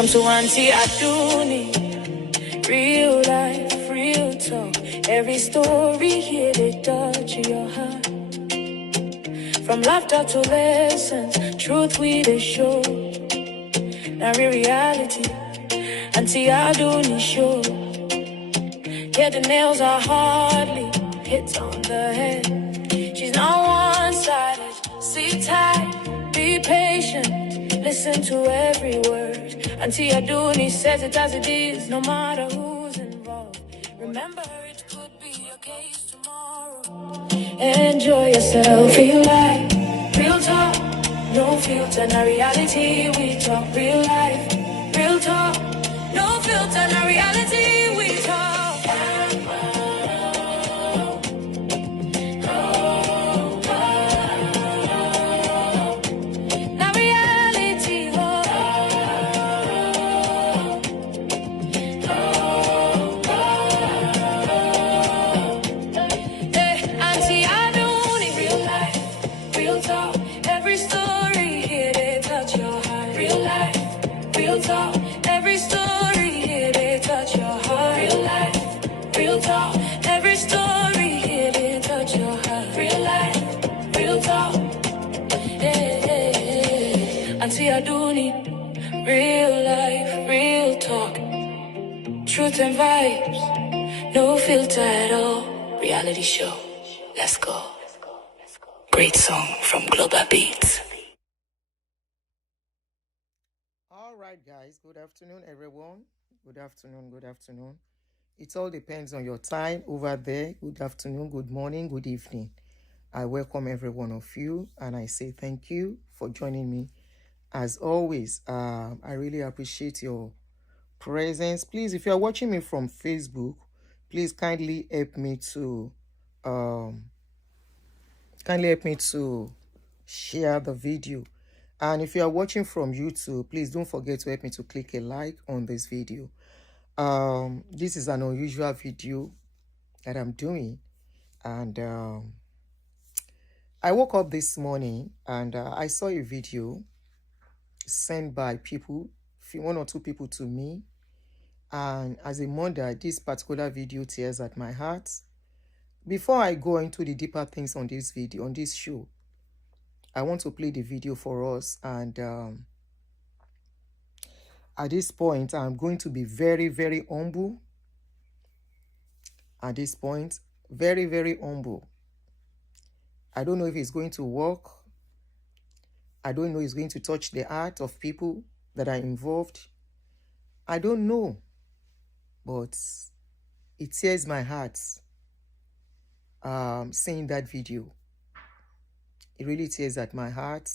comes to Aunty Aduni. Real life, real talk. Every story here, they touch your heart. From laughter to lessons, truth we they show. Now reality, Aunty Aduni show. Yeah, the nails are hardly hits on the head. She's not one-sided. Sit tight, be patient, listen to every word. Aunty Aduni says it as it is, no matter who's involved. Remember, it could be a case tomorrow. Enjoy yourself, feel like real talk, no filter, na reality. We talk real life, real talk, no filter, na reality. We talk. Every story here, they touch your heart. Real life, real talk. Every story here, they touch your heart. Real life, real talk. Yeah. Aunty Aduni, real life, real talk. Truth and vibes, no filter at all. Reality show, let's go. Great song from Global Beats. All right, guys. Good afternoon, everyone. Good afternoon. Good afternoon. It all depends on your time over there. Good afternoon, good morning, good evening. I welcome every one of you, and I say thank you for joining me. As always, I really appreciate your presence. Please, if you are watching me from Facebook, please kindly help me to share the video. And if you are watching from YouTube, please don't forget to help me to click a like on this video. This is an unusual video that I'm doing. And I woke up this morning and I saw a video sent by people, one or two people to me. And as a mother, this particular video tears at my heart. Before I go into the deeper things on this video, on this show, I want to play the video for us, and at this point, I'm going to be very, very humble. At this point, very, very humble. I don't know if it's going to work. I don't know if it's going to touch the heart of people that are involved. I don't know, but it tears my heart seeing that video. It really tears at my heart.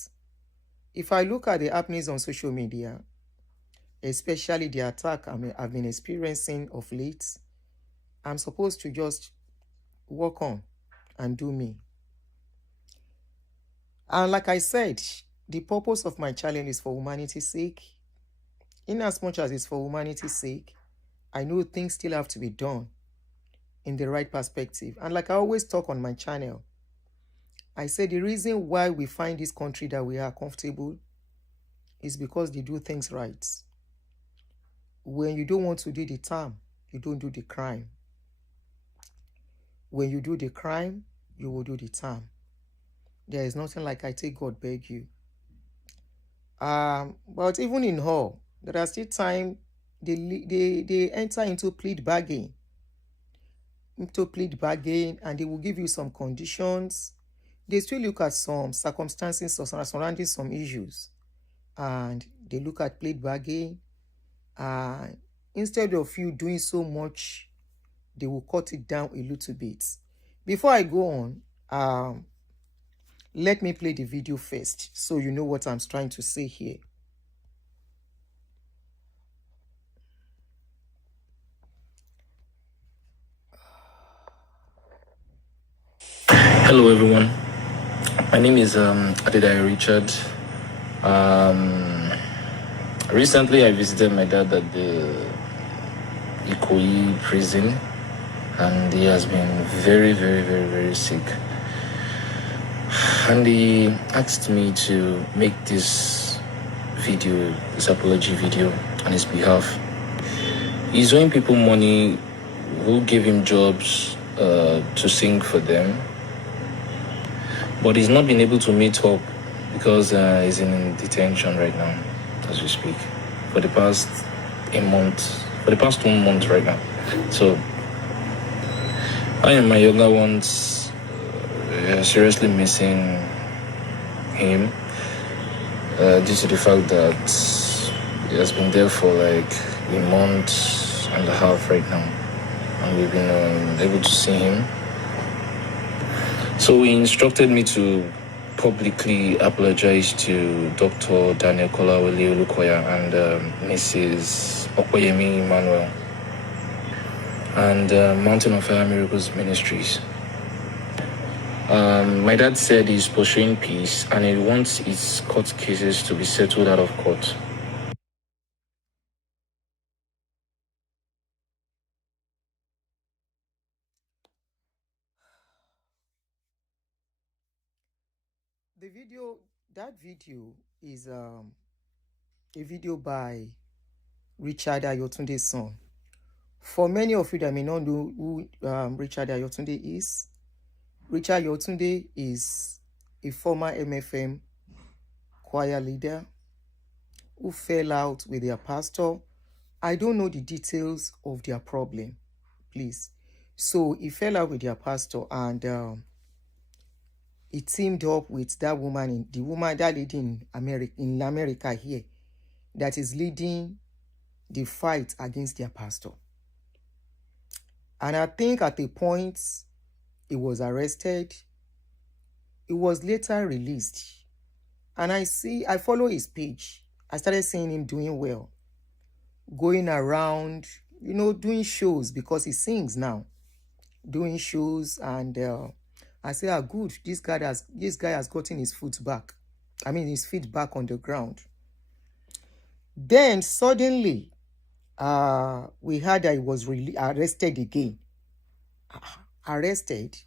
If I look at the happenings on social media, especially the attack I've been experiencing of late, I'm supposed to just work on and do me. And like I said, the purpose of my challenge is for humanity's sake. In as much as it's for humanity's sake, I know things still have to be done in the right perspective. And like I always talk on my channel, I say the reason why we find this country that we are comfortable is because they do things right. When you don't want to do the time, you don't do the crime. When you do the crime, you will do the time. There is nothing like I take God beg you. But even in all, there are still time they enter into plea bargain. And they will give you some conditions. They still look at some circumstances surrounding some issues, and they look at plea bargain. Instead of you doing so much, they will cut it down a little bit. Before I go on, let me play the video first so you know what I'm trying to say here. Hello everyone, my name is Aduni Richard. Recently I visited my dad at the Ikoyi prison, and he has been very, very, very, very sick. And he asked me to make this video, his apology video on his behalf. He's owing people money who gave him jobs to sing for them, but he's not been able to meet up because he's in detention right now as we speak for the past 1 month right now. So I and my younger ones are seriously missing him due to the fact that he has been there for like 1.5 months right now, and we've been able to see him. So he instructed me to publicly apologize to Dr. Daniel Kolawole Olukoya and Mrs. Okoyemi Emmanuel and Mountain of Fire Miracles Ministries. My dad said he's pursuing peace and he wants his court cases to be settled out of court. That video is a video by Richard Ayotunde's son. For many of you that may not know who Richard Ayotunde is, Richard Ayotunde is a former MFM choir leader who fell out with their pastor. I don't know the details of their problem, please. So he fell out with their pastor and he teamed up with that woman, that lady in America here, that is leading the fight against their pastor. And I think at a point, he was arrested. He was later released. And I follow his page. I started seeing him doing well. Going around, doing shows because he sings now. Doing shows and I say, good, this guy has gotten his foot back. His feet back on the ground. Then suddenly, we heard that he was arrested again. Arrested.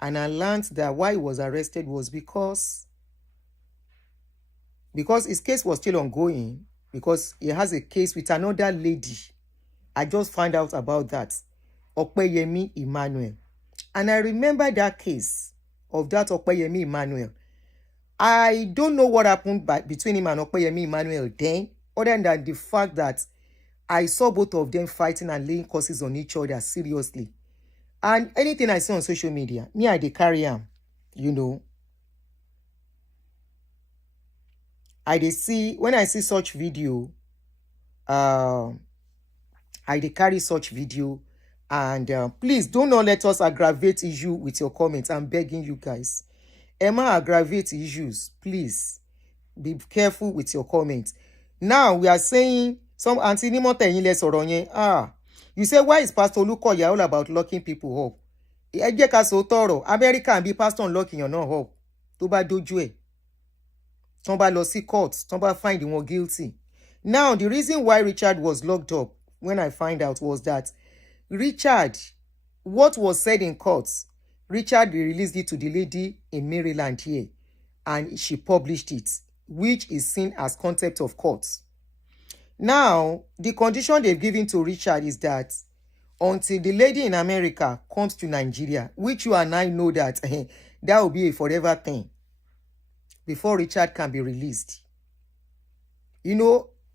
And I learned that why he was arrested was because his case was still ongoing, because he has a case with another lady. I just found out about that. Opeyemi Emmanuel. And I remember that case of that Opeyemi Emmanuel. I don't know what happened between him and Opeyemi Emmanuel then, other than the fact that I saw both of them fighting and laying curses on each other seriously. And anything I see on social media, me, I dey carry am, when I see such video, I dey carry such video. And please, do not let us aggravate issue with your comments. I'm begging you guys. Emma, aggravate issues. Please, be careful with your comments. Now, we are saying, some Aunty ni mo teyin le sọ̀rọ̀ yẹn. You say, why is Pastor Olukoya all about locking people up? Ẹ jẹ́ ká sọ tọrọ. America and be pastor locking your not up. Tó bá dojú ẹ̀. Tán bá lọ sí court. Tán bá find wọn guilty. Now, the reason why Richard was locked up, when I find out, was that Richard, what was said in courts, Richard released it to the lady in Maryland here, and she published it, which is seen as contempt of court. Now, the condition they've given to Richard is that until the lady in America comes to Nigeria, which you and I know that that will be a forever thing, before Richard can be released. In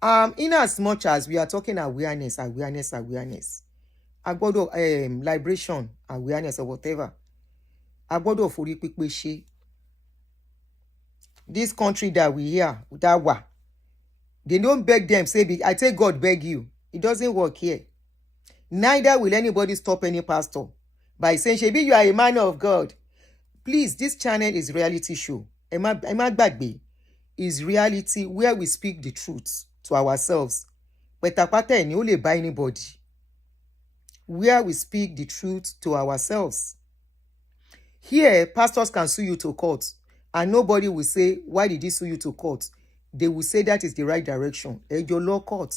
as much as we are talking awareness, liberation, awareness, or whatever, forí pípé ṣe. This country that we hear, they don't beg them, say, I take God beg you. It doesn't work here. Neither will anybody stop any pastor by saying, Shebi, you are a man of God. Please, this channel is reality show. Emma Bagbe is reality where we speak the truth to ourselves. But tapata ni o le buy anybody. Where we speak the truth to ourselves. Here, pastors can sue you to court, and nobody will say, why did he sue you to court? They will say that is the right direction. Your law court.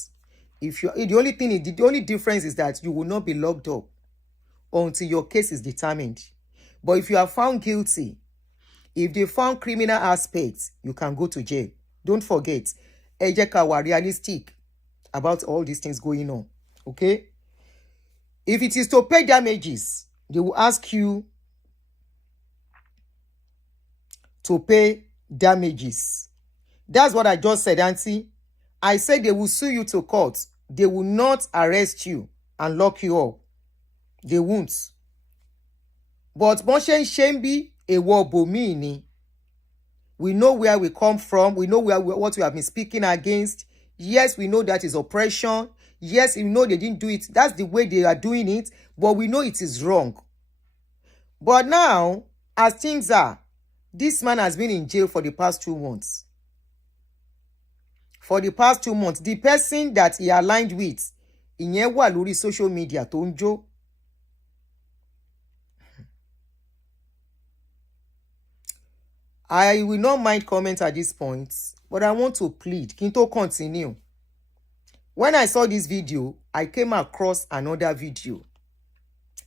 The only difference is that you will not be locked up until your case is determined. But if you are found guilty, if they found criminal aspects, you can go to jail. Don't forget, ẹ jẹ́ ká wà realistic about all these things going on. Okay? If it is to pay damages, they will ask you to pay damages. That's what I just said, Aunty. I said they will sue you to court. They will not arrest you and lock you up. They won't. But Moshe Shembi, a wobomini. Ni. We know where we come from. We know what we have been speaking against. Yes, we know that is oppression. Yes, we know they didn't do it. That's the way they are doing it. But we know it is wrong. But now, as things are, this man has been in jail for the past 2 months. For the past 2 months, the person that he aligned with, ìyẹn wà lórí social media tó ń jó. I will not mind comment at this point, but I want to plead. Kí n tó continue. When I saw this video, I came across another video.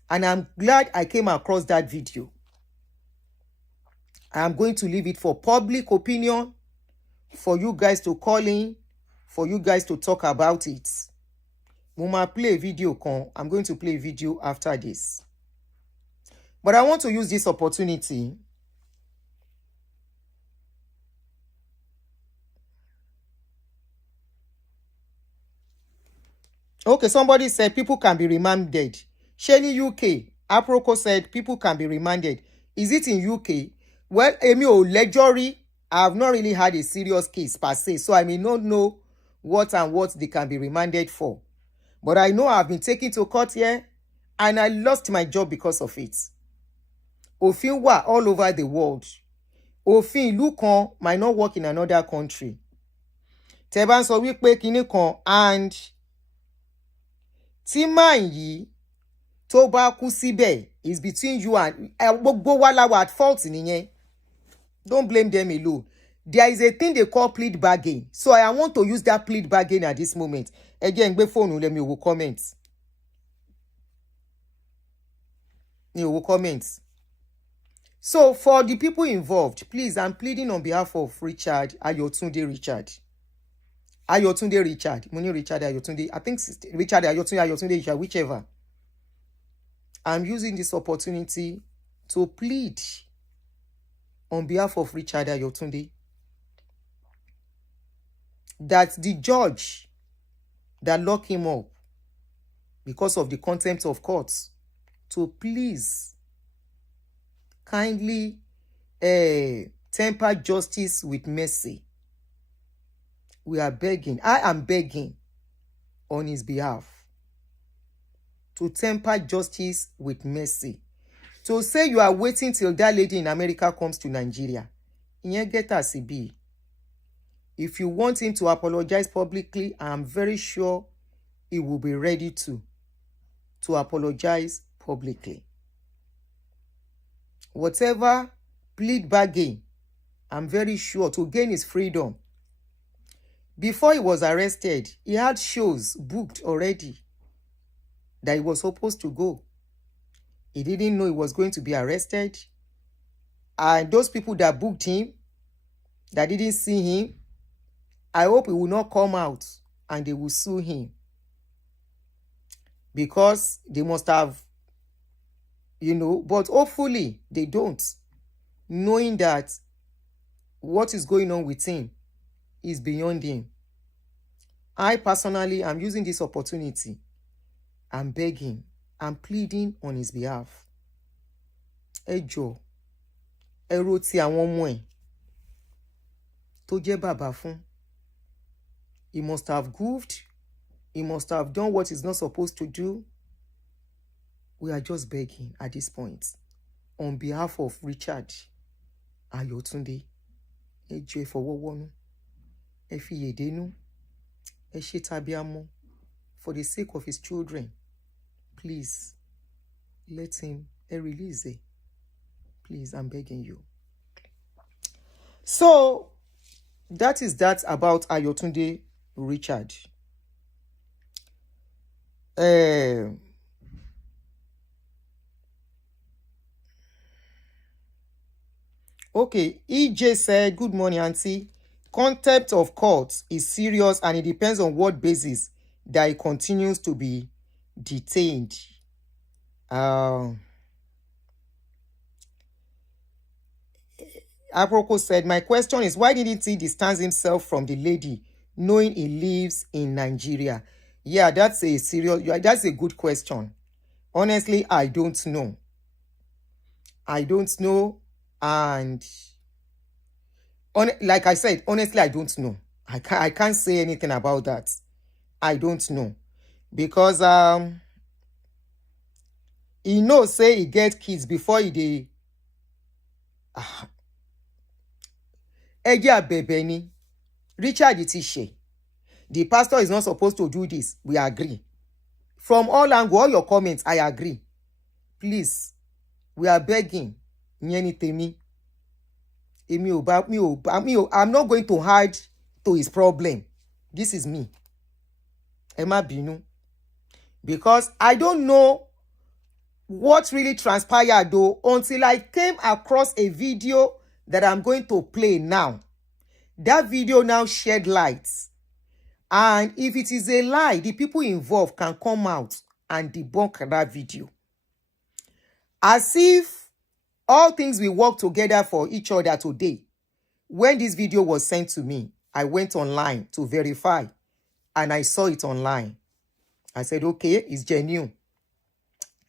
And I'm glad I came across that video. I am going to leave it for public opinion, for you guys to call in, for you guys to talk about it. Muma play video con. I'm going to play video after this. But I want to use this opportunity Okay, somebody said people can be remanded. Sheni UK, Aproko said people can be remanded. Is it in UK? Well, Emi Olejori, I have not really had a serious case per se, so I may not know what they can be remanded for. But I know I've been taken to court here, and I lost my job because of it. Òfin wà all over the world. Òfin ìlú kan might not work in another country. Tẹ́ bá ń sọ wípé kinní kan and tí man yìí tó bá kú síbẹ̀ is between you and gbogbo wa la wà at fault nìyẹn. Don't blame them alone. There is a thing they call plead bargain. So I want to use that plead bargain at this moment. Again, gbé phone let me will comment. You will comment. So for the people involved, please, I'm pleading on behalf of Richard Ayotunde Richard. Ayotunde Richard. Muni Richard Ayotunde. I think Richard Ayotunde Richard, whichever. I'm using this opportunity to plead on behalf of Richard Ayotunde that the judge that locked him up because of the contempt of courts to please kindly temper justice with mercy. We are begging, I am begging on his behalf to temper justice with mercy. To say you are waiting till that lady in America comes to Nigeria. If you want him to apologize publicly, I am very sure he will be ready to apologize publicly. Whatever plead bargain, I'm very sure to gain his freedom. Before he was arrested, he had shows booked already that he was supposed to go. He didn't know he was going to be arrested. And those people that booked him, that didn't see him, I hope he will not come out and they will sue him. Because they must have, but hopefully they don't. Knowing that what is going on with him is beyond him. I personally am using this opportunity. I'm begging, I'm pleading on his behalf. Ẹ jọ̀ọ́, ẹ rò ti àwọn ọmọ ẹ̀ tó jẹ́ bàbá fún. He must have goofed. He must have done what he's not supposed to do. We are just begging at this point on behalf of Richard Ayotunde. Ẹ jọ̀ọ́, ẹ fọwọ́wọ́nú. Ẹ fi yèdénú. Ẹ ṣe tàbíàmọ́. For the sake of his children, please let him release it. Please, I'm begging you. So that is that about Ayotunde Richard. Okay, EJ said, good morning, Aunty. concept of court is serious and it depends on what basis that it continues to be detained. Aproko said, my question is, why didn't he distance himself from the lady knowing he lives in Nigeria? Yeah, that's a good question. Honestly, I don't know. And like I said, honestly, I don't know. I can't say anything about that. I don't know. Because he knows say he get kids before he dey Eja Bebeni, Richard Itishe. The pastor is not supposed to do this. We agree. From all angles, all your comments, I agree. Please, we are begging. I'm not going to hide to his problem. This is me. Emma Binu. Because I don't know what really transpired though until I came across a video that I'm going to play now. That video now shed light. And if it is a lie, the people involved can come out and debunk that video. As if all things will work together for each other today. When this video was sent to me, I went online to verify and I saw it online. I said, okay, it's genuine.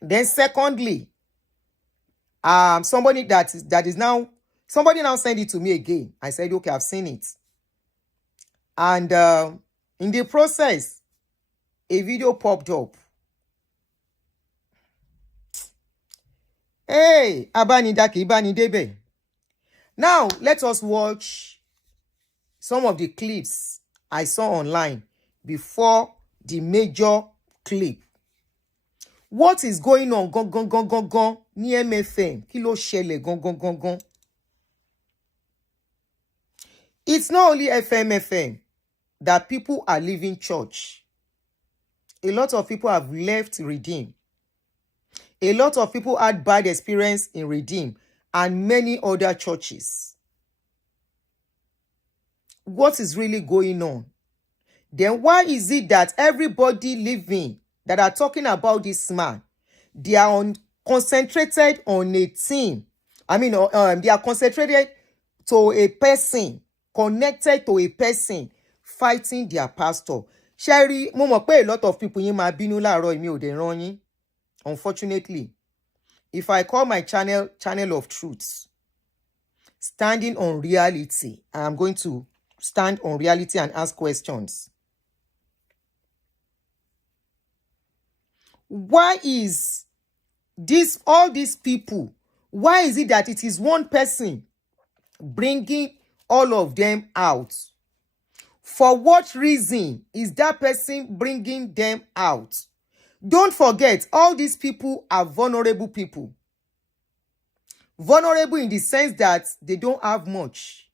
Then secondly, somebody now sent it to me again. I said, okay, I've seen it. And in the process, a video popped up. Hey, Abani Daki, Ibani Debe. Now, let us watch some of the clips I saw online before the major clip. What is going on? Gong, ni MFM. Kilo shele, gong. It's not only FM that people are leaving church. A lot of people have left Redeem. A lot of people had bad experience in Redeem and many other churches. What is really going on? Then why is it that everybody living that are talking about this man, they are concentrated on a team? They are concentrated to a person, connected to a person fighting their pastor. Sherry, mo mọ̀ pé a lot of people yin ma bínú láàárọ̀ mi ò dé rán yín. Unfortunately, if I call my channel of truth, standing on reality, I am going to stand on reality and ask questions. Why is all these people, why is it that it is one person bringing all of them out? For what reason is that person bringing them out? Don't forget, all these people are vulnerable people. Vulnerable in the sense that they don't have much.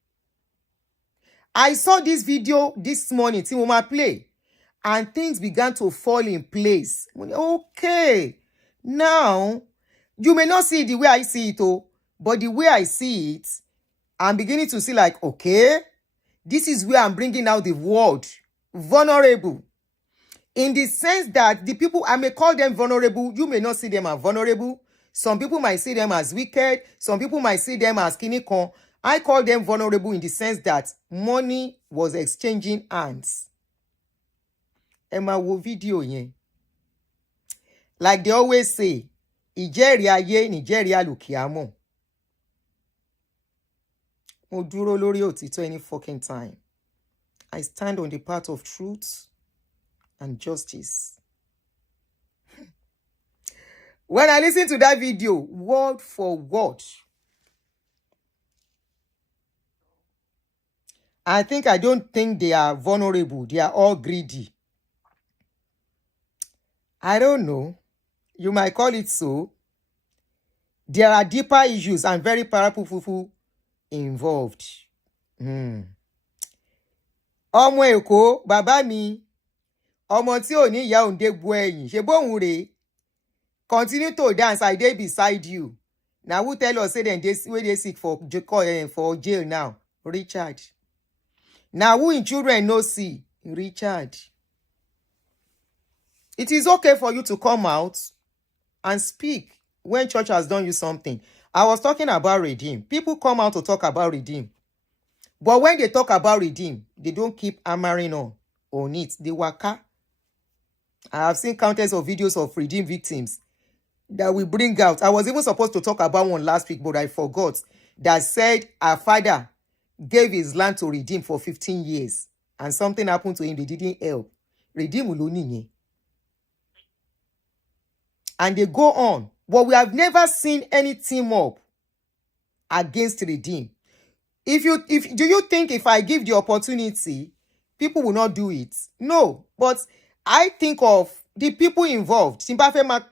I saw this video this morning, Timoma Plea, and things began to fall in place. Okay, now, you may not see it the way I see it, but the way I see it, I'm beginning to see like, okay, this is where I'm bringing out the word vulnerable. In the sense that the people, I may call them vulnerable, you may not see them as vulnerable. Some people might see them as wicked. Some people might see them as kinikon. I call them vulnerable in the sense that money was exchanging hands. Emma wo video yen. Like they always say, Ìjẹ́rìí ayé nìjẹ́rìí àlùkìyámọ̀. Mo dúró lórí òtítọ́ any fucking time. I stand on the path of truth and justice. When I listen to that video, word for word, I don't think they are vulnerable. They are all greedy. I don't know. You might call it so. There are deeper issues and very powerful people involved. Ọmọ Èkó, bàbá mi, ọmọ tí ò ní ìyá òun dé gbọ́ ẹ̀yìn, ṣe bóun rèé. Continue to dance, I dey beside you. Now who tell us say them they sick for jail now? Richard. Now who in children no see? Richard. It is okay for you to come out and speak when church has done you something. I was talking about redeem. People come out to talk about redeem. But when they talk about redeem, they don't keep hammering on it. They waka. I have seen countless of videos of redeem victims that we bring out. I was even supposed to talk about one last week, but I forgot. That said our father gave his land to redeem for 15 years. And something happened to him. They didn't help. Redeem ló nìyẹn. And they go on. But we have never seen any team up against redeem. Do you think if I give the opportunity, people will not do it? No. But I think of the people involved. Redeem what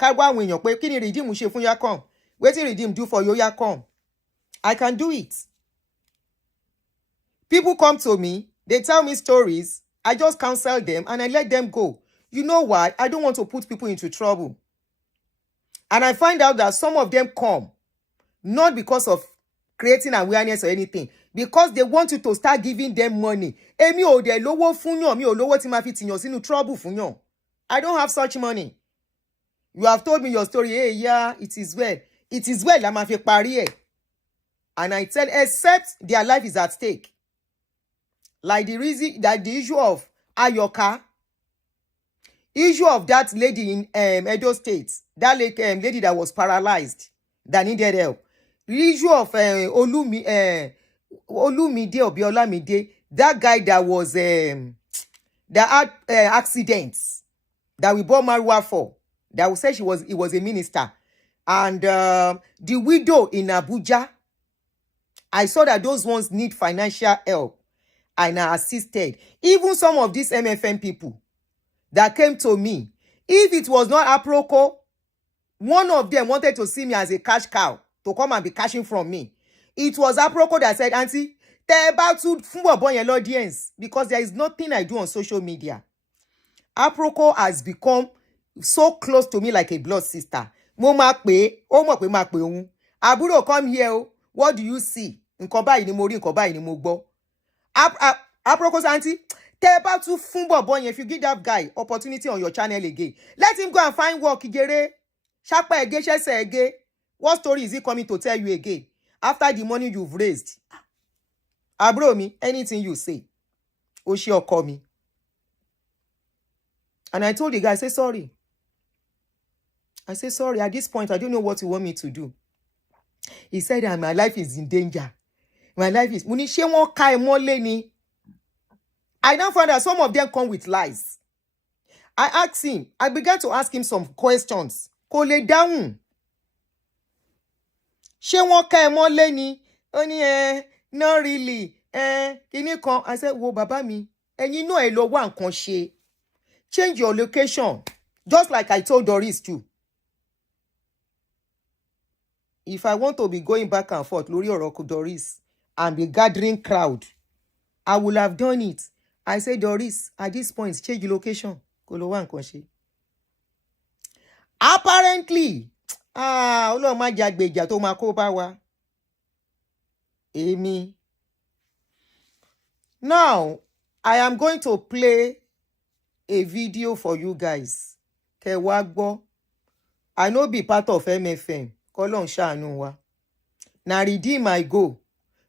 did redeem do for you? Come. I can do it. People come to me, they tell me stories, I just counsel them and I let them go. You know why? I don't want to put people into trouble. And I find out that some of them come, not because of creating awareness or anything, because they want you to start giving them money. Emi o de lowo funyan, mi o lowo ti ma fi tiyan sínú trouble funyan. I don't have such money. You have told me your story. Hey, yeah, it is well. It is well, la ma fi pari e. And I tell, except their life is at stake. Like the reason that the issue of Ayoka, issue of that lady in Edo State, that lady that was paralyzed, that needed help. The issue of Olumide or Biolamide, that guy that was that had accidents that we bought Marwa for, that we said he was a minister, and the widow in Abuja. I saw that those ones need financial help, and I assisted. Even some of these MFM people that came to me, if it was not Aproko, one of them wanted to see me as a cash cow to come and be cashing from me. It was Aproko that said, Aunty, they're about to your audience, because there is nothing I do on social media. Aproko has become so close to me like a blood sister. Aburo, come here. What do you see? Aproko Aunty, they're about to if you give that guy opportunity on your channel again, let him go and find work. What story is he coming to tell you again after the money you've raised? Abro me, anything you say, Oshi or call me. And I told the guy, I say sorry. I say sorry. At this point, I don't know what you want me to do. He said that my life is in danger. My life is. I now find that some of them come with lies. I asked him. I began to ask him some questions. Kole down. Not really. I said, wo baba mi. And you know I love one conscious. Change your location. Just like I told Doris too. If I want to be going back and forth, Lori or Doris, and be gathering crowd, I would have done it. I said, Doris, at this point, change your location. Apparently, Amy. Now, I am going to play a video for you guys. Kewagbo. I know be part of MFM. Kolon Shanuwa. Now redeem I go.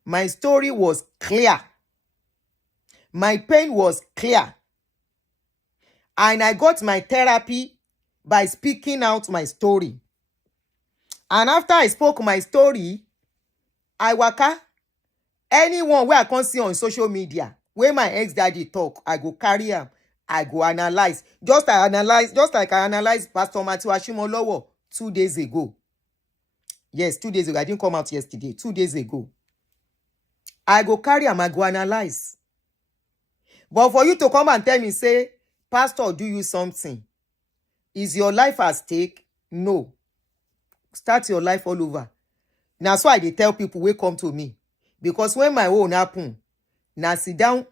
My story was clear. My pain was clear. And I got my therapy by speaking out my story. And after I spoke my story, I waka. Anyone where I can see on social media, where my ex-daddy talk, I go carry him. I go analyze. Just like I analyzed Pastor Matthew Ashimolowo 2 days ago. Yes, 2 days ago. I didn't come out yesterday. 2 days ago. I go carry him. I go analyze. But for you to come and tell me, say, Pastor, do you something? Is your life at stake? No. Start your life all over. Now, so I dey tell people wey come to me. Because when my own happen, now sit down,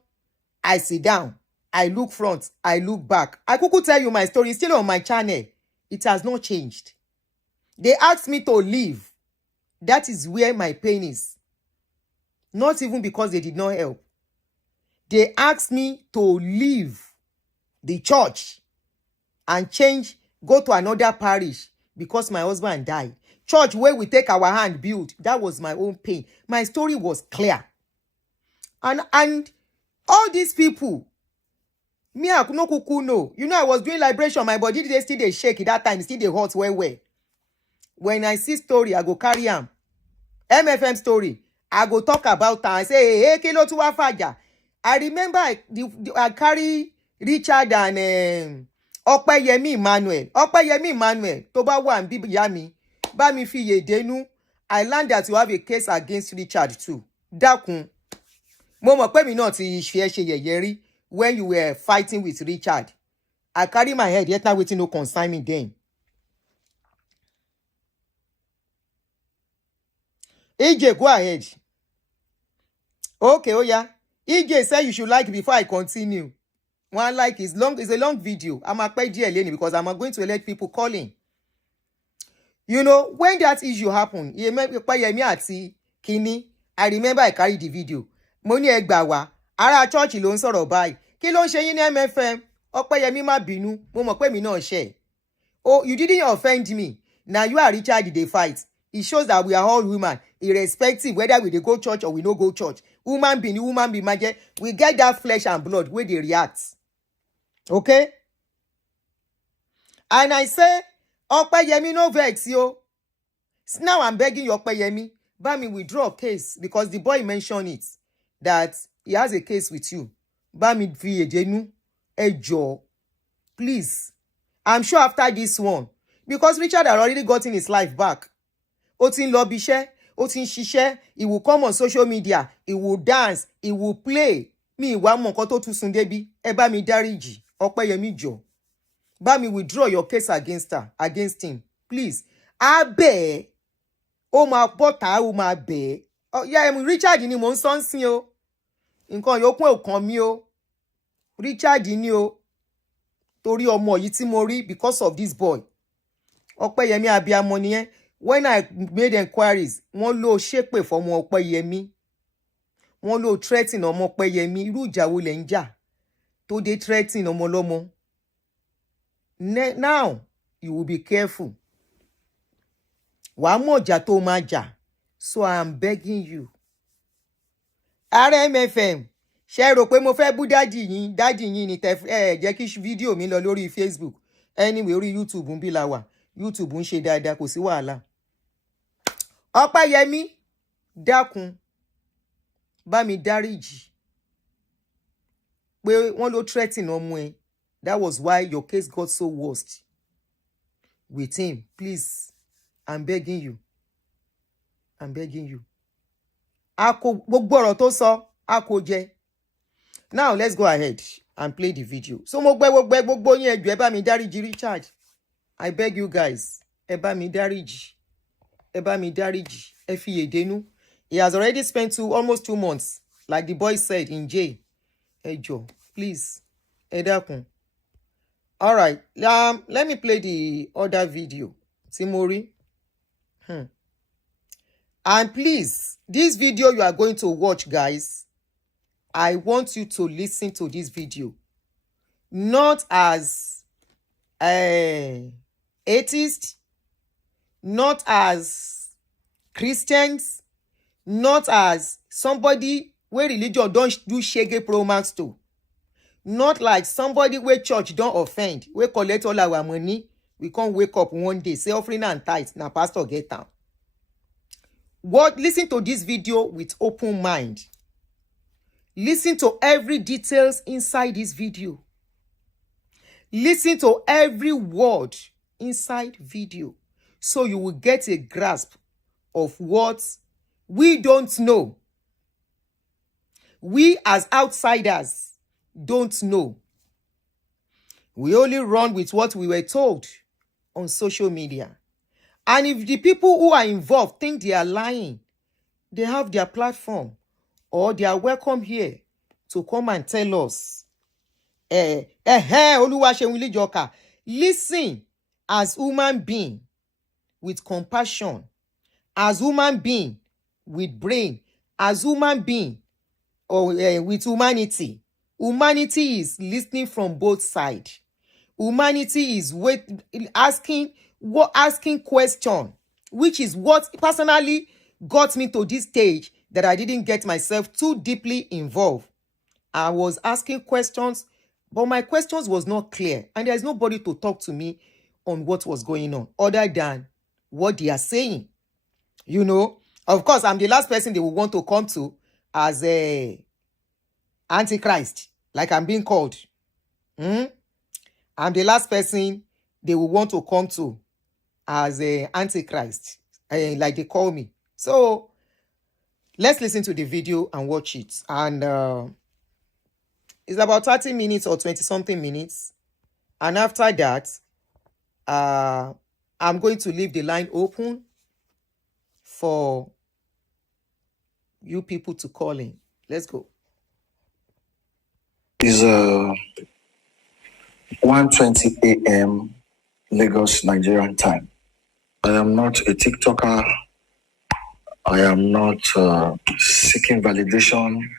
I sit down. I look front, I look back. I could tell you my story. It's still on my channel. It has not changed. They asked me to leave. That is where my pain is. Not even because they did not help. they asked me to leave the church and go to another parish because my husband died. Church where we take our hand build. That was my own pain. My story was clear. And all these people, me, I no kuku no. You know, I was doing liberation. My body they still they shake that time. Still they hot well. When I see story, I go carry am. MFM story, I go talk about am. I say, hey, kilo tu wa faja. I remember I carry Richard and Opeyemi Emmanuel. Tó bá wà nbí ìyá mi. Bá mi fi yèdénú. I learned that you have a case against Richard too. Dákun. Mo mọ̀ pé mi náà ti ṣe yẹ̀yẹ́ rí when you were fighting with Richard. I carry my head, yet now waiting no concern me then. EJ, go ahead. Okay, oh yeah. EJ said you should like before I continue. One like is long, it's a long video. I'm a pay DLN because I'm going to let people call in. You know, when that issue happened, I remember I carried the video. Money egbawa, ara church ló ń sọ̀rọ̀ báyìí. Kí ló ń ṣe yín ní MFM? Opeyemi má bínú, mo mọ̀ pé mi náà ṣe. Oh, you didn't offend me. Now you are Richard they fight. It shows that we are all women, irrespective whether we dey go church or we no go church. Woman being, we get that flesh and blood where they react. Okay? And I say, Opeyemi no vex yo. Now I'm begging you, Opeyemi, bá mi withdraw a case because the boy mentioned it that he has a case with you. Bá mi fi yèdénú, ẹ jọ̀ọ́, please. I'm sure after this one, because Richard had already gotten his life back. Ó ti ń lọ bí iṣẹ́, ó ti ń ṣiṣẹ́, he will come on social media, he will dance, he will play. Mi ìwà mọ̀ nǹkan tó tún sún débi, ẹ bá mi dáríjì, Opeyemi jọ̀ọ́. Bá mi withdraw your case against him, please. A bẹ̀ ẹ́, ó máa bọ́ta, ó máa bẹ̀ ẹ́. Oh, yeah, Richard ni mo ń sọ nsìn o. Nǹkan yòókù ò kàn mí o. Richard ni o. Torí ọmọ yìí tí mo rí because of this boy. Opeyemi abiyamọ nìyẹn. When I made inquiries, wọ́n ló ṣépè fọ́mọ Opeyemi. Wọ́n ló threaten ọmọ Opeyemi. Irú ìjà wo lẹ̀ ń jà tó dé threaten ọmọ lọ́mọ. Now, you will be careful. Wàá mọ̀ ìjà tó máa jà. So I am begging you. RMFM, ṣé rò pé mo fẹ́ bú dádì yín ni jẹ́ kí fídíò mi lọ lórí Facebook. Anyway, orí YouTube ń bí la wà. YouTube ń ṣe dáadáa, kò sí wàhálà. Opeyemi, dákun, bá mi dáríjì. Pé wọ́n ló threaten ọmọ ẹ. That was why your case got so worst with him. Please, I'm begging you. I'm begging you. Gbogbo ọ̀rọ̀ tó sọ, a kò jẹ. Now, let's go ahead and play the video. So, mo gbogbo yín ẹ jọ̀ọ́ ẹ bá mi dáríjì Richard. I beg you guys, ẹ bá mi dáríjì. Ẹ bá mi dáríjì. Ẹ fi yèdénú. He has already spent almost 2 months, like the boy said, in jail. Ẹ jọ̀ọ́, please. Ẹ dákun. All right. Let me play the other video. Timori. And please, this video you are going to watch, guys, I want you to listen to this video. Not as atheist, not as Christians, not as somebody where religion don't do shege promance to. Not like somebody where church don't offend, we collect all our money, we can't wake up one day, say offering and tithe, now pastor get down. Listen to this video with open mind. Listen to every details inside this video. Listen to every word inside video, so you will get a grasp of what we don't know. We as outsiders don't know. We only run with what we were told on social media. And if the people who are involved think they are lying, they have their platform or they are welcome here to come and tell us. Listen as human being with compassion, as human being with brain, as human being or with humanity. Humanity is listening from both sides. Humanity is asking question, which is what personally got me to this stage that I didn't get myself too deeply involved. I was asking questions, but my questions was not clear, and there's nobody to talk to me on what was going on other than what they are saying. You know, of course, I'm the last person they will want to come to as a antichrist, like I'm being called. I'm the last person they will want to come to as a antichrist, like they call me. So let's listen to the video and watch it. And it's about 30 minutes or 20 something minutes. And after that, I'm going to leave the line open for you people to call in. Let's go. It's 1:20 a.m. Lagos, Nigerian time. I am not a TikToker. I am not seeking validation.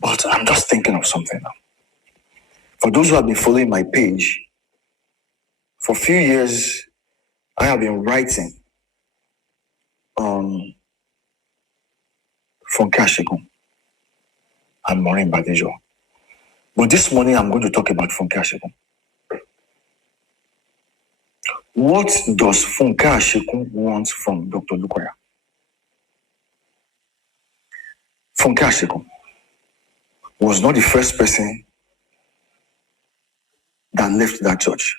But I'm just thinking of something now. For those who have been following my page, for a few years, I have been writing on Funke Ashegun and Maureen Badejo. But this morning, I'm going to talk about Funke Ashegun. What does Funke Ashegun want from Dr. Lukoya? Funke Ashegun was not the first person that left that church.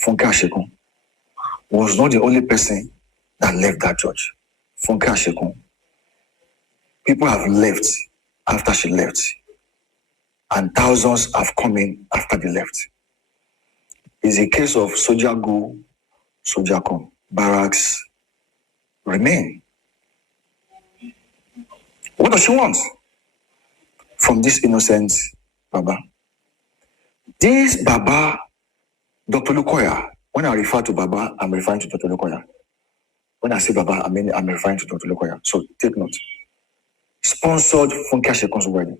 Funke Ashegun was not the only person that left that church. Funke Ashegun, people have left after she left, and thousands have come in after they left. It's a case of soldier go, soldier come. Barracks remain. What does she want from this innocent Baba? This Baba, Dr. Lukoya, when I refer to Baba, I'm referring to Dr. Lukoya. When I say Baba, I'm referring to Dr. Lukoya. So take note. Sponsored Funke Ashegun's wedding.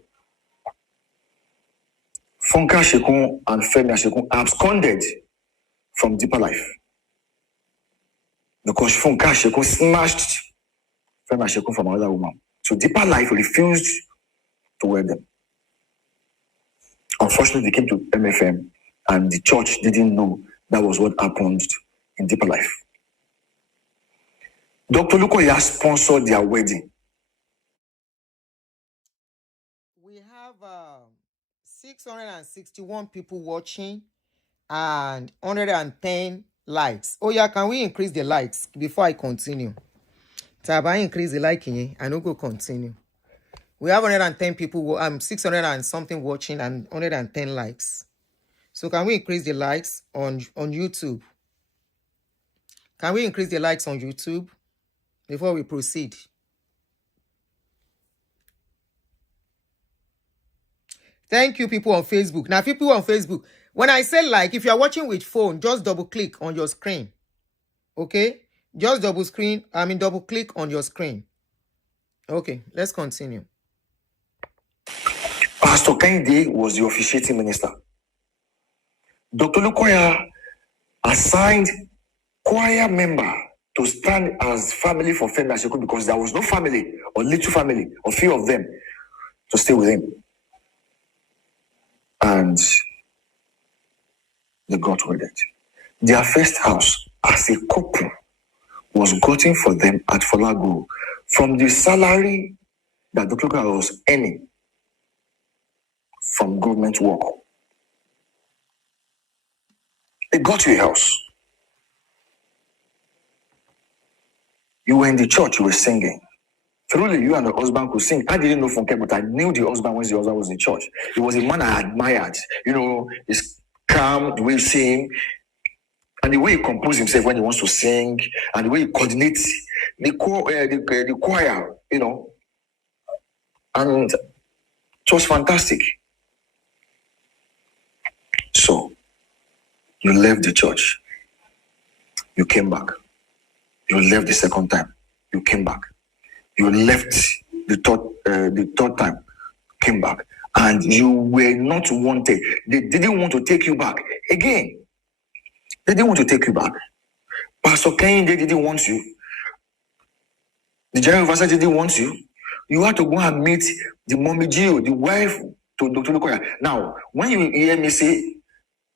Funke Ashegun and Femi Ashegun absconded from deeper life because Funke Ashegun snatched Femi Ashegun from another woman. So deeper life refused to wed them. Unfortunately, they came to MFM and the church didn't know that was what happened in deeper life. Dr. Lukoya sponsored their wedding. We have 661 people watching and 110 likes. Oh yeah, can we increase the likes before I continue? Tab, I increase the liking, I no go continue. We have 110 people, 600 and something watching and 110 likes. So can we increase the likes on YouTube? Can we increase the likes on YouTube before we proceed? Thank you, people on Facebook. Now, people on Facebook, when I say like, if you are watching with phone, just double click on your screen. Okay? Just double click on your screen. Okay, let's continue. Pastor Kende was the officiating minister. Dr. Lukoya assigned choir member to stand as family for Femi Ashegun because there was no family or little family or few of them to stay with him. And they got wedded. Their first house as a couple was gotten for them at Folago from the salary that Dr. Lukoya was earning from government work. They got you a house. You were in the church, you were singing. Truly, you and the husband could sing. I didn't know Funke, but I knew the husband when the husband was in church. He was a man I admired. You know, his calm, the way he sing, and the way he composes himself when he wants to sing, and the way he coordinates the choir, you know. And it was fantastic. So, you left the church. You came back. You left the second time. You came back. You left the third time, came back, and you were not wanted. They didn't want to take you back again. They didn't want to take you back. Pastor Kane, they didn't want you. The general university didn't want you. You had to go and meet the Mommy Gio, the wife to Dr. Lukoya. Now, when you hear me say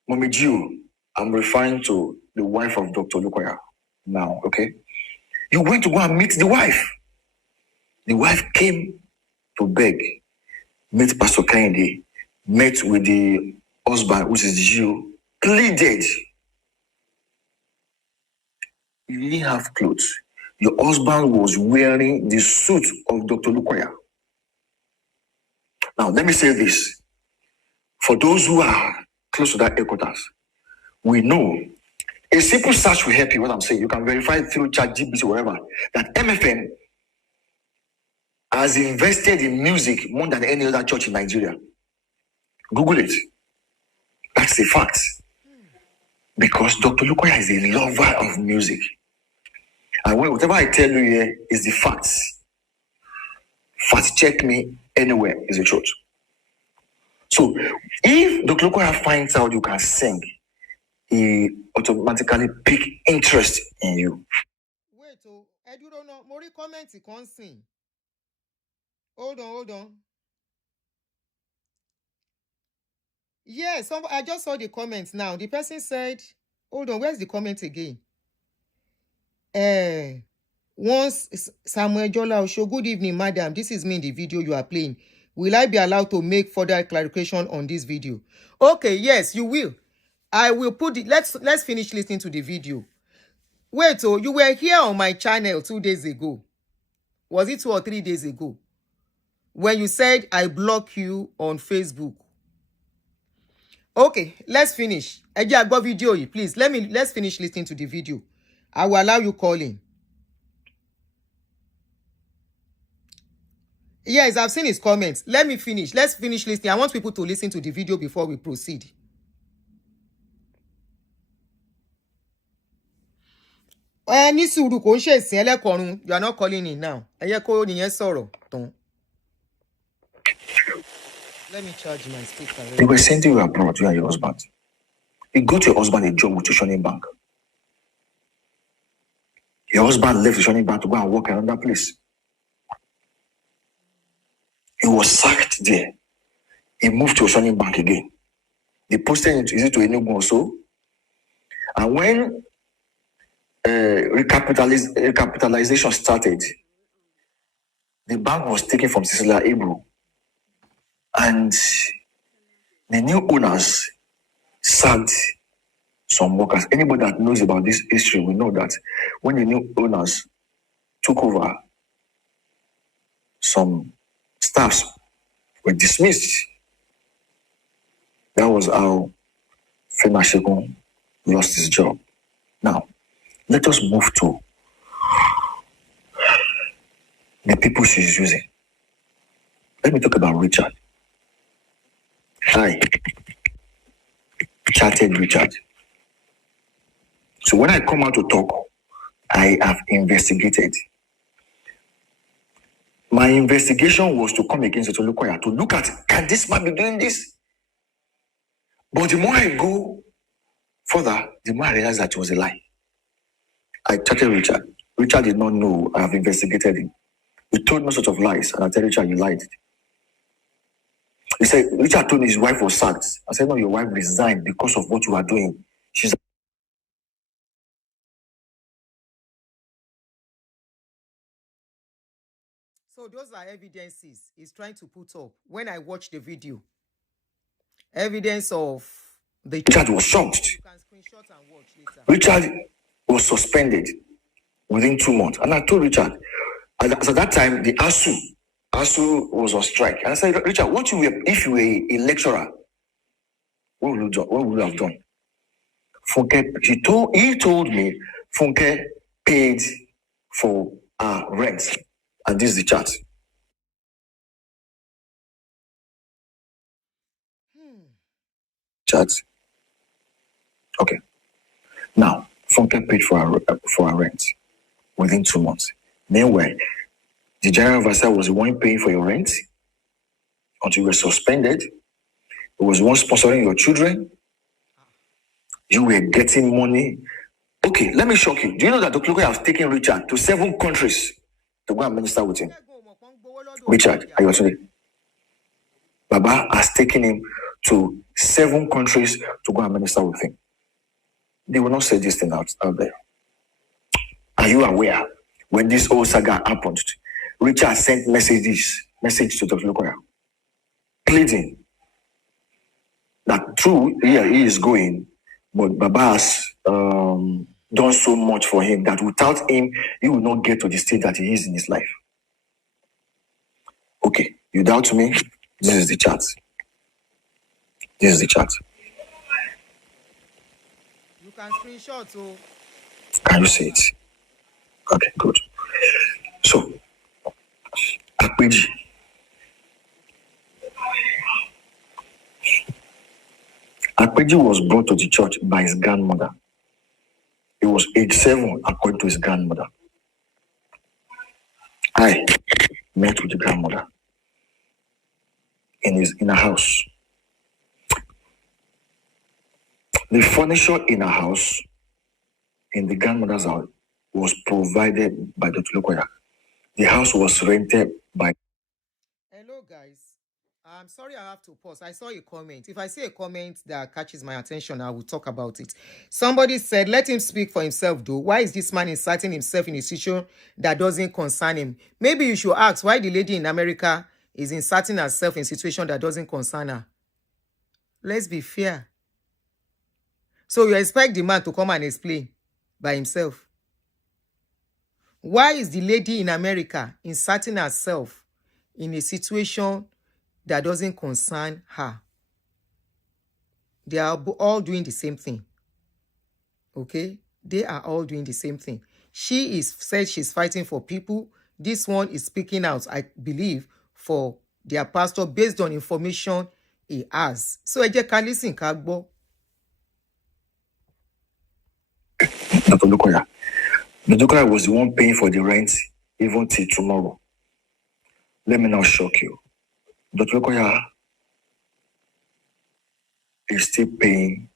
Mommy Gio, I'm referring to the wife of Dr. Lukoya. Now, okay? You went to go and meet the wife. The wife came to beg, met Pastor Kennedy, met with the husband, which is Gio, pleaded. You didn't have clothes. Your husband was wearing the suit of Dr. Lukoya. Now, let me say this. For those who are close to that headquarters, we know a simple search will help you. What I'm saying, you can verify through ChatGPT or whatever that MFM has invested in music more than any other church in Nigeria. Google it. That's a fact. Because Dr. Lukoya is a lover of music. And whatever I tell you here is the facts. Fact check me anywhere is the truth. So if Dr. Lukoya finds out you can sing, he automatically pick interest in you. Wait, I don't know. More comments you can't sing. Hold on. Yes, I just saw the comments now. The person said, hold on, where's the comment again? Once Samuel Jola Osho, good evening, madam. This is me in the video you are playing. Will I be allowed to make further clarification on this video? Okay, yes, you will. I will put it. Let's finish listening to the video. Wait, you were here on my channel 2 days ago. Was it 2 or 3 days ago? When you said I block you on Facebook. Okay, let's finish. I got video, please. Let's finish listening to the video. I will allow you calling. Yes, I've seen his comments. Let me finish. Let's finish listening. I want people to listen to the video before we proceed. You are not calling in now. Let me charge my speaker. They were sending you abroad, you and your husband. You got your husband a job with the Shoning Bank. Your husband left the Shoning Bank to go and work in another place. He was sacked there. He moved to Shoning Bank again. They posted it to Enugu also. And when recapitalization started, the bank was taken from Cecilia Ebru. And the new owners sacked some workers. Anybody that knows about this history will know that when the new owners took over, some staffs were dismissed. That was how Fema Shegun lost his job. Now, let us move to the people she's using. Let me talk about Richard. I chatted Richard. So when I come out to talk, I have investigated. My investigation was to come against Dr. Lukoya to look at, can this man be doing this? But the more I go further, the more I realize that it was a lie. I chatted Richard. Richard did not know I have investigated him. He told no sort of lies, and I tell Richard, you lied. He said, Richard told me his wife was sacked. I said, no, your wife resigned because of what you are doing. She's So those are evidences he's trying to put up. When I watched the video, evidence of the Richard was shocked. You can screenshot and watch later. Richard was suspended within 2 months. And I told Richard, at that time, the ASU was on strike. And I said, Richard, if you were a lecturer, what would you have done? Funke, he told me Funke paid for rent. And this is the chart. Chart. Okay. Now, Funke paid for our rent within 2 months. Meanwhile, The general overseer was the one paying for your rent until you were suspended. It was the one sponsoring your children. You were getting money. Okay, let me shock you. Do you know that Dr. Luke has taken Richard to 7 countries to go and minister with him? Richard, are you today? Baba has taken him to 7 countries to go and minister with him. They will not say this thing out there. Are you aware when this whole saga happened? Richard sent message to Dr. Lukoya, pleading that true, yeah, he is going, but Baba has done so much for him that without him, he will not get to the state that he is in his life. Okay, you doubt me? This is the chart. This is the chart. You can screenshot, so. Can you see it? Okay, good. So, Akpeji. Akpeji was brought to the church by his grandmother. He was age 7 according to his grandmother. I met with the grandmother in a house. The furniture in a house, in the grandmother's house, was provided by the Tulukoya. The house was rented by. Hello, guys. I'm sorry I have to pause. I saw a comment. If I see a comment that catches my attention, I will talk about it. Somebody said, let him speak for himself, though. Why is this man inciting himself in a situation that doesn't concern him? Maybe you should ask why the lady in America is inserting herself in a situation that doesn't concern her. Let's be fair. So you expect the man to come and explain by himself. Why is the lady in America inserting herself in a situation that doesn't concern her? They are all doing the same thing. Okay? They are all doing the same thing. She said she's fighting for people. This one is speaking out, I believe, for their pastor based on information he has. So ẹ jẹ́ ká listen ká gbọ́. Dr. Lukoya. The Lukoya was the one paying for the rent even till tomorrow. Let me now shock you. Dr. Lukoya is still paying.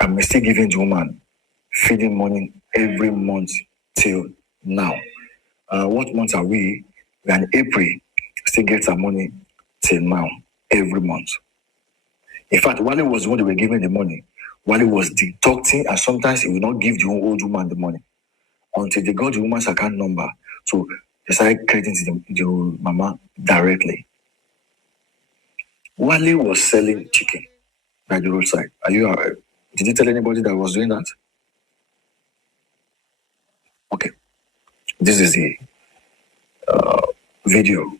I'm still giving the woman feeding money every month till now. What month are we? We are in April. Still gets her money till now, every month. In fact, while it was the one they were giving the money, while he was deducting, and sometimes he will not give the old woman the money until they got the woman's account number. So they started crediting the mama directly. Wale was selling chicken by the roadside. Are you aware? Did you tell anybody that was doing that? Okay. This is the video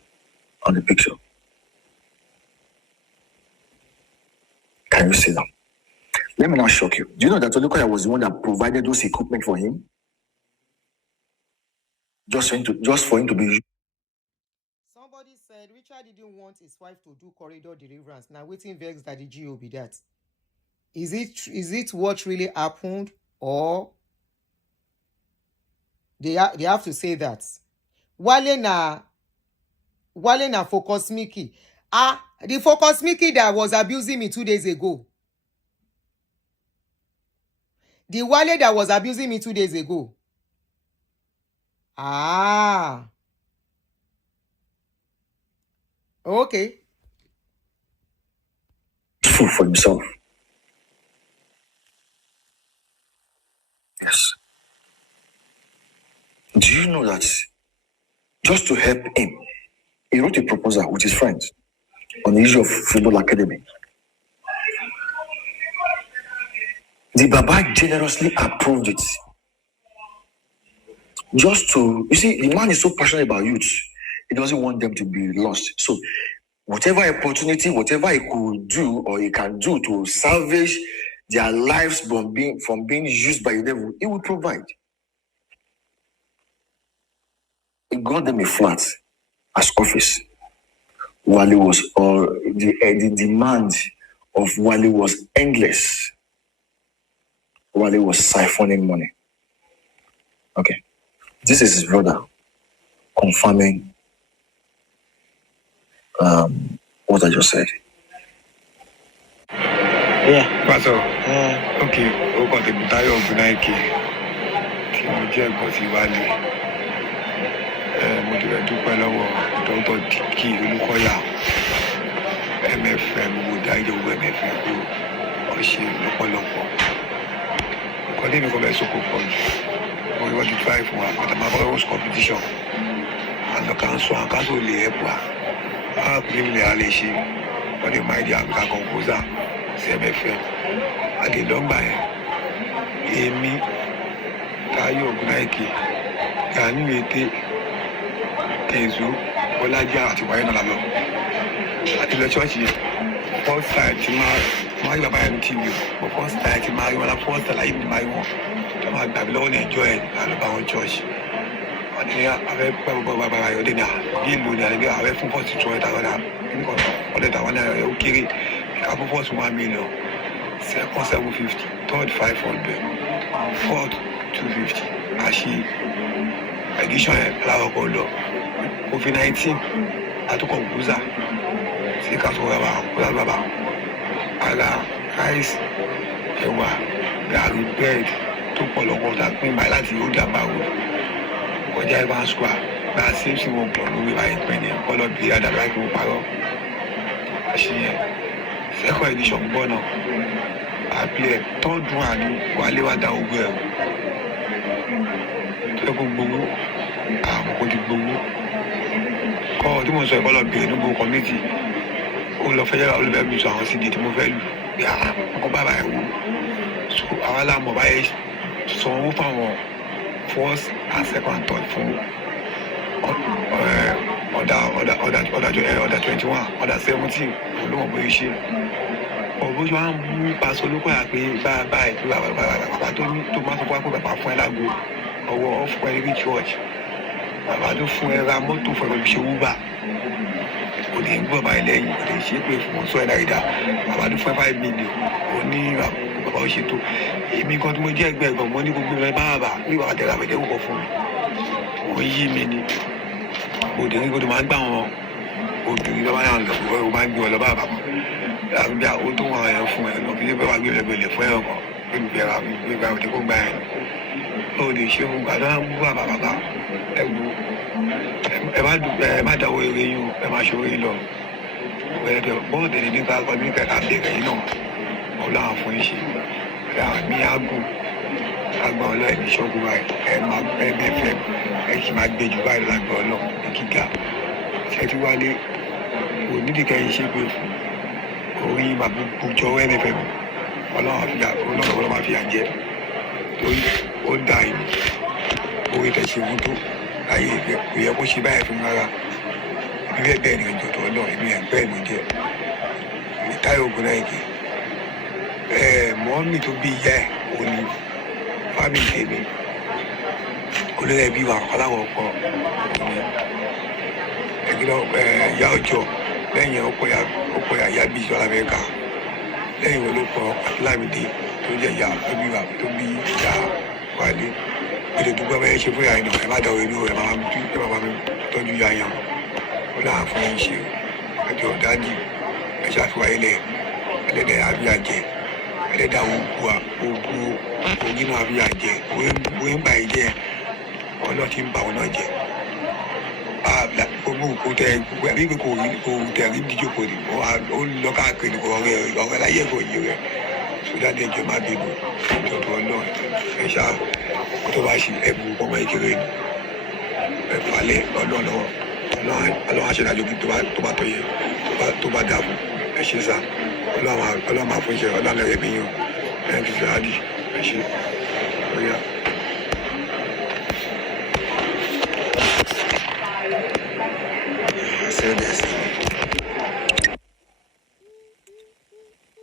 on the picture. Can you see them? Let me not shock you. Do you know that Olukoya was the one that provided those equipment for him? Just for him to be. Somebody said Richard didn't want his wife to do corridor deliverance. Now waiting vex that the GO be that. Is it what really happened, or they have to say that? Wale na focus Mickey. The focus Mickey that was abusing me 2 days ago. The Wale that was abusing me 2 days ago. Okay. Food for himself. Yes. Do you know that just to help him, he wrote a proposal with his friends on the issue of football academy. The Baba generously approved it. Just to, you see, the man is so passionate about youth. He doesn't want them to be lost. So whatever opportunity, whatever he could do or he can do to salvage their lives from being used by the devil, he will provide. He got them a flat as office. Wale was, or the demand of Wale was endless. Wale was siphoning money. Okay. This is his brother. confirming what I just said. Yeah. Pastor. Okay. O got the Butayo of Nike. Timothy Wale. Mo ti rẹ̀ dúpẹ́ lọ́wọ́ Dr. Tiki Olúkọ́yà MFM wo dájọ́ owó MFM kó ọ̀ṣẹ́ lọ́pọ̀lọpọ̀. Nǹkan tí mi kò fẹ́ sọ́kò pọ̀ jù. Mo rí wọ́n ti try fún wa àti àmọ́ àbọ̀wọ́ competition. Àlọ́ council lè help wa. Àwọn àpèlè mi lè ṣe. Wọ́n lè máa di àgbà composer sí MFM. Àdèlọ́gbà yẹn. Èmi Táyọ̀ Ògúnnáìkè Gani Wete Kenzo Bọ́lájà àti wáyé náà lọ àti lọ ṣọ́ọ̀ṣì yẹn first time ti máa rí bàbá yẹn TV but first time ti máa rí wọn la first time láyé mi máa rí wọn tó máa gbàgbé lọ́wọ́ ní ẹjọ́ ẹ̀ àlọ́bà wọn church wọn ní abẹ́ pẹ́ bàbá yẹn ọdẹ ní bí ìlú ní àlẹ́ abẹ́ fún first 200,000 ọdẹ tàwọn náà ó kéré kápó first 1 million second 750 third 500 fourth 250 àṣì edition yẹn láwọn kọ lọ COVID-19 àtúkọ̀ gbúzà sí kásọ̀ bàbá ara rice ẹ̀wà gàrí bread tó pọ̀ lọ́pọ̀ tá a pín báyìí láti ó dàgbà wò kọjá Evans Square gba sẹ́ẹ̀sì wọn pọ̀ lórí báyìí pín ní ọpọlọ bíi àdàbà kí wọ́n parọ́ àṣìyẹn second edition gbọ́nà àpilẹ̀ tọ́dún àní wálé wá dá ogun ẹ̀rù tó kó gbowó àwọn kò ti gbowó kọ́ tí mo sọ ìkọlọ̀ bèrè nígbò community ó lọ fẹ́ yára olùbẹ̀ mi sọ àwọn sídi tí mo fẹ́ lù bí àwọn bàbá ẹ̀ wò so àwọn aláàmọ̀ báyìí sanwó fáwọn first and second third fún ọ̀dà 21 ọ̀dà 17 olóhùn bóyá ṣe ọ̀bọ̀n ṣe wá ń mú paṣọ olókọ́ yà pé báyìí pé bàbá tó máa fọwọ́ pé bàbá fún ẹ lágbo ọwọ́ ọ̀fọ̀ ẹ̀rí church bàbá tó fún ẹ ra mọ́tò fún ẹ ṣe wúbà kò ní gbọ́ báyìí lẹ́yìn kò ní ṣe pé fún ọ̀ṣọ́ ẹ̀dá ìdá bàbá tó fún ẹ 5 million kò ní bàbá ó ṣètò èmi kan tí mo jẹ́ ẹgbẹ́ ẹ̀gbọ́n mo ní gbogbo ẹ bàbá ní bàbá tẹ̀lé àbẹ̀tẹ̀ wúkọ̀ fún mi kò yí mi ni òde ní kó tó máa ń gbà wọn obìnrin lọ́wọ́ náà lọ ó máa ń gbé ọ lọ bàbá àbí ó tó wọn ẹ̀ fún ẹ lọ bí bẹ́ẹ̀ wá gbé lẹ́gbẹ̀lẹ̀ fún ẹ̀ ọkọ̀ olùbẹ̀rẹ̀ àbí gbégbá òde kó gbà ẹ̀ ó lè ṣe fún gbàdá ń bú bàbá ẹ wo ẹ má dáwọ́ eré yín o ẹ má ṣòro yín lọ bọ́ọ̀ tẹ̀lé nípa ọdún kẹta bẹ̀rẹ̀ yín náà ọlọ́run fún yín ṣe àmì àgùn agbọ̀n ọlọ́ọ̀ ní ṣọ́gun báyìí ẹ máa fẹ́ ẹ sì máa gbé jù báyìí lágbọ̀n ọlọ́ọ̀ ní gíga ṣe ti wálé onídìkẹ́ yín ṣe pé fún orí màbúkú jọ ẹnẹfẹ mi ọlọ́run máa fi àjẹ torí ó dà yìí orí tẹ̀sí fún tó ayé ìfẹ́ kò yẹ kó ṣe báyìí fún rárá ibi bẹ́ẹ̀ ni ọjọ́ tó ọlọ́run ibi ẹ̀ bẹ́ẹ̀ ló jẹ́ Táyọ̀ Ògúnnáìkè mọ́mì tó bí ìyá ẹ̀ òní fámìlì tèmi olórí ẹbí wa aláwọ̀ ọkọ̀ òní ẹgbẹ́ ìyá ọjọ́ lẹ́yìn ọkọ̀ ìyá bíi ìjọba Amẹ́ríkà lẹ́yìn wọn ló kọ Lámìdé tó jẹ́ ìyá ẹbí wa tó bí ìyá Wálé èdè tó gbọ́ bẹ́ẹ̀ ṣe fún ìyá yẹn náà ẹ má dáwọ́ inú ẹ máa mi tọ́jú ìyá yẹn ó láà fún yín ṣe ẹjọ́ dáàdì ẹ ṣàfihàn ilẹ̀ ẹlẹ́dẹ̀ àbíyàjẹ ẹlẹ́dẹ̀ àwọn ògùn nínú àbíyàjẹ òwe ń bà yín jẹ ọlọ́ọ̀tì ń bà wọn náà jẹ gbogbo kò tẹ gbogbo àbí kò tẹ rí díjókòó ni ó lọ káàkiri ọ̀rẹ́ láyé ẹ̀kọ́ yìí rẹ̀ sódàdé ẹjọ́ má bínú ìjọba ọlọ́run ẹ ṣáà tó bá ṣe ẹ̀bùn ọmọ ìkéré ni ẹ falẹ̀ ọlọ́run aṣèdájọ́ kí tó bá tọ́ yẹ tó bá dà fún ẹ ṣe sá ọlọ́run máa fún iṣẹ́ ọlọ́run lẹ́rẹ̀ mi yàn ẹ̀ fi fẹ́ àdì ẹ ṣe lóyà.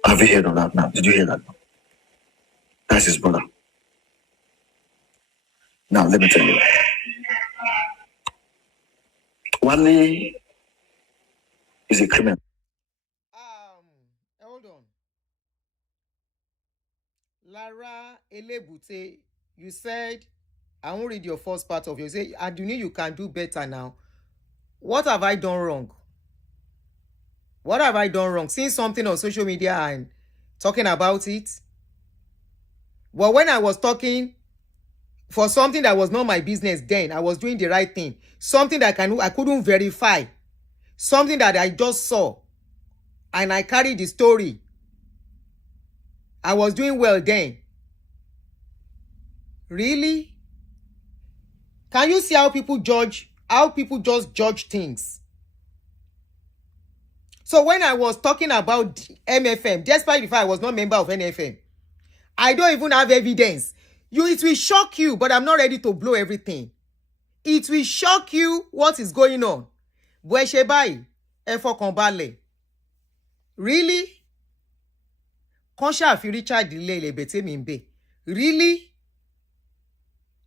Have you heard of that now? Did you hear that? That's his brother. Now, let me tell you. Wale is a criminal. Hold on. Lara Elebute, you said I won't read your first part of your say, Aduni, you can do better now. What have I done wrong? What have I done wrong? Seeing something on social media and talking about it? Well, when I was talking for something that was not my business then, I was doing the right thing. Something that I couldn't verify. Something that I just saw. And I carried the story. I was doing well then. Really? Can you see how people judge? How people just judge things? So when I was talking about MFM, despite the fact I was not a member of NFM, I don't even have evidence. It will shock you, but I'm not ready to blow everything. It will shock you what is going on. Bweshebai, Efokambale. Really? Konsha fi Richard delay lebete mimbe. Really?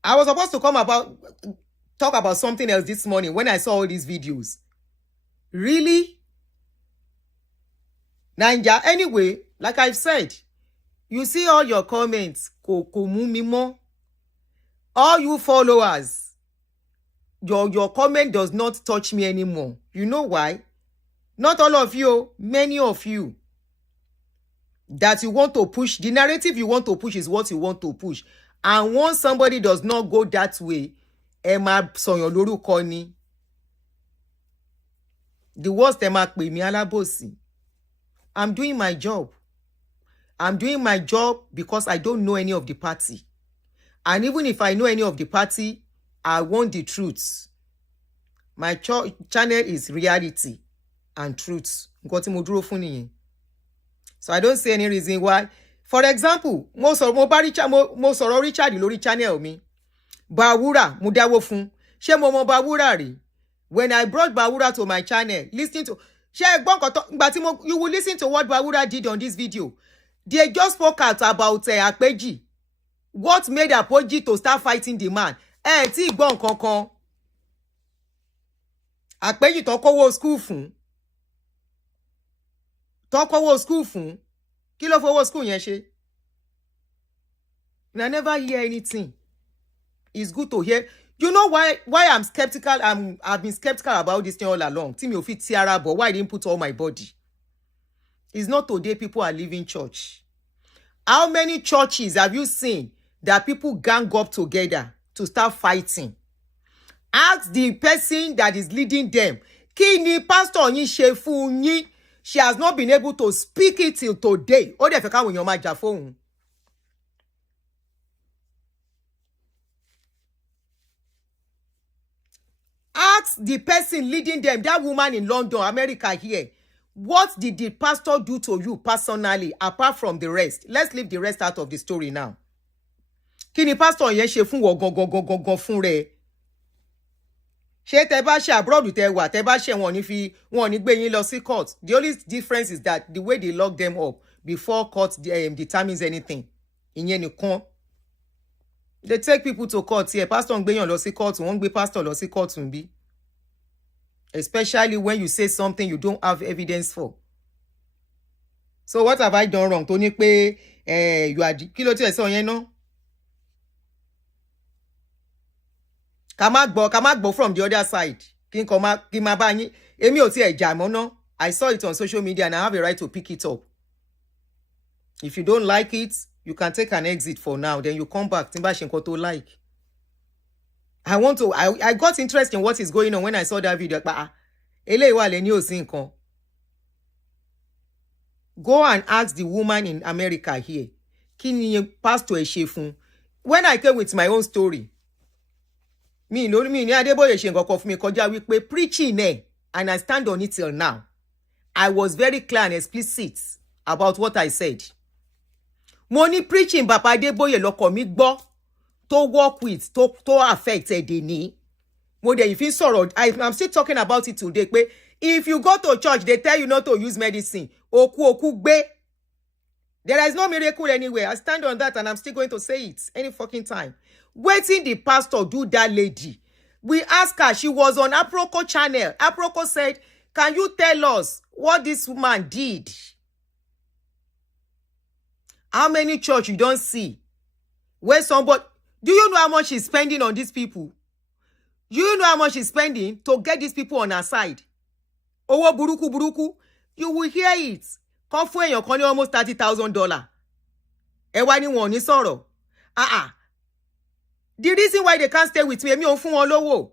I was supposed to talk about something else this morning when I saw all these videos. Really? Nanja, anyway, like I've said, you see all your comments, all you followers, your comment does not touch me anymore. You know why? Not all of you, many of you, that you want to push, the narrative you want to push is what you want to push. And once somebody does not go that way, Emma Sonyo Loruko ni. The worst Emma pe mi alabosi. I'm doing my job. I'm doing my job because I don't know any of the party. And even if I know any of the party, I want the truth. My channel is reality and truth. So I don't see any reason why. For example, most of Richard lórí channel mi. Bawura, mo dáwó fún. Ṣé mo mọ Bawura rí? When I brought Bawura to my channel, listening to you will listen to what Bawura did on this video. They just spoke out about Akpeji. What made Akpeji to start fighting the man? Tí gbọ́ nǹkan kan. Akpeji tó kówó school fún. Tó kówó school fún. Kí ló fowó school yẹn ṣe? I never hear anything. It's good to hear. You know why I'm skeptical? I've been skeptical about this thing all along. Tí mi ò fi ti ara bọ̀, why I didn't put all my body? It's not today people are leaving church. How many churches have you seen that people gang up together to start fighting? Ask the person that is leading them. Kí ni pastor yín ṣe fún yín? She has not been able to speak it till today. Ó dẹ̀ fẹ́ káwọn èèyàn máa jà fóun. Ask the person leading them, that woman in London, America here. What did the pastor do to you personally, apart from the rest? Let's leave the rest out of the story now. Kí ni pastor yẹn ṣe fún wọ gangan fún rẹ̀? Ṣé tẹ́ bá ṣe abroad tẹ́ wà, tẹ́ bá ṣe wọn ní gbé yín lọ sí court. The only difference is that the way they lock them up before court determines anything. Ìyẹn nìkan. They take people to court here. Pastor ń gbé yàn lọ sí court, wọ́n gbé pastor lọ sí court nbí. Especially when you say something you don't have evidence for. So what have I done wrong? Tó ní pé you are kí ló tiẹ̀ sọ yẹn náà? Ká má gbọ́ from the other side. Kí n má bá yín. Èmi ò tiẹ̀ jà mọ́ ná. I saw it on social media and I have a right to pick it up. If you don't like it, you can take an exit for now. Then you come back. Tí n bá ṣe nǹkan tó like. I got interest in what is going on when I saw that video. Eléyìí wà lẹ́ni ò sí nǹkan. Go and ask the woman in America here. Kí ni pastor ẹ ṣe fún? When I came with my own story, mi ní Adébóyè ṣe nǹkan kan fún mi kọjá wípé preaching and I stand on it till now. I was very clear and explicit about what I said. Mo ní preaching Bàbá Adébóyè lọ́kọ mi gbọ́ to work with, to affect Aduni. Mo dẹ̀ if sọ̀rọ̀, I'm still talking about it today. Pé if you go to church, they tell you not to use medicine. Oku gbe. There is no miracle anywhere. I stand on that and I'm still going to say it any fucking time. Waiting the pastor do that lady. We asked her, she was on Aproko channel. Aproko said, can you tell us what this woman did? How many church you don't see? Where somebody, Do you know how much she's spending on these people? You know how much she's spending to get these people on her side? Owo buruku buruku. You will hear it. Come for your money almost $30,000. Ẹ wá ní wọn ní sọ̀rọ̀. The reason why they can't stay with me, èmi ò fún wọn lówó.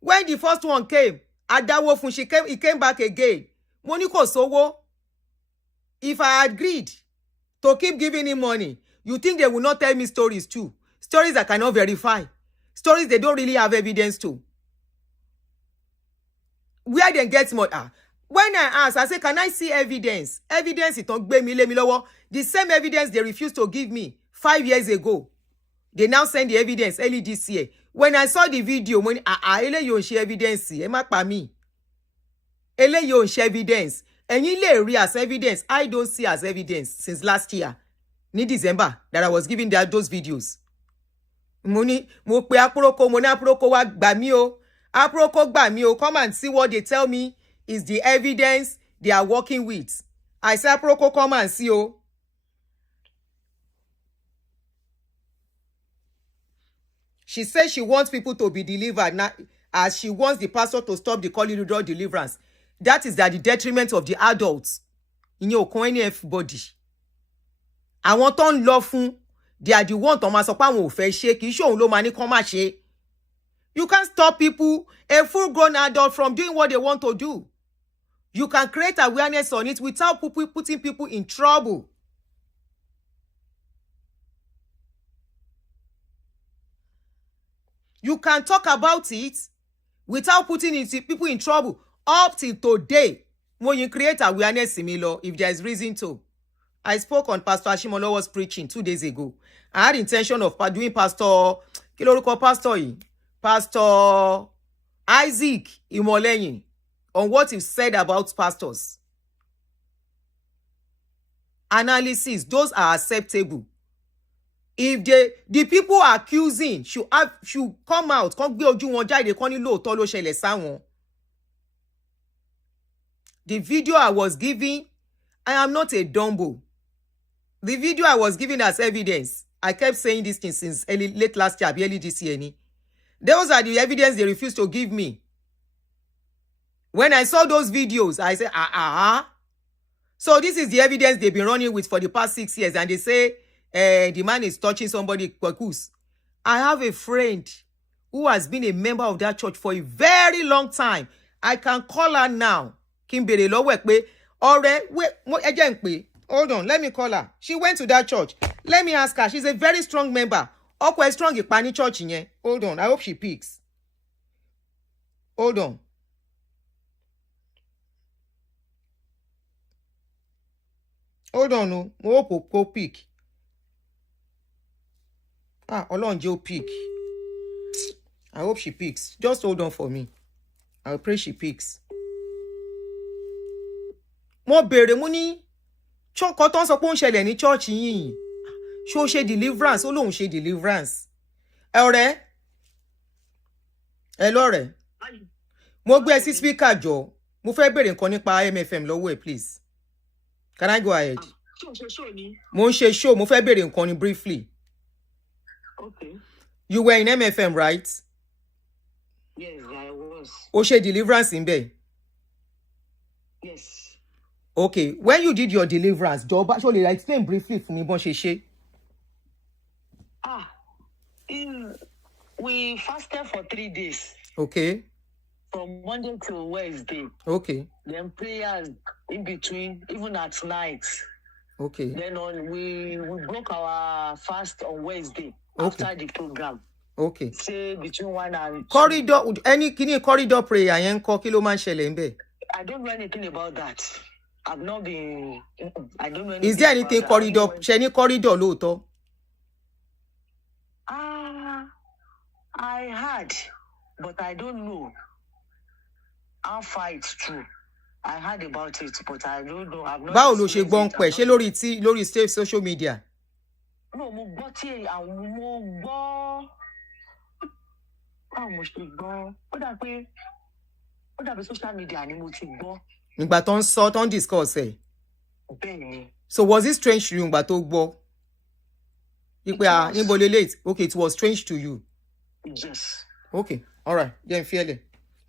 When the first one came, Adawo fún he came back again. Mo ní kò sówó. If I agreed to keep giving him money, you think they will not tell me stories too? Stories I cannot verify. Stories they don't really have evidence to. Where they get money? When I ask, I say, can I see evidence? Evidence it don't me lower. The same evidence they refused to give me 5 years ago. They now send the evidence early this year. When I saw the video, when ele yon share evidence, e ma pa mi. Ele yon share evidence. And you lay real as evidence. I don't see as evidence since last year. Ni December that I was giving those videos. Money, mo pe aproko, mo na aproko wa gba mi o. Aproko gba mi o. Come and see what they tell me is the evidence they are working with. I say aproko come and see o. She says she wants people to be delivered now, as she wants the pastor to stop the corridor deliverance. That is at the detriment of the adults. In your coin everybody. I want on love fun. They are the one to ma sọ pa wọ́n ò fẹ́ ṣe kì í ṣe òun ló máa ní kàn má ṣe. You can't stop people, a full-grown adult, from doing what they want to do. You can create awareness on it without putting people in trouble. You can talk about it without putting people in trouble. Up till today, when you create awareness in me, law, if there is reason to. I spoke on Pastor Ashimolowo's preaching 2 days ago. I had intention of doing Pastor Isaac Imoleyin on what he said about pastors. Analysis, those are acceptable. If the people accusing should come out, come gbé ojú wọn jáde, kàn ní lóòótọ́ ló ṣẹlẹ̀ sáwọn. The video I was giving, I am not a Dumbo. The video I was giving as evidence, I kept saying this thing since late last year, early this year. Those are the evidence they refused to give me. When I saw those videos, I said, So this is the evidence they've been running with for the past 6 years, and they say, the man is touching somebody. I have a friend who has been a member of that church for a very long time. I can call her now. Kimbere lọ́wọ́ pé ọ̀rẹ́ hold on, let me call her. She went to that church. Let me ask her. She's a very strong member. Ọkọ strong ìpani church yẹn. Hold on, I hope she picks. Hold on. Hold on, no. Mo hope ko pick. Ọlọ́run jẹ́ ó pick. I hope she picks. Just hold on for me. I pray she picks. Mo bèrè mo ní chọ́kọ́ tó ń sọ pé ó ń ṣẹlẹ̀ ní church yìí. Ṣó ṣe deliverance, ó lóun ṣe deliverance. Ọ̀rẹ́. Ẹ lọ́rẹ́. Mo gbé ẹ sí speaker jọ. Mo fẹ́ bèrè nǹkan nípa MFM lọ́wọ́ ẹ, please. Can I go ahead? Mo ń ṣe show, mo fẹ́ bèrè nǹkan ní briefly. Okay. You were in MFM, right? Yes, I was. Ó ṣe deliverance in bẹ̀. Yes. Okay, when you did your deliverance, job actually explain briefly for me bọ́n ṣe ṣe. We fasted for 3 days. Okay. From Monday to Wednesday. Okay. Then prayers in between, even at night. Okay. Then we broke our fast on Wednesday. Okay. After the program. Okay. Say between 1 and 2. Corridor, any corridor prayer yẹn ńkọ́, kí ló máa ń ṣẹlẹ̀ ńbẹ̀? I don't know anything about that. I've not been. I don't know anything. Is there anything corridor? Ṣé ní corridor lóòótọ́? I heard, but I don't know how far it's true. I heard about it, but I don't know. I've not. Báwo ló ṣe gbọ́ ń pẹ̀? Ṣé lórí state social media? No, mo gbọ́ tí mo gbọ́. Báwo mo ṣe gbọ́? Ó dàbí social media ni mo ti gbọ́. Nígbà tó ń sọ, tó ń discuss ẹ̀. Bẹ́ẹ̀ni. So was it strange to you nígbà tó gbọ́? Okay, it was strange to you. Yes. Okay, all right, then fearless.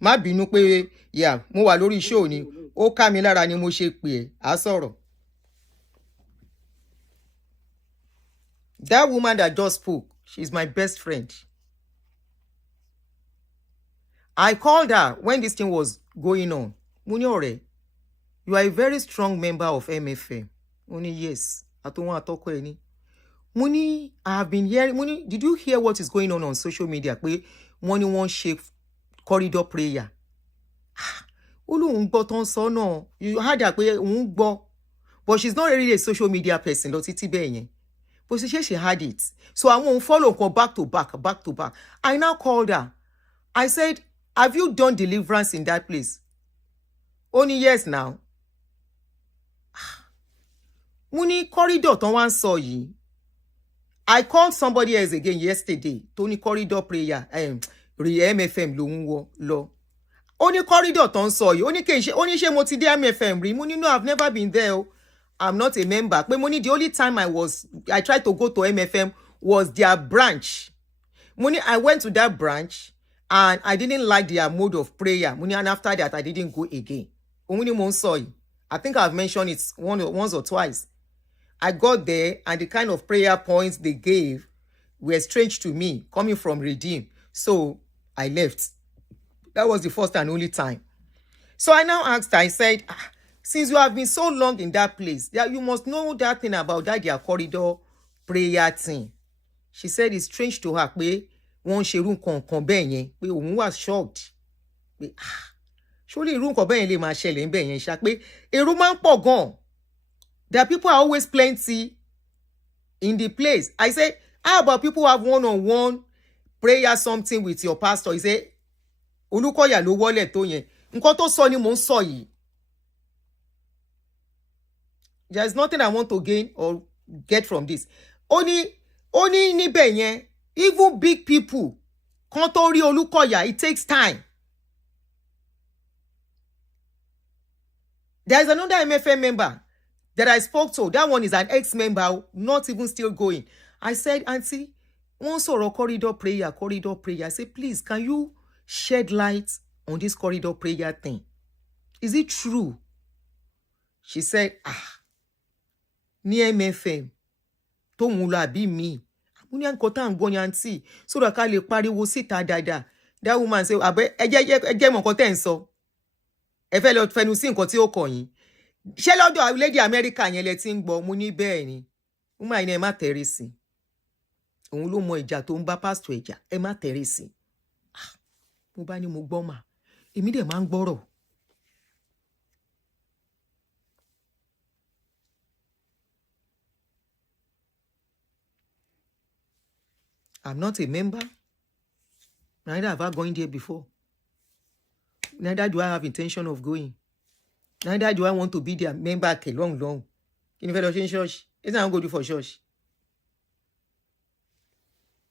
Má bínú pé yeah, mo wà lórí show ni. Ó ká mi lára ni mo ṣe pè é. Á sọ̀rọ̀. That woman that just spoke, she's my best friend. I called her when this thing was going on. Mo ní ọ̀rẹ́, you are a very strong member of MFM. Mo ní yes. Àtòwọn àtọkọ ẹ ní. Mo ní I have been hearing. Mo ní, did you hear what is going on social media? Pé wọ́n ní wọ́n ṣe corridor prayer. Ó lóun gbọ́ tán sọ náà. You heard her pé òun gbọ́. But she's not really a social media person lọ títí bẹ́ẹ̀ yẹn. But she had it. So I won't follow her back to back. I now called her. I said, have you done deliverance in that place? Only yes now. Muni corridor ton wan sọ yìí. I called somebody else again yesterday. Tony corridor prayer. MFM lòun lọ. Only corridor ton sọ yìí. Only ṣé mo ti dé MFM rí. Muni no, I've never been there. I'm not a member. But money, the only time I tried to go to MFM was their branch. Money, I went to that branch and I didn't like their mode of prayer. Money, and after that, I didn't go again. Only Monsoy. I think I've mentioned it once or twice. I got there and the kind of prayer points they gave were strange to me, coming from Redeem. So I left. That was the first and only time. So I now asked her, I said, since you have been so long in that place, that you must know that thing about that their corridor prayer thing. She said it's strange to her pé wọ́n ṣe irú nǹkan bẹ́ẹ̀ yẹn pé òun was shocked. Pé surely irú nǹkan bẹ́ẹ̀ yẹn lè máa ṣẹlẹ̀ ńbẹ̀ yẹn ṣá pé èrò máa ń pọ̀ gan. There are people are always plenty in the place. I said, how about people have one-on-one prayer something with your pastor? He said, Olúkọ̀yà ló wọlé tó yẹn. Nǹkan tó sọ ni mò ń sọ yìí. There's nothing I want to gain or get from this. Only níbẹ̀ yẹn, even big people, kan tó rí Olúkọ̀yà, it takes time. There is another MFM member that I spoke to. That one is an ex-member, not even still going. I said, Aunty, wọ́n sọ̀rọ̀ corridor prayer. I said, please, can you shed light on this corridor prayer thing? Is it true? She said, ní MFM tóun lọ àbí mi. Mo ní nǹkan tá ń gbọ́ ni Aunty, so that ká lè pariwo síta dáadáa. That woman say, ẹ jẹ́ mọ̀ nǹkan tẹ́ ń sọ. Ẹ fẹ́ lọ fẹnu sí nǹkan tí ó kàn yín. Ṣé lọ́dọ̀ Lady America yẹn lẹ ti ń gbọ́? Mo ní bẹ́ẹ̀ ni. Woman yẹn ẹ má tẹ̀rí sí. Òun ló mọ ìjà tó ń bá pastor ẹ̀jà. Ẹ má tẹ̀rí sí. Mo bá ní mo gbọ́ mà. Èmi dẹ̀ máa ń gbọ́rọ̀. I'm not a member. Neither have I gone there before. Neither do I have intention of going. Neither do I want to be their member long. In fellowship church, it's not go do for church.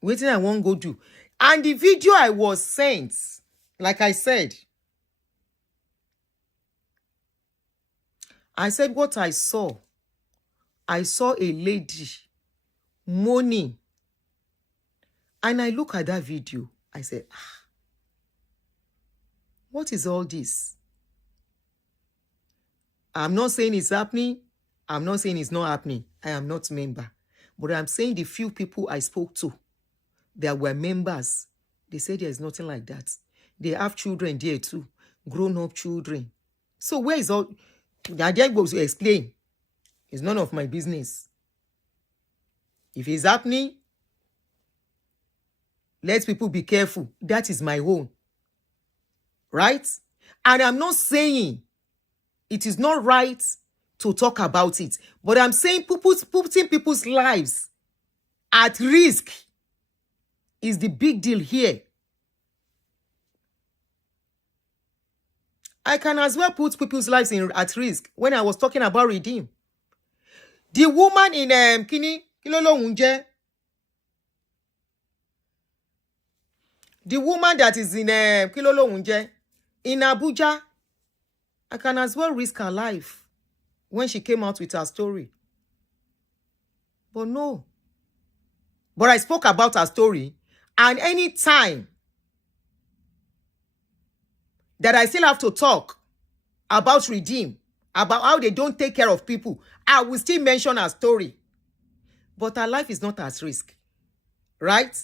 Waiting I won't go do. And the video I was sent, like I said what I saw. I saw a lady moaning. And I look at that video. I said, what is all this? I'm not saying it's happening. I'm not saying it's not happening. I am not a member. But I'm saying the few people I spoke to that were members, they said there's nothing like that. They have children there too. Grown-up children. So where is all... I didn't go to explain. It's none of my business. If it's happening, let people be careful. That is my own. Right? And I'm not saying it is not right to talk about it. But I'm saying putting people's lives at risk is the big deal here. I can as well put people's lives at risk when I was talking about Redeem. The woman in the woman that is in in Abuja, I can as well risk her life when she came out with her story. But no. But I spoke about her story, and any time that I still have to talk about Redeem, about how they don't take care of people, I will still mention her story. But her life is not at risk, right?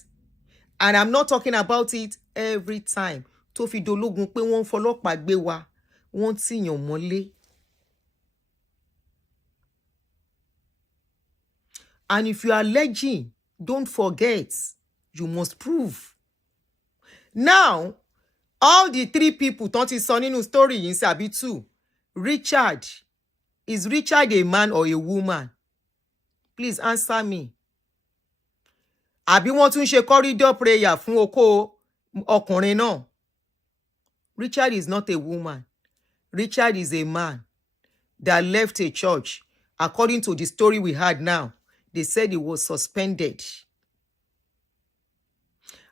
And I'm not talking about it every time. Tó fi dológun pé wọ́n fọlọ́pàá gbé wa, wọ́n tìyàn mọ́lé. And if you are alleging, don't forget, you must prove. Now, all the 3 people tán ti sọ nínú story yìí ṣàbí 2. Richard, is Richard a man or a woman? Please answer me. Àbí wọ́n tún ṣe corridor prayer fún okó ọkùnrin náà? Richard is not a woman. Richard is a man that left a church. According to the story we had now, they said he was suspended.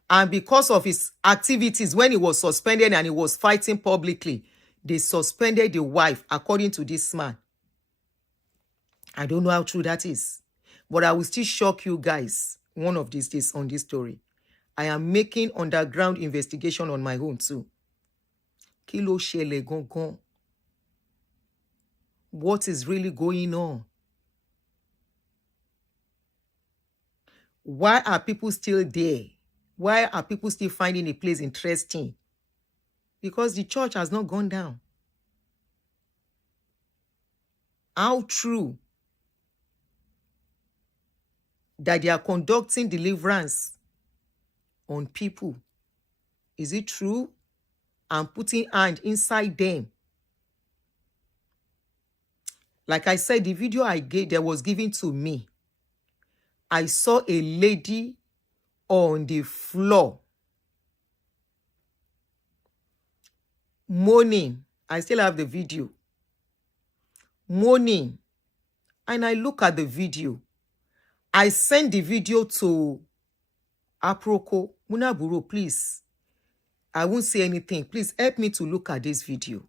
And because of his activities when he was suspended and he was fighting publicly, they suspended the wife, according to this man. I don't know how true that is, but I will still shock you guys one of these days on this story. I am making underground investigation on my own too. Kí ló ṣẹlẹ̀ gangan? What is really going on? Why are people still there? Why are people still finding a place interesting? Because the church has not gone down. How true that they are conducting deliverance on people? Is it true? And putting hand inside them. Like I said, the video that was given to me, I saw a lady on the floor moaning. I still have the video. Moaning. And I look at the video. I send the video to Aproko. Munaburo, please. I won't say anything. Please help me to look at this video.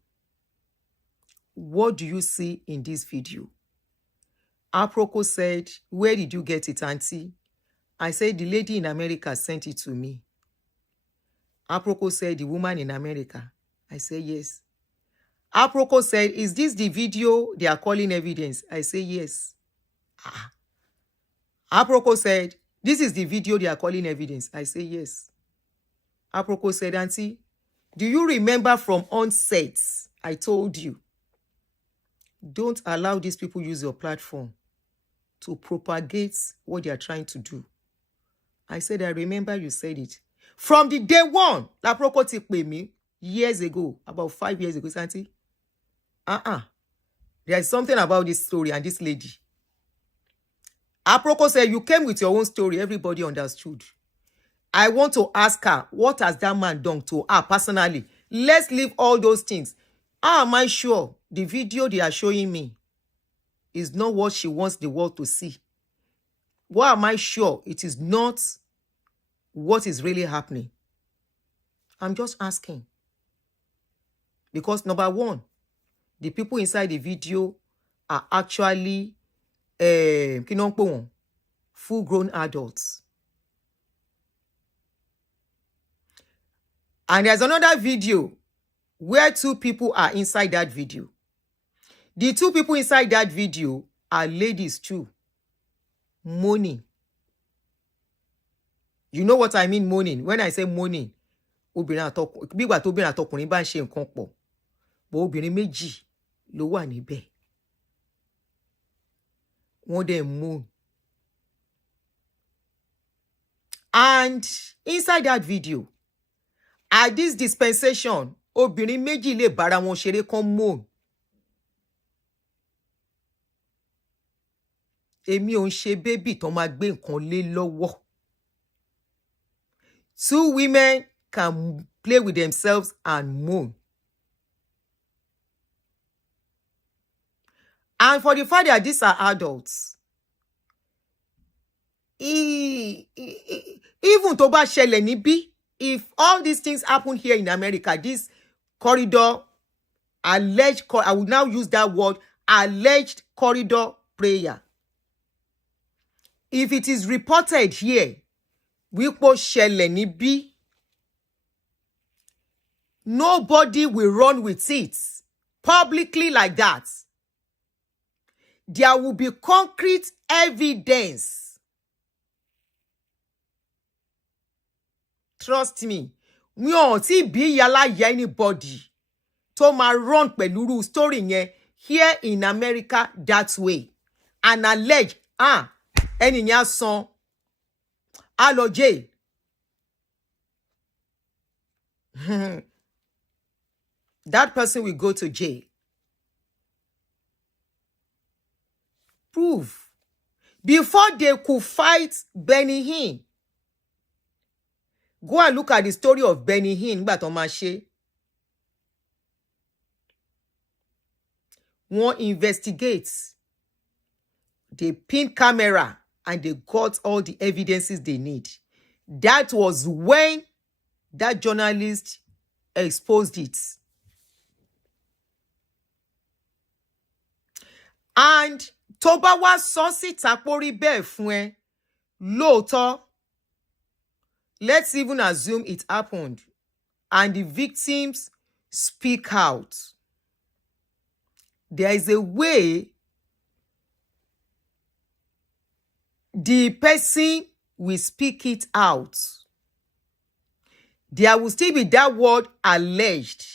What do you see in this video? Aproko said, where did you get it, Aunty? I said, the lady in America sent it to me. Aproko said, the woman in America. I said, yes. Aproko said, is this the video they are calling evidence? I say, yes. Aproko said, this is the video they are calling evidence. I say, yes. Aproko said, Aunty, do you remember from onset, I told you, don't allow these people use your platform to propagate what they are trying to do. I said, I remember you said it. From the day one, Aproko ti pè mí years ago, about 5 years ago, Aunty. There is something about this story and this lady. Aproko said, you came with your own story. Everybody understood. I want to ask her, what has that man done to her personally? Let's leave all those things. How am I sure the video they are showing me is not what she wants the world to see? Why am I sure it is not what is really happening? I'm just asking. Because number one, the people inside the video are actually full-grown adults. And there's another video where 2 people are inside that video. The 2 people inside that video are ladies too. Moaning. You know what I mean moaning? When I say moaning, obìnrin bígbà tó obìnrin àtọkùnrin bá ń ṣe nǹkan pọ̀. But obìnrin méjì ló wà níbẹ̀. Wọ́n dẹ̀ moan. And inside that video, at this dispensation, obìnrin méjì lè bára wọn ṣeré kan moan. Èmi ò ń ṣe baby tó máa gbé nǹkan lé lọ́wọ́. 2 women can play with themselves and moan. And for the fact that these are adults, even tó bá ṣẹlẹ̀ níbí, if all these things happen here in America, this corridor, alleged, I will now use that word, alleged corridor prayer. if it is reported here, wípé ṣẹlẹ̀ níbí, nobody will run with it publicly like that. There will be concrete evidence. Trust me. Mi ò tí bí yálà ya anybody tó máa run pẹ̀lú story yẹn here in America that way. And allege, ẹni yẹn á san, á lọ jail. That person will go to jail. Proof. Before they could fight Benny Hinn, go and look at the story of Benny Hinn. But on my share, one investigates. They pin camera and they got all the evidences they need. That was when that journalist exposed it. And Toba was saucy tapori be fún lóòótọ́. Let's even assume it happened. And the victims speak out. There is a way the person will speak it out. There will still be that word alleged.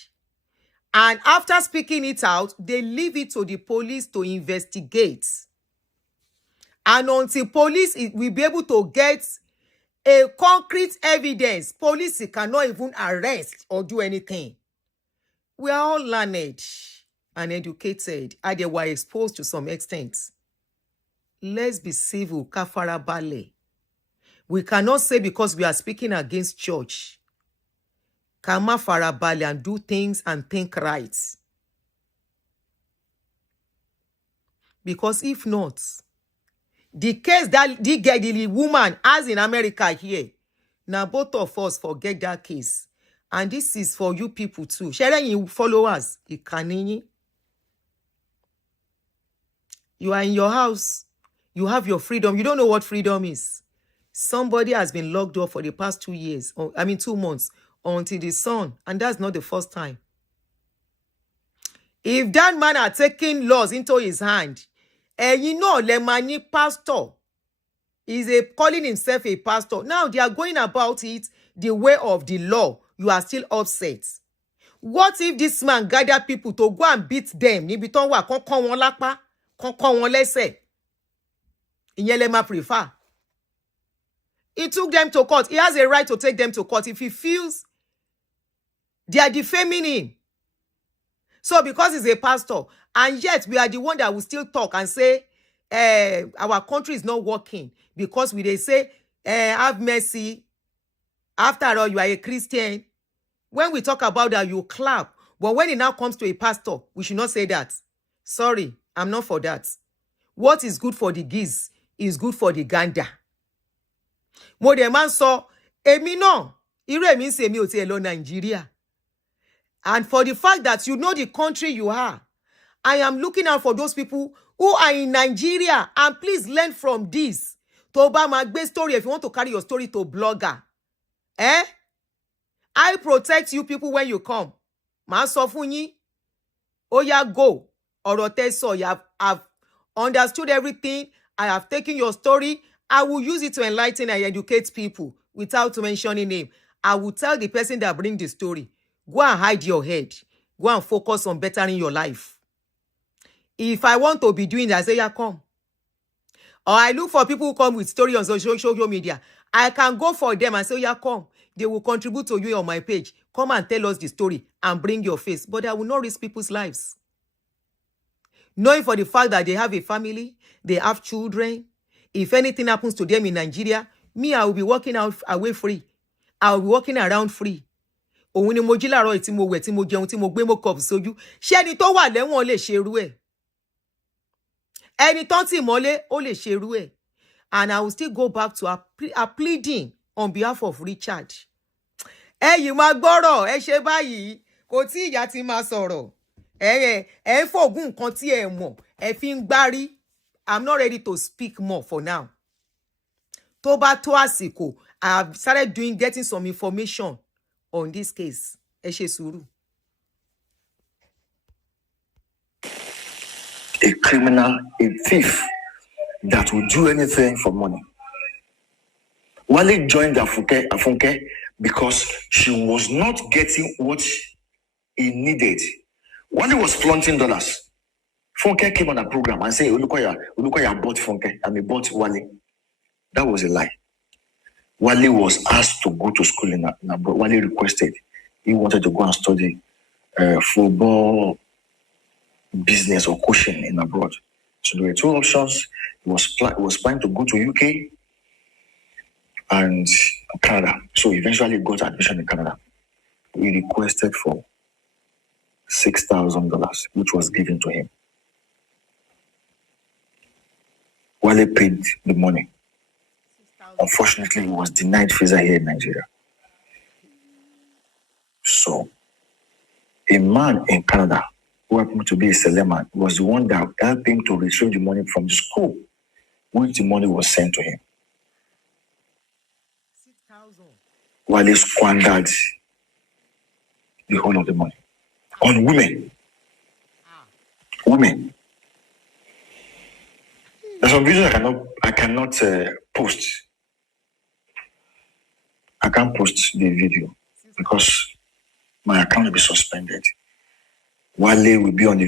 And after speaking it out, they leave it to the police to investigate. And until police will be able to get a concrete evidence, police cannot even arrest or do anything. We are all learned and educated, and they were exposed to some extent. Let's be civil, kafara bale. We cannot say because we are speaking against church, kama farabale, and do things and think right. Because if not, the case that the woman has in America here, now both of us forget that case. And this is for you people too. Sharing you followers, you are in your house. You have your freedom. You don't know what freedom is. Somebody has been locked up for the past 2 years, 2 months, until the son. And that's not the first time. If that man had taken laws into his hand, and you know, Lemani pastor is calling himself a pastor. Now they are going about it the way of the law. You are still upset. What if this man gathered people to go and beat them? Prefer. He took them to court. He has a right to take them to court if he feels they are defaming him. So because he's a pastor, and yet we are the one that will still talk and say, our country is not working because they say, have mercy. After all, you are a Christian. When we talk about that, you clap. But when it now comes to a pastor, we should not say that. Sorry, I'm not for that. What is good for the geese is good for the gander. Mo de man so, emi no, ire mi se mi o ti elo Nigeria. And for the fact that you know the country you are, I am looking out for those people who are in Nigeria, and please learn from this. Toba Magbe story, if you want to carry your story to blogger. I protect you people when you come. Ma sọ fún yín. Oya go. Ọ̀rọ̀ tẹ́ sọ, I've understood everything. I have taken your story. I will use it to enlighten and educate people without mentioning name. I will tell the person that bring the story, go and hide your head. Go and focus on bettering your life. If I want to be doing that, I say, yeah, come. Or I look for people who come with story on social media. I can go for them and say, yeah, come. They will contribute to you on my page. Come and tell us the story and bring your face. But I will not risk people's lives. Knowing for the fact that they have a family, they have children. If anything happens to them in Nigeria, me, I will be walking out away free. I will be walking around free. Òun ni mo jí láàárọ̀ tí mo wẹ̀, tí mo jẹun, tí mo gbé makeup sójú. Ṣé ẹni tó wà lẹ́wọ̀n lè ṣe irú ẹ̀? Ẹni tó tì mọ́lé ó lè ṣe irú ẹ̀. And I will still go back to a pleading on behalf of Richard. Ẹ̀yin máa gbọ́rọ̀, ẹ ṣe báyìí, kò tí ìyá ti máa sọ̀rọ̀. Ẹ ń fògùn nǹkan tí ẹ mọ̀, ẹ fi ń gbárí. I'm not ready to speak more for now. tó bá tó àsìkò, I have started getting some information on this case. Ẹ ṣe sùúrù. A criminal, a thief that will do anything for money. Wale joined Afunke because she was not getting what he needed. Wale was flaunting dollars. Funke came on a program and said, Olukoya bought Funke. Bought Wale. That was a lie. Wale was asked to go to school in abroad. Wale requested. He wanted to go and study football, business, or coaching in abroad. So there were two options. He was planning to go to UK and Canada. So eventually he got admission in Canada. He requested for $6,000, which was given to him. Wale paid the money. Unfortunately, he was denied visa here in Nigeria. So, a man in Canada who happened to be a Seleman was the one that helped him to retrieve the money from the school, which the money was sent to him. 6,000. Wale squandered the whole of the money on women. Women. There's some videos I cannot post. I can't post the video because my account will be suspended. Wale will be on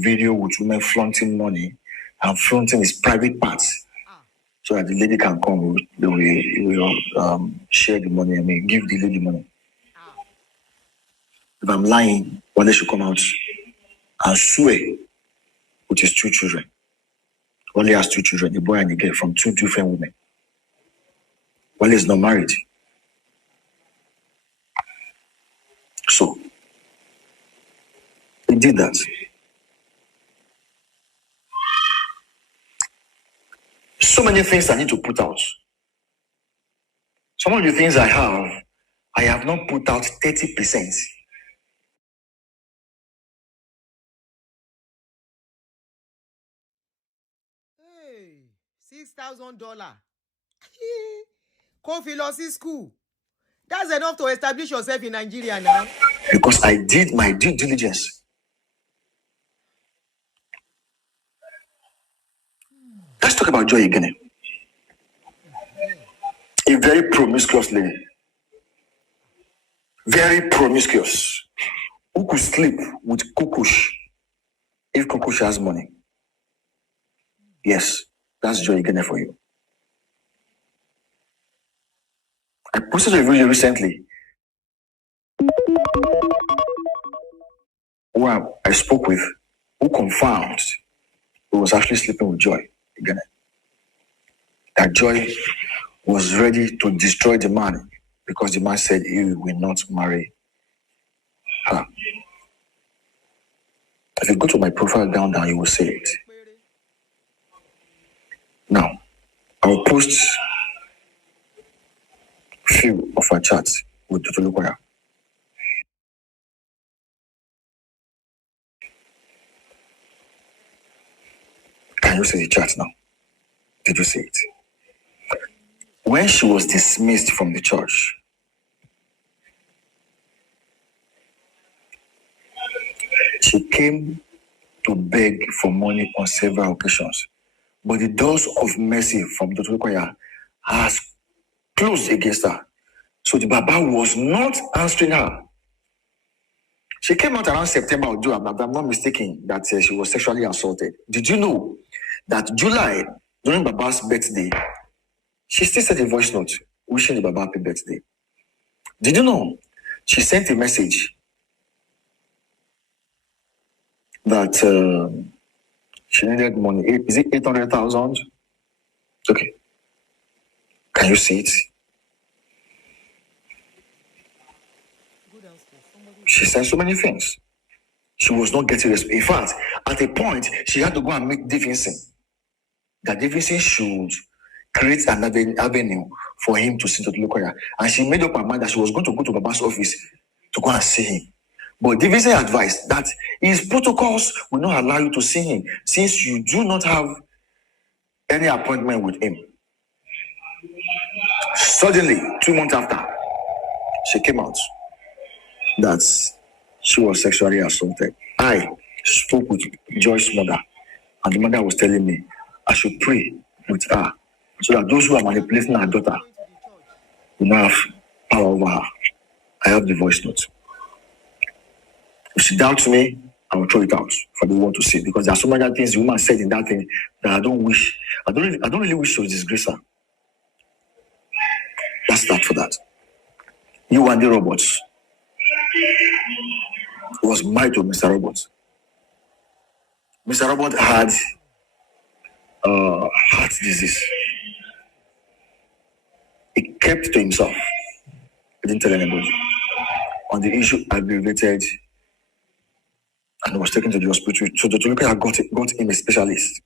video with women flaunting money and flaunting his private parts, so that the lady can come. They will share the money. Give the lady money. If I'm lying, Wale should come out and swear with his two children. Wale has two children, a boy and a girl, from two different women. Wale is not married. So, he did that. So many things I need to put out. Some of the things I have not put out 30%. Hey, $6,000. Go philosophy school. That's enough to establish yourself in Nigeria now. Because I did my due diligence. Let's talk about Joy again. A very promiscuous lady. Very promiscuous. Who could sleep with Kukush if Kukush has money? Yes, that's Joy again for you. I posted a video recently where I spoke with who confirmed who was actually sleeping with Joy again. That Joy was ready to destroy the man because the man said he will not marry her. If you go to my profile down, you will see it. Now, I will post few of our chats with Tutulukwaya. Can you see the chat now? Did you see it? When she was dismissed from the church, she came to beg for money on several occasions. But the doors of mercy from Tutulukwaya has closed against her. So the Baba was not answering her. She came out around September or June, if I'm not mistaken, that she was sexually assaulted. Did you know that July, during Baba's birthday, she still sent a voice note wishing the Baba happy birthday? Did you know she sent a message that she needed money? Is it 800,000? Okay. Can you see it? She said so many things. She was not getting respect. In fact, at a point, she had to go and meet Davidson. That Davidson should create an avenue for him to sit at Lukoya. And she made up her mind that she was going to go to Baba's office to go and see him. But Davidson advised that his protocols will not allow you to see him since you do not have any appointment with him. Suddenly, 2 months after, she came out that she was sexually assaulted. I spoke with Joyce's mother, and the mother was telling me I should pray with her so that those who are manipulating her daughter will not have power over her. I have the voice note. If she doubts me, I will throw it out for the world to see, because there are so many things the woman said in that thing that I don't really wish to disgrace her. That's that for that. You and the robots was married to Mr. Robot. Mr. Robot had heart disease. He kept to himself. He didn't tell anybody. On the issue, aggravated, and was taken to the hospital. So the Toluca got him a specialist,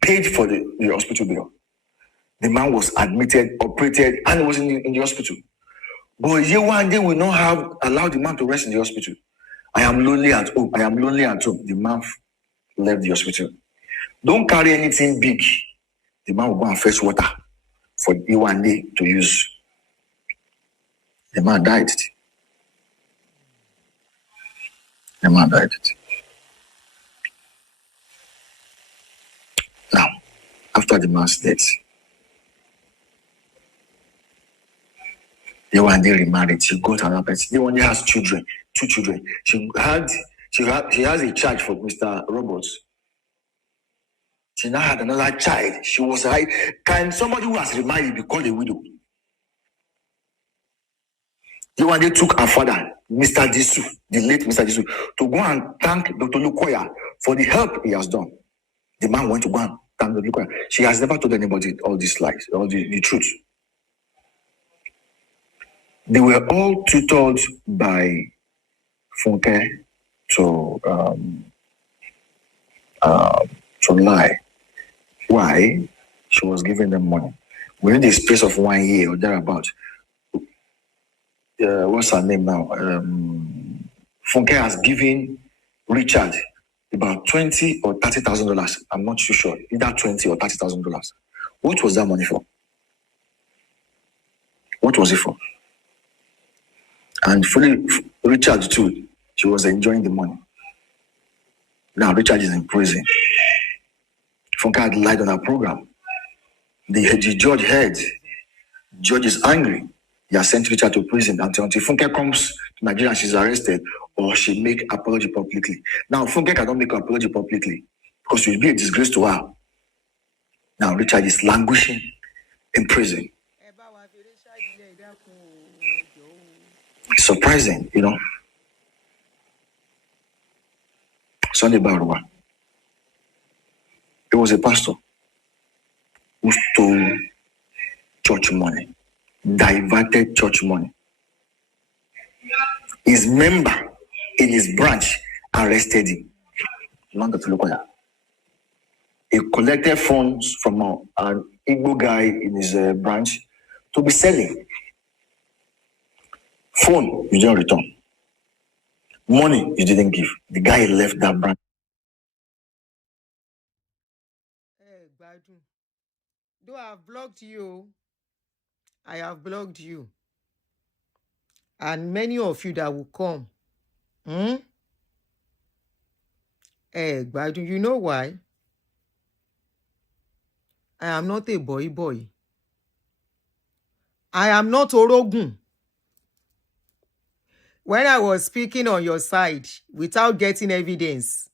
paid for the hospital bill. The man was admitted, operated, and he was in the hospital. But one day will not have allowed the man to rest in the hospital. I am lonely at home. I am lonely at home. The man left the hospital. Don't carry anything big. The man will go and fetch water for you one day to use. The man died. The man died. Now, after the man's death, the one day remarried. She got another person. The one day has children, 2 children. She has a child for Mr. Roberts. She now had another child. She was like, can somebody who has remarried be called a widow? The one day took her father, Mr. Disu, the late Mr. Disu, to go and thank Dr. Lukoya for the help he has done. The man went to go and thank Dr. Lukoya. She has never told anybody all these lies, all the truth. They were all tutored by Funke to lie. Why? She was giving them money. Within the space of 1 year or thereabout, what's her name now? Funke has given Richard about $20,000 or $30,000. I'm not too sure. Either $20,000 or $30,000. What was that money for? What was it for? And fully, Richard too, she was enjoying the money. Now Richard is in prison. Funke had lied on her program. The judge heard. Judge is angry. He has sent Richard to prison until Funke comes to Nigeria and she's arrested, or she make apology publicly. Now Funke cannot make an apology publicly because it will be a disgrace to her. Now Richard is languishing in prison. It's surprising, you know. Sunday Barua. He was a pastor who stole church money, diverted church money. His member in his branch arrested him. He collected funds from an Igbo guy in his branch to be selling. Phone, you didn't return. Money, you didn't give. The guy left that branch. Though I have blocked you, I have blocked you. And many of you that will come. But you know why? I am not a boy. I am not Orogun. When I was speaking on your side without getting evidence,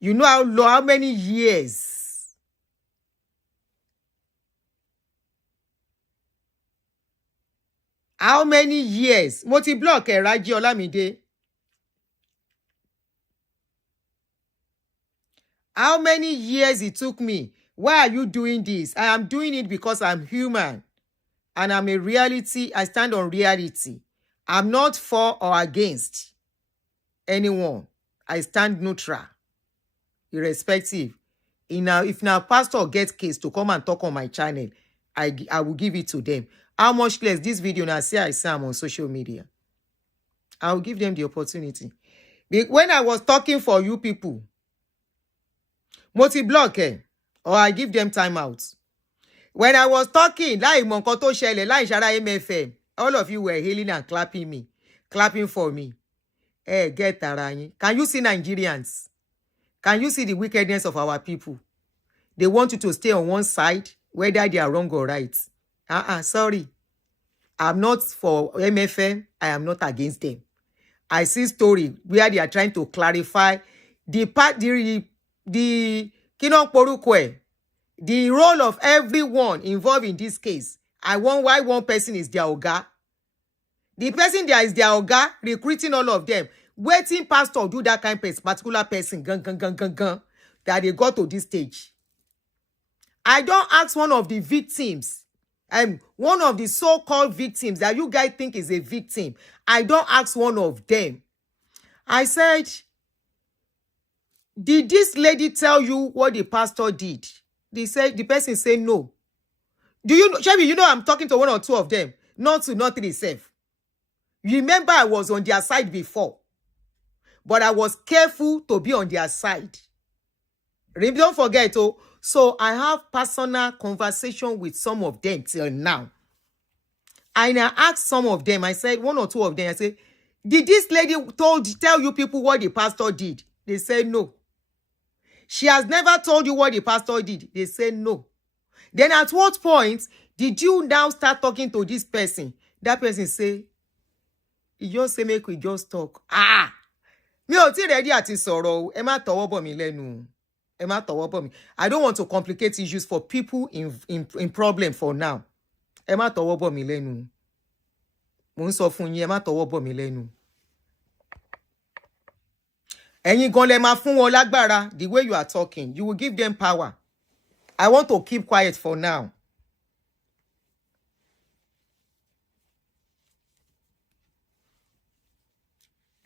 you know how many years? How many years? Multi-block Raji Olamide. How many years it took me? Why are you doing this? I am doing it because I'm human. And I'm a reality. I stand on reality. I'm not for or against anyone. I stand neutral. Irrespective. If now pastor gets case to come and talk on my channel, I will give it to them. How much less this video now say I am on social media? I will give them the opportunity. When I was talking for you people, multi-block or I give them time out. When I was talking, like Monkoto Shele, like Shara MFM, all of you were hailing and clapping me, clapping for me. Hey, get Tarani. Can you see Nigerians? Can you see the wickedness of our people? They want you to stay on one side, whether they are wrong or right. Sorry. I'm not for MFM. I am not against them. I see story where they are trying to clarify the role of everyone involved in this case. I want why one person is their oga. The person there is their oga, recruiting all of them. Waiting pastor do that kind of particular person, that they got to this stage. I don't ask one of the victims, one of the so-called victims that you guys think is a victim. I don't ask one of them. I said, did this lady tell you what the pastor did? They said, the person said no. Do you know, Chevy, you know I'm talking to one or two of them, not three self. Remember, I was on their side before, but I was careful to be on their side. Don't forget, so I have personal conversation with some of them till now. And I asked some of them, I said, one or two of them, I said, did this lady tell you people what the pastor did? They said no. She has never told you what the pastor did. They said no. Then at what point did you now start talking to this person? That person say, he just say, make we just talk. Me ò tí ready àti sọ̀rọ̀. Ẹ má tọwọ́ bọ̀ mí lẹ́nu. Ẹ má tọwọ́ bọ̀ mí. I don't want to complicate issues for people in problem for now. Ẹ má tọwọ́ bọ̀ mí lẹ́nu. Mo ń sọ fún yín, ẹ má tọwọ́ bọ̀ mí lẹ́nu. Ẹ̀yin gan lẹ máa fún wọn lágbára. The way you are talking, you will give them power. I want to keep quiet for now.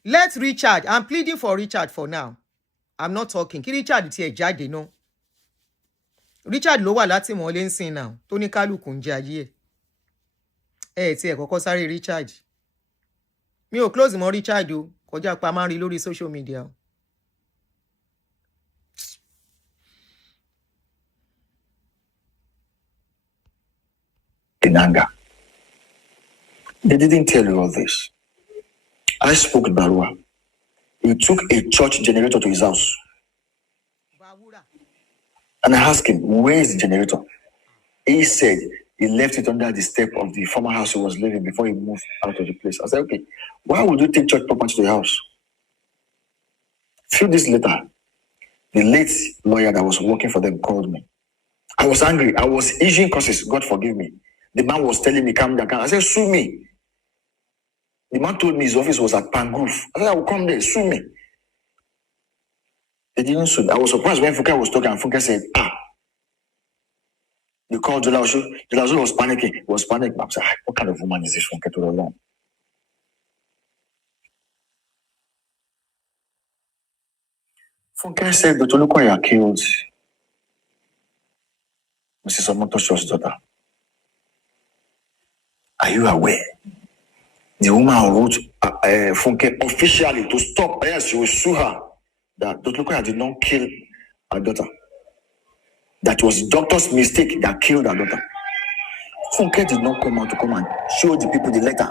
Let Richard. I'm pleading for Richard for now. I'm not talking. Kí Richard tiẹ̀ jáde náà. Richard ló wà láti mọ́lé ń sìn now. Tó ní kálukú ń jẹ ayé ẹ̀. Tiẹ̀ kọ́kọ́ sáré Richard. Mi ò close mọ́ Richard o. Kọjá pa máa ń rí lórí social media. In anger. They didn't tell you all this. I spoke with Barua. He took a church generator to his house. And I asked him, where is the generator? He said he left it under the step of the former house he was living before he moved out of the place. I said, okay, why would you take church property to the house? A few days later, the late lawyer that was working for them called me. I was angry. I was issuing curses. God forgive me. The man was telling me, calm down. I said, sue me. The man told me his office was at Pangrove. I said, I will come there, sue me. They didn't sue me. I was surprised when Funke was talking and Funke said, they called Jolashu. Jolashu was panicking. He was panicking. I said, what kind of woman is this Funke to alone? Funke said, Dr. Lukoya killed Mrs. Omotosho's daughter. Are you aware? The woman wrote Funke officially to stop her. She will sue her that Dr. Lukoya did not kill her daughter. That was doctor's mistake that killed her daughter. Funke did not come out to come and show the people the letter.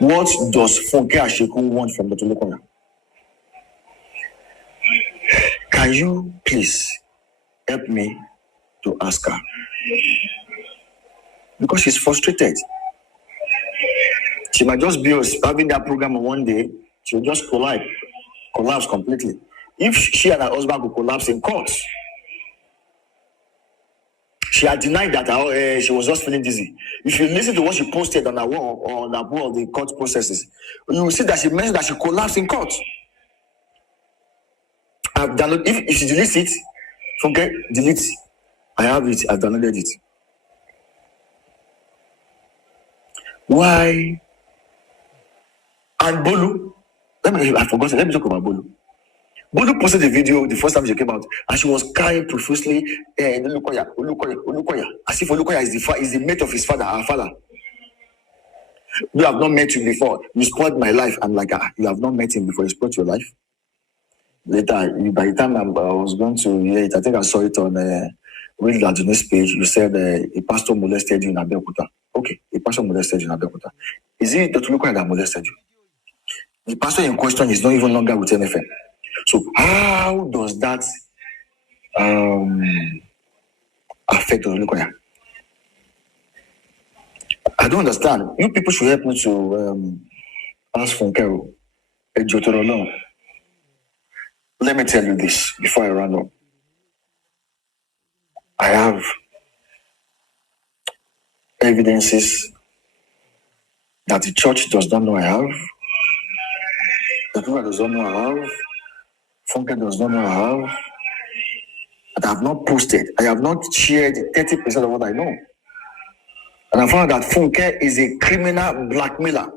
What does Funke Asheku want from Dr. Lukoya? Can you please help me to ask her? Because she's frustrated. She might just be having that program one day, she'll just collapse completely. If she and her husband could collapse in court, she had denied that she was just feeling dizzy. If you listen to what she posted on her wall or on her wall, the court processes, you will see that she mentioned that she collapsed in court. I've downloaded. If she deletes it, forget delete. I have it. I've downloaded it. Why? And Bolu. I forgot. Let me talk about Bolu. Bolu posted a video the first time she came out, and she was crying profusely. Olukoya, as if Olukoya is the mate of his father, our father. You have not met you before. You spoiled my life. I'm like, you have not met him before. You spoiled your life. Later, by the time I was going to hear it, I think I saw it on read Aduni's page. You said a pastor molested you in Abeokuta. Okay, a pastor molested you in Abeokuta. Is it Dr. Lukwaya that molested you? The pastor in question is not even longer with NFM. So how does that affect Dr. Lukwaya? I don't understand. You people should help me to ask Funkero. Let me tell you this before I run up. I have evidences that the church does not know I have, the people does not know I have, Funke does not know I have, that I have not posted. I have not shared 30% of what I know. And I found that Funke is a criminal blackmailer.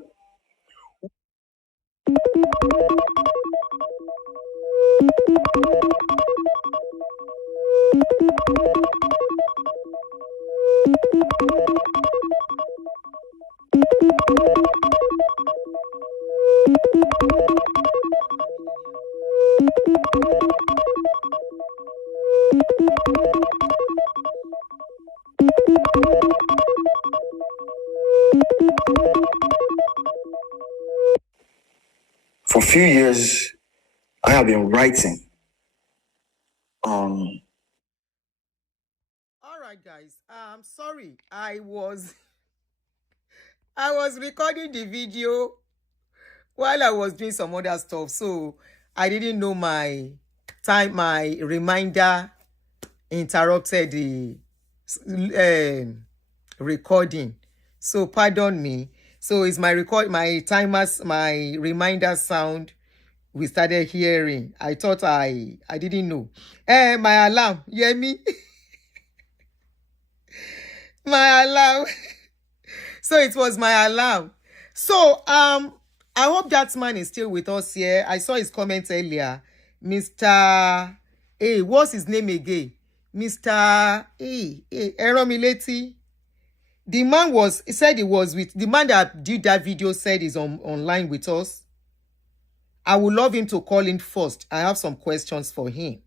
For a few years, I have been writing on. All right, guys. I'm sorry. I was recording the video while I was doing some other stuff, so I didn't know my reminder interrupted the recording. So pardon me. So it's my reminder sound we started hearing. I thought I didn't know. My alarm, you hear me? My alarm. So it was my alarm. So I hope that man is still with us here. I saw his comment earlier. Mr. A, what's his name again? Mr. Eromileti. The man said he was with the man that did that video, said he's online with us. I would love him to call in first. I have some questions for him.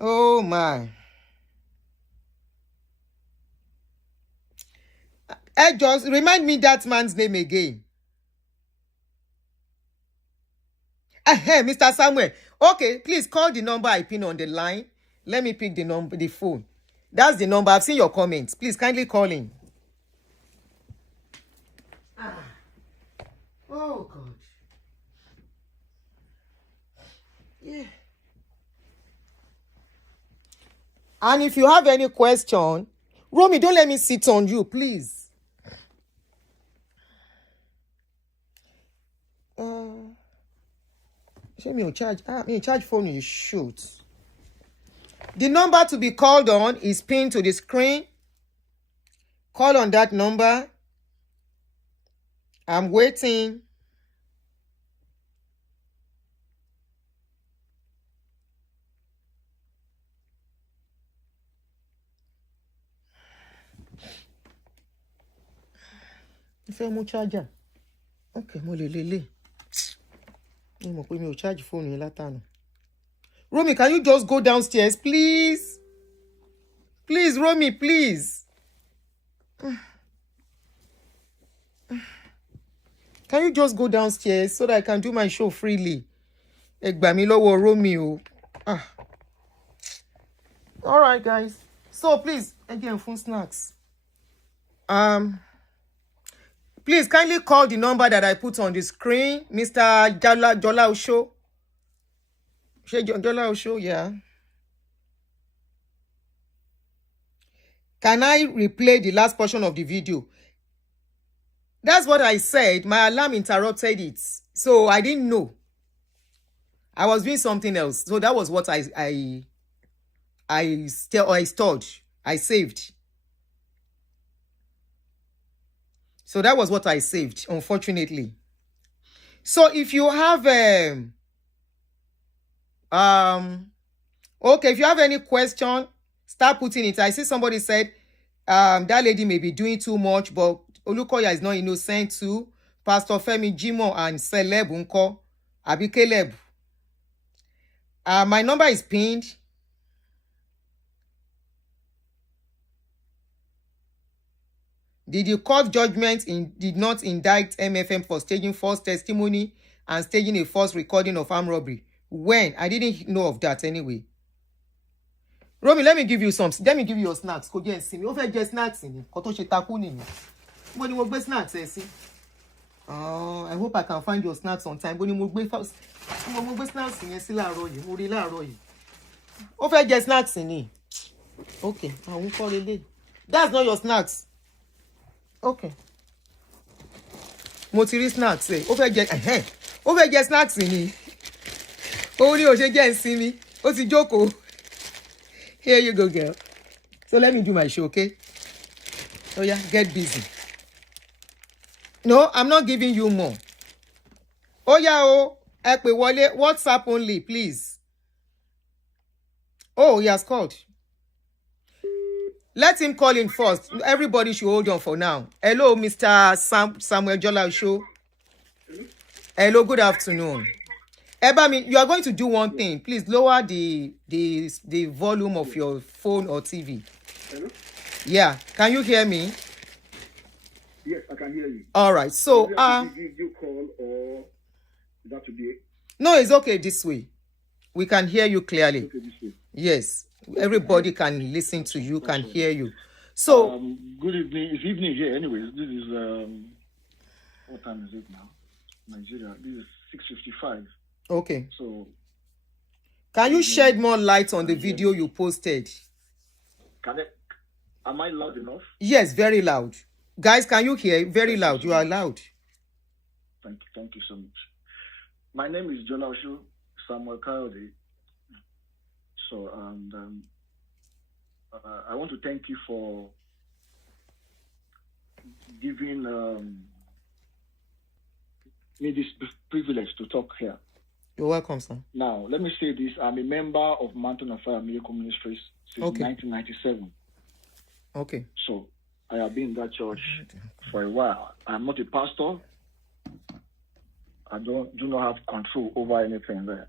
Oh my. Just remind me that man's name again. Mr. Samuel. Okay, please call the number I pin on the line. Let me pick the phone. That's the number. I've seen your comments. Please kindly call in. Oh God. Yeah. And if you have any question, Romy, don't let me sit on you, please. Me charge phone you shoot. The number to be called on is pinned to the screen. Call on that number. I'm waiting. If I'm charger. Okay, mo lele. Me charge phone in latano. Romy, can you just go downstairs, please? Please, Romy, please. Can you just go downstairs so that I can do my show freely? Egbamilowo Romeo. All right, guys. So please, again, phone snacks. Please kindly call the number that I put on the screen, Mr. Jola Osho. Jola Osho, yeah. Can I replay the last portion of the video? That's what I said. My alarm interrupted it. So I didn't know. I was doing something else. So that was what I stored. I saved. So that was what I saved, unfortunately. So if you have okay, if you have any question, start putting it. I see somebody said, that lady may be doing too much, but Olukoya is not innocent too. Pastor Femi Jimo and Celeb Unko, Abi Caleb. My number is pinned. Did the court judgment did not indict MFM for staging false testimony and staging a false recording of armed robbery? When? I didn't know of that anyway. Romy, let me give you some. Let me give you your snacks. Go get see me. Over get snacks in it. Koto she takuni ni. When you go snacks, see. I hope I can find your snacks on time. When you go snacks in see la royi. Muri la royi. Over get snacks in it. Okay, I won't call it. That's not your snacks. Okay. Mo ti rí snacks eh. Over get snacks in it. Only o ṣe get see me. O ti jókòó. Here you go, girl. So let me do my show, okay? Oh yeah, get busy. No, I'm not giving you more. Oh yeah, ẹ pè wọlé, WhatsApp only, please. Oh, he has called. Let him call in first. Everybody should hold on for now. Hello, Mr. Samuel Jola Show. Hello, good afternoon. Ebami, you are going to do one thing. Please lower the volume of your phone or TV. Hello? Yeah. Can you hear me? Yes, I can hear you. All right. So, did you call or that would be? No, it's okay this way. We can hear you clearly. Okay, this way. Yes. Everybody can listen to you, can hear you. So, good evening. It's evening here anyways. This is, what time is it now? Nigeria. This is 6:55. okay. So, Can you shed more light on the video you posted? Am I loud enough? Yes, very loud. Guys, can you hear? Very loud. You are loud. Thank you so much. My name is Jolashu Samuel Coyote. So, and I want to thank you for giving me this privilege to talk here. You're welcome, sir. Now, let me say this. I'm a member of Mountain of Fire Miracle Ministries since 1997. Okay. So, I have been in that church for a while. I'm not a pastor. I do not have control over anything there.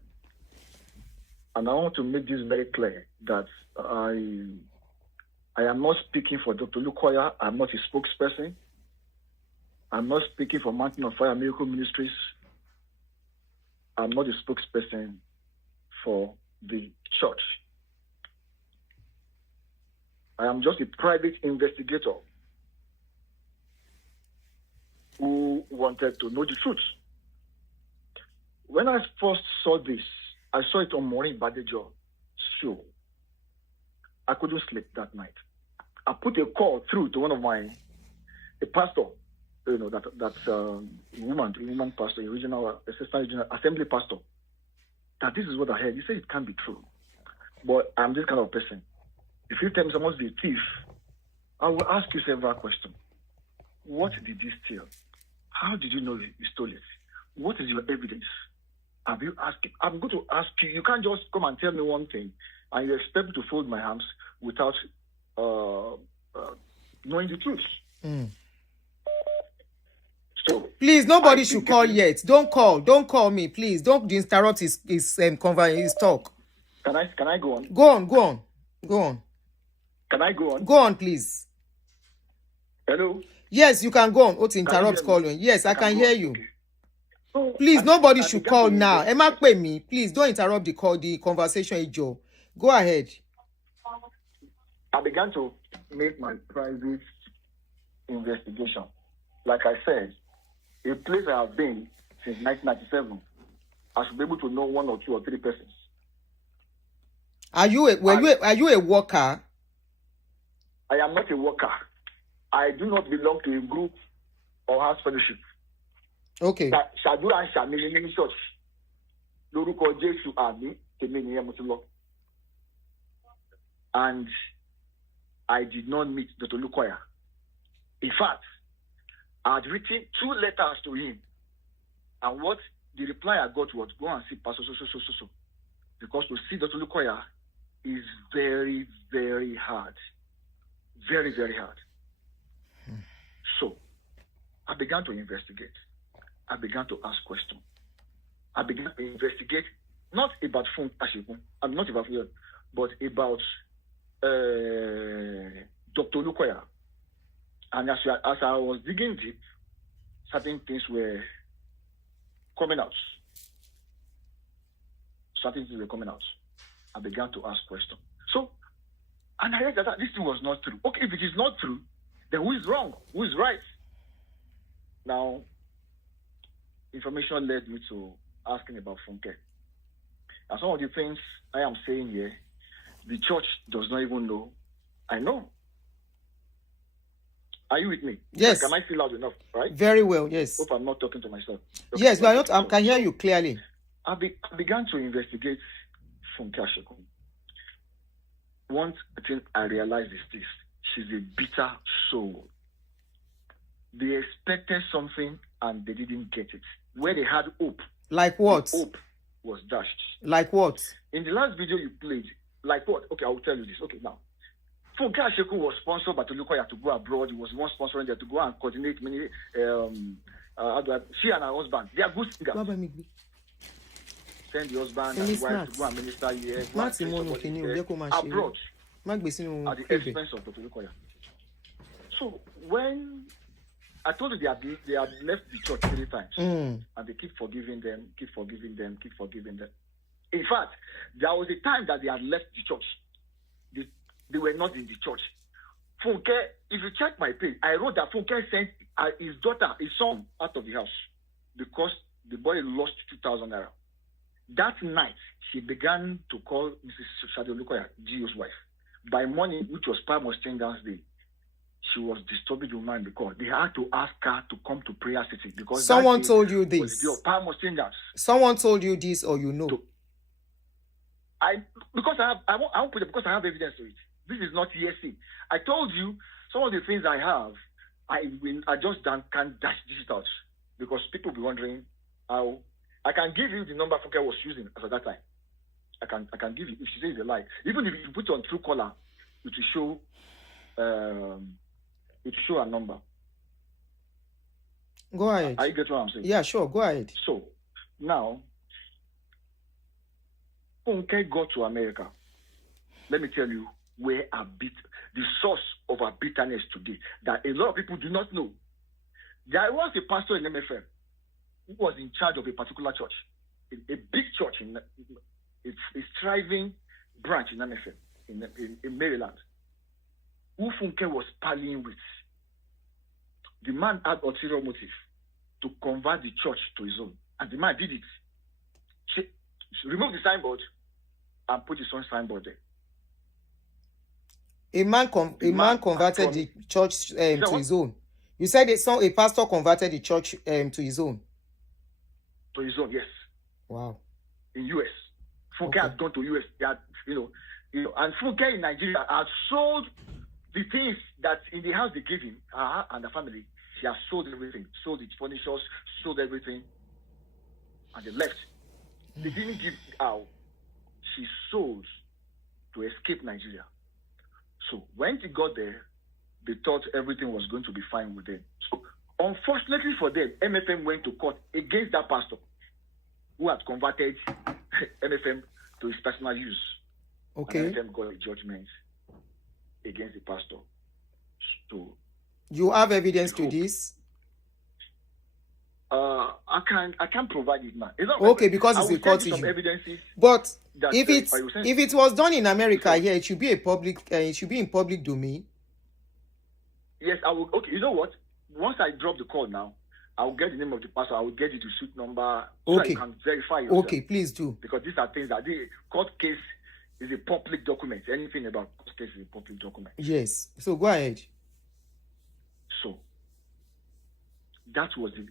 And I want to make this very clear that I am not speaking for Dr. Lukoya. I'm not a spokesperson. I'm not speaking for Mountain of Fire Miracle Ministries. I'm not a spokesperson for the church. I am just a private investigator who wanted to know the truth. When I first saw this, I saw it on Maureen Badejo show. I couldn't sleep that night. I put a call through to one of a pastor, that woman pastor, assistant regional assembly pastor, that this is what I heard. He said it can't be true. But I'm this kind of person. If you tell me someone's a thief, I will ask you several questions. What did he steal? How did you know he stole it? What is your evidence? Have you asked? I'm going to ask you. You can't just come and tell me one thing and you expect me to fold my arms without knowing the truth. So, please, nobody should call yet. Don't call me, please. Don't interrupt his talk. Can I go on? Go on. Can I go on? Go on, please. Hello? Yes, you can go on. What interrupt calling? Yes, I can hear you. Okay. So, Please, nobody should call now. Emma, pay me. Please don't interrupt the conversation, Joe. Go ahead. I began to make my private investigation. Like I said, a place I have been since 1997, I should be able to know one or two or three persons. Are you a worker? I am not a worker. I do not belong to a group or house fellowship. Okay. Ṣàdúrà ṣàmì ní church. Lórúkọ Jésù àmì tèmi nìyẹn mo ti lọ. And I did not meet Dr. Lukoya. In fact, I had written 2 letters to him. And what the reply I got was, go and see Pastor so. Because to see Dr. Lukoya is very, very hard. Very, very hard. So, I began to investigate. I began to ask questions. I began to investigate, not about Funk Ashikun, not about Funk, but about Dr. Lukoya. And as I was digging deep, certain things were coming out. Certain things were coming out. I began to ask questions. So, and I heard that this thing was not true. Okay, if it is not true, then who is wrong? Who is right? Now, information led me to asking about Funke. And some of the things I am saying here, the church does not even know. I know. Are you with me? Yes. Can I feel loud enough, right? Very well, yes. Hope I'm not talking to myself. Yes, but I can hear you clearly. I began to investigate Funke Ashekun. One thing I realized is this: she's a bitter soul. They expected something and they didn't get it. Where they had hope. Like what? Hope was dashed. Like what? In the last video you played, like what? Okay, I will tell you this. Okay, now. Funke Ashekun was sponsored by Tolukoya to go abroad. He was the one sponsoring them to go and coordinate many. She and her husband, they are good singers. Send the husband and wife to go and minister here. Abroad. At the expense of Tolukoya. So when I told you they had left the church 3 times, and they keep forgiving them. In fact, there was a time that they had left the church. They were not in the church. Funke, if you check my page, I wrote that Funke sent his daughter, his son, out of the house because the boy lost 2,000 naira. That night, she began to call Mrs. Shade Lukoya, Gio's wife. By morning, which was Palm Exchanger's Day, she was disturbing the woman because they had to ask her to come to prayer city because someone told you this. Someone told you this, or you know? I won't put it because I have evidence to it. This is not hearsay. I told you some of the things I have. I just can't dash this out because people will be wondering how. I can give you the number Funke was using at that time. I can give you if she says a lie. Even if you put it on Truecaller, it will show a number. Go ahead. Are you get what I'm saying? Yeah, sure. Go ahead. So now, Funke got to America. Let me tell you where the source of our bitterness today that a lot of people do not know. There was a pastor in MFM who was in charge of a particular church, a big church in a thriving branch in MFM in Maryland, who Funke was parleying with. The man had ulterior motive to convert the church to his own, and the man did it. She removed the signboard and put his own signboard there. A man converted the church to his own. You said a pastor converted the church to his own. To his own, yes. Wow. In US, Funke had gone to US. They had, and Funke in Nigeria had sold the things that in the house they gave him, and the family. She has sold everything, sold its furniture, sold everything, and they left. They didn't give out. She sold to escape Nigeria. So when they got there, they thought everything was going to be fine with them. So unfortunately for them, MFM went to court against that pastor who had converted MFM to his personal use. Okay. And MFM got a judgment against the pastor. So you have evidence to this? I can't provide it now. Okay, because it's a court issue. But if it was done in America here, it should be in public domain. Yes, I will. Okay, you know what? Once I drop the call now, I will get the name of the pastor. I will get you the suit number so that you can verify yourself. Okay, please do. Because these are things that the court case is a public document. Anything about court case is a public document. Yes. So go ahead. So that was the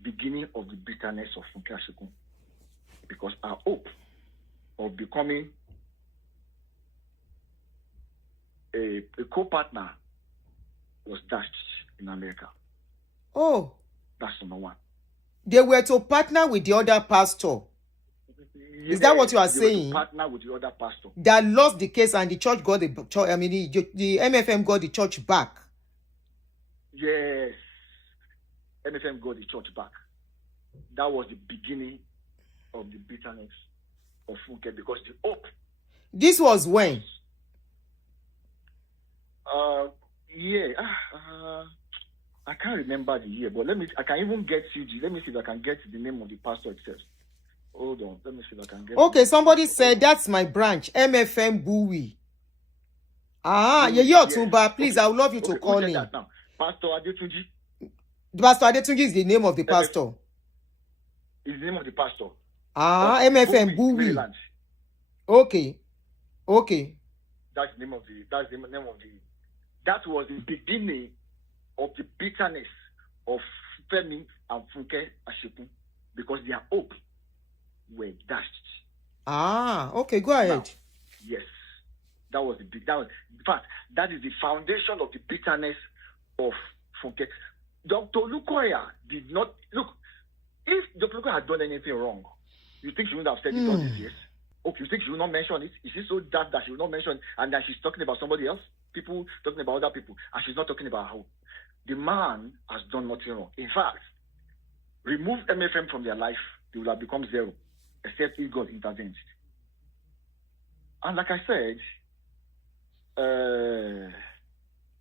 beginning of the bitterness of Funke Ashekun, because our hope of becoming a co-partner was dashed in America. Oh. That's number one. They were to partner with the other pastor. Is that what you are they were to saying? partner with the other pastor. That lost the case and the church got the church. I mean, the MFM got the church back. Yes, MFM got the church back. That was the beginning of the bitterness of Funke because the hope. This was when? I can't remember the year, but I can even get CG. Let me see if I can get the name of the pastor itself. Hold on, let me see if I can get. Okay, somebody said that's my branch, MFM Bowie. Yeah, Otumba, please, okay. I would love you to call in. That now? Pastor Adetunji. Pastor Adetunji is the name of the pastor. Is the name of the pastor. MFM Bowie. Okay. That's the name of the. That was the beginning of the bitterness of Femi and Funke Ashepu because their hope were dashed. Okay, go ahead. Now, yes, that was the big. In fact, that is the foundation of the bitterness of Funke. Dr. Lukoya did not look. If Dr. Lukoya had done anything wrong, you think she wouldn't have said it all these years? Okay, you think she will not mention it? Is she so daft that she will not mention it and that she's talking about somebody else? People talking about other people, and she's not talking about her. The man has done nothing wrong. In fact, remove MFM from their life, they will have become zero, except if God intervenes. And like I said,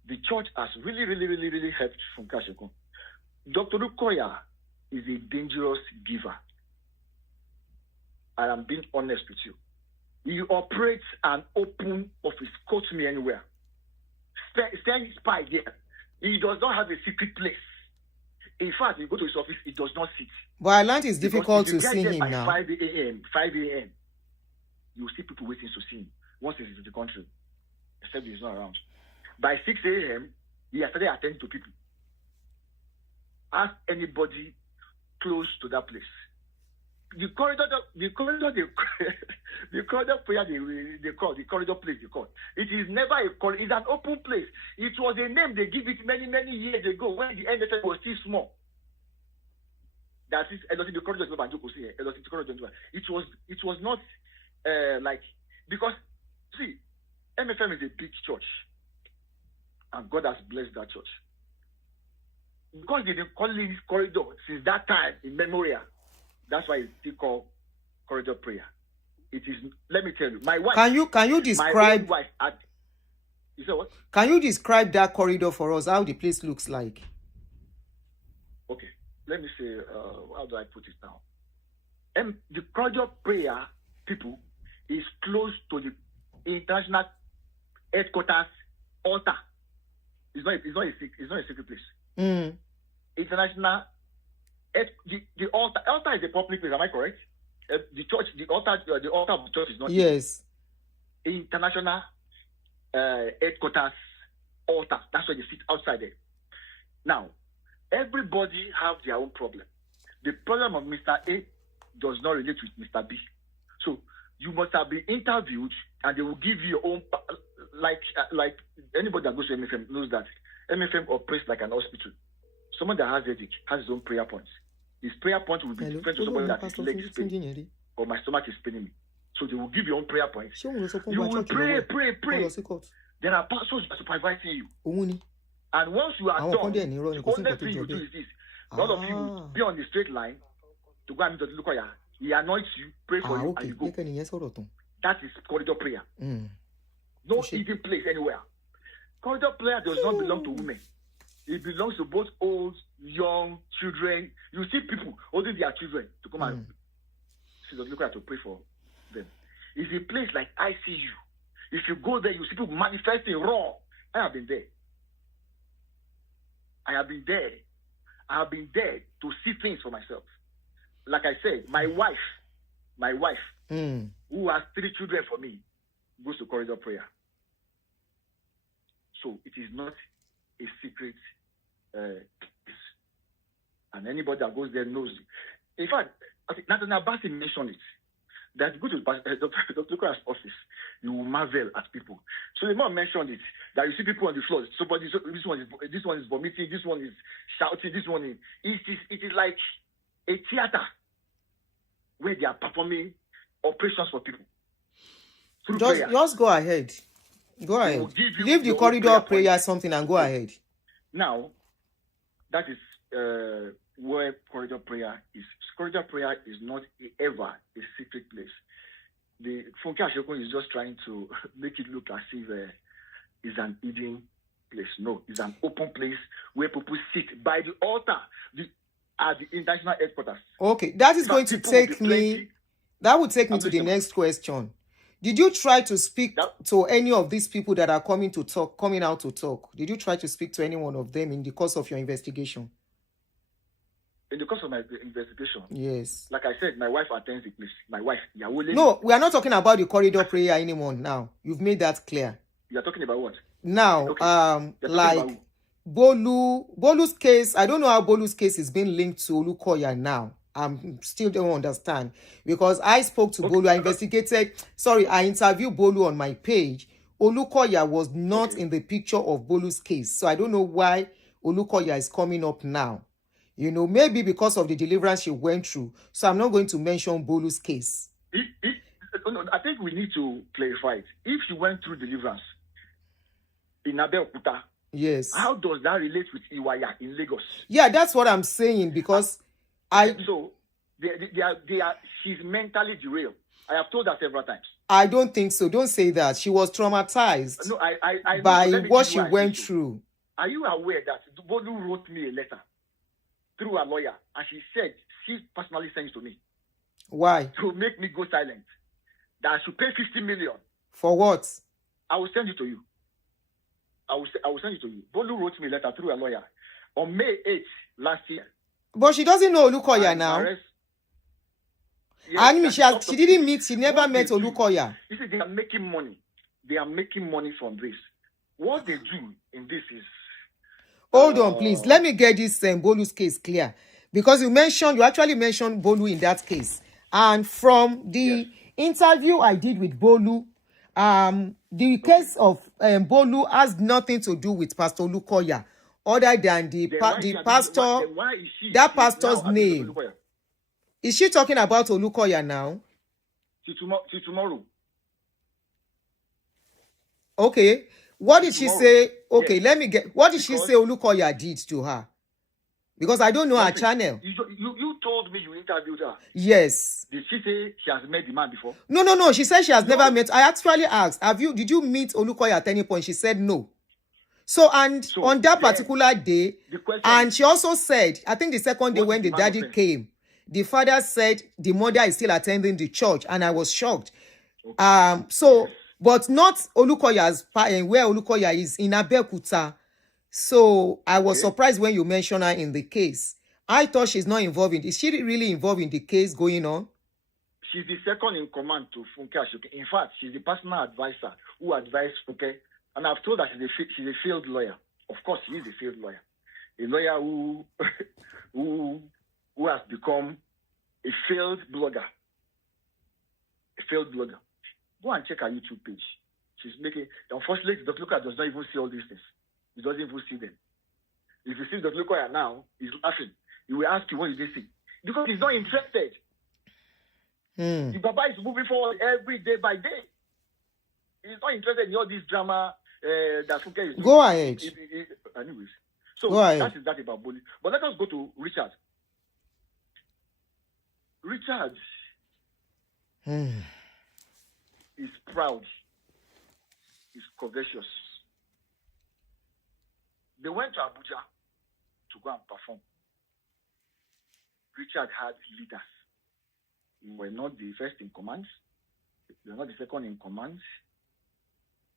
the church has really helped from Kashiko. Dr. Lukoya is a dangerous giver. I am being honest with you. He operates an open office. Quote me anywhere. Send spy there. He does not have a secret place. In fact, you go to his office, he does not sit. But I learned it's difficult to see him now. 5 a.m., you see people waiting to see him once he's in the country, except he's not around. By 6 a.m., he has started attending to people. Ask anybody close to that place. The corridor prayer they call the corridor place they call. It is never a corridor. It's an open place. It was a name they give it many years ago when the NSS was still small. That is the corridor. It was not like because see, MFM is a big church, and God has blessed that church. Because they didn't call it corridor since that time in memorial. That's why it's still called corridor prayer. It is. Let me tell you, my wife. Can you describe? My own wife. You say what? Can you describe that corridor for us? How the place looks like? Okay. Let me say. How do I put it now? The corridor prayer people is close to the international headquarters altar. It's not a secret place. International. The altar is a public place. Am I correct? The church, the altar of the church is not. Yes. International headquarters altar. That's why they sit outside there. Now, everybody have their own problem. The problem of Mr. A does not relate with Mr. B. So you must have been interviewed, and they will give you your own. Like anybody that goes to MFM knows that MFM operates like an hospital. Someone that has headache has his own prayer points. His prayer point will be different to somebody that his leg is paining or my stomach is paining me. So they will give your own prayer points. You will pray. There are pastors supervising you. And once you are done, the only thing you do is this. All of you will be on the straight line to go and meet the Lukoya. He anoints you, pray for you, and you go. That is corridor prayer. No hidden place anywhere. Corridor prayer does not belong to women. It belongs to both old, young, children. You see people holding their children to come and see the Lukoya to pray for them. It's a place like ICU. If you go there, you see people manifesting raw. I have been there. I have been there to see things for myself. Like I said, my wife, who has 3 children for me, goes to corridor prayer. So it is not a secret place. And anybody that goes there knows it. In fact, I think Nathaniel Bassey mentioned it. That you go to Dr. Lukoya's office, you will marvel at people. So the man mentioned it, that you see people on the floor. Somebody, this one is vomiting, this one is shouting, this one is. It is like a theater where they are performing operations for people. Through prayer. Just go ahead. Go They ahead. will give you Leave the your own corridor prayer prayer point. something and go ahead. Now, that is where corridor prayer is. Corridor prayer is not ever a secret place. The Funke Ashokun is just trying to make it look as if it's an hidden place. No, it's an open place where people sit by the altar at the international headquarters. Okay, that is going to take me. That would take me to the next question. Did you try to speak to any of these people that are coming out to talk? Did you try to speak to any one of them in the course of your investigation? In the course of my investigation? Yes. Like I said, my wife attends the place. My wife, Yawole. No, we are not talking about the corridor prayer anymore now. You've made that clear. You are talking about what? Now, like Bolu's case, I don't know how Bolu's case is being linked to Olukoya now. I'm still don't understand because I spoke to Bolu. I interviewed Bolu on my page. Olukoya was not in the picture of Bolu's case. So I don't know why Olukoya is coming up now. You know, maybe because of the deliverance she went through. So I'm not going to mention Bolu's case. I think we need to clarify it. If she went through deliverance in Abeokuta, yes, how does that relate with Iwaya in Lagos? Yeah, that's what I'm saying because So she's mentally derailed. I have told her several times. I don't think so. Don't say that. She was traumatized by what she went through. Are you aware that Bolu wrote me a letter through a lawyer and she said she personally sent it to me? Why? To make me go silent. That I should pay 50 million. For what? I will send it to you. I will send it to you. Bolu wrote me a letter through a lawyer on May 8th last year. But she doesn't know Olukoya now. Yes, she never met Olukoya. You see, they are making money. They are making money from this. What they do in this is... Hold on, please. Let me get this Bolu's case clear. Because you actually mentioned Bolu in that case. And from the interview I did with Bolu, the case of Bolu has nothing to do with Pastor Olukoya, other than the pastor, that pastor's name. Is she talking about Olukoya now? Till tomorrow. Okay. What did she say? Okay, let me get. What did she say Olukoya did to her? Because I don't know her channel. You told me you interviewed her. Yes. Did she say she has met the man before? No. She said she has never met. I actually asked, did you meet Olukoya at any point? She said no. So on that particular day, and she also said, I think the second day when the daddy came, the father said the mother is still attending the church, and I was shocked. But not Olukoya's where Olukoya is in Abeokuta. So I was surprised when you mentioned her in the case. I thought she's not involved in. Is she really involved in the case going on? She's the second in command to Funke Ashoke. In fact, she's the personal advisor who advised Funke. And I've told her she's a field lawyer. Of course, she is a field lawyer. A lawyer who has become a failed blogger. A failed blogger. Go and check her YouTube page. She's making... Unfortunately, Dr. Luka does not even see all these things. He doesn't even see them. If you see Dr. Luka now, he's laughing. He will ask you, what did they see? Because he's not interested. The Baba is moving forward every day by day. He's not interested in all this drama that Funke is doing. Go ahead. Anyways. So that is that about bullying. But let us go to Richard. Richard is proud. He's covetous. They went to Abuja to go and perform. Richard had leaders. They were not the first in command. They were not the second in command.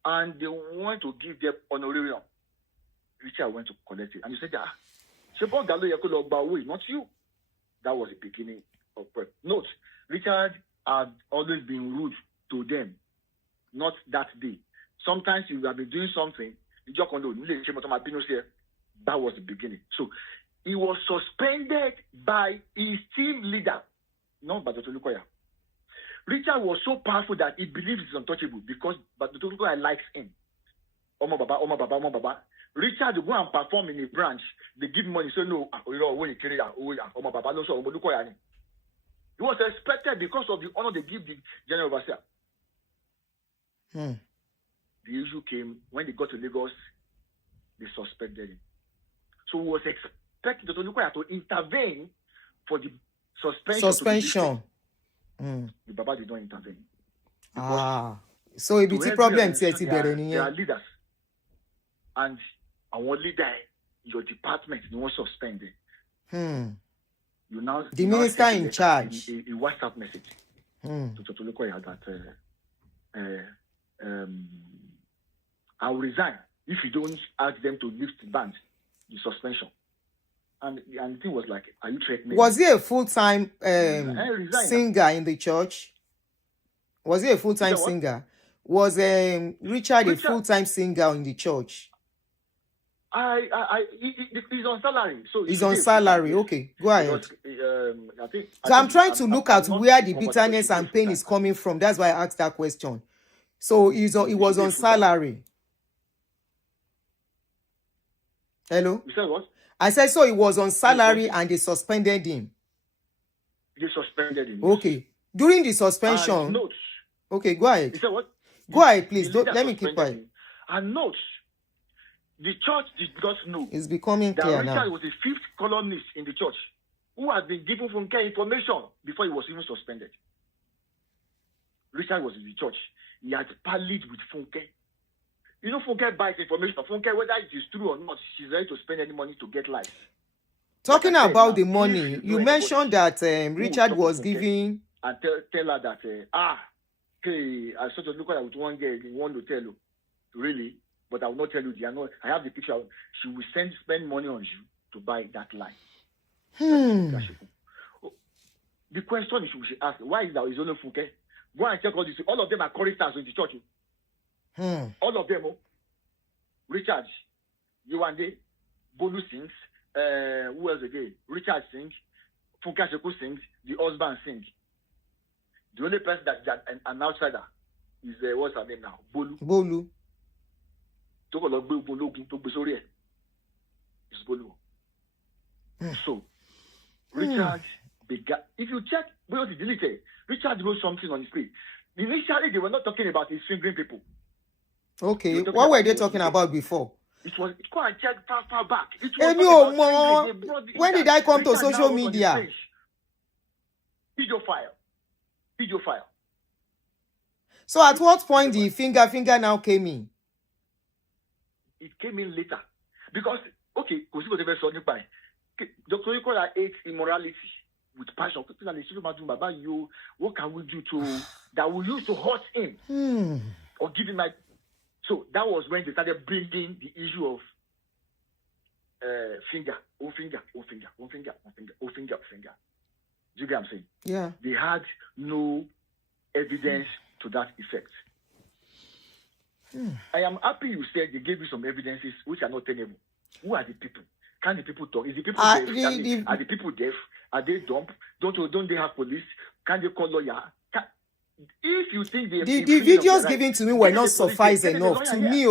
And they want to give them honorarium. Richard went to collect it. And you said, not you. That was the beginning of prep. Note, Richard had always been rude to them. Not that day. Sometimes you have been doing something, that was the beginning. So he was suspended by his team leader, not by Dr. Lukoya. Richard was so powerful that he believes he's untouchable because Dr. Lukoya likes him. Omo Baba. Richard will go and perform in a branch. They give money. So no, He was expected because of the honor they give the general overseer. The issue came when they got to Lagos, they suspended him. So he was expected to intervene for the suspension. The Baba did not intervene. So it be problem there are leaders. And our leader, your department, you want suspended. You now the minister in charge. A WhatsApp message to Tolukoya that I'll resign if you don't ask them to lift the ban, the suspension. And the thing was like, are you threatening? Was he a full-time singer in the church? Was he a full-time singer? Was Richard a full-time singer in the church? He's on salary. So he's on salary. Okay, go ahead. I'm trying to look at where the bitterness and pain is coming from. That's why I asked that question. So he was on salary. Hello? You said what? I said so he was on salary and they suspended him. They suspended him. Okay. During the suspension. Notes. Okay, go ahead. You said what? Go ahead, please. Let me keep quiet. And notes. The church did not know. It's becoming clear now. Richard was the 5th columnist in the church who had been given Funke information before he was even suspended. Richard was in the church. He had parleyed with Funke. You know, Funke buys information. Funke, whether it is true or not, she's ready to spend any money to get life. Talking about the money, you mentioned that Richard was giving... And tell her that, hey, I sort of look at with one girl, he want to tell you. Really? But I will not tell you. I have the picture. She will spend money on you to buy that lie. The question is, we should ask, why is that his only Funke? Go and check all this. All of them are choristers in the church. All of them. Richard, Yewande, Bolu sings. Who else again? Richard sings. Funke Sheku sings. The husband sings. The only person that an outsider is what's her name now? Bolu. So Richard began. If you check where he deleted, Richard wrote something on his page. Initially, they were not talking about his fingering people. Okay, what were they talking about before? It was quite check far back. When did I come to social media? Video file. So at what point the finger now came in? It came in later. Because, okay, Dr. Yukola hates immorality with passion. What can we do that we use to hurt him? Or give him like... So that was when they started bringing the issue of finger. Do you get what I'm saying? Yeah. They had no evidence to that effect. I am happy you said they gave you some evidences which are not tenable. Who are the people? Can the people talk? Is the people deaf? Are the people deaf? Are they dumb? Don't they have police? Can they call lawyer? If you think the videos given to me were not suffice enough to me,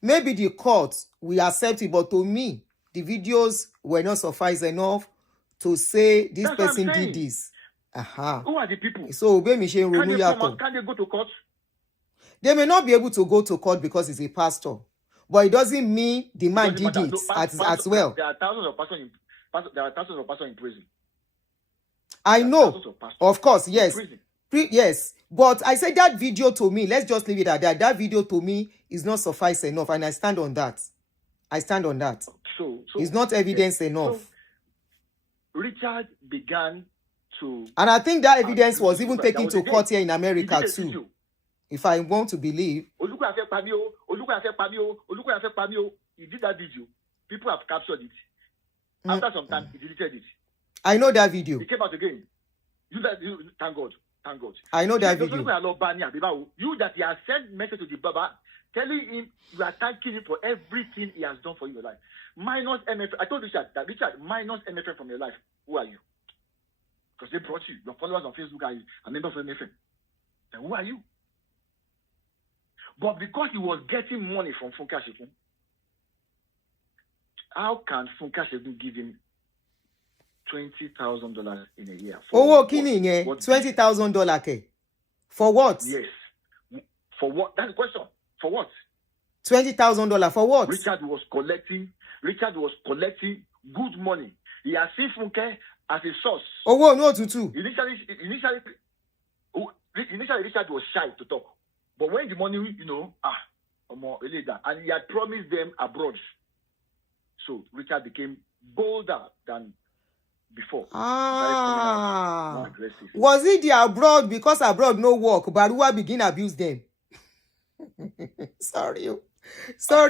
maybe the court will accept it, but to me, the videos were not suffice enough to say this person did this. Who are the people? So can they go to court? They may not be able to go to court because he's a pastor, but it doesn't mean the man did it as well. There are thousands of pastors in prison. I know, of course, yes. Yes, but I said that video to me, let's just leave it at that. That video to me is not suffice enough, and I stand on that. So it's not evidence enough. So Richard began to... And I think that evidence was even taken to court here in America too. If I want to believe. You did that video. People have captured it. After some time, he deleted it. I know that video. It came out again. Thank God. I know that video. You that he has sent message to the Baba telling him you are thanking him for everything he has done for you in your life. Minus MFM. I told Richard that minus MFM from your life. Who are you? Because they brought you. Your followers on Facebook are members of MFM. Then who are you? But because he was getting money from Funke Shekun, how can Funke Shekun give him $20,000 in a year. Oh, kini nye $20,000 ke. For what? Yes. For what? That's the question. For what? $20,000 for what? Richard was collecting good money. He has seen Funke as a source. Oh, no tutu. Initially, Richard was shy to talk. But when the money, and he had promised them abroad. So Richard became bolder than before. Ah. Was it the abroad because abroad no work? Barua begin abuse them. Sorry. So,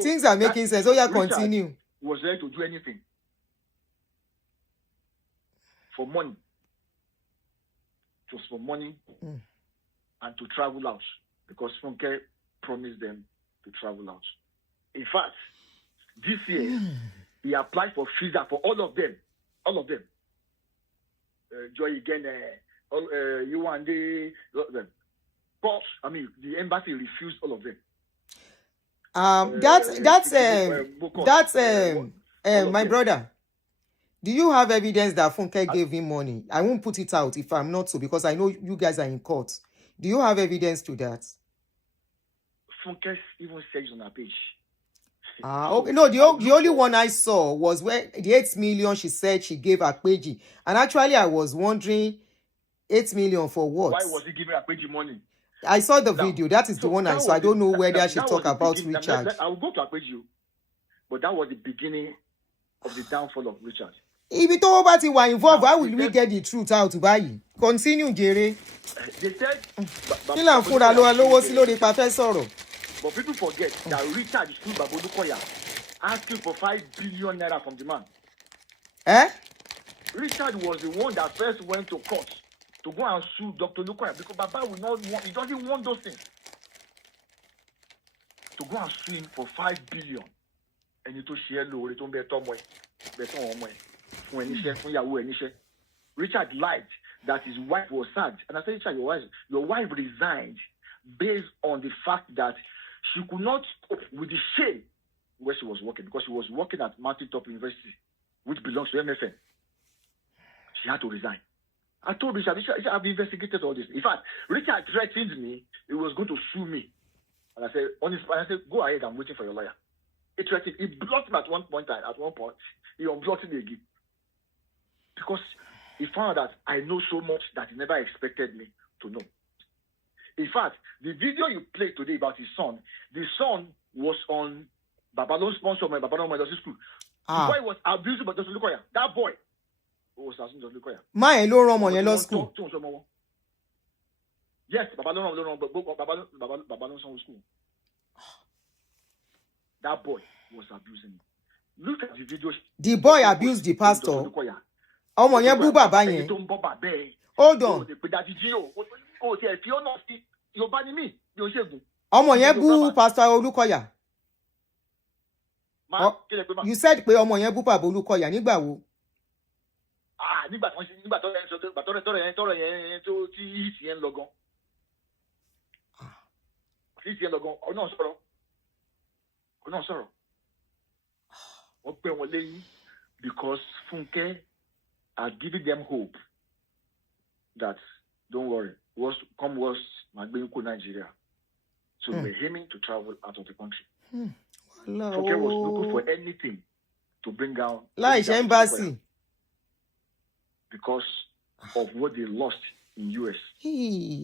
things are making sense. Oh yeah, Richard continue. Was ready to do anything for money. Just for money and to travel out because Funke promised them to travel out. In fact, this year he applied for visa for all of them. Joy again, you and all of them. But the embassy refused all of them. My brother. Do you have evidence that Funke gave him money? I won't put it out if I'm not so, because I know you guys are in court. Do you have evidence to that? Funke even says on her page. Okay. No, the only one I saw was where the 8 million she said she gave Akpeji. And actually, I was wondering, 8 million for what? Why was he giving Akpeji money? I saw the video. That is the one I saw. I don't know whether she talk about Richard. I will go to Akpeji, but that was the beginning of the downfall of Richard. If it all about it were involved, how will we get the truth out to buy it? Continue, Jerry. They said, but people forget that Richard sued Babodukoya, asking for 5 billion naira from the man. Richard was the one that first went to court to go and sue Dr. Lukoya because Baba will not want, he doesn't want those things. To go and sue him for 5 billion. And you to share low, it won't be a tom way. Richard lied that his wife was sad. And I said, Richard, your wife resigned based on the fact that she could not cope with the shame where she was working, because she was working at Mountaintop University, which belongs to MFN. She had to resign. I told Richard, I've investigated all this. In fact, Richard threatened me he was going to sue me. And I said, go ahead, I'm waiting for your lawyer. He threatened, he blocked me at one point, he unblocked me again. Because he found that I know so much that he never expected me to know. In fact, the video you played today about his son, the son was on Babalo's sponsor, my Babalo Medicine School. The boy was abused by Dr. Lukoya. That boy was abused by Dr. Lukoya. My Loro Monelo school. Yes, Babalo's school. That boy was abusing him. Look at the video. The boy abused the pastor. Hold on. Pastor Olukoya. You said pé ọmọ yẹn bú Baba Olukoya nígbà wo? Nígbà tó yẹn tó tí ìsì yẹn lọ́gán. Ìsì yẹn lọ́gán, ọ̀nà sọ̀rọ̀. Wọ́n pẹ́ wọn lẹ́yìn because Funke had given them hope that don't worry, come worse, Magbenko Nigeria. So we're aiming to travel out of the country. Funke was looking for anything to bring down embassy because of what they lost in US.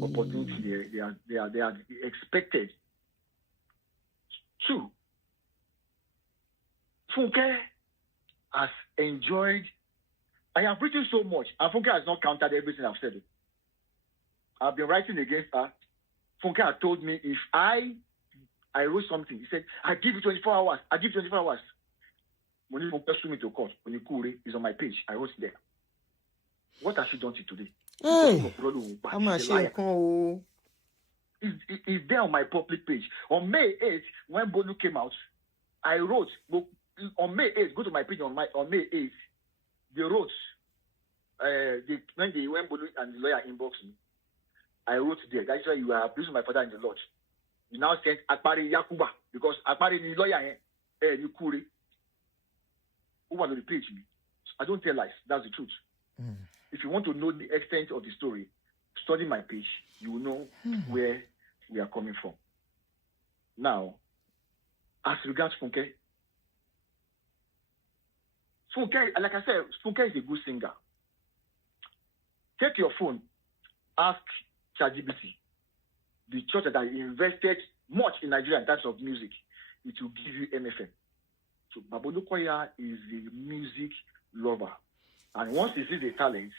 Opportunity they are expected. Two, Funke has enjoyed. I have written so much, and Funke has not counted everything I've said. I've been writing against her. Funke had told me if I wrote something, he said, I give you 24 hours. When you pursue me to court, when you call it, is on my page. I wrote it there. What has she done to today? It's there on my public page. On May 8th, when Bolu came out, I wrote, on May 8th, go to my page on May 8th, they wrote, when Bolu and the lawyer inboxed me, I wrote there, that's why you are abusing my father in the Lord. You now sent Akpari Yakuba, because Akpari is the lawyer, Yukuri. who are on the page. I don't tell lies. That's the truth. If you want to know the extent of the story, study my page. You will know where we are coming from. Now, as regards Funke, like I said, Funke is a good singer. Take your phone, ask ChatGPT, the church that invested much in Nigeria in terms of music, it will give you MFM. So Babolukoya is a music lover. And once he sees the talent,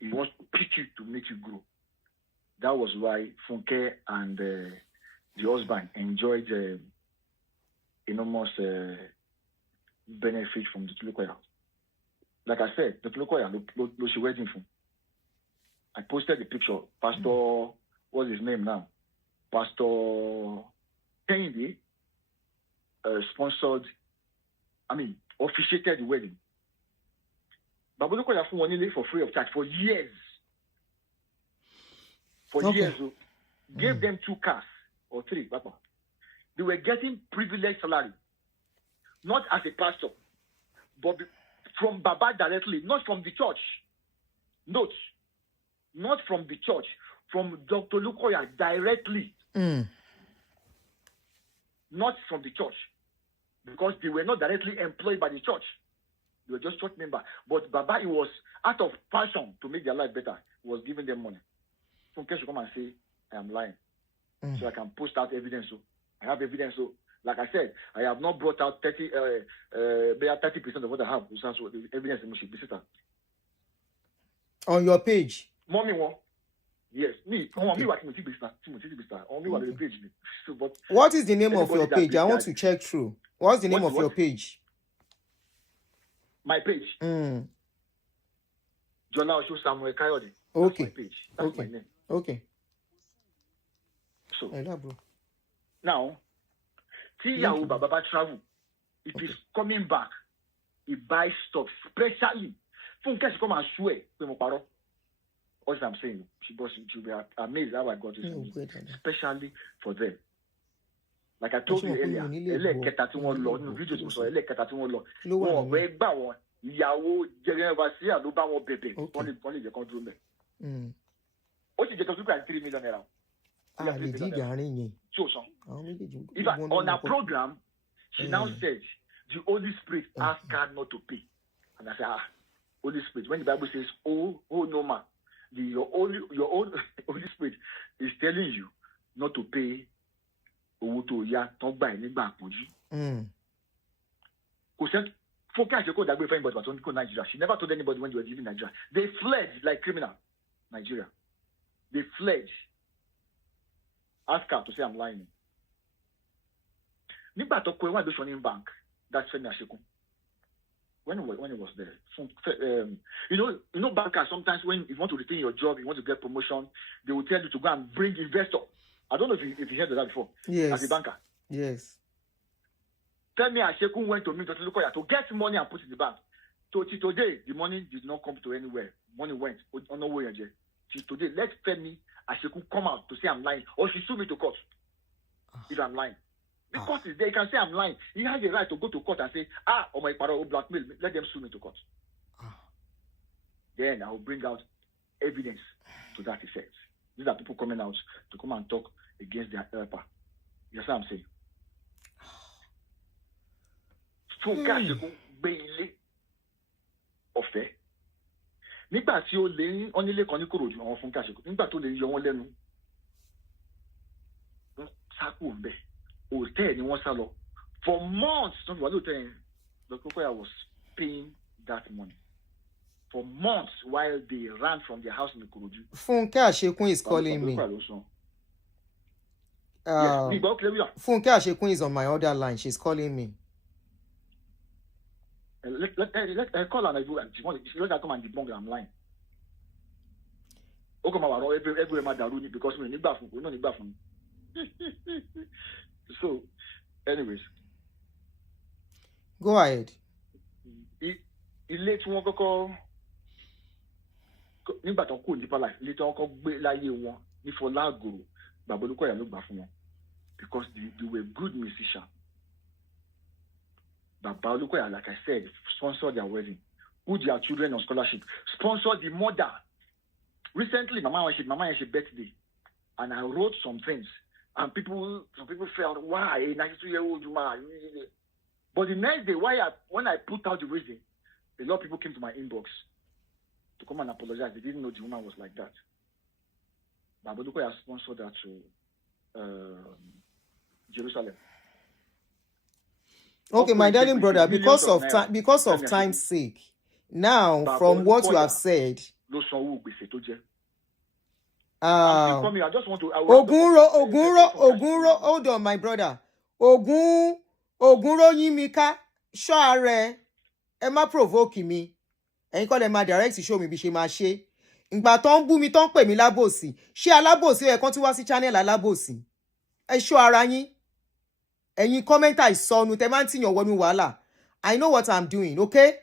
he wants to pick you to make you grow. That was why Funke and the husband enjoyed enormous benefit from the Tulukoya. Like I said, the Tulukoya, she wedding for. I posted the picture. Pastor, what's his name now? Pastor Kennedy sponsored, officiated the wedding. Babolukoya for free of charge for years. Years, gave them 2 cars or 3. Papa. They were getting privileged salary, not as a pastor, but from Baba directly, not from the church. Note, not from the church, from Dr. Lukoya directly. Not from the church, because they were not directly employed by the church. They were just church member. But Baba, it was out of passion to make their life better. He was giving them money. Funke should come and say, I am lying. So I can post out evidence. So I have evidence. So, like I said, I have not brought out 30% of what I have. So the evidence should be set out. On your page? Mommy, yes, me. Okay. So, but what is the name of your page? I want to check through. What's the name of your page? My page. Jola Osho Samuel Kayode. Okay. That's my page. That's my name. Okay. So bro. Now, Tiyahu Baba travel. It is coming back. He buys stuff, especially. Funke come and swear. What I'm saying, she'll be amazed how I got this, especially for them. Like I told you earlier, ìyàwó jẹrẹ ló bá wọn bẹ̀bẹ̀ wọ́n lè jẹ́ kán dúró mẹ́. Ó sì jẹ́ kán dúró 3 million naira. Even on her program, she now said the Holy Spirit asked her not to pay. And I said, Holy Spirit, when the Bible says, oh no man, your own Holy Spirit is telling you not to pay owó tó yá tán gbà nígbà àpọ́njú. Kò sẹ́ Funke Asheko dagbe for anybody but only go Nigeria. She never told anybody when they were leaving Nigeria. They fled like criminal. Nigeria. They fled. Ask her to say I'm lying. Nígbà tó kọ ẹwà ìdóṣọ́ bank, that's Femi Asheko. When it was there, you know, bankers sometimes when you want to retain your job, you want to get promotion, they will tell you to go and bring investor. I don't know if you heard of that before. Yes. As a banker. Yes. Femi Asheko went to meet Dr. Lukoya to get money and put in the bank. So today, the money did not come to anywhere. Money went on no way. Till today, let Femi Asheko come out to say I'm lying, or she sue me to court if I'm lying. Because they can say I'm lying. He has the right to go to court and say, oh my father will blackmail me. Let them sue me to court. Then I will bring out evidence to that effect. These are people coming out to come and talk against their helper. You know what I'm saying? Funke Asheko gbé ilé ọ̀fẹ́. Nígbà tí ó lé onílé kan ní Kòròdú àwọn Funke Asheko, nígbà tó lè yọ wọ́n lẹ́nu, wọ́n sá kúrò ńbẹ̀. Hotel ni wọ́n sá lọ. For months, Dr. Lukoya was paying that money. For months while they ran from their house in Korodu. Funke Asheko is calling me. Funke Asheko is on my other line. She's calling me. Let call her. She wants to come and debunk that I'm lying. Because we need bathroom. So, anyways. Go ahead. Ilé tí wọ́n kọ́kọ́ nígbà tó kú nípa life, ilé tí wọ́n kọ́kọ́ gbé láyé wọn ní Fọlágòrò, Bàbá Olúkọ̀yà ló gbà fún wọn because they were good musicians. But Baolukoya, like I said, sponsor their wedding, put their children on scholarship, sponsor the mother. Recently, Mama had a birthday, and I wrote some things, and some people felt, why a 92-year-old woman? But the next day, when I put out the reason, a lot of people came to my inbox to come and apologize. They didn't know the woman was like that. But Baolukoya sponsored that to Jerusalem. Okay, my darling brother, because of time's sake, now from what you have said, I just want to. Ogunro, hold on, my brother. Ogunro Yimika, Share, Emma provoke me. And call them my direct to show me bí ṣe máa ṣe. Ìgbà tó ń bú mi tó ń pè mí lábòsí. Ṣé alábòsí ẹ kan tí wá sí channel alábòsí? Ẹ ṣọ́ ara yín. Ẹ̀yin commenter ìsọnù tẹ́ máa ń tìyàn wọnú wàhálà. I know what I'm doing, okay?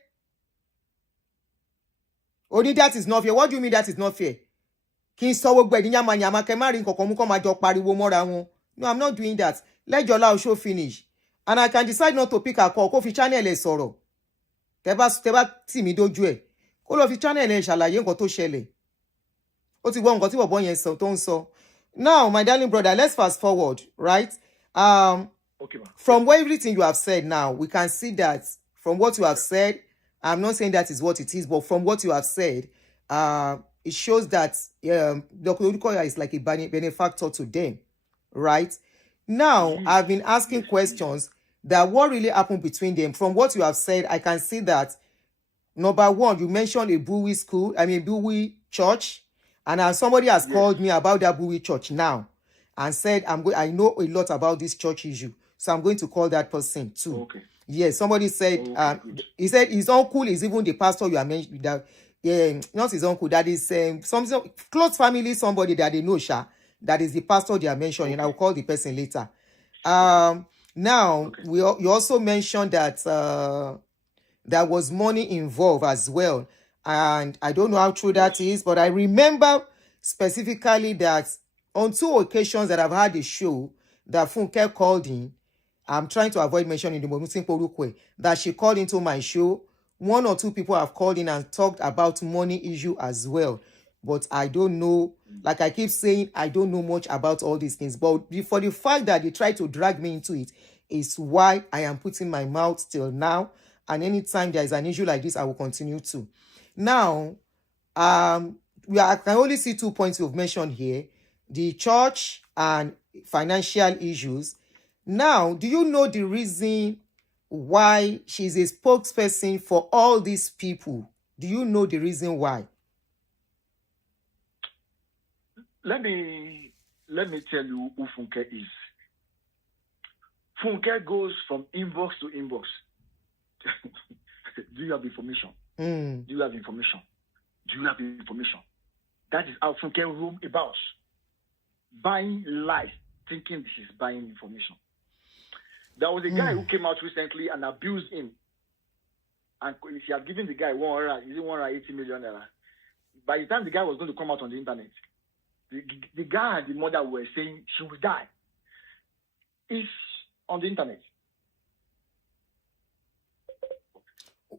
Only that is not fair. What do you mean that is not fair? Kí n sọ gbogbo ẹ̀dín yamayama kẹ́ má rí nǹkan kan mú kọ́ máa jọ pariwo mọ́ra wọn. No, I'm not doing that. Let Jola show finish. And I can decide not to pick a call. Kó fi channel ẹ̀ sọ̀rọ̀. Tẹ́ bá tì mí dójú ẹ̀. Kó lọ fi channel ẹ̀ ṣàlàyé nǹkan tó ṣẹlẹ̀. Ó ti gbọ́ nǹkan tí bọ̀bọ́ yẹn sọ tó ń sọ. Now, my darling brother, let's fast forward, right? Okay, from everything you have said now, we can see that from what you have said, I'm not saying that is what it is, but from what you have said, it shows that Dr. Olukoya is like a benefactor to them, right? Now, I've been asking questions that what really happened between them. From what you have said, I can see that, number one, you mentioned a Bowie Bowie church, and somebody has called me about that Bowie church now and said, I know a lot about this church issue, so I'm going to call that person too. Okay. Yes, somebody said, he said his uncle is even the pastor you are mentioning, that, not his uncle, that is some close family, somebody that they know, that is the pastor they are mentioning. Okay. I will call the person later. Now, you also mentioned that there was money involved as well. And I don't know how true that is, but I remember specifically that on 2 occasions that I've had a show that Funke called in, I'm trying to avoid mentioning the Momusin Porukwe, that she called into my show. 1 or 2 people have called in and talked about money issue as well. But I don't know, like I keep saying, I don't know much about all these things. But for the fact that they try to drag me into it is why I am putting my mouth till now. And anytime there is an issue like this, I will continue to. Now, I can only see 2 points you've mentioned here. The church and financial issues. Now, do you know the reason why she's a spokesperson for all these people? Do you know the reason why? Let me tell you who Funke is. Funke goes from inbox to inbox. Do you have information? Do you have information? Do you have information? That is how Funke roam about. Buying lies, thinking this is buying information. There was a guy who came out recently and abused him. And he had given the guy 180 million naira. By the time the guy was going to come out on the internet, the guy and the mother were saying she will die. It's on the internet.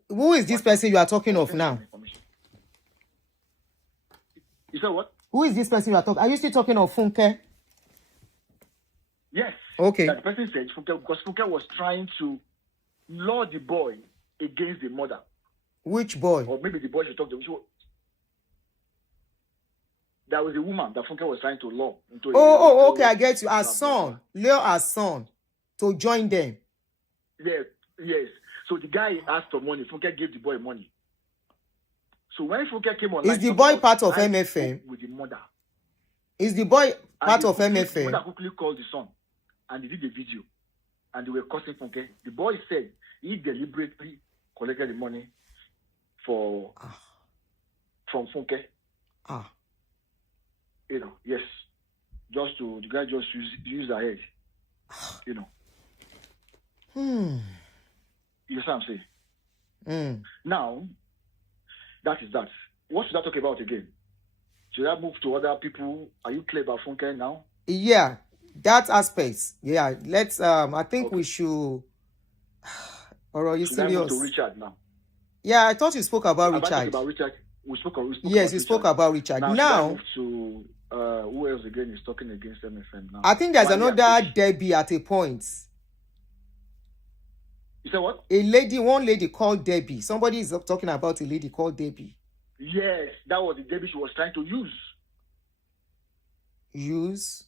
Who is this person you are talking of now? You said what? Who is this person you are talking? Are you still talking of Funke? Yes. Okay. That person said Funke, because Funke was trying to lure the boy against the mother. Which boy? Or maybe the boy should talk to him. There was a woman that Funke was trying to lure into. Okay, I get you. Her son, lure her son to join them. Yes. So the guy asked for money. Funke gave the boy money. So when Funke came on, is the boy part of MFM? With the mother. Is the boy part of MFM? The mother quickly called the son, and they did the video, and they were cursing Funke. The boy said he deliberately collected the money from Funke. Yes, the guy just used her head. You see what I'm saying? Now, that is that. What should I talk about again? Should I move to other people? Are you clear about Funke now? Yeah, that aspect. Yeah, let's. I think we should. Or are you Should I move to serious? Richard now? Yeah, I thought you spoke about Have I talked Richard. about Richard? We spoke Yes, about you spoke Richard. about Richard. Now, should I Now, move to who else again is talking against MFM now? I think there's Wale another Akpeji. Debbie at a point. You said what? One lady called Debbie. Somebody is talking about a lady called Debbie. Yes, that was the Debbie she was trying to use. Use?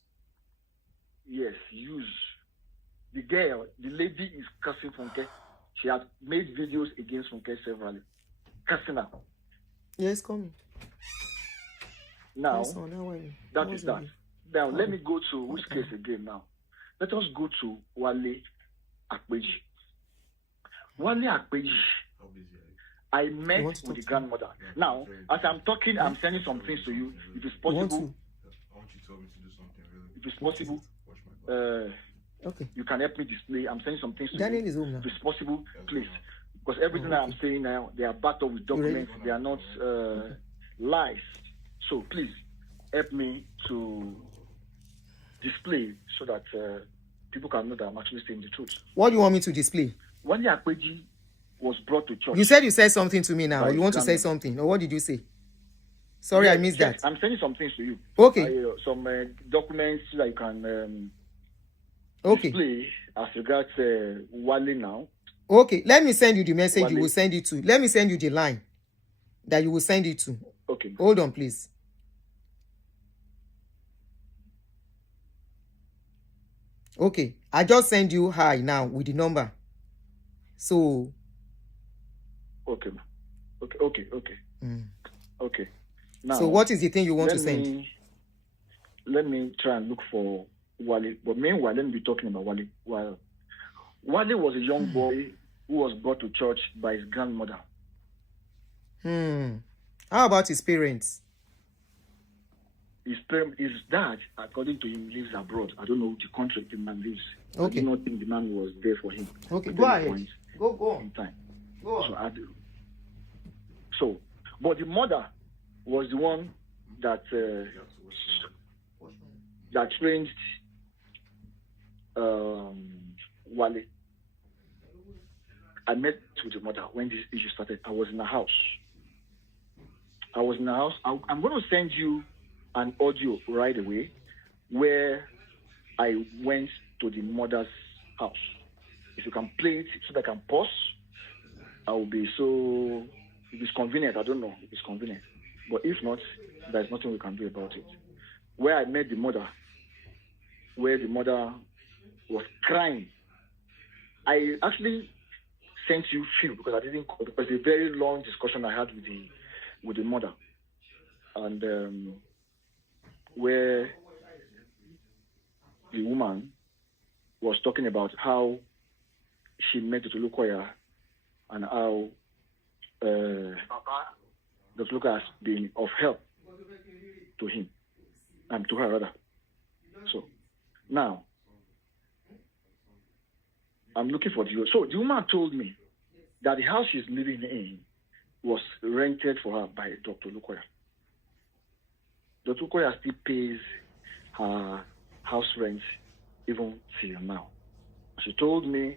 Yes, use. The girl, the lady is cursing Funke. She has made videos against Funke severally. Cursing her. Yes, coming. Now, Yes, oh, now that is that. Now, let me go to which case again now. Let us go to Wale Akpeji. Wale Akpeji, I met with the grandmother. Now, as I'm talking, I'm sending some things to you. If it's possible, if it's possible, okay. you can help me display. I'm sending some things to Daniel you. is home now. If it's possible, please. Because everything I'm saying now, they are backed up with documents. They are not lies. So please help me to display so that people can know that I'm actually saying the truth. What do you want me to display? When Akpeji was brought to church, You said something to me now. Or you want to say grandmother. something? Or what did you say? Sorry, Yes, I missed yes, that. I'm sending some things to you. Okay. Some documents so that you can Okay. display as regards Wale now. Okay. Let me send you the message Wale. you will send it to. Let me send you the line that you will send it to. Okay. Hold on, please. Okay. I just send you hi now with the number. So. Okay. Okay. Okay. Now, So what is the thing you want to send? Let me try and look for Wale. But meanwhile, let me be talking about Wale. Wale was a young boy who was brought to church by his grandmother. How about his parents? His dad, according to him, lives abroad. I don't know the country the man lives. Okay. I do not think the man was there for him. Okay, at go any ahead. point Go on. in time. Go on. But the mother was the one that trained Wale. I met with the mother when this issue started. I was in the house. I'm going to send you an audio right away where I went to the mother's house. If you can play it so that I can pause, I will be so... If it's convenient, I don't know if it's convenient. But if not, there's nothing we can do about it. Where I met the mother, where the mother was crying. I actually sent you few because I didn't call because it's a very long discussion I had with the mother. And where the woman was talking about how she met the Tolukoya and how the Tolukoya has been of help to him and to her rather. So now I'm looking for the... So the woman told me that the house she's living in was rented for her by Dr. Lukoya. Dr. Lukoya still pays her house rent even till now. She told me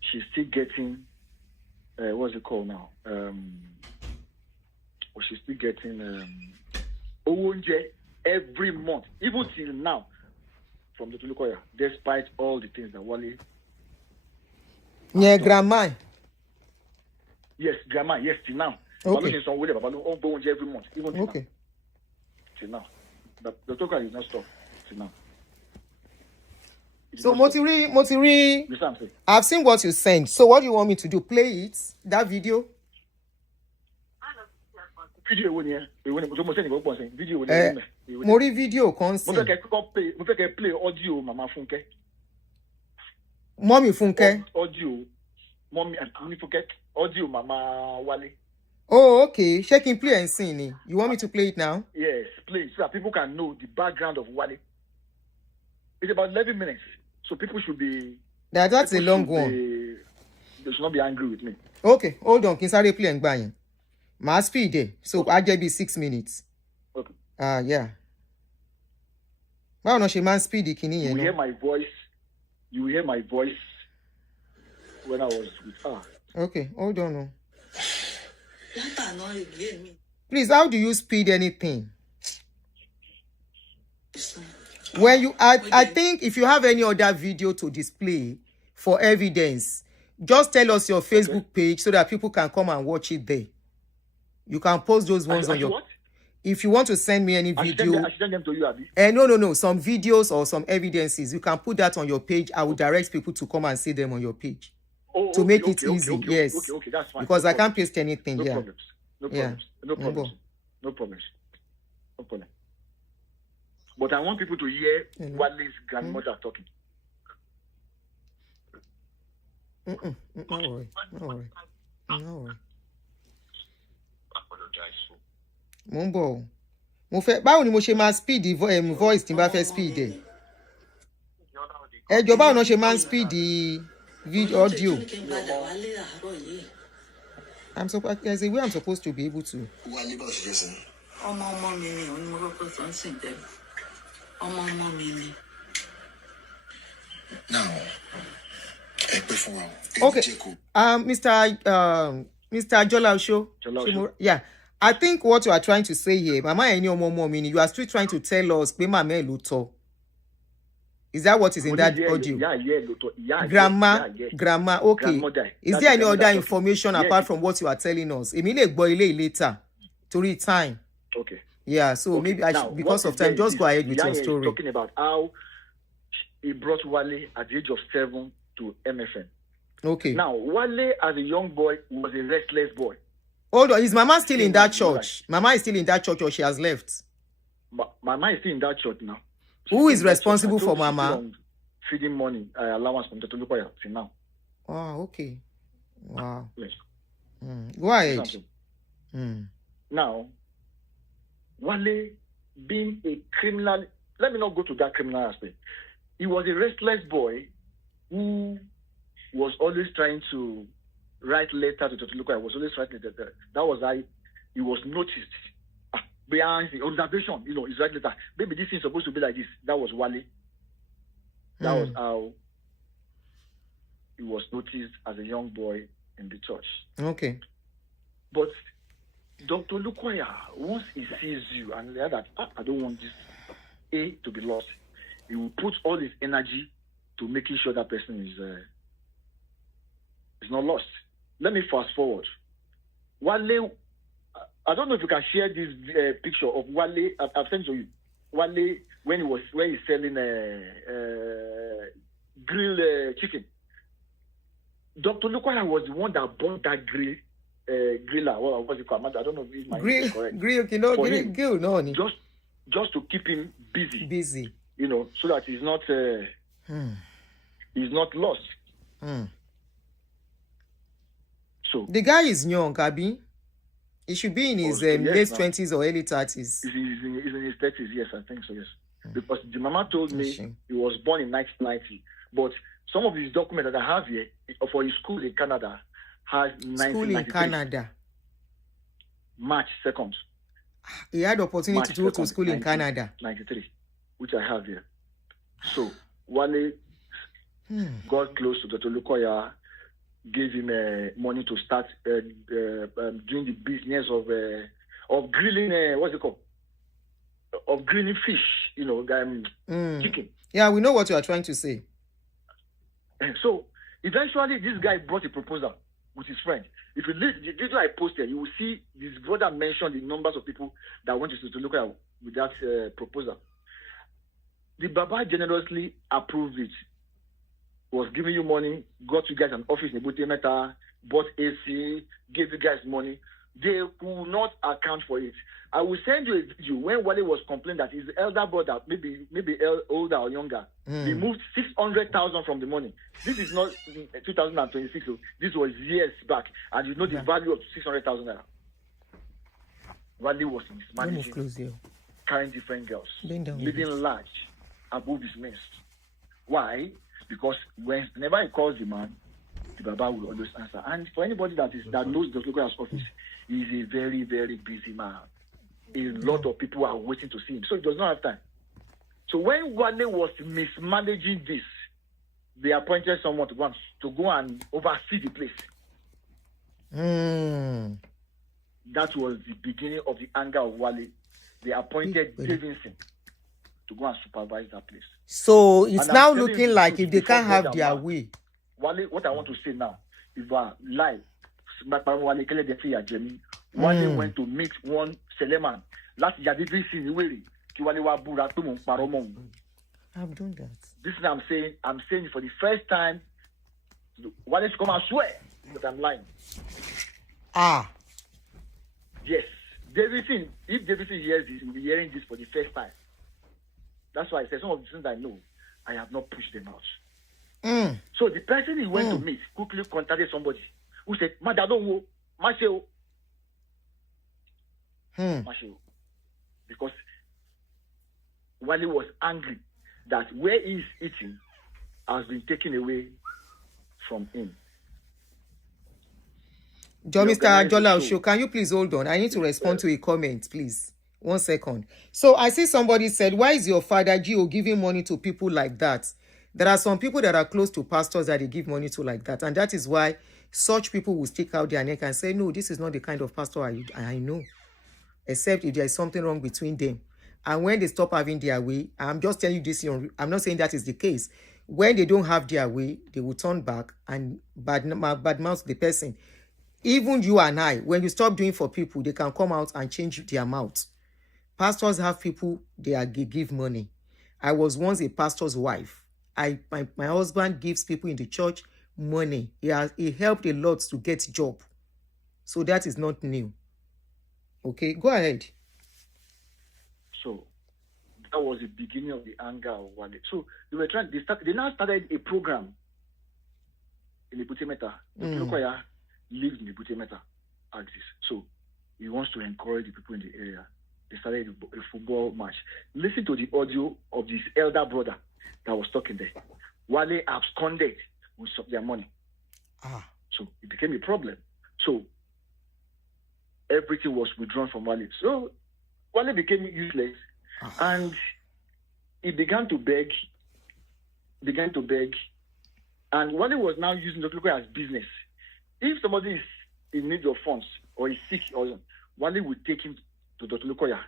she's still getting, what's it called now? She's still getting Owonje every month, even till now, from Dr. Lukoya, despite all the things that Wale... Yeah, grandma. Yes, grandma, yes, till now. Okay. Every month, even till Okay. now. Till now. The talker is not stopped till now. It is So not stopped. Motiri, You understand what I'm saying? I've seen what you sent. So what do you want me to do? Play it? That video? Video wo ni e? Ewo ni mo mo send ko saying video wo ni Eh, e? mo rí video kan Mo sìn. fẹ́ kẹ́ play audio Mama Funke. Mọ́mì Fúnkẹ́. Audio Mommy and Funke. Audio Mama Wale. Oh, okay. Ṣé kí n play and sing ni? You want me to play it now? Yes, please, so that people can know the background of Wale. It's about 11 minutes, so people should be... That's a people long should one. They should not be angry with me. Okay, hold on. Kí n sáré play and gbà yẹn. Màá speed ẹ̀. So, á jẹ́ bí 6 minutes. Okay. Yeah. Báwo náà ṣe máa ń speed kìíní You yẹn will hear náà? my voice. You will hear my voice when I was with her. Okay, hold on. No. Please, how do you speed anything? When you, I think if you have any other video to display for evidence, just tell us your Facebook page so that people can come and watch it there. You can post those ones on your. What? If you want to send me any video, I should send them to you, Abi. No. Some videos or some evidences, you can put that on your page. I will direct people to come and see them on your page to make it easy. Yes. Okay, that's fine. Because I can't paste anything here. No problems. But I want people to hear Wale's grandmother talking. No worry. Mo ń bọ̀. Mo fẹ́ báwo ni mo ṣe máa speed the voice tí n bá fẹ́ speed ẹ̀. Ẹjọ́ báwo ni wọ́n ṣe máa speed the video audio. There's a way I'm supposed to be able to. ọmọ mi ni òun ni mo kọ́kọ́ sọ ń sìn tẹ́lẹ̀. ọmọ mi ni. Now, okay. Mr. Jola Osho. Yeah. I think what you are trying to say here, Mama Eni Omo meaning you are still trying to tell us pe Mama Luto. Is that what is in that audio? Yeah, Grandma, okay. Is there any other information apart from what you are telling us? Emile Gboile later to read time. Okay. Yeah, so maybe because of time, just go ahead with your story. Talking about how he brought Wale at the age of 7 to MFN. Okay. Now, Wale as a young boy was a restless boy. Hold on, is Mama still in that church? Mama is still in that church or she has left? Mama is still in that church now. Who is responsible for Mama? Feeding money, allowance from Dr. Lukoya till now. Oh, okay. Wow. Yes. Go ahead. Now, Wale being a criminal, let me not go to that criminal aspect. He was a restless boy who was always trying to write letters to Dr. Lukoya. Was always writing letters. That was how he was noticed. Behind the observation, his right letter. Maybe this is supposed to be like this. That was Wale. That was how he was noticed as a young boy in the church. Okay. But Dr. Lukoya, once he sees you and hear that, I don't want this to be lost, he will put all his energy to making sure that person is not lost. Let me fast forward. Wale, I don't know if you can share this picture of Wale. I've sent to you. Wale when he's selling grilled chicken. Dr. Lukoya was the one that bought that griller. What's it called? I don't know if it's my name is correct. Grill, no. Just to keep him busy. Busy. So that he's not lost. So the guy is young, Abi. He should be in his late 20s or early 30s. He's in his 30s, yes, I think so, yes. Because the mama told me he was born in 1990. But some of his documents that I have here for his school in Canada has 1993. School in Canada. March 2nd. He had opportunity to go to school in Canada. 93, which I have here. So, Wale got close to Dr. Lukoya, gave him money to start doing the business of grilling, what's it called? Of grilling fish, chicken. Yeah, we know what you are trying to say. And so, eventually, this guy brought a proposal with his friend. If you read the video I posted, you will see this brother mentioned the numbers of people that went to look at with that proposal. The Baba generously approved it. Was giving you money, got you guys an office in Ebute Meta, bought AC, gave you guys money. They could not account for it. I will send you a video when Wale was complaining that his elder brother, maybe older or younger, removed 600,000 from the money. This is not 2026. So this was years back, and you know the value of 600,000 naira. Wale was mismanaging, carrying different girls, living large above his means. Why? Because whenever he calls the man, the Baba will always answer. And for anybody that knows the local office, he is a very, very busy man. A lot of people are waiting to see him. So he does not have time. So when Wale was mismanaging this, they appointed someone to go and oversee the place. That was the beginning of the anger of Wale. They appointed Davidson to go and supervise that place. So it's now looking like if they can't have their way. Wale, what I want to say now, if I lie, Wale went to meet one Seleman. Last year, I've done that. This is what I'm saying. I'm saying it for the first time. Wale should come and swear that I'm lying. Yes. Davidson, if Davidson hears this, he'll be hearing this for the first time. That's why I said some of the things I know, I have not pushed them out. So the person he went to meet quickly contacted somebody who said, Madadongo, Masheo. Because Wale was angry that where he's eating has been taken away from him. John, Mr. Ajola Osho, can you please hold on? I need to respond to a comment, please. 1 second. So I see somebody said, why is your father Gio giving money to people like that? There are some people that are close to pastors that they give money to like that. And that is why such people will stick out their neck and say, no, this is not the kind of pastor I know. Except if there is something wrong between them. And when they stop having their way, I'm just telling you this, I'm not saying that is the case. When they don't have their way, they will turn back and badmouth the person. Even you and I, when you stop doing for people, they can come out and change their mouth. Pastors have people, they give money. I was once a pastor's wife. My husband gives people in the church money. He helped a lot to get job. So that is not new. Okay, go ahead. So that was the beginning of the anger of Wale. So they were trying. They now started a program in the Butemeta. The Kilokoya lives in the Butemeta axis. So he wants to encourage the people in the area. They started a football match. Listen to the audio of this elder brother that was talking there. Wale absconded with their money. So it became a problem. So everything was withdrawn from Wale. So Wale became useless. And he began to beg. And Wale was now using Dr. Lukoya as business. If somebody is in need of funds or is sick, or Wale would take him to Dr. Lukoya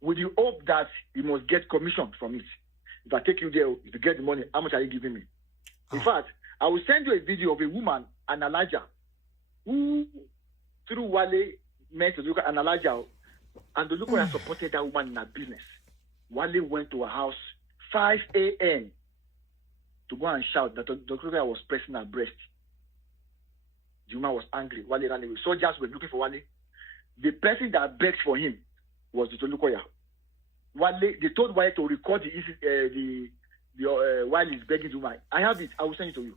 with the hope that he must get commission from it. If I take you there, if you get the money, how much are you giving me? In fact, I will send you a video of a woman, an Elijah, who through Wale met to look at an Elijah, and the Lukoya supported that woman in her business. Wale went to her house 5 a.m. to go and shout that Dr. Lukoya was pressing her breast. The woman was angry. Wale ran away. Soldiers were looking for Wale. The person that begged for him was Dr. Lukoya. They told Wale to record while he's begging the woman. I have it. I will send it to you.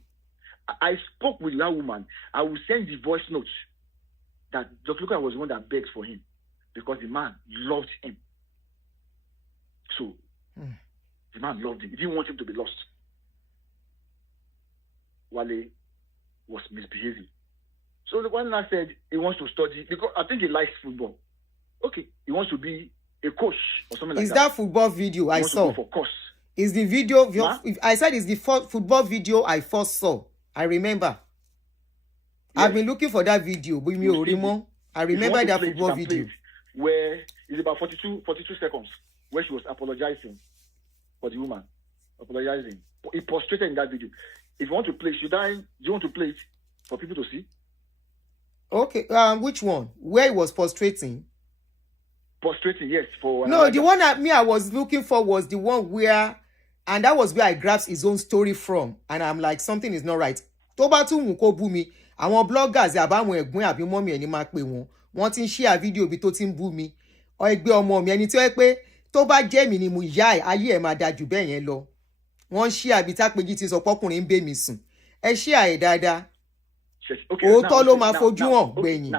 I spoke with that woman. I will send the voice notes that Dr. Lukoya was the one that begged for him because the man loved him. So the man loved him. He didn't want him to be lost. Wale was misbehaving. So the one that said he wants to study, because I think he likes football. Okay, he wants to be a coach or something like that. Is that football video I saw? For course. Is the video, I said it's the football video I first saw. I remember. Yes. I've been looking for that video. I remember that football video. Where it's about 42 seconds, where she was apologizing for the woman. Apologizing. He prostrated in that video. If you want to play, do you want to play it for people to see? Okay, which one? Where he was prostrating? Prostrating, yes. No, the one I was looking for was the one where, and that was where I grasped his own story from, and I'm like, something is not right. Tó bá tún mú kó bú mi, àwọn bloggers àbáwọn ẹ̀gbọ́n àbí mọ́mì ẹni máa pè wọ́n ti ń share video bí tó ti ń bú mi. Ẹgbẹ́ ọmọ mi ẹni tí ó yẹ pé tó bá jẹ́ mi ni mo yá ẹ̀ ayé ẹ̀ máa da jù bẹ́ẹ̀ yẹn lọ. Wọ́n share bí tápéjì ti sọ pọ́kùnrin ń bẹ́ mi sùn. Ẹ share ẹ̀ dáadáa. Òótọ́ ló máa fojú hàn gbẹ̀yìn.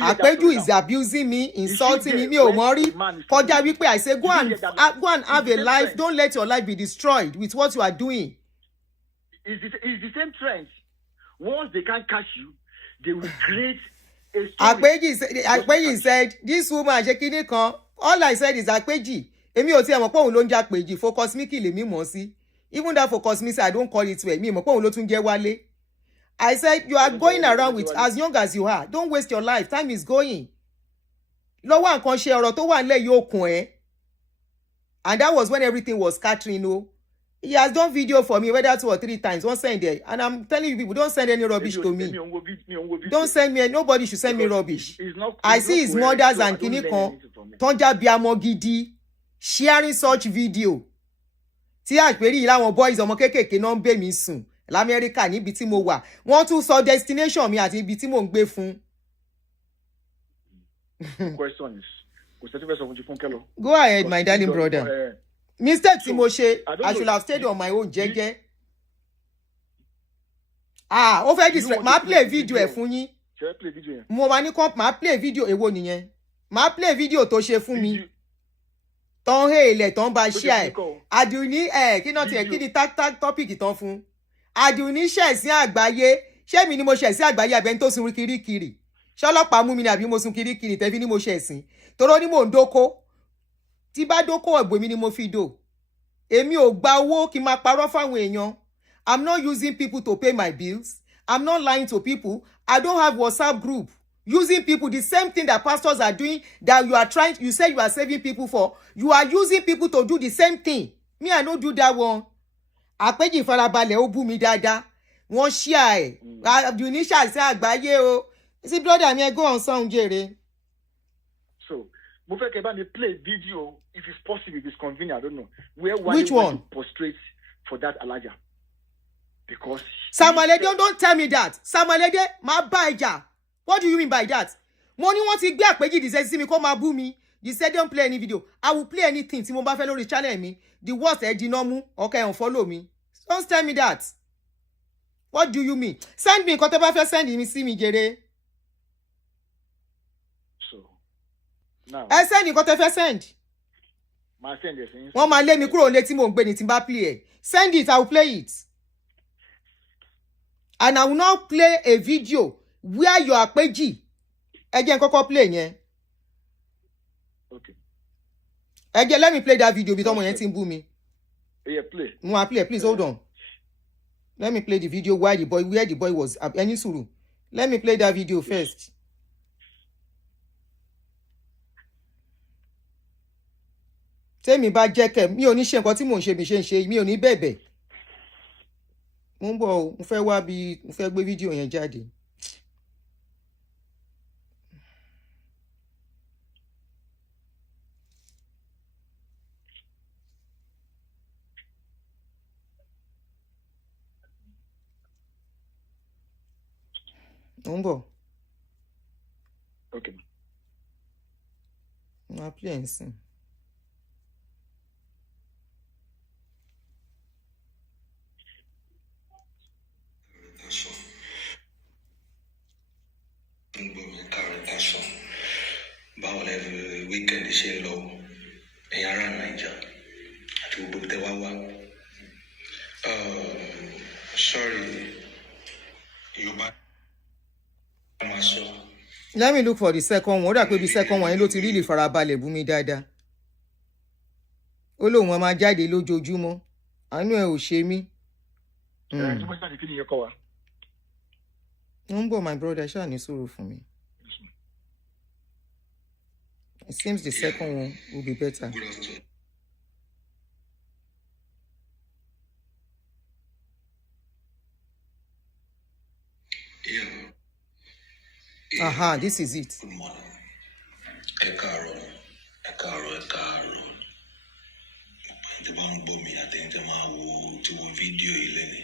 Àpéjú is abusing me, insulting me, mi ò mọ̀ rí. Kọjá wípé I say go and have a life. Don't let your life be destroyed with what you are doing. It's the same trend. Once they can't catch you, they will create a story. Àpéjì said, this woman ṣe kíní kan. All I said is Àpéjì. Èmi ò tiẹ̀ mọ̀ pé òun ló ń jẹ́ Àpéjì. Focus me kí lèmi mọ̀ sí. Even that focus me say I don't call it well. Me mo pon lo tun je wale. I said you are going around with as young as you are. Don't waste your life. Time is going. Lọ́wọ́ nǹkan ṣe ọ̀rọ̀ tó wà nílẹ̀ yóò kún ẹ́. And that was when everything was scattering. No, he has done video for me, whether 2 or 3 times. Don't send it. And I'm telling you people, don't send any rubbish to me. Don't send me. Nobody should send me rubbish. I see his mothers and kinikon. Tonja biamo gidi sharing such video. Tí àpèrí láwọn boys ọmọ kékèké náà ń bẹ̀ mí sùn l'Amẹ́ríkà níbi tí mo wà. Wọ́n tún sọ destination mi àti ibi tí mo ń gbé fún. Question is, go ahead, my darling brother. Mistake tí mo ṣe, I should have stayed on my own jẹ́jẹ́. Ó fẹ́ distract. Ma play video ẹ̀ fún yín. Mo wá ní comp ma play video èwo nìyẹn. Ma play video tó ṣe fún mi. Ton hele ton ba share. Aduni kí náà tiẹ̀ kí ni tag topic ton fún. Aduni share sí àgbáyé. Ṣé mi ni mo share sí àgbáyé àbí ẹni tó sun kirikiri. Ṣé ọlọ́pàá mú mi ni àbí mo sun kirikiri tẹ́ fi ni mo share sí. Toro ni mo ndoko. Tí bá doko egbo mi ni mo fi do. Èmi ò gba owó kí ma parọ́ fáwọn èèyàn. I'm not using people to pay my bills. I'm not lying to people. I don't have WhatsApp group. Using people, the same thing that pastors are doing, that you are trying, you say you are saving people for. You are using people to do the same thing. Me, I don't do that one. Àpèjì farabalẹ̀ ó bú mi dáadáa. Wọ́n share ẹ̀. Aduni share sí àgbáyé o. See, brother, me go on sound jere. So, mo fẹ́ kẹ́ bá mi play video, if it's possible, if it's convenient, I don't know. Which one? Prostrate for that Elijah. Because Samuel, don't tell me that. Samuel, ma ba ẹja. What do you mean by that? Money wọ́n ti gbé àpèjì dìse sí mi kó máa bú mi. You said don't play any video. I will play anything tí mo bá fẹ́ lórí channel mi. The worst ẹ dínà mú. Okay, unfollow me. Don't tell me that. What do you mean? Send me nǹkan tẹ́ bá fẹ́ send mi sí mi jere. So now. Send nǹkan tẹ́ fẹ́ send. Ma send this. Wọ́n máa lé mi kúrò nílé tí mo ń gbé ní tí n bá play ẹ̀. Send it, I will play it. And I will not play a video where you are àpèjì. Ẹ jẹ́ n kọ́kọ́ play yẹn. Okay. Again, let me play that video because my yẹn boo me. Yeah, play. No, I play. Please hold on. Let me play the video where the boy was. Any suru. Let me play that video first. Tell me bá jẹ́ kẹ́ mi ò ní ṣe nǹkan tí mò ń ṣe bí ṣe ń ṣe mi ò ní bẹ̀bẹ̀. Mo ń bọ̀ o, mo fẹ́ wá bí mo fẹ́ gbé video yẹn jáde. Okay. I'm playing sim. Báwo lẹ weekend ṣe lọ ẹ̀yin ará Naija àti gbogbo tẹ́ wá wá. Sorry, Yorùbá máa sọ. Let me look for the second one. Ó dà pé the second one ló ti really farabalẹ̀ bú mi dáadáa. Ó lóun wọn máa jáde lójoojúmọ́. Àánú ẹ ò ṣe mí. Ń bọ̀, my brother, ṣáà ní sùúrù fún mi. It seems the second one will be better. Aha, this is it. Good morning. Ẹ káàárọ̀. Tí bá ń gbọ́ mi àtẹ̀yìntẹ́ máa wo fídíò yìí lẹ́ni.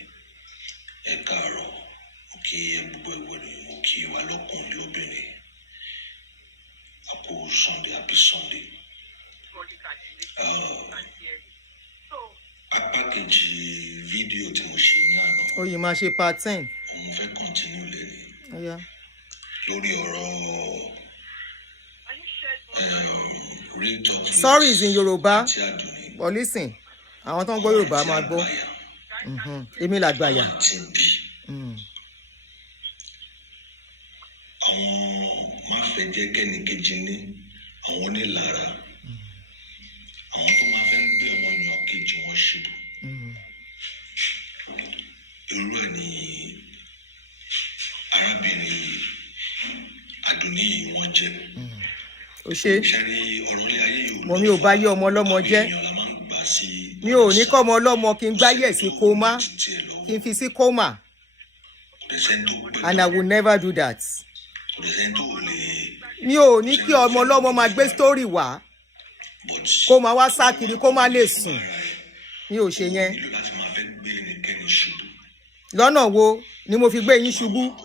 Ẹ káàárọ̀. Mo kí gbogbo ẹ̀wọ̀ ni mo kí wa lọ́kùnrin lóbìnrin. Happy Sunday, happy Sunday. Apá kejì fídíò tí mo ṣe ní àná. Ó yìí máa ṣe part 10. Mo fẹ́ continue lẹ́ni. Yeah. Lórí ọ̀rọ̀ real talk. Sorry is in Yoruba. But listen, àwọn tó ń gbọ́ Yorùbá máa gbọ́. Èmi làgbàyà. Àwọn máa fẹ́ jẹ́ kẹ́nìkejì ní àwọn onílára. Àwọn tó máa fẹ́ ń gbé àwọn èèyàn kejì wọn ṣubú. irú ni arábìnrin Aduni wọ́n jẹ́. Ó ṣe. Ṣẹ́rí ọ̀rọ̀ ilé ayé yìí. Mo mi ò bá yé ọmọ ọlọ́mọ jẹ́. Mi ò ní kọ́ ọmọ ọlọ́mọ kí n gbáyé sí kómà, kí n fi sí kómà. And I will never do that. Mi ò ní kí ọmọ ọlọ́mọ máa gbé story wá. Kó máa wá sá kiri kó má lè sùn. Mi ò ṣe yẹn. Lọ́nà wo ni mo fi gbé yín ṣubú?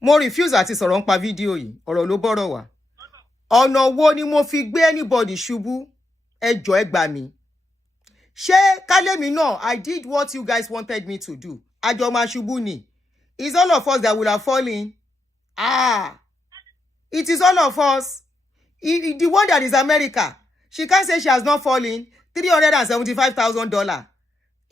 Mo refuse àti sọ̀rọ̀ nípa fídíò yìí. Ọ̀rọ̀ ló bọ́rọ̀ wá. Ọ̀nà wo ni mo fi gbé anybody ṣubú? Ẹ jọ̀ọ́ ẹ gbà mí. Ṣé kálẹ́mi náà, I did what you guys wanted me to do. Àjọ máa ṣubú ni. It's all of us that will have fallen. It is all of us. The one that is America, she can't say she has not fallen. $375,000.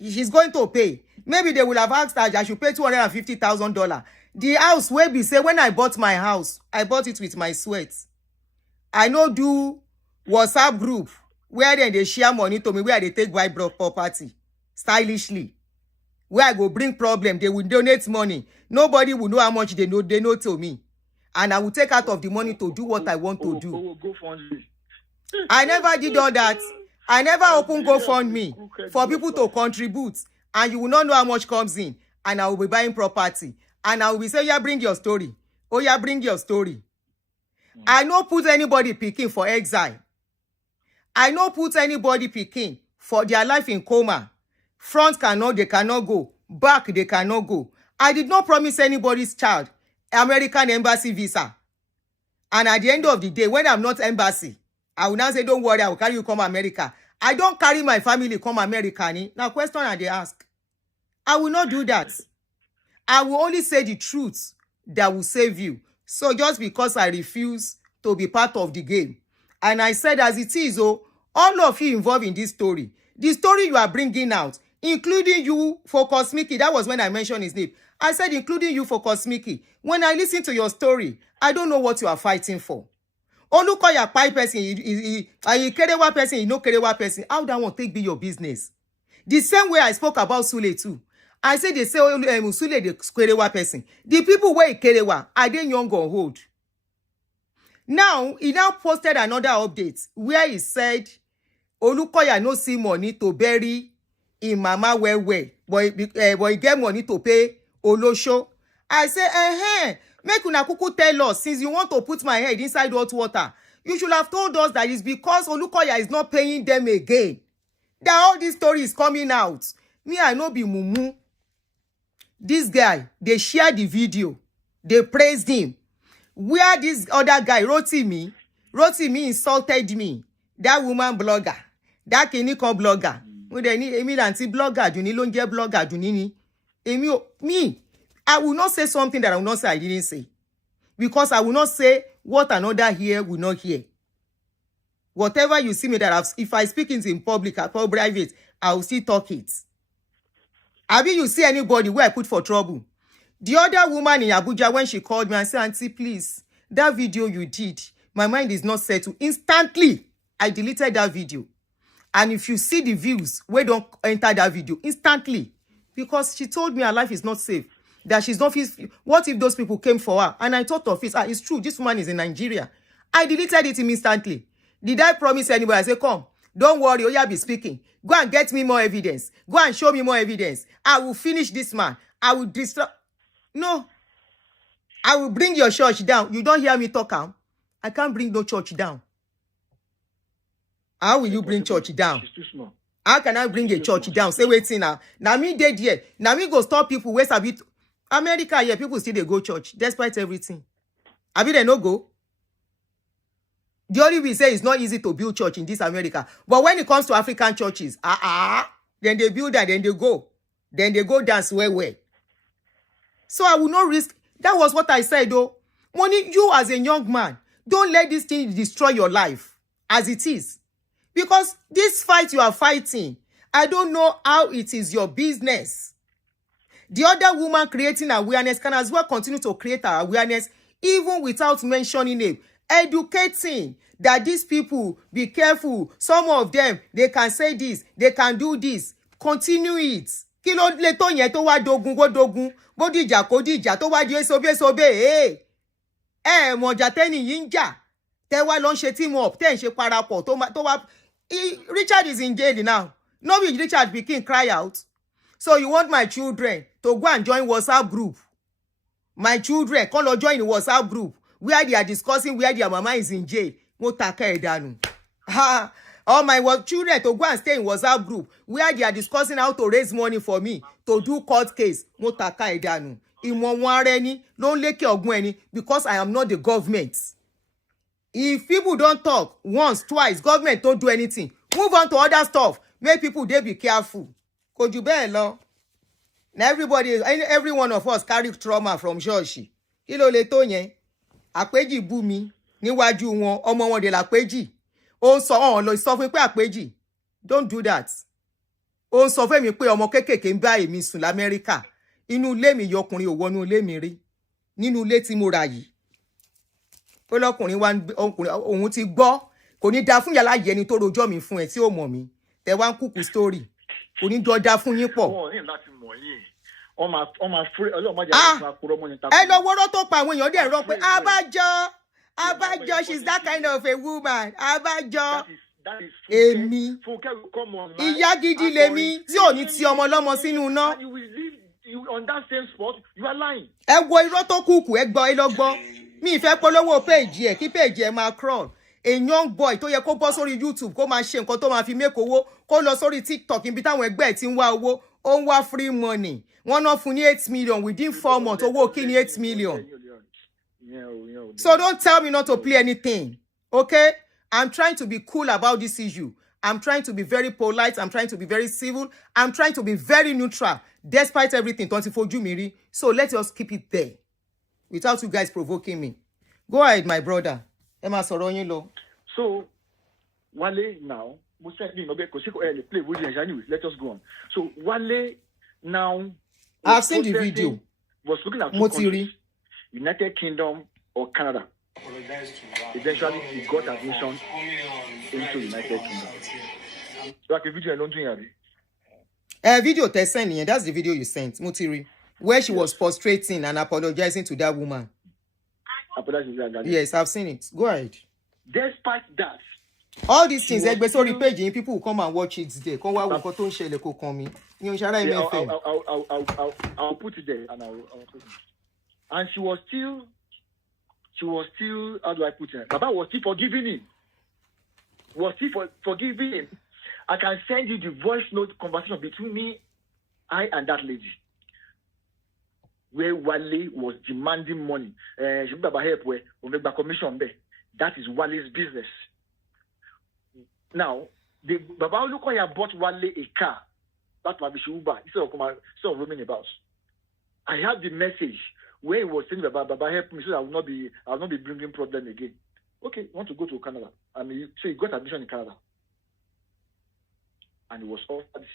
She's going to pay. Maybe they will have asked her I should pay $250,000. The house will be say when I bought my house, I bought it with my sweat. I no do WhatsApp group where then they share money to me, where they take buy property stylishly. Where I go bring problem, they will donate money. Nobody will know how much they know to me. And I will take out of the money to do what I want to do. I never did all that. I never opened GoFundMe for people to contribute. And you will not know how much comes in. And I will be buying property. And I will be saying, yeah, bring your story. Oh, yeah, bring your story. I no put anybody picking for exile. I no put anybody picking for their life in coma. Front they cannot go. Back, they cannot go. I did not promise anybody's child American embassy visa. And at the end of the day, when I'm not embassy, I will now say, don't worry, I will carry you come America. I don't carry my family come America. Now, question and they ask. I will not do that. I will only say the truth that will save you. So just because I refuse to be part of the game. And I said as it is, all of you involved in this story, the story you are bringing out, including you for Cosmicky, that was when I mentioned his name. I said including you for Cosmicky. When I listen to your story, I don't know what you are fighting for. Olukoya pai person, he kerewa person, he no kerewa person. How that one take be your business? The same way I spoke about Sule too. I said they say Sule the kerewa person. The people where he kerewa, are they young or old? Now, he now posted another update where he said Olukoya no see money to bury in mama well, but he get money to pay Olosho. I say, make una kuku tell us, since you want to put my head inside hot water, you should have told us that it's because Olukoya is not paying them again. That all this story is coming out. Me, I know be mumu. This guy, they shared the video. They praised him. Where this other guy, Rotimi insulted me. That woman blogger. That Kiniko blogger. Emi anti blogger, Aduni lo nje blogger, Aduni ni. Me, I will not say something that I will not say I didn't say. Because I will not say what another here will not hear. Whatever you see me that if I speak in public or private, I will still talk it. Have you see anybody where I put for trouble? The other woman in Abuja, when she called me and said, Aunty, please, that video you did, my mind is not settled. Instantly, I deleted that video. And if you see the views, we don't enter that video instantly. Because she told me her life is not safe. That she's not... What if those people came for her? And I thought of it. It's true. This woman is in Nigeria. I deleted it instantly. Did I promise anybody? I said, come, don't worry. Oya be speaking. Go and get me more evidence. Go and show me more evidence. I will finish this man. I will destroy... No. I will bring your church down. You don't hear me talk am? I can't bring no church down. How will you bring church down? She's too small. How can I bring a church down? Say waiting now. Now me dead here. Now me go stop people. Where's a bit America here? People still they go church despite everything. I mean they no go. The only we say it's not easy to build church in this America. But when it comes to African churches, then they build that, then they go. Then they go dance where. So I will not risk. That was what I said though. Money, you as a young man, don't let this thing destroy your life as it is. Because this fight you are fighting, I don't know how it is your business. The other woman creating awareness can as well continue to create awareness even without mentioning it. Educating that these people, be careful. Some of them, they can say this, they can do this. Continue it. Kí ló lè tó yẹn tó wá dogun kó dogun, bó dìjà kó dìjà tó wá di sobe. Mọ̀jà tẹ́ni yìí ń jà. Tẹ́ wá lọ ń ṣe team up, tẹ́ ń ṣe parapọ̀ tó wá. Richard is in jail now. No be Richard pikin cry out. So you want my children to go and join WhatsApp group? My children come and join the WhatsApp group where they are discussing where their mama is in jail. Mo taka edanu. All my children to go and stay in WhatsApp group where they are discussing how to raise money for me to do court case. Mo taka edanu. Ìmọ̀ wọn ara ẹni ló ń lékè ọgbọ́n ẹni because I am not the government. If people don't talk once, twice, government don't do anything. Move on to other stuff. Make people they be careful. Kò jù bẹ́ẹ̀ lọ. Now every one of us carry trauma from Joshi. Kí ló lè tó yẹn? Àpèjì bú mi níwájú wọn, ọmọ wọn dé l'Àpèjì. Ó sọ on lọ sọ fún pé Àpèjì. Don't do that. Ó sọ fún mi pé ọmọ kékèké ń bá èmi sùn l'Amẹ́ríkà. Inú ilé mi yọkùnrin ò wọnú ilé mi rí. Nínú ilé tí mo ra yìí. Ó lọkùnrin wá ọkùnrin òun ti gbọ́. Kò ní dá fún yàrá yẹni tó rojọ́ mi fún ẹ tí ó mọ̀ mi. Tẹ́ wá ń kúkú story. Kò ní jọ dá fún yín pọ̀. Wọ́n ní láti mọ̀ yín. Ọmọ fúri ọlọ́run má jẹ́ kí wọ́n kúrò mọ́ ní takò. Ẹ lọ wọ́rọ́ tó pa àwọn èèyàn dẹ̀ rọ pé Abájọ, she's that kind of a woman. Abájọ. Èmi. Ìyá gidi lèmi tí ò ní ti ọmọ lọ́mọ sínú iná. You on that same spot, you are lying. Ẹ wo irọ́ tó kúkú ẹ gbọ́ ẹ lọ gbọ́. Mi ìfẹ́ polówó page ẹ̀ kí page ẹ̀ máa crawl. A young boy tó yẹ kó bọ́ sórí YouTube kó máa ṣe nǹkan tó máa fi make owó kó lọ sórí TikTok ibi táwọn ẹgbẹ́ ẹ̀ ti ń wá owó ó ń wá free money. Wọ́n ná fún ní 8 million within 4 months owó kí ni 8 million. So don't tell me not to play anything. Okay? I'm trying to be cool about this issue. I'm trying to be very polite. I'm trying to be very civil. I'm trying to be very neutral. Despite everything, 24 Jumiri. So let us keep it there. Without you guys provoking me. Go ahead, my brother. Emma Soronyilo. So, Wale now, play let us go on. So, Wale now. I've seen the video. Was looking at two countries, United Kingdom or Canada. Eventually, he got admission into United Kingdom. Like a video I don't do video te send, that's the video you sent, Mutiri, where she was prostrating and apologizing to that woman. Yes, I've seen it. Go ahead. Despite that, all these things, sorry, page, people will come and watch it today. I'll put it there and I'll put it. And she was still, how do I put it? Baba was still forgiving him. Forgiving him. I can send you the voice note conversation between me, I and that lady. Where Wale was demanding money. She help where we make commission. That is Wale's business. Now, the Baba Olukoya bought Wale a car. That might be Uber instead of roaming about. I have the message where he was saying Baba help me so I will not be bringing problem again. Okay, want to go to Canada. So he got admission in Canada. And it was offered.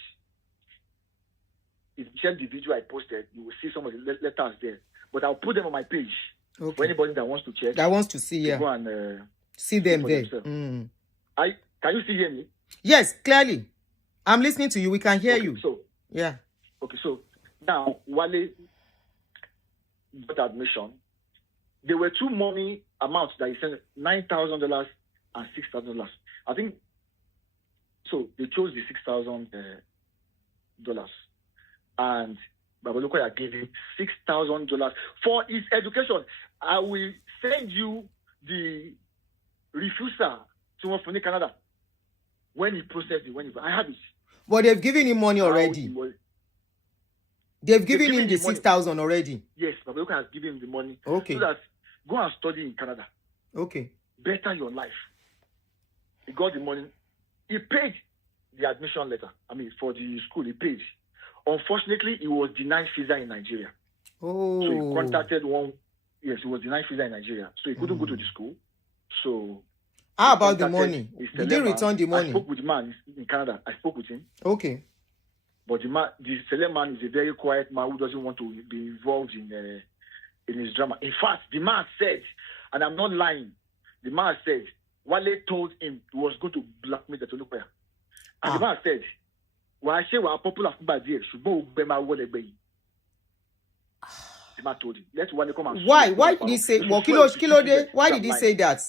If you check the video I posted, you will see some of the letters there. But I'll put them on my page for anybody that wants to check. That wants to see, yeah. Go and see them there. Can you still hear me? Yes, clearly. I'm listening to you. We can hear you. So yeah. Okay, so now Wale got admission. There were two money amounts that he sent, $9,000 and $6,000. I think so. They chose the $6,000, and Baba Olukoya gave him $6,000 for his education. I will send you the refusal to Funi Canada when he processed it. I have it. But they've given him money already. They've given him the 6,000 already. Yes, Baba Olukoya has given him the money. Okay. So that go and study in Canada. Okay. Better your life. He got the money. He paid the admission letter. For the school, he paid. Unfortunately, he was denied visa in Nigeria. Oh. So he contacted one. Yes, he was denied visa in Nigeria. So he couldn't go to the school. So. How about the money? Did he return the money? I spoke with the man in Canada. I spoke with him. Okay. But the Celeb man is a very quiet man who doesn't want to be involved in his drama. In fact, the man said, and I'm not lying, the man said, Wale told him he was going to blackmail the Olukoya. And the man said, Why say we are popular for bad years? Should be my word be. I told you. Let's want to come and Why did he say why did he say that?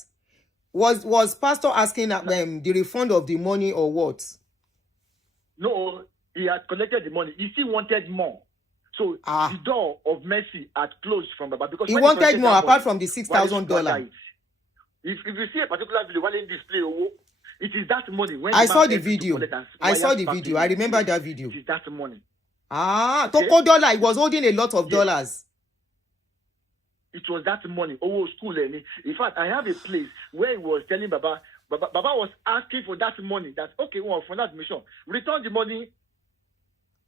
Was pastor asking the refund of the money or what? No, he had collected the money. He still wanted more. So the door of mercy had closed from Baba because he wanted more apart from the $6,000. If you see a particular video while in display, it is that money. When I saw the video. I remember that video. It is that money. Toko dollar. He was holding a lot of dollars. It was that money. School. In fact, I have a place where he was telling Baba was asking for that money. That okay, well, for that mission, return the money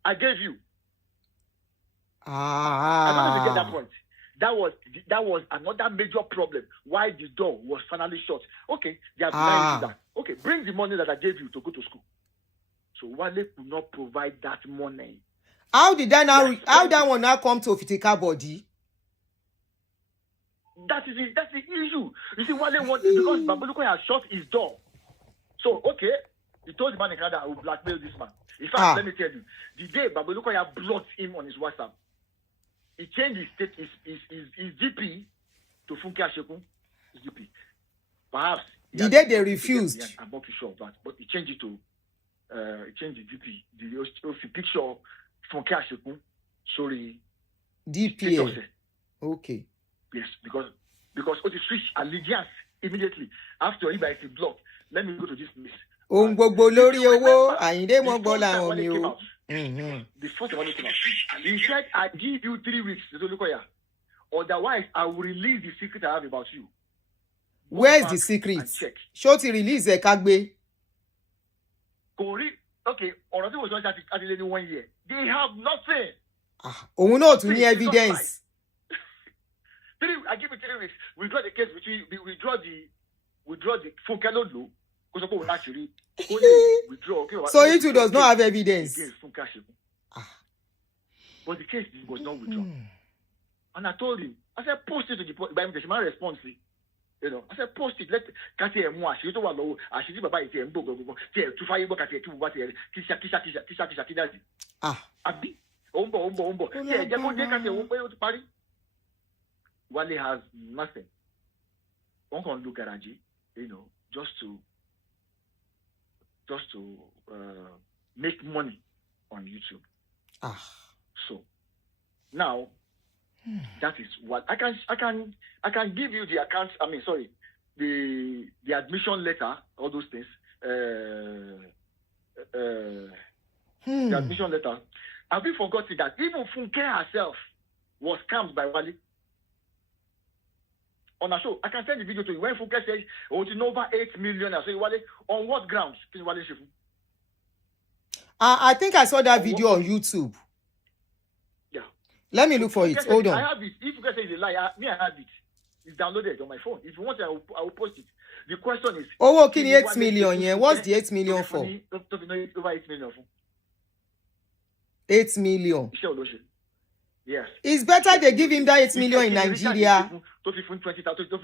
I gave you. I don't know if you get that point. That was another major problem. Why the door was finally shut. Okay, they are denying that. Okay, bring the money that I gave you to go to school. So Wale could not provide that money. How that one now come to Fitika body? That's the issue. You see, Wale wanted because Babaluko has shut his door. So okay, he told the man in Canada, I will blackmail this man. In fact, let me tell you, the day Babaluko had blocked him on his WhatsApp, he changed his GP to Funke Ashekun. His GP. Perhaps the day they refused. I'm not too sure of that, but he changed it to he changed the GP. The picture Funke Ashekun. Sorry. DPA. Okay. Yes, because the switch allegiance immediately after he by block. Let me go to this list. The first one came out. He said, I give you 3 weeks, otherwise I will release the secret I have about you. Where's the secret? Shorty release a Kagbe. Okay, or was not at 1 year. They have nothing. Not any evidence. I give you 3 weeks. We draw the case between we draw the Funkelo law. So it too does not have evidence. But the case was not withdrawn. And I told him, I said, post it to the by my response. You know, I said, post it. Let Katia and Moa, she don't want to I should buy it and book to fire book at 2 what Kisha. Abi, Ombo. Yeah, to Paris. Wale has nothing. One can look at Angie, you know, just to make money on YouTube. So now that is what I can give you the account. I mean, sorry, the admission letter, all those things. The admission letter. Have you forgotten that even Funke herself was scammed by Wale? On a show, I can send the video to you. When Funke says, it's over 8 million, I say, Wale, on what grounds? I think I saw that video on YouTube. Yeah. Let me look for it. Hold on. I have it. If Funke says it's a lie, I have it. It's downloaded on my phone. If you want, I will post it. The question is... okay, 8 million, yeah. What's the 8 million for? Over 8 million for. 8 million. Yes. It's better they give him that 8 million in Nigeria.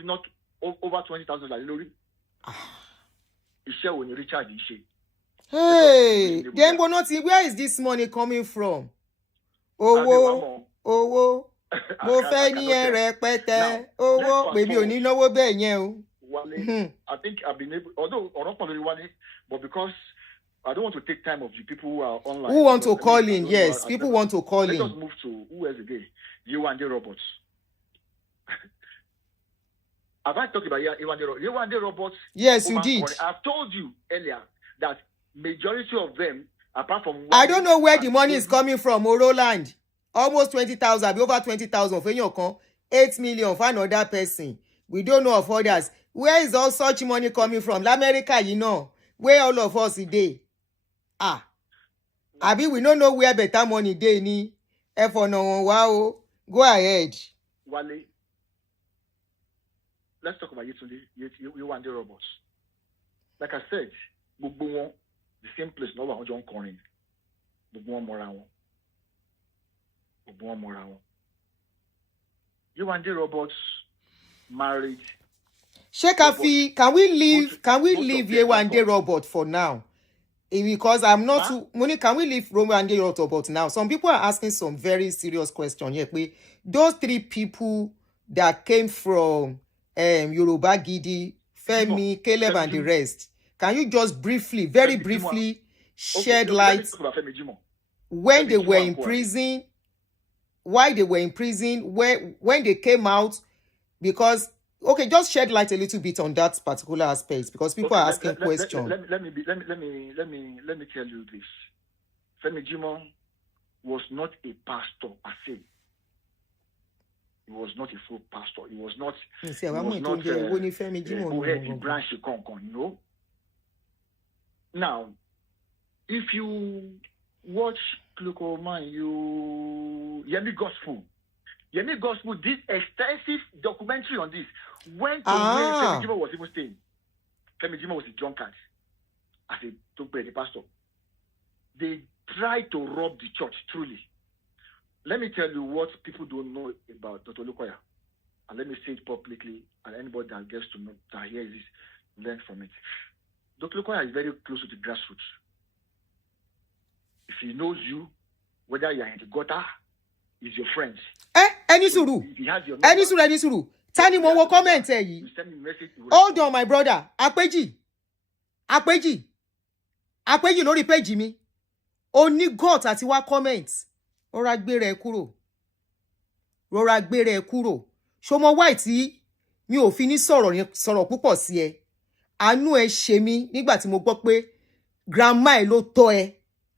Not over 20,000. Hey, then go not see where is this money coming from? Mo fẹ́ ní rẹpẹtẹ. Baby oni náwó bẹ́ẹ̀ yẹn o. I think I've been able, although but because I don't want to take time of the people who are online. Who want to call in? Yes, people want to call in. Let us move to who else again? Yewande Robots. Have I talked about Yewande Robots? Yes, you did. I've told you earlier that majority of them, apart from I don't know where the money is coming from. Roland, almost 20,000, over 20,000 for your 8 million for another person. We don't know of others. Where is all such money coming from? America, you know, where all of us today. Abi, we don't know where better money they need. For no one, wow. Go ahead. Wale, let's talk about you want the robots. Like I said, the same place, no one John Corning. You want the robots married. Shekafi, can we leave Yewande Robot for now? Because I'm not too... Moni, can we leave Romeo and get out about now? Some people are asking some very serious questions. Yeah, those 3 people that came from Yoruba Gidi, Femi, Caleb, and the rest, can you just briefly, very briefly, shed light when they were in prison, why they were in prison, when they came out? Because just shed light a little bit on that particular aspect, because people are asking questions. Let me tell you this. Femi Jimo was not a pastor per se. He was not a full pastor. He was not. No. Now, if you watch Klukoman, Yemi Gospel did extensive documentary on this. When Femi Jimo was even staying, Femi Jimo was a drunkard as a pastor. They tried to rob the church, truly. Let me tell you what people don't know about Dr. Lukoya. And let me say it publicly, and anybody that gets to know, that hears this, learn from it. Dr. Lukoya is very close to the grassroots. If he knows you, whether you are in the gutter, he's your friend. Any suru. Tani mo wo comment yi. Hold on, my brother. Apeji lórí page mi. Oni got àti wá comment. Rọra gbére ẹ kúrò. Ṣó mọ why tí mi ò fi ní sọ̀rọ̀ púpọ̀ sí ẹ. Àánú ẹ ṣe mí nígbà tí mo gbọ́ pé grandma ẹ ló tọ́ ẹ,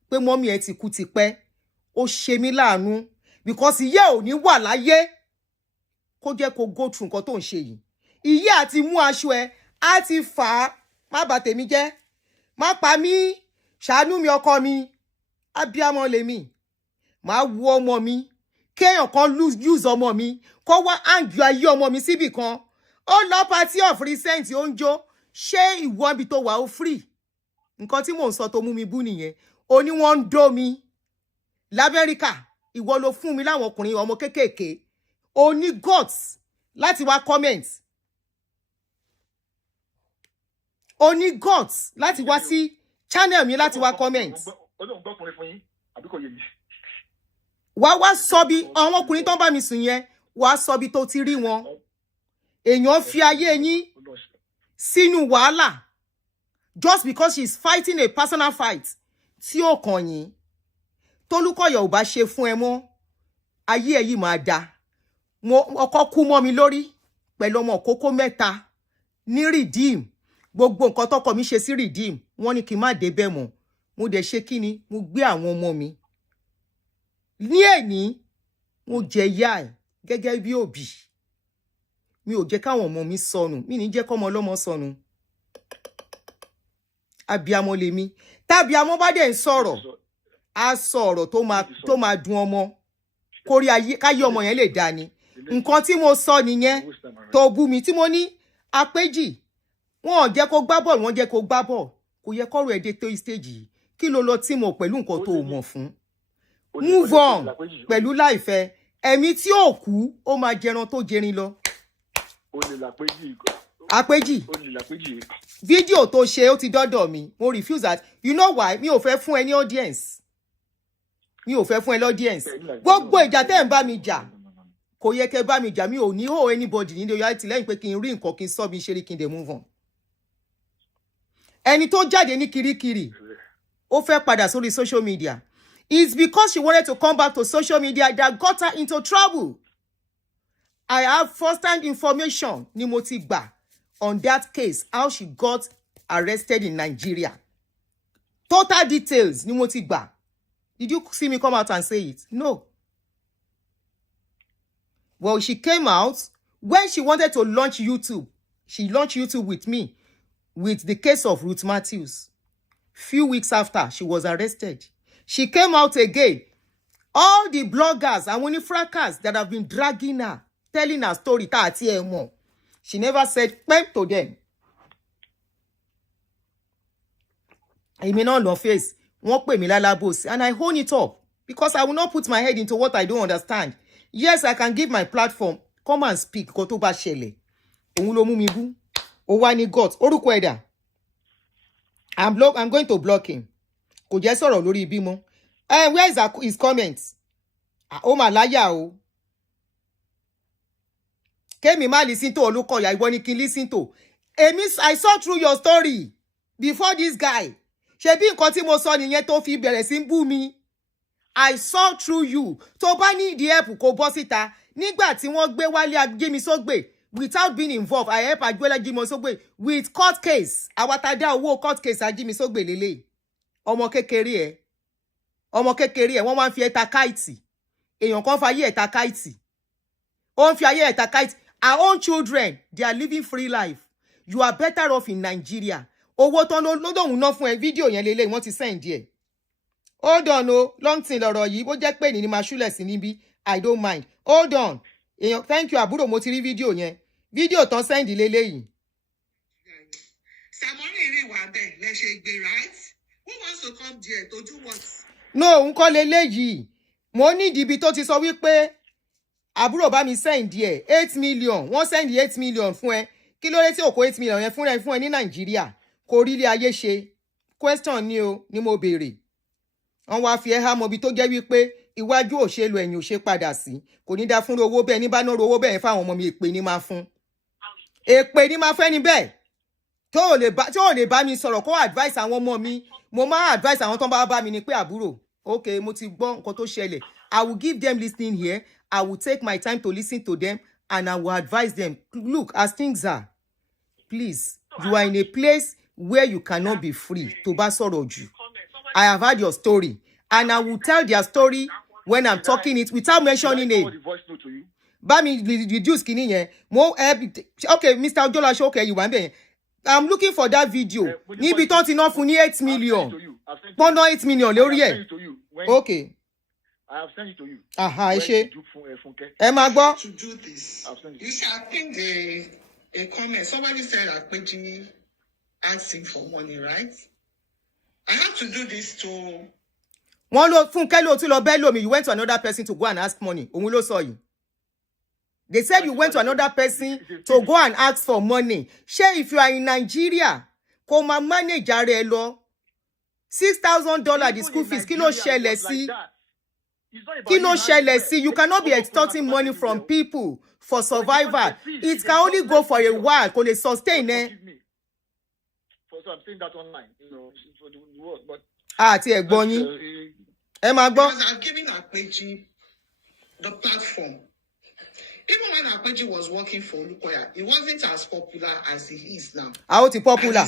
pé mommy ẹ ti kú tipẹ́. Ó ṣe mí láàánú because ìyá ò ní wà láyé kó jẹ́ kó go through nǹkan tó ń ṣe yìí. Ìyá àti mú aṣọ ẹ á ti fà á, má bà tèmi jẹ́, má pa mí, ṣàánú mi ọkọ mi, abiyamọ lèmi. Má wo ọmọ mi, kéèyàn kan use ọmọ mi, kó wá hang ayé ọmọ mi síbì kan. Ó lọ party of recent ó ń jó, ṣé ìwọ ibi tó wà ó free? Nǹkan tí mò ń sọ tó mú mi bú nìyẹn. Ó ní wọ́n ń dó mi l'Amẹ́ríkà, ìwọ ló fún mi láwọn ọkùnrin ọmọ kékèké. Ó ní guts láti wá comment. Ó ní guts láti wá sí channel mi láti wá comment. Wá sọ bí àwọn ọkùnrin tó ń bá mi sùn yẹn, wá sọ bí tó ti rí wọn. Èèyàn fi ayé yín sínú wàhálà just because she's fighting a personal fight tí ó kàn yín. Tolúkọ̀yà ò bá ṣe fún ẹ mọ́, ayé ẹ yìí máa da. Ọkọ kú mọ́ mi lórí pẹ̀lú ọmọ kókó 3 ní redeem. Gbogbo nǹkan tọ́kọ mi ṣe sí redeem, wọ́n ní kí n má débẹ̀ mọ́. Mo dẹ̀ ṣe kíni, mo gbé àwọn ọmọ mi. Ní èní, mo jẹ ìyà ẹ̀ gẹ́gẹ́ bí òbí. Mi ò jẹ́ káwọn ọmọ mi sọnù, mi ní jẹ́ kọ́mọ ọlọ́mọ sọnù. Abiyamọ lèmi. Tábíamọ bá dẹ̀ ń sọ̀rọ̀, á sọ̀rọ̀ tó máa dùn ọmọ. Káyé ọmọ yẹn lè dá ni. Nǹkan tí mo sọ nìyẹn tó bú mi tí mo ní Apéjì. Wọ́n ò jẹ́ kó gbá bọ́ọ̀lù, wọ́n jẹ́ kó gbá bọ́ọ̀lù. Kò yẹ kọ́rọ̀ ẹ̀ dé tó stage yìí. Kí ló lọ tí mo pẹ̀lú nǹkan tó mọ̀ fún? Move on pẹ̀lú láìfẹ́. Ẹ̀mí tí ò kú, ó máa jẹran tó jẹrin lọ. Apéjì. Fídíò tó ṣe ó ti dọ́dọ̀ mi. Mo refuse that. You know why? Mi ò fẹ́ fún ẹ ní audience. Mi ò fẹ́ fún ẹ l'audience. Gbogbo ìjà tẹ́ ń bá mi jà. Kò yẹ kẹ́ bá mi jà. Mi ò ní hold anybody ní loyalty lẹ́yìn pé kí n rí nǹkan kí n sọ bí ṣe rí kí n dẹ̀ move on. Ẹni tó jáde ní kirikiri, ó fẹ́ padà sórí social media. It's because she wanted to come back to social media that got her into trouble. I have first-hand information ni mo ti gbà on that case, how she got arrested in Nigeria. Total details ni mo ti gbà. Did you see me come out and say it? No. Well, she came out when she wanted to launch YouTube. She launched YouTube with me, with the case of Ruth Matthews. Few weeks after, she was arrested. She came out again. All the bloggers and Winifrakas that have been dragging her, telling her story, she never said thank to them. I may not know face. And I own it up because I will not put my head into what I don't understand. Yes, I can give my platform. Come and speak. I'm going to block him. kò jẹ́ sọ̀rọ̀ lórí ìbímọ. Where is his comments? Ó mà láyà o. Kémi má listen to Olúkọ̀yà, ìwọ ni kí n listen to. I saw through your story before this guy. Ṣebí nǹkan tí mo sọ nìyẹn tó fi bẹ̀rẹ̀ sí bú mi. I saw through you. Tó bá ní the help kó bọ́ síta. Nígbà tí wọ́n gbé Wálé Ajímísógbè without being involved, I help Agboola Ajímísógbè with court case. Àwátadá owó court case Ajímísógbè lélẹ̀. Ọmọ kékeré ẹ̀ wọ́n máa ń fi ẹ̀ta káìtì. Èèyàn kan fayé ẹ̀ta káìtì. Ó ń fi ayé ẹ̀ta káìtì. Our own children, they are living free life. You are better off in Nigeria. Owó tán ló dóhùn ná fún ẹ, fídíò yẹn lélẹ̀ wọ́n ti send ẹ̀. Hold on o, long thing lọ̀rọ̀ yìí, bó jẹ́ pé ní máa ṣúlẹ̀ sí níbí, I don't mind. Hold on. Thank you, àbúrò, mo ti rí fídíò yẹn. Fídíò tán send lélẹ́yìí. Samoni rí wà bẹ́ẹ̀ lẹ ṣe gbé, right? Who wants to come there to do what? No, ń kọ́ lélẹ́yìí. Mo ní ìdíbi tó ti sọ wípé àbúrò bá mi send ẹ̀ 8 million. Wọ́n send 8 million fún ẹ. Kí ló dé tí o kó 8 million yẹn fún ẹ ní Nàìjíríà? Kò rí ilé ayé ṣe. Question ni mo béèrè. Wọ́n wá fi ẹ́ há mọ́ bí tó jẹ́ wípé iwájú òṣèlú ẹ̀yìn ò ṣe padà sí. Kò ní dá fún owó bẹ́ẹ̀ ní bá náà owó bẹ́ẹ̀ fáwọn ọmọ mi, èpè ní máa fún. Èpè ní máa fẹ́ ni bẹ́ẹ̀. Tó ò lè bá mi sọ̀rọ̀ kó advice àwọn ọmọ mi. Mo máa advice àwọn tó bá mi ni pé àbúrò. Okay, mo ti gbọ́ nǹkan tó ṣẹlẹ̀. I will give them listening here. I will take my time to listen to them and I will advise them. Look, as things are, please, you are in a place where you cannot be free to bá sọ̀rọ̀ jù. I have heard your story and I will tell their story when I'm talking it without mentioning name. Bá mi reduce kini yẹn. Okay, Mr. Ojolasho, okay, you want me? I'm looking for that video. Níbi tó ti ná fún ní 8 million. Pọ́nà 8 million lórí ẹ̀. Okay. I have sent it to you. Aha, ẹ ṣé. Ẹ máa gbọ́. To do this. You see, I think a comment. Somebody said that Peji asking for money, right? I have to do this to. Wọ́n ló Fúnkẹ́ ló tún lọ bẹ́ẹ̀ lómi. You went to another person to go and ask money. Òun ló sọ yìí. They said you went to another person to go and ask for money. Ṣé if you are in Nigeria, kó máa manage ara ẹ lọ. $6,000 the school fees. Kí ló ṣẹlẹ̀ sí? Kí ló ṣẹlẹ̀ sí? You cannot be extorting money from people for survival. It can only go for a while. Kò lè sustain ẹ. So I'm saying that online, for the world, but Àti ẹ̀gbọ́n yín. Ẹ máa gbọ́. Because I've given Akpeji the platform. Even when Akpeji was working for Olukoya, he wasn't as popular as he is now. Ó ti popular.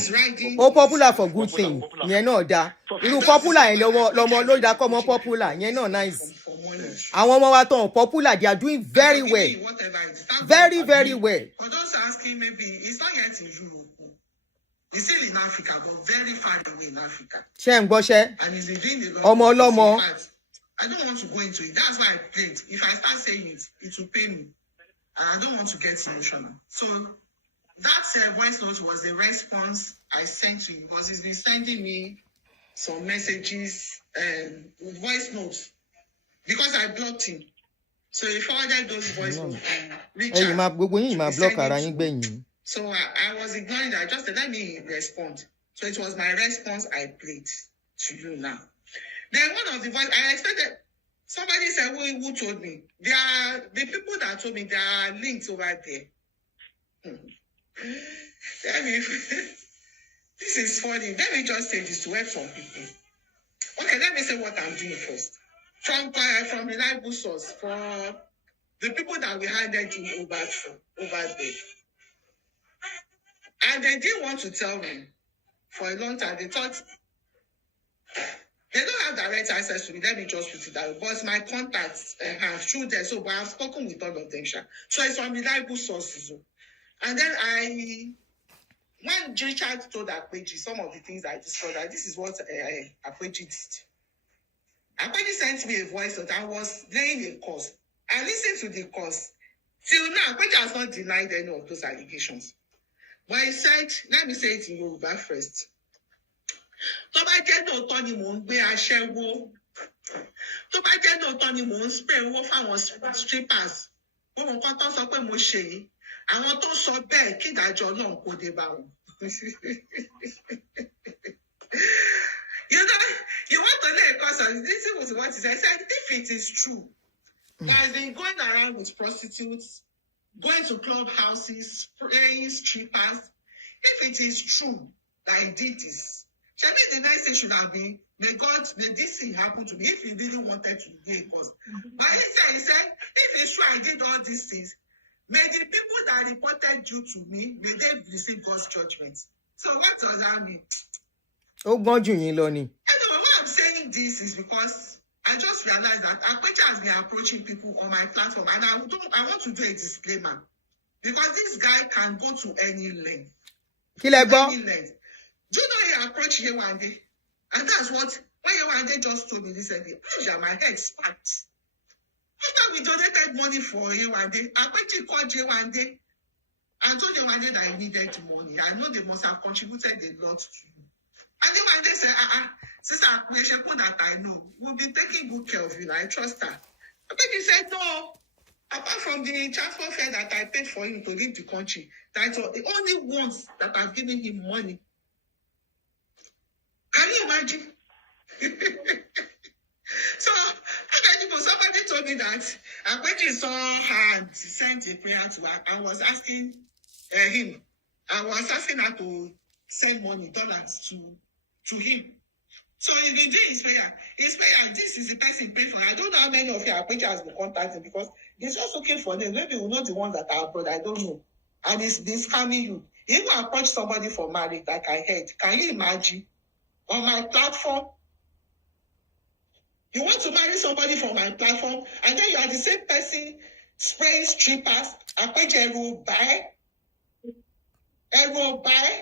Ó popular for good thing. Yẹn náà dá. Irú popular yẹn lọ́mọ ló dá kọ́ mọ́ popular. Yẹn náà nice. Àwọn ọmọ wa tán popular, they are doing very well. Very, very well. For those asking, maybe it's not yet in Europe. He's still in Africa, but very far away in Africa. Ṣé ń gbọ́ṣẹ́? And he's been doing a lot. Ọmọ ọlọ́mọ. I don't want to go into it. That's why I played. If I start saying it, it will pain me. And I don't want to get emotional. So that voice note was the response I sent to him, because he's been sending me some messages and voice notes because I blocked him. So he forwarded those voice notes and reached out. Gbogbo yín máa block ara yín gbẹ̀yìn. So I was ignoring that. I just said, let me respond. So it was my response I played to you now. Then one of the voice, I expected, somebody said, who told me? There are the people that told me, there are links over there. This is funny. Let me just say this to help some people. Okay, let me say what I'm doing first. From reliable source, for the people that we handed him over there. And they didn't want to tell me for a long time. They thought they don't have direct access to me. Let me just put it that way. But my contacts have through there. So, but I've spoken with all of them. So it's from reliable sources. And then when Richard told Akpeji some of the things I discovered, that this is what Akpeji did. Akpeji sent me a voice that I was laying a course. I listened to the course. Till now, Akpeji has not denied any of those allegations. But he said, let me say it in Yoruba first. Tó bá jẹ́ lóòótọ́ ni mò ń gbé aṣẹ́wó. Tó bá jẹ́ lóòótọ́ ni mò ń spray owó fáwọn strippers. Gbogbo nǹkan tó sọ pé mo ṣe yìí. Àwọn tó sọ bẹ́ẹ̀ kí ìdájọ́ náà kó dé bá wọn. You want to lay a curse on this was what he said. He said, if it is true, that has been going around with prostitutes, going to clubhouses, praying strippers. If it is true that he did this, I mean, the next thing should have been, may this thing happen to me if he really wanted to be a cause. But he said, if it's true I did all these things, may the people that reported you to me, may they receive God's judgment. So what does that mean? Oh, God, you know. Anyway, why I'm saying this is because I just realized that Akwecha has been approaching people on my platform, and I want to do a disclaimer because this guy can go to any length. Any length. Do you know he approached Yewande? And that's what when Yewande just told me recently, my head sparked. After we donated money for Yewande, Akwecha called Yewande and told Yewande that he needed money. I know they must have contributed a lot to you. And then they said, sister, that I know, will be taking good care of you. I trust her. I think he said, no. Apart from the transfer fare that I paid for him to leave the country, that's the only ones that have given him money. Can you imagine? So, somebody told me that when he saw her and sent a prayer to her, I was asking him, I was asking her to send money, dollars to him. So he's been doing his prayer. His prayer, this is the person paying for it. I don't know how many of you are has been contacting because it's just okay for them. Maybe we're not the ones that are abroad. I don't know. And it's been scamming you. He even approach somebody for marriage, like I heard. Can you imagine? On my platform, you want to marry somebody from my platform, and then you are the same person spraying strippers. I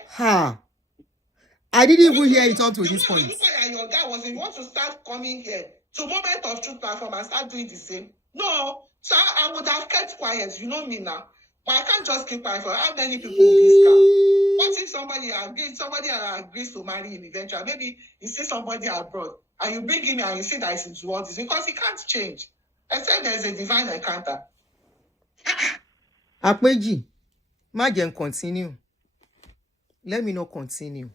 Ha! I didn't even hear it up to this point. Your guy was, you want to start coming here to Moment of Truth platform and start doing the same? No, so I would have kept quiet. You know me now, but I can't just keep quiet for how many people will be scammed. What if somebody agrees to marry him eventually? Maybe you see somebody abroad and you bring him and you see that it's into all this because he can't change. Except there's a divine encounter. Akweji, Magen continue. Let me not continue.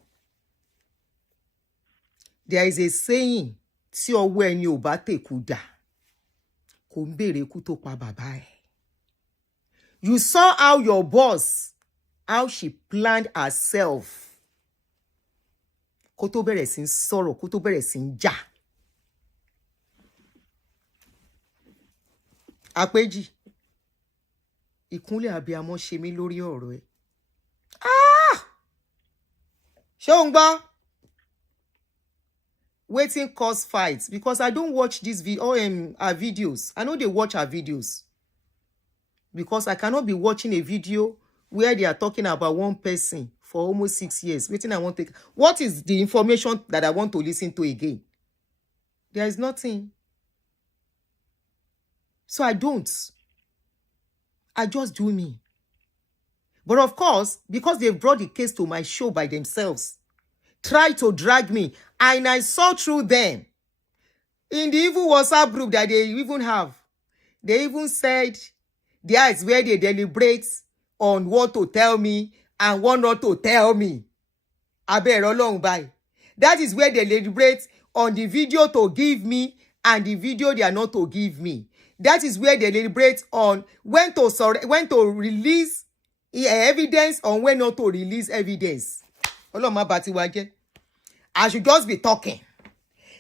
There is a saying, tí ọwọ́ ẹni ò bá tèkú dà, kò ń béèrè ikú tó pa bàbá ẹ̀. You saw how your boss, how she planned herself. Kó tó bẹ̀rẹ̀ sí ń sọ̀rọ̀, kó tó bẹ̀rẹ̀ sí ń jà. Akweji, ìkúnlẹ̀ abiyamọ ṣe mí lórí ọ̀rọ̀ ẹ̀. Ṣé o ń gbọ́? Waiting cause fights because I don't watch these her videos. I know they watch her videos. Because I cannot be watching a video where they are talking about one person for almost 6 years. Waiting, I want to. What is the information that I want to listen to again? There is nothing. So I don't. I just do me. But of course, because they've brought the case to my show by themselves, try to drag me, and I saw through them. In the evil WhatsApp group that they even have, they even said there is where they deliberate on what to tell me and what not to tell me. That is where they deliberate on the video to give me and the video they are not to give me. That is where they deliberate on when to release evidence or when not to release evidence. I should just be talking.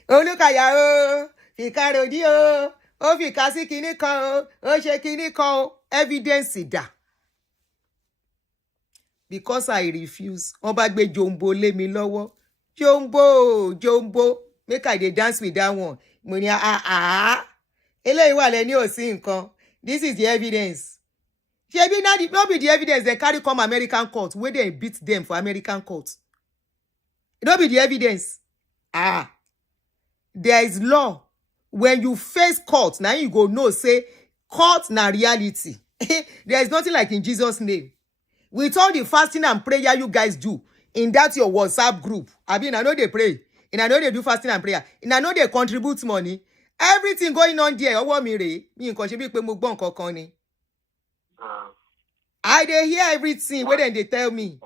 Oh, look at you. Fikarodi. Oh, fikasi kiniko. Oh, shekiniko. Evidence is that. Because I refuse. Obagbe Jumbo le mi lowo. Jumbo. Make I dey dance with that one. Monia Ele iwa le ni o si nkan. This is the evidence. Shebi not be the evidence they carry come American court where they beat them for American court. It don't be the evidence. There is law. When you face court, now you go know, say, court na reality. There is nothing like in Jesus' name. With all the fasting and prayer you guys do, in that your WhatsApp group, I mean, I know they pray, and I know they do fasting and prayer, and I know they contribute money. Everything going on there, me contribute pe mo gbon kankan ni. I dey hear everything when they tell me.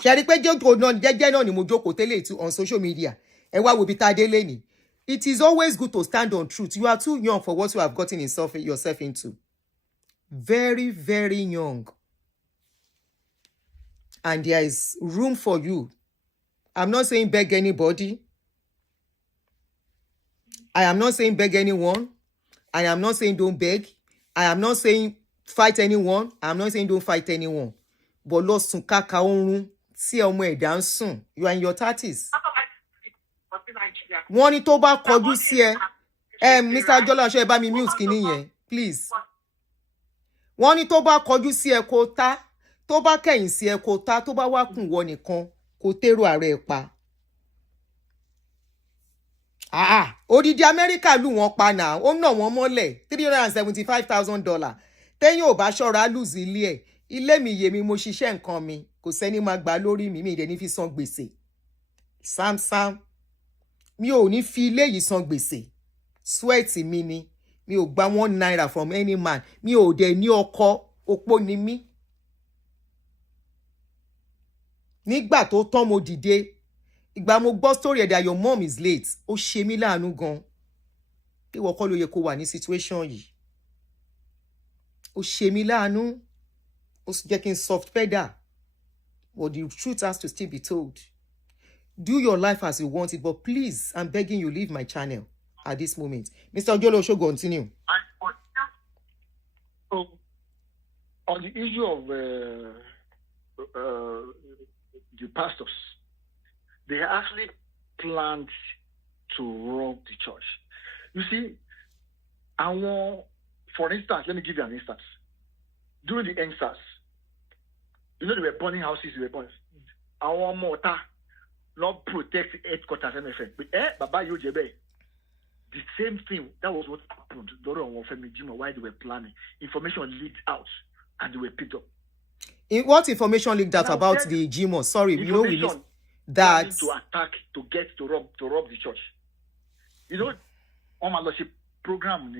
Ṣé rí pé jókòó náà jẹ́jẹ́ náà ni mo jókòó tẹ́lẹ̀ on social media. Ewa will be tadeleni. It is always good to stand on truth. You are too young for what you have gotten yourself into. Very, very young. And there is room for you. I'm not saying beg anybody. I am not saying beg anyone. I am not saying don't beg. I am not saying fight anyone. I am not saying don't fight anyone. But lo sun kaka orun tí ọmọ ẹ̀dá ń sùn. You are in your 30s. Wọ́n ní tó bá kọjú sí ẹ. Mr. Jola, ṣé ẹ bá mi mute kíní yẹn, please. Wọ́n ní tó bá kọjú sí ẹ kó tá. Tó bá kẹ̀yìn sí ẹ kó tá. Tó bá wá kùn wọ nìkan kó tèrò ààrẹ pa. Odidi America lù wọ́n pa náà. Ó ná wọ́n mọ́lẹ̀ $375,000. Téyìn ò bá ṣọ́ra lùzì ilé ẹ̀. Ilé mi yé mi mo ṣiṣẹ́ nǹkan mi. Kò sẹ́ni máa gbà lórí mi ìdẹ̀ ní fi san gbèsè. Sam. Mi ò ní fi ilé yìí san gbèsè. Sweat mi ni. Mi ò gba $1 from any man. Mi ò dẹ̀ ní ọkọ. Opó ni mí. Nígbà tó tán mo dìde. Ìgbà mo gbọ́ story ẹ̀ that your mom is late. Ó ṣe mí láàánú gan. Ìwọ kọ́ ló yẹ kó wà ní situation yìí. Ó ṣe mí láàánú. Ó jẹ́ kí n soft pedal. But the truth has to still be told. Do your life as you want it, but please, I'm begging you, leave my channel at this moment. Mr. Ojolo, should continue. So, on the issue of the pastors, they actually planned to rob the church. You see, for instance, let me give you an instance. During the NSAS, you know they were burning houses, they were burning. Our mortar not protect headquarters MFM. But Baba Yojebe, the same thing, that was what happened during while they were planning. Information leaked out and they were picked up. What information leaked out about the GMO? Sorry, you know we missed that. To attack, to rob the church. You know, on my lordship program,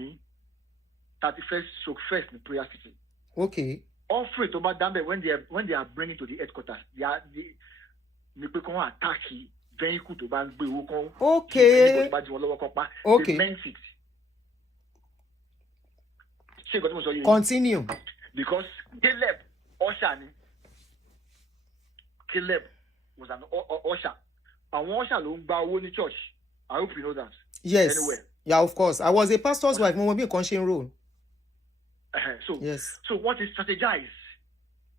31st in Prayer City. Okay. Offering to Madame when they are bringing to the headquarters, they attack vehicle to ban. Okay. They meant it. Continue. Because Caleb was an usher. And one usher long bow in the church. I hope you know that. Yes. Anyway. Yeah, of course. I was a pastor's wife. Mama, be a conscious role. So yes. So what is strategized?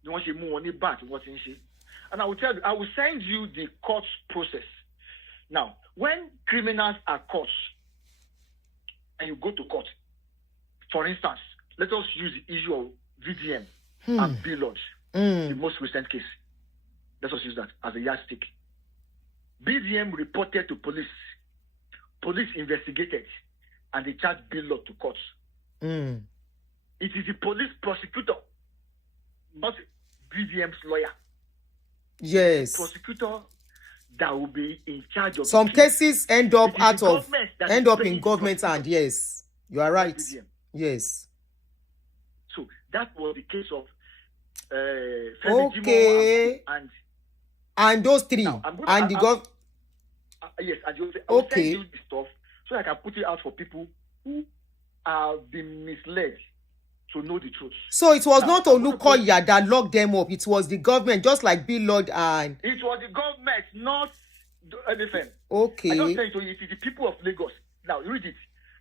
You want to move on it back? What is she? And I will tell you, I will send you the court process. Now, when criminals are caught and you go to court, for instance, let us use the issue of VDM and Plea, the most recent case. Let us use that as a yardstick. BDM reported to police. Police investigated and they charged Plea to court. It is the police prosecutor, not BDM's lawyer. Yes. The prosecutor that will be in charge of some cases end up in government hand. Yes, you are right. BDM. Yes. So that was the case of okay. And those three now, and the gov. Yes, and you will send you the stuff so I can put it out for people who have been misled to know the truth. So it was not Olukoya that locked them up. It was the government, just like Plea and. It was the government, not anything. Okay. I don't say to you, it is the people of Lagos. Now read it.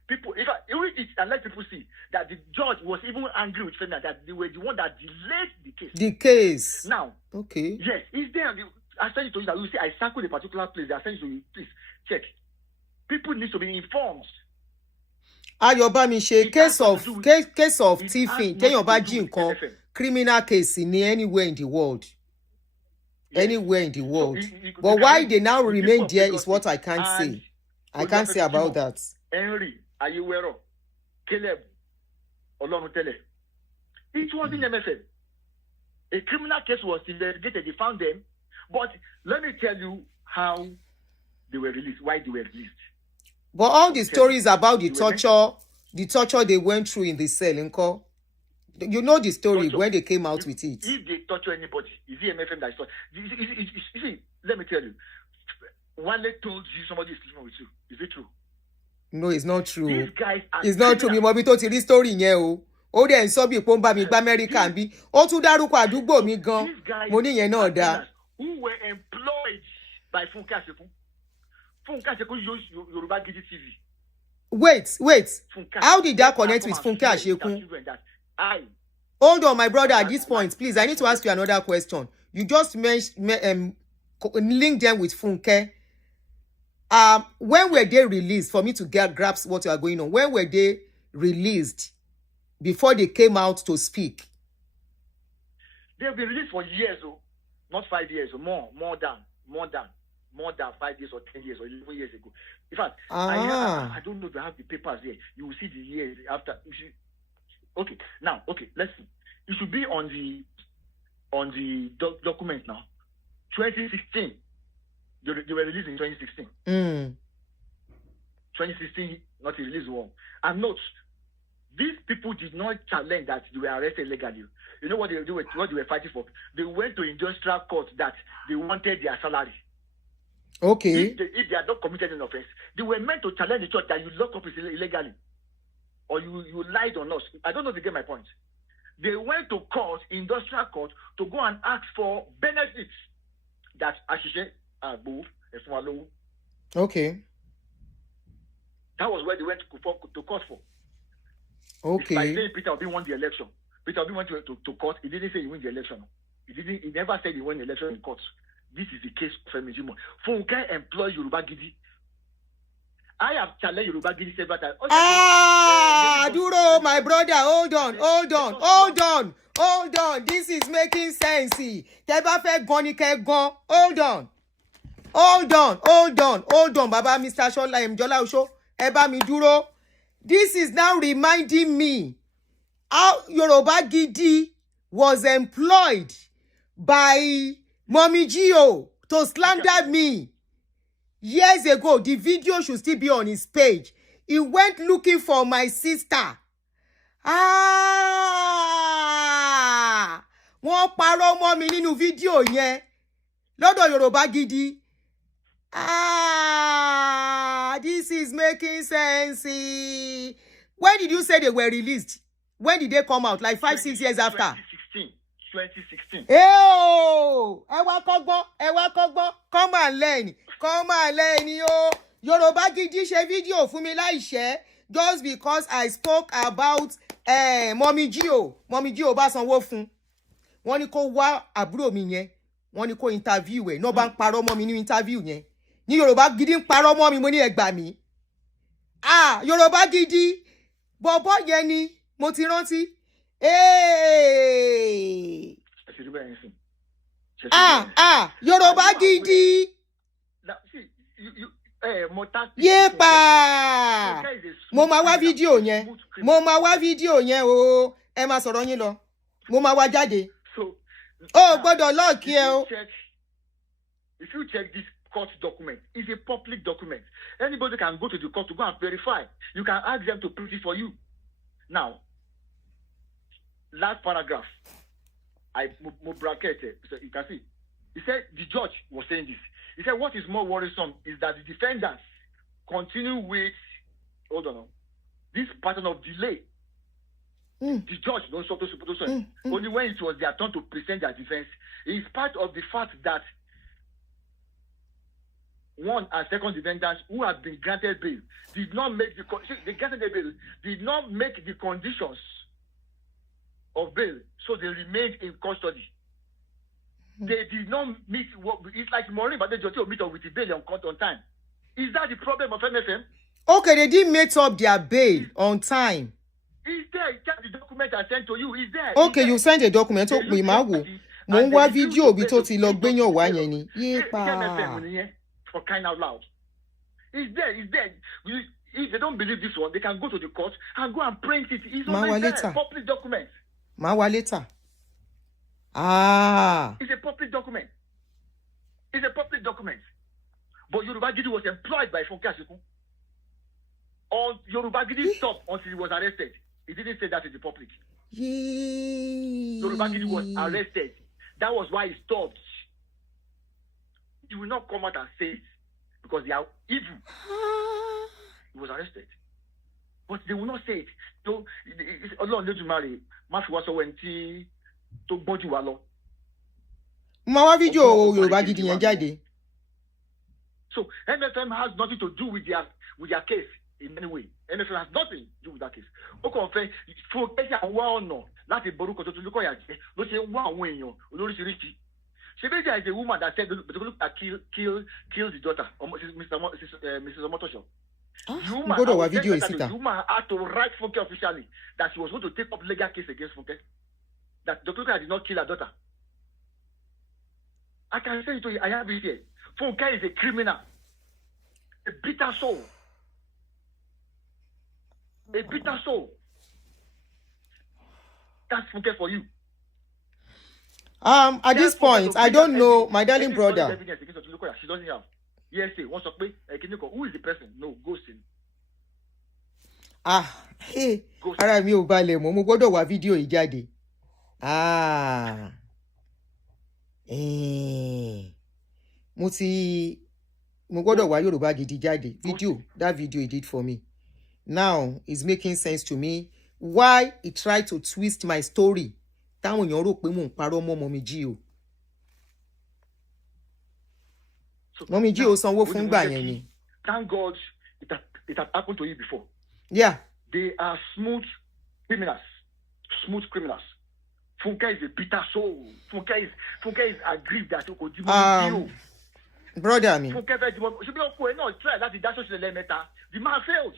People, if I read it and let people see that the judge was even angry with them that they were the one that delayed the case. The case. Now. Okay. Yes, is there? I send it to you that you see. I circled a particular place. I send it to you. Please check. People need to be informed. Ayobami ṣe case of thieving téèyàn bá jí nǹkan criminal case in anywhere in the world. Yes. Anywhere in the world. But why they now remain there is what I can't say. I can't say about that. Henry Ayewero, Caleb Oloruntele. It was in MFM. A criminal case was investigated. They found them. But let me tell you how they were released, why they were released. But all the stories about the torture they went through in the cell, Nko, you know the story when they came out with it. If they torture anybody, is it MFM that is torture? You see, let me tell you, Wale told you somebody is sleeping with you. Is it true? No, it's not true. These guys are It's not true. Mi mọ bí tó ti rí story yẹn o. Ó dẹ̀ ń sọ bí pé ó ń bá mi gba America bí. Ó tún dárúkọ àdúgbò mi gan. Mo ní yẹn náà dáa. Who were employed by Funke Asekun. Funke Asekun used Yoruba Gidi TV. Wait. How did that connect with Funke Asekun? Hold on, my brother, at this point, please, I need to ask you another question. You just mentioned, link them with Funke. When were they released? For me to grasp what you are going on, when were they released before they came out to speak? They've been released for years, not 5 years, more than 5 years or 10 years or 11 years ago. In fact, I don't know if I have the papers here. You will see the years after. Okay, let's see. It should be on the document now. 2016. They were released in 2016. 2016, not a release one. And note, these people did not challenge that they were arrested legally. You know what they were fighting for? They went to industrial court that they wanted their salary. Okay. If they had not committed an offense, they were meant to challenge the church that you lock up illegally. Or you lied on us. I don't know if you get my point. They went to court, industrial court, to go and ask for benefits that Ashishe Abu. Okay. That was where they went to court for. Okay. It's like saying Peter Obi won the election. Peter Obi went to court. He didn't say he won the election. He never said he won the election in court. This is the case of Femijimo. Funke employs Yoruba Gidi. I have challenged Yoruba Gidi several times. Duro, my brother, hold on. This is making sense. Tẹ́ bá fẹ́ gan ni kẹ́ gan. Hold on, Baba Mr. Shola Mjola Osho. Ẹ bá mi dúró. This is now reminding me how Yoruba Gidi was employed by Mommy Gio to slander me. Years ago, the video should still be on his page. He went looking for my sister. Wọ́n parọ́ mọ́ mi nínú fídíò yẹn. Lọ́dọ̀ Yoruba Gidi. This is making sense. When did you say they were released? When did they come out? Like 5-6 years after? 2016. Ẹ wá kọ́gbọ́n. Come and learn. Yoruba Gidi ṣe fídíò fún mi láìṣẹ́ just because I spoke about Mommy Gio bá sanwó fún. Wọ́n ní kó wá àbúrò mi yẹn. Wọ́n ní kó interview ẹ̀. No bá ń parọ́ mọ́ mi ní interview yẹn. Ní Yoruba Gidi ń parọ́ mọ́ mi mo ní ẹ gbà mí. Yoruba Gidi bọ̀bọ́ yẹn ni mo ti rántí. Yoruba Gidi. Yepa. Mo máa wá fídíò yẹn o. Ẹ máa sọ̀rọ̀ yín lọ. Mo máa wá jáde. Gbọ́dọ̀ lọ́ọ̀kì ẹ o. If you check this court document, it's a public document. Anybody can go to the court to go and verify. You can ask them to print it for you. Now, last paragraph, I bracketed, so you can see. He said the judge was saying this. He said what is more worrisome is that the defendants continue with, this pattern of delay. The judge don't stop to only when it was their turn to present their defense. In spite of the fact that one and second defendants who have been granted bail did not make the conditions of bail, so they remained in custody. They did not meet it's like Maureen, but they just meet up with the bail on time. Is that the problem of MFM? Okay, they didn't meet up their bail on time. Is there? The document I sent to you is there. Okay, you sent a document. Mo ń wá fídíò bí tó ti lọ gbéyàn wá yẹn ni. Yepa. For crying out loud. Is there. If they don't believe this one, they can go to the court and go and print it. It's already there. Public document. Máa wá later. It's a public document. But Yoruba Gidi was employed by Funke Asekun. Yoruba Gidi stopped until he was arrested. He didn't say that in the public. Yoruba Gidi was arrested. That was why he stopped. He will not come out and say it. because they are evil. He was arrested. But they will not say it. So, Allah let you marry. Mafi was when to body walo. Mama video Yoruba Gidi yẹn jáde. So MFM has nothing to do with their case in any way. MFM has nothing to do with that case. Okay, for one no, láti borúkọ tó tún lókọ̀ yàjẹ́ ló ṣe ń wá àwọn èèyàn olóríṣiríṣi. Ṣé bí there is a woman that said kill the daughter, Mrs. Omotosho. Go to our video the woman had to write Funke officially that she was going to take up legal case against Funke. That Dr. Funke did not kill her daughter. I can say it to you, I have it here. Funke is a criminal. A bitter soul. A bitter soul. That's Funke for you. At this point, I don't know, my darling brother. She doesn't have. Yes, what's up? Who is the person? No, ghost him. Hey, ara mi ò balẹ̀ mọ́, mo gbọ́dọ̀ wá fídíò yìí jáde. Mo gbọ́dọ̀ wá Yorùbá Gidi jáde. That video he did for me. Now, it's making sense to me why he tried to twist my story. Táwọn èèyàn rò pé mò ń parọ́ mọ́ Mọ́mì G o. Mọ́mì G ò sanwó fún gbà yẹn ni. Thank God it had happened to you before. Yeah. They are smooth criminals. Smooth criminals. Funke is a bitter soul. Funke is aggrieved that you could do brother me. Funke should be try that the man failed.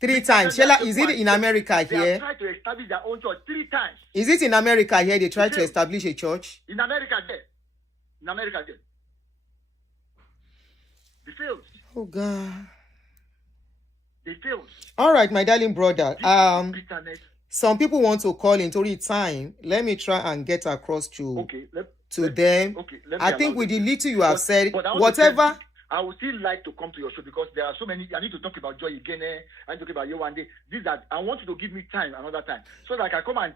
3 times. Shella, is it in America here? They have tried to establish their own church 3 times. Is it in America here they tried to establish a church? In America there. They failed. Oh God. They failed. All right, my darling brother. Some people want to call in Tori time. Let me try and get across to them. I think with the little you have said, whatever. I would still like to come to your show because there are so many. I need to talk about Joy again. I need to talk about you one day. That I want you to give me time another time so that I can come and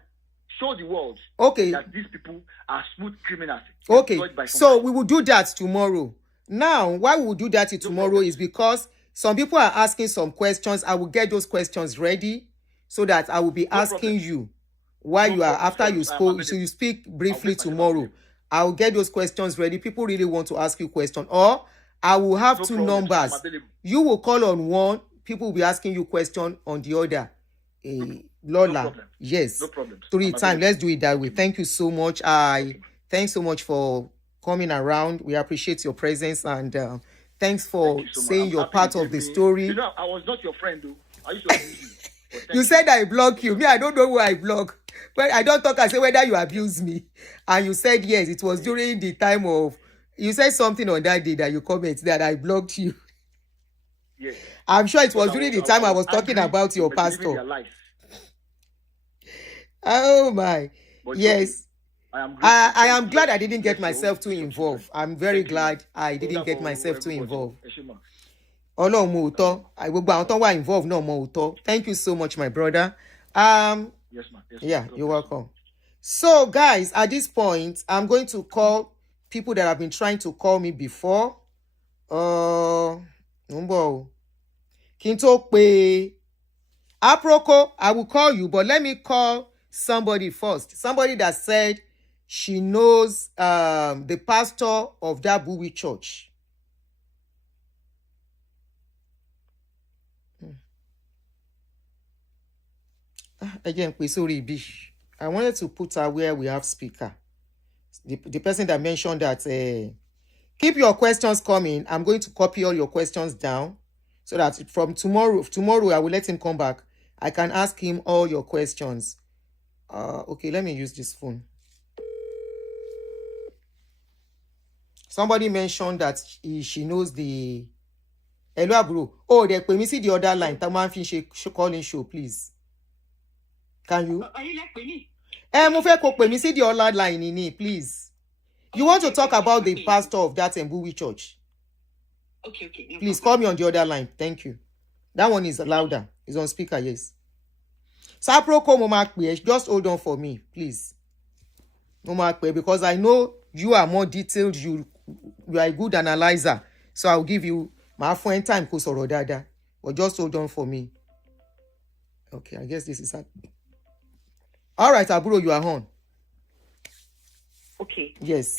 show the world that these people are smooth criminals. Okay, so we will do that tomorrow. Now, why we will do that tomorrow is because some people are asking some questions. I will get those questions ready so that I will be asking you why you are after you spoke. So you speak briefly tomorrow. I will get those questions ready. People really want to ask you questions, or I will have 2 numbers. You will call on one. People will be asking you question on the other. Lola, yes. No problem. 3 times. Let's do it that way. Thank you so much. Thanks so much for coming around. We appreciate your presence and thanks for saying you're part of the story. You know, I was not your friend, though. I used to abuse you. You said I block you. Me, I don't know who I block. But I don't talk and say whether you abuse me. And you said yes. It was during the time of. You said something on that day that you comment that I blocked you. Yes. I'm sure it was during the time I was talking about your pastor. Oh my. But yes. I am glad I didn't get myself too involved. I'm very glad I didn't get myself too involved. Ọlọ́run mọ òótọ́. Gbogbo àwọn tó wà involved náà mọ òótọ́. Thank you so much, my brother. Yes, ma'am. Yeah, you're welcome. So, guys, at this point, I'm going to call people that have been trying to call me before. Kinto pe Aproko, I will call you, but let me call somebody first. Somebody that said she knows the pastor of that Bowie church. Again, I wanted to put her where we have speaker. The person that mentioned that keep your questions coming. I'm going to copy all your questions down so that from tomorrow I will let him come back. I can ask him all your questions. Okay, let me use this phone. Somebody mentioned that she knows the hello bro. Oh, they pay me see the other line. Taman finish calling show, please. Can you? Are you like me? Mo fẹ́ kó pè mí sí the other line in please. You want to talk about the pastor of that Bowie church? Okay. No please problem. call me on the other line. Thank you. That one is louder. It's on speaker, yes. Saproko Momakwe, just hold on for me, please. Momakwe, because I know you are more detailed. You are a good analyzer. So I'll give you my friend time kó sọ̀rọ̀ dáadáa. But just hold on for me. Okay, I guess this is all right, Aburo, you are on. Okay. Yes.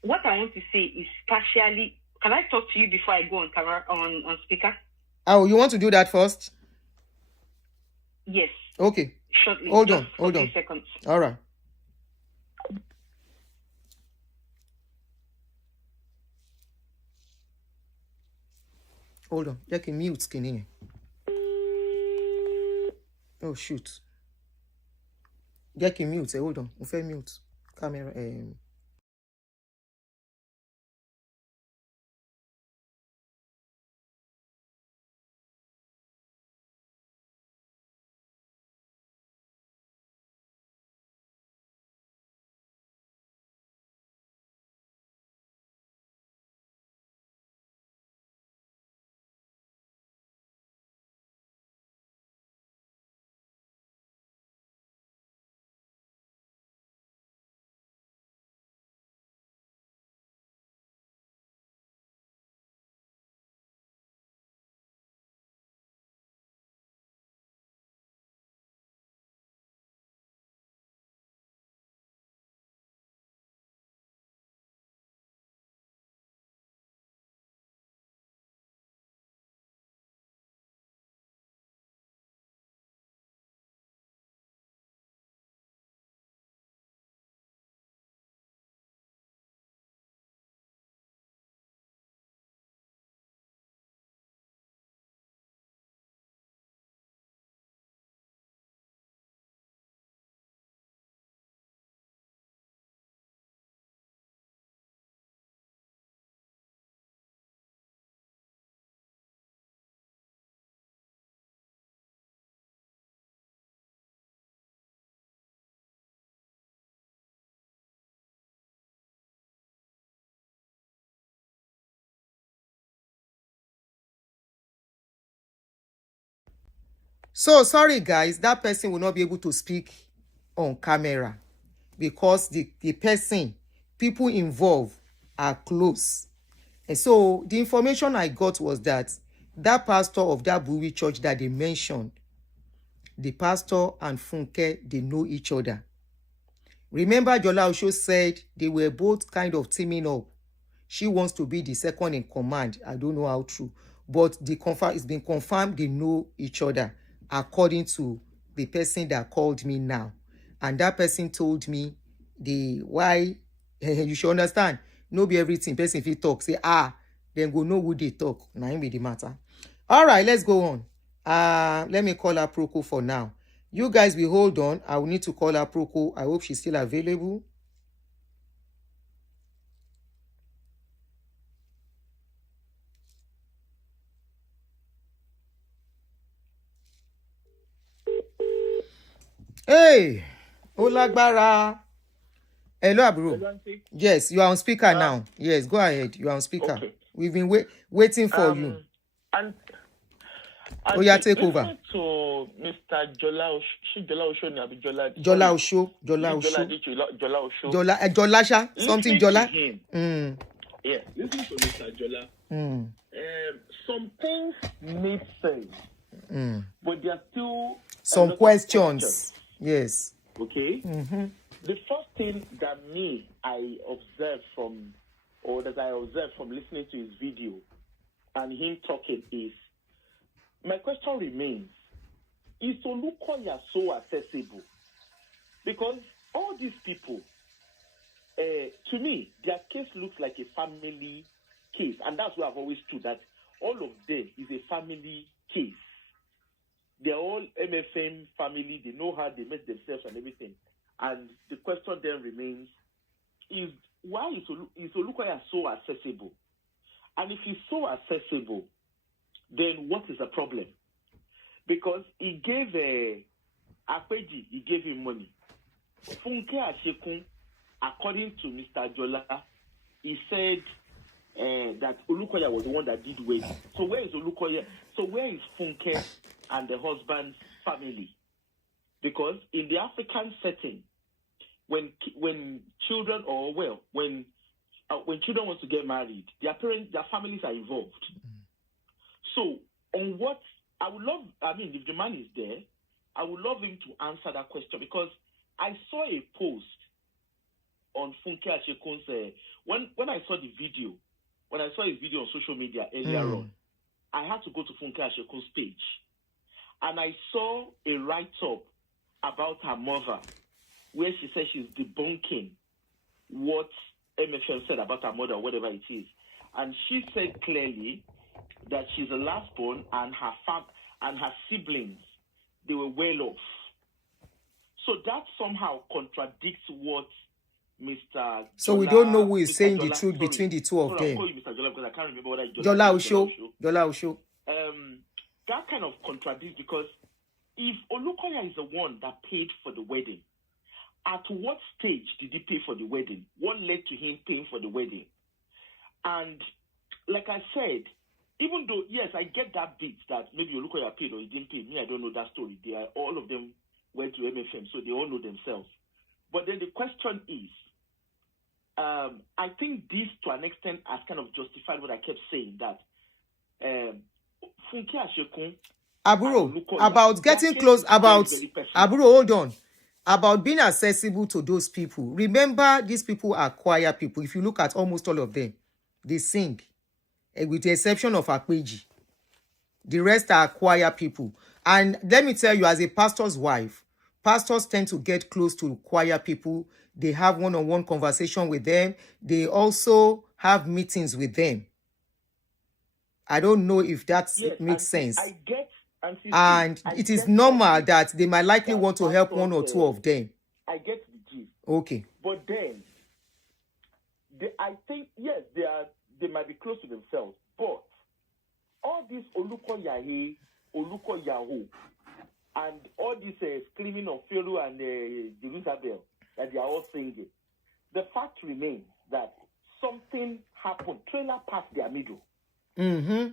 What I want to say is partially. Can I talk to you before I go on camera on speaker? Oh, you want to do that first? Yes. Okay. Shortly. Hold just on. Hold on. 40 seconds. All right. Hold on. Jẹ́ kí n mute kìíní yẹn. Oh shoot. Jẹ́ kí n mute. Hold on. Mo fẹ́ mute camera. So sorry guys, that person will not be able to speak on camera because the person, people involved are close. And so the information I got was that pastor of that Buri church that they mentioned, the pastor and Funke, they know each other. Remember Jola Osho said they were both kind of teaming up. She wants to be the second in command. I don't know how true, but it's been confirmed they know each other, according to the person that called me now. And that person told me why you should understand. No be everything person if he talk, say, then go know who they talk. Now be the matter. All right, let's go on. Let me call her Proko for now. You guys will hold on. I will need to call her Proko. I hope she's still available. Hey, Olagbara. Hello, Aburo. Yes, you are on speaker now. Yes, go ahead. You are on speaker. Okay. We've been waiting for you. And yeah, take over. To Mr. Jola Osho, Jola Osho. Jolasha, something Jola. Yeah, listen to Mr. Jola. Some things make sense, but there are still some questions. Yes. Okay. The first thing that I observed from listening to his video and him talking is, my question remains: is Olukoya so accessible? Because all these people, to me, their case looks like a family case, and that's why I've always stood that all of them is a family case. They're all MFM family. They know how they make themselves and everything. And the question then remains: is why is Olukoya so accessible? And if he's so accessible, then what is the problem? Because he gave Akpeji, he gave him money. Funke Ashekun, according to Mr. Jola, he said that Olukoya was the one that did wedding. So where is Olukoya? So where is Funke and the husband's family? Because in the African setting, when children when when children want to get married, their parents, their families are involved. So, on what I would love, if the man is there, I would love him to answer that question, because I saw a post on Funke Ashekun's, when I saw the video, when I saw his video on social media earlier on, I had to go to Funke Ashekun's page, and I saw a write-up about her mother, where she says she's debunking what MFM said about her mother, or whatever it is. And she said clearly that she's the last born, and her siblings, they were well off. So that somehow contradicts what Mr. So we don't know who is saying the truth between the two of them. I'll call you Mr. Jola because I can't remember what I Jola Osho. That kind of contradicts, because if Olukoya is the one that paid for the wedding, at what stage did he pay for the wedding? What led to him paying for the wedding? And like I said, even though, yes, I get that bit that maybe Olukoya paid or he didn't pay. Me, I don't know that story. All of them went to MFM, so they all know themselves. But then the question is, I think this, to an extent, has kind of justified what I kept saying, that Funke Ashekun, Aburo, about getting close, Aburo, hold on. About being accessible to those people. Remember, these people are choir people. If you look at almost all of them, they sing, with the exception of Akpeji. The rest are choir people. And let me tell you, as a pastor's wife, pastors tend to get close to choir people. They have one-on-one conversation with them. They also have meetings with them. I don't know if that makes sense. I get, and it is normal that they might likely want to help one or two of them. I get the gist. Okay. But then, I think, yes, they might be close to themselves. But all this Olukoyahe, Olukoyaho, and all this screaming of Pharaoh and Jerusalem that they are all singing, the fact remains that something happened. Trailer passed their middle. Mm-hmm.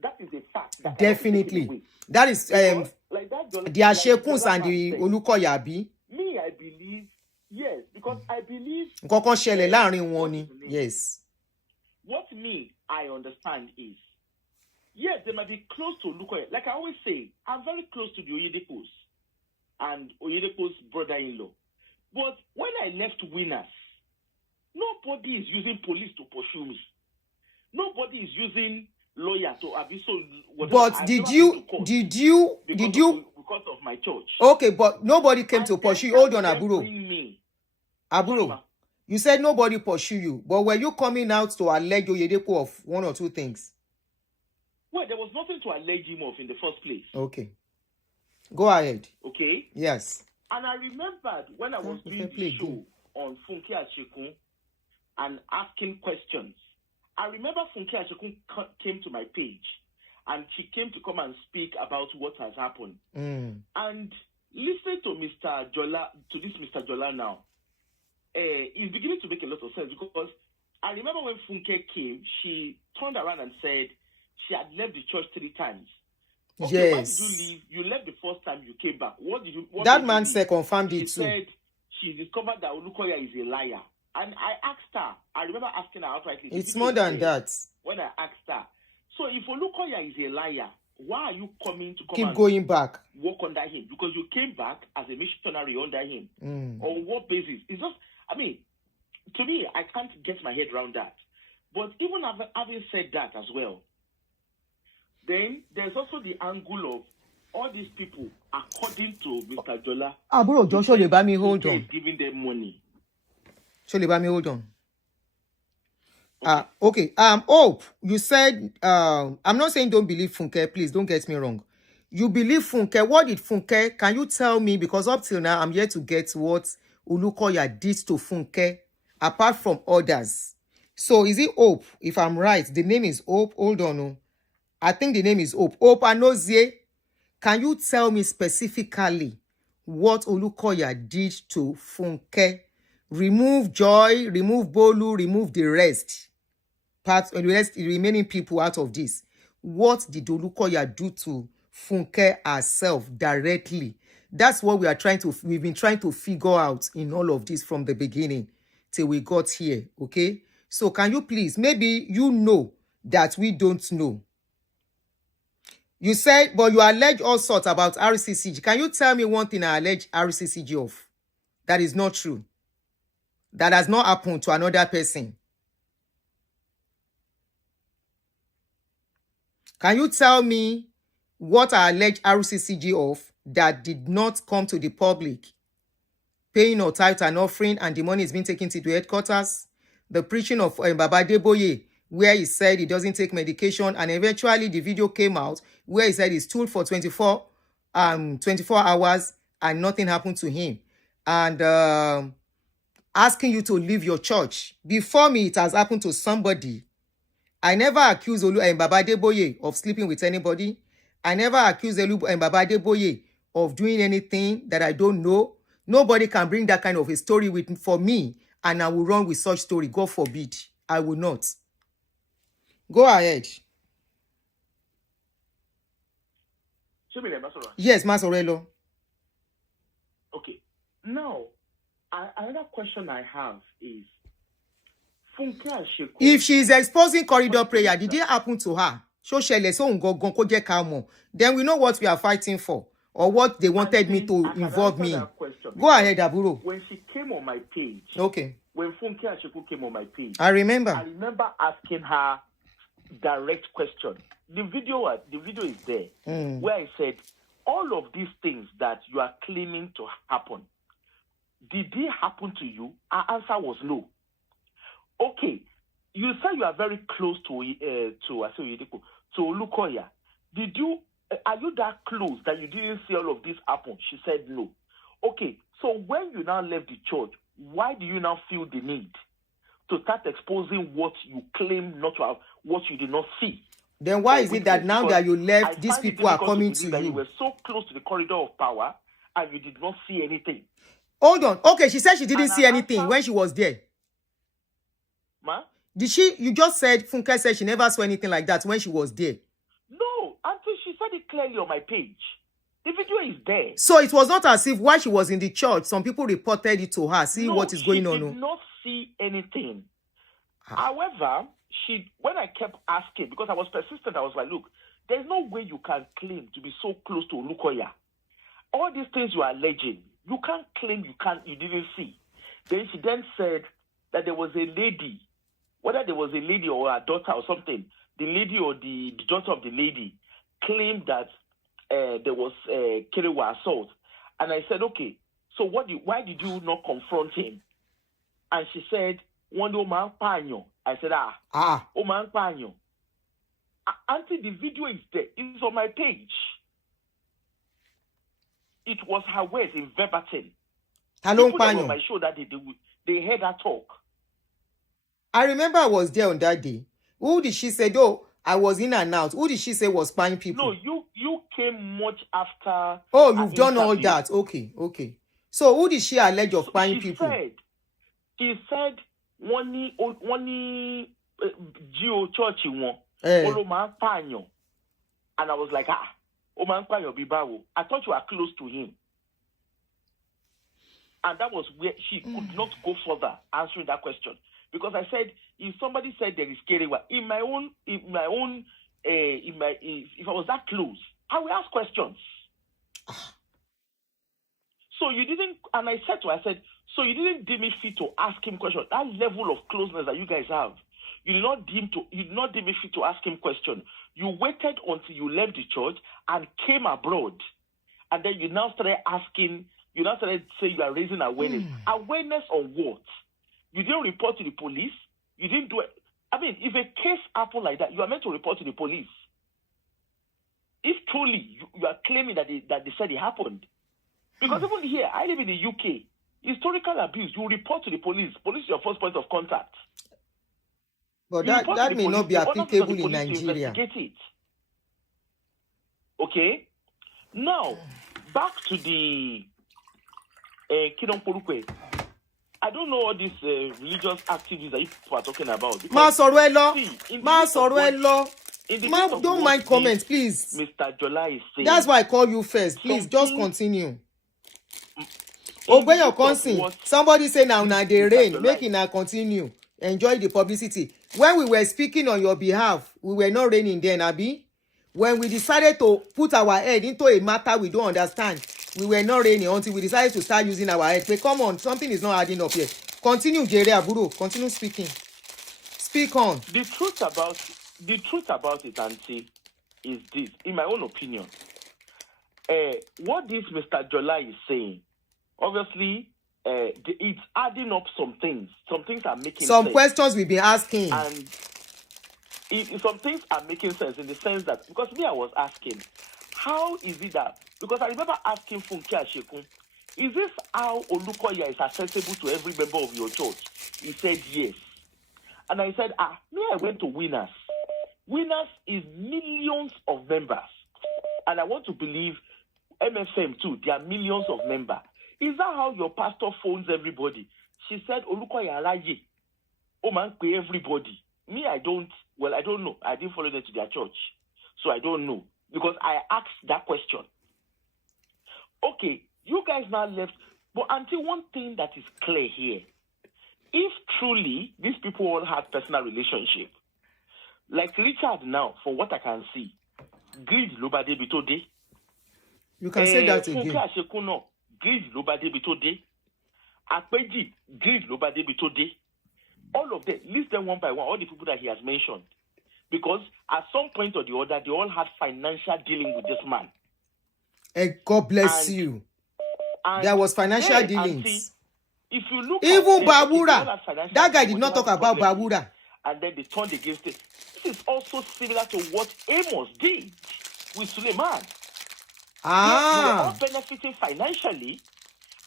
That is a fact. That definitely. That is the Ashekuns and the Olukoyabi. Me, I believe, yes, because I believe. Yes. What me, I understand is, yes, they might be close to Olukoya. Like I always say, I'm very close to the Oyedepos and Oyedepo's brother-in-law. But when I left Winners, nobody is using police to pursue me. Nobody is using lawyer to abuse. But did you because of my church? Okay, but nobody came to pursue you. Hold on, Aburo. You said nobody pursue you, but were you coming out to allege Oyedepo of one or two things? Well, there was nothing to allege him of in the first place. Okay, go ahead. Okay. Yes. And I remembered when I was doing the show on Funke Ashekun and asking questions. I remember Funke Ashekun came to my page, and she came to come and speak about what has happened. And listening to Mr. Jola now, it's beginning to make a lot of sense, because I remember when Funke came, she turned around and said she had left the church 3 times. Okay, yes. Why did you leave? You left the first time you came back. What did you? That man said confirmed it too. She said she discovered that Olukoya is a liar. And I asked her, I remember asking her outrightly. It's more than that. When I asked her, so if Olukoya is a liar, why are you coming to keep going back? Work under him? Because you came back as a missionary under him. On what basis? It's just, to me, I can't get my head around that. But even having said that as well, then there's also the angle of all these people, according to Mr. Jola. Aburo, Joshua, they buy me hold on. Is giving them money. So let me hold on. Okay. Hope, you said, I'm not saying don't believe Funke, please don't get me wrong. You believe Funke. What did Funke? Can you tell me? Because up till now, I'm yet to get what Olukoya did to Funke, apart from others. So is it Hope? If I'm right, the name is Hope. Hold on. I think the name is Hope. Hope Anozie. Can you tell me specifically what Olukoya did to Funke? Remove Joy, remove Bolu, remove the rest. The remaining people out of this. What did Olukoya do to Funke herself directly? That's what we've been trying to figure out in all of this from the beginning till we got here, okay? So can you please, maybe you know that we don't know. You said, but you allege all sorts about RCCG. Can you tell me one thing I allege RCCG of that is not true? That has not happened to another person? Can you tell me what I allege RCCG of that did not come to the public? Paying or tithe and offering, and the money is being taken to the headquarters. The preaching of Baba Deboye, where he said he doesn't take medication, and eventually the video came out where he said he stood for 24 hours and nothing happened to him. And asking you to leave your church. Before me, it has happened to somebody. I never accused Baba Deboye of sleeping with anybody. I never accused Baba Deboye of doing anything that I don't know. Nobody can bring that kind of a story for me, and I will run with such story. God forbid. I will not. Go ahead. Yes, Masorello. Okay. Now, another question I have is, if she is exposing corridor prayer, did it happen to her? Then we know what we are fighting for, or what they wanted me to involve me in. Go ahead, Aburo. When she came on my page, okay. When Funke Asheku came on my page, I remember asking her direct question. The video is there, where I said, all of these things that you are claiming to happen, did they happen to you? Her answer was no. Okay, you say you are very close to Olukoya. Are you that close that you didn't see all of this happen? She said no. Okay, so when you now left the church, why do you now feel the need to start exposing what you claim not to have, what you did not see? Then why is it that now that you left, these people are coming to you? You were so close to the corridor of power and you did not see anything. Hold on. Okay, she said she didn't see anything when she was there. Ma? Did she? You just said, Funke said she never saw anything like that when she was there. No, Aunty, she said it clearly on my page. The video is there. So it was not as if while she was in the church, some people reported it to her, see what is going on. No, she did not see anything. However, when I kept asking, because I was persistent, I was like, look, there's no way you can claim to be so close to Olukoya. All these things you are alleging, you can't claim you didn't see. Then she then said that there was a lady, whether there was a lady or a daughter or something, the lady or the daughter of the lady claimed that there was Kerewa assault. And I said, okay, so why did you not confront him? And she said, Oman Panyo. I said, Oman Panyo. Auntie, the video is there. It's on my page. It was her words in verbatim. Hello, People that were on my show that they heard her talk. I remember I was there on that day. Who did she say, though, I was in and out? Who did she say was spying people? No, you came much after. Oh, you've done all that. Okay. So who did she allege of spying people? She said, one Geo Church one. And I was like, I thought you were close to him. And that was where she could not go further answering that question. Because I said, if somebody said there is Kerewa, if I was that close, I will ask questions. So you didn't, and I said to her, I said, so you didn't deem me fit to ask him questions. That level of closeness that you guys have, you did not deem me fit to ask him questions. You waited until you left the church and came abroad. And then you now started asking, you now started saying you are raising awareness. Awareness on what? You didn't report to the police. You didn't do it. I mean, if a case happened like that, you are meant to report to the police. If truly you are claiming that they said it happened. Because even here, I live in the UK. Historical abuse, you report to the police. Police is your first point of contact. But that may not be applicable in Nigeria. It. Okay? Now, back to the Kidon Porukwe. I don't know all these religious activities that you people are talking about. Don't mind comments, please. Mr. Jola is saying. That's why I call you first. Please, just continue. When you're constant, somebody say now they rain, making her continue. enjoy the publicity. When we were speaking on your behalf, we were not reigning then, Abi. When we decided to put our head into a matter we don't understand, we were not reigning until we decided to start using our head. But come on, something is not adding up here. Continue, Jerry Aburo. Continue speaking. Speak on. The truth about it, Aunty, is this, in my own opinion. What this Mr. Jola is saying, obviously, it's adding up some things. Some things are making some sense. questions we've been asking. And some things are making sense in the sense that, because me, I was asking, how is it that, because I remember asking Funke Ashekun, is this how Olukoya is accessible to every member of your church? He said yes. And I said, me, I went to Winners. Winners is millions of members. And I want to believe MFM too, there are millions of members. Is that how your pastor phones everybody? She said, Olukoya alaye. Oh man, pay everybody. Me, I don't know. I didn't follow them to their church. So I don't know. Because I asked that question. Okay, you guys now left. But until one thing that is clear here, if truly these people all have personal relationship, like Richard now, from what I can see, greed lobade bitode. You can say that again. Funke Ashekuno, greed lobade bitode. Akpeji, greed lobade bitode. All of them, list them one by one, all the people that he has mentioned. Because at some point or the other, they all had financial dealing with this man. And God bless you. There was financial dealings. Auntie, if you look even at Babura, that guy did not talk about Babura. And then they turned against it. This is also similar to what Amos did with Suleiman. They were all benefiting financially,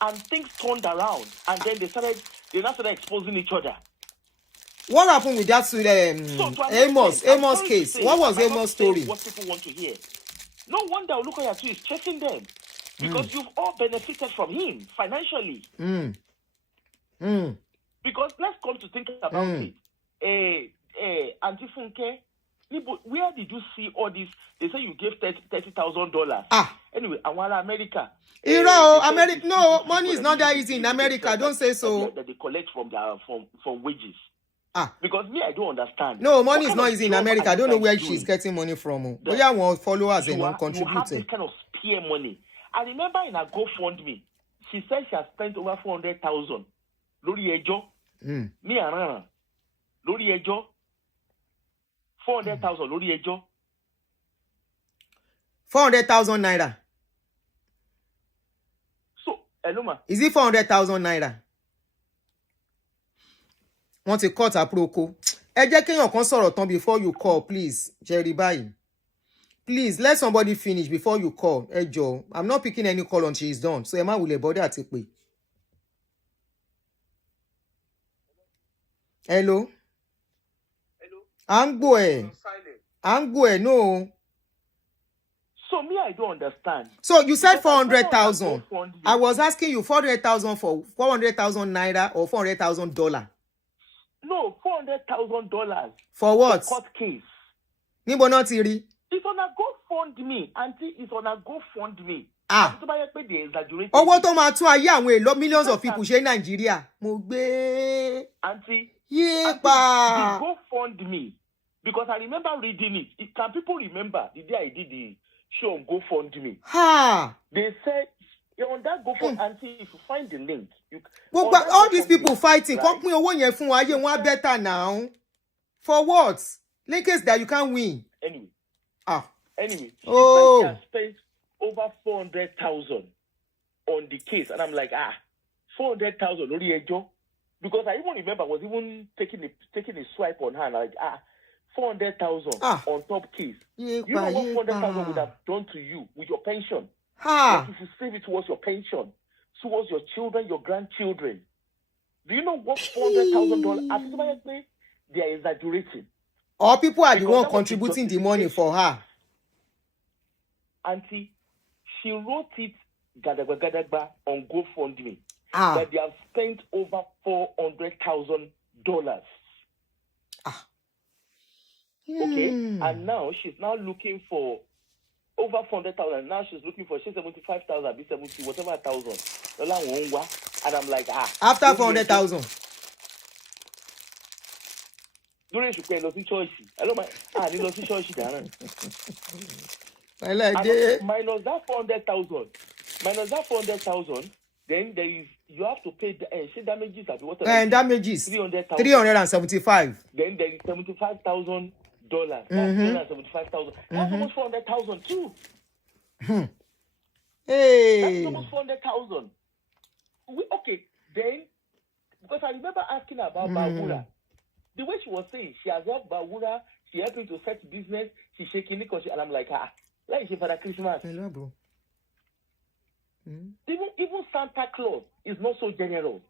and things turned around, and then they now started exposing each other. What happened with that Amos case? What was Amos' story? What people want to hear. No wonder Olukoya too is chasing them, because you've all benefited from him financially. Because let's come to think about it. Aunty Funke, where did you see all this? They say you gave $30,000. Anyway, I want America. America. No, money is not that easy in America. Don't say so. That they collect from wages. Because me, I don't understand. No, money is not easy in America. I don't know where she's getting money from. But yeah, want followers and non-contributing. You have this kind of spear money. I remember in a GoFundMe, she said she has spent over 400,000. Lori Ejo. Me and Lori Ejo. 400,000 Lori Ejo. 400,000 naira. So, Eloma. Is it 400,000 naira? Want to cut a proko? Ẹ jẹ́ kéèyàn kan sọ̀rọ̀ tán before you call, please. Jerry báyìí. Please, let somebody finish before you call. Ẹ jọ̀ọ́, I'm not picking any call until she's done. So ẹ má wulẹ̀ bother àti pè. Hello? À ń gbọ́ ẹ, no. So me, I don't understand. So you said 400,000. I was asking you 400,000 for 400,000 naira or $400,000. No, $400,000. For what? For court case. Níbo náà ti rí? It's on a GoFundMe. Auntie, it's on a GoFundMe. Owó tó máa tún ayé àwọn èlò millions of people ṣe Nàìjíríà. Mo gbé. Auntie, Yepa. the GoFundMe. Because I remember reading it. Can people remember the day I did the show on GoFundMe? They said on that GoFundMe, Auntie, if you find the link, all these people fighting, come pín owó yẹn fún wa, ayé wọn better now. For what? Linkage that you can't win. Anyway. Anyway. She has spent over 400,000 on the case, and I'm like, 400,000 Lori Ejo. Because I even remember I was even taking a swipe on her, and like, 400,000 on top case. You know what 400,000 would have done to you with your pension? Like if you save it towards your pension, towards your children, your grandchildren. Do you know what $400,000? They are exaggerating. All people are the one contributing the money for her. Auntie, she wrote it gadagba on GoFundMe that they have spent over $400,000. Okay, and now she's now looking for over 400,000. Now she's looking for 75,000, 70, whatever 1,000. And I'm like, after 400,000. During she pay lossy choice. Hello, my lossy choice, Dana. I like it. Minus that 400,000. Minus that 400,000. Then there is you have to pay say damages at what? And damages 300,000. 375. Then there is $75,000. That's 375,000. That's almost 400,000 too. Hey. That's almost 400,000. Okay, then because I remember asking about Bawura. The way she was saying, she has helped Bawura, she helped him to set business, she's shaking it, and I'm like, like she for the Christmas. Hello, bro. Even Santa Claus is not so generous.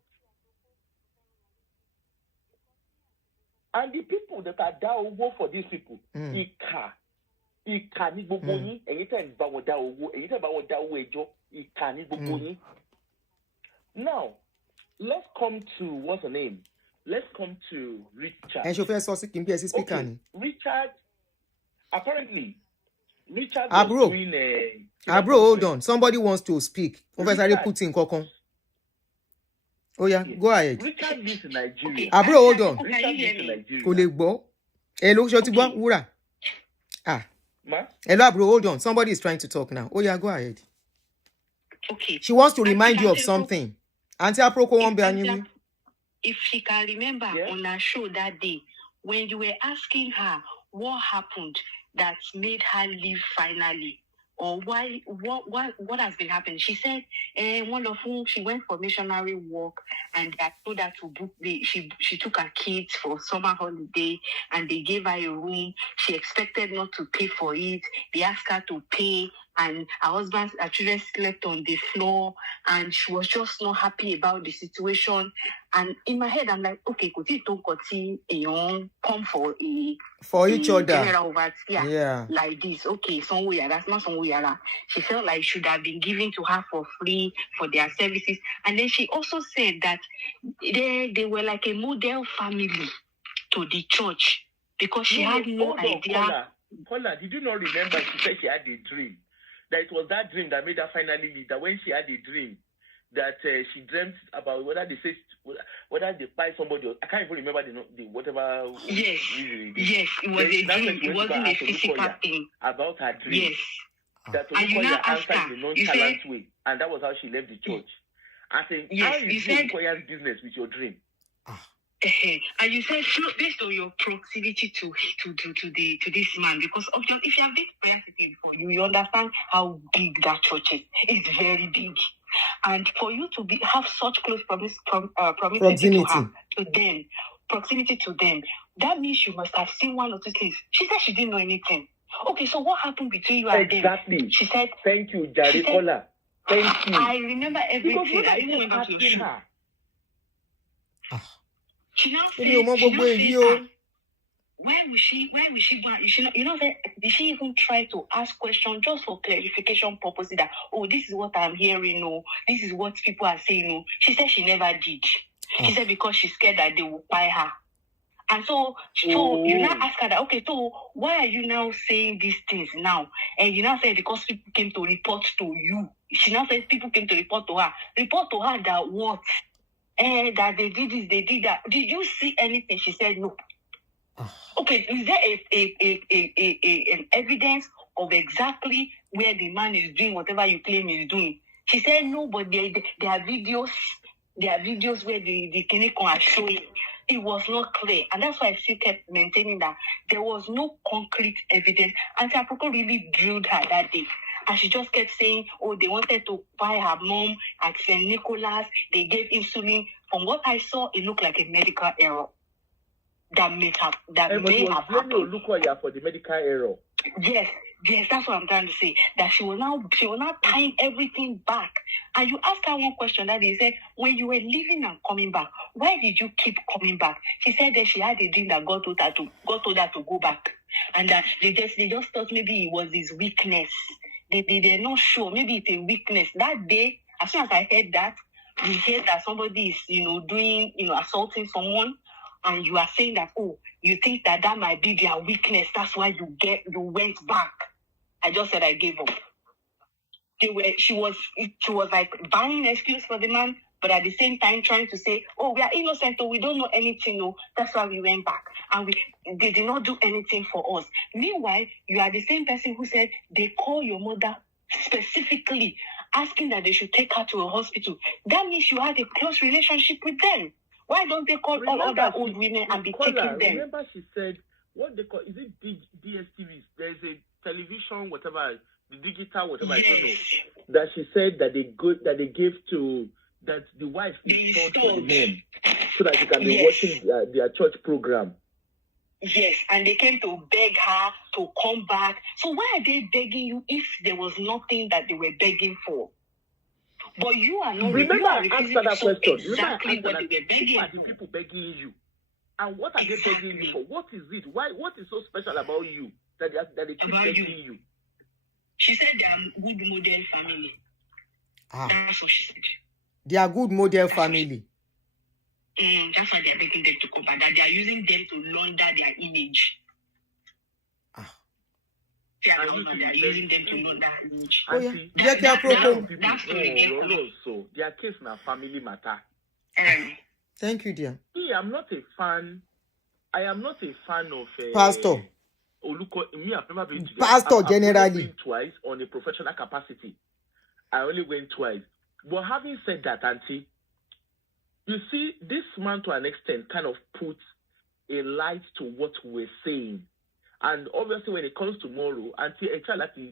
And the people that are down for these people, Ika ni gbogbo yin, anytime ba won da owo, anytime ba won da owo ejo, Ika ni gbogbo yin. Now, let's come to what's her name? Let's come to Richard. And chauffeur sauce can be a speaker. Okay. Richard, apparently, Richard was doing a... bro, hold on. Somebody wants to speak. Professor Putin Kokon. Oh yeah, go ahead. Richard lives in Nigeria. Bro, hold on. Richard lives in Nigeria. Kolego. Hello, Shotigwa Ura. Ma? Hello, bro, hold on. Somebody is trying to talk now. Oh yeah, go ahead. Okay. She wants to remind you of something. Aunty Aproko won't be anyway. If she can remember on her show that day, when you were asking her what happened that made her leave finally, or what has been happening, she said one of whom she went for missionary work and they told her to book she took her kids for summer holiday and they gave her a room. She expected not to pay for it. They asked her to pay. And her children slept on the floor, and she was just not happy about the situation. And in my head, I'm like, okay, could you come for each other? General overseer like this? Okay, somewhere that's not somewhere. She felt like it should have been given to her for free for their services. And then she also said that they were like a model family to the church because she had no idea. Paula, did you not remember? She said she had a dream. That it was that dream that made her finally leave. That when she had a dream, that she dreamt about whether they buy somebody. I can't even remember the whatever. Yes, it was a dream. It wasn't a physical thing. About her dream. Yes. That Olukoya answered in a nonchalant way, and that was how she left the church. I said, how is Olukoya's business with your dream? And you said based on your proximity to this man, because of if you have been to prayer city before, you understand how big that church is. It's very big, and for you to have such close proximity to them, that means you must have seen one or two things. She said she didn't know anything. Okay, so what happened between you and them? Exactly. She said, "Thank you, Jarikola. Thank you." I remember everything. Because I didn't asking her. She now said, why will she did she even try to ask questions just for clarification purposes that, this is what I'm hearing, this is what people are saying, She said she never did. She said because she's scared that they will buy her. And so you now ask her that, okay, so why are you now saying these things now? And you now say because people came to report to you. She now says people came to report to her. Report to her that what? That they did this, they did that. Did you see anything? She said no. Okay, is there an evidence of exactly where the man is doing whatever you claim he's doing? She said no, but there are videos. There are videos where the clinic are showing. It was not clear, and that's why I still kept maintaining that there was no concrete evidence. Aunty Aproko really drilled her that day. And she just kept saying, they wanted to buy her mom at St. Nicholas. They gave insulin. From what I saw, it looked like a medical error that may have happened. Olukoya for the medical error. Yes, that's what I'm trying to say. That she was now tying everything back. And you asked her one question that he said, when you were leaving and coming back, why did you keep coming back? She said that she had a dream that God told her to go back. And that they just thought maybe it was his weakness. They're not sure. Maybe it's a weakness. That day, as soon as I heard that, we heard that somebody is, doing, assaulting someone, and you are saying that, you think that might be their weakness. That's why you went back. I just said I gave up. She was like buying an excuse for the man, but at the same time trying to say, oh, we are innocent, oh, we don't know anything, oh, that's why we went back. And they did not do anything for us. Meanwhile, you are the same person who said they call your mother specifically asking that they should take her to a hospital. That means you had a close relationship with them. Why don't they call all other old women and be taking them? Remember she said, what they call, is it DSTV? There's a television, whatever, the digital, whatever, I don't know. That she said that they gave to, that the wife installed for the men so that she can be watching their church program. Yes, and they came to beg her to come back. So why are they begging you if there was nothing that they were begging for? But you are not. Remember, I asked that question. Exactly what they were begging. Who are the people begging you? And what are they begging you for? What is it? Why? What is so special about you that they keep begging you? She said they are good model family. That's what she said. They are good model family. That's why they are begging them to come back. That they are using them to launder their image. They are using them to launder their image. Oh yeah. So their case now family matter. Thank you, dear. I am not a fan of Pastor. I've never been to Pastor generally. I've been twice on a professional capacity. I only went twice. But having said that, Aunty, you see, this man to an extent kind of puts a light to what we're saying. And obviously, when it comes tomorrow, Aunty, I try like to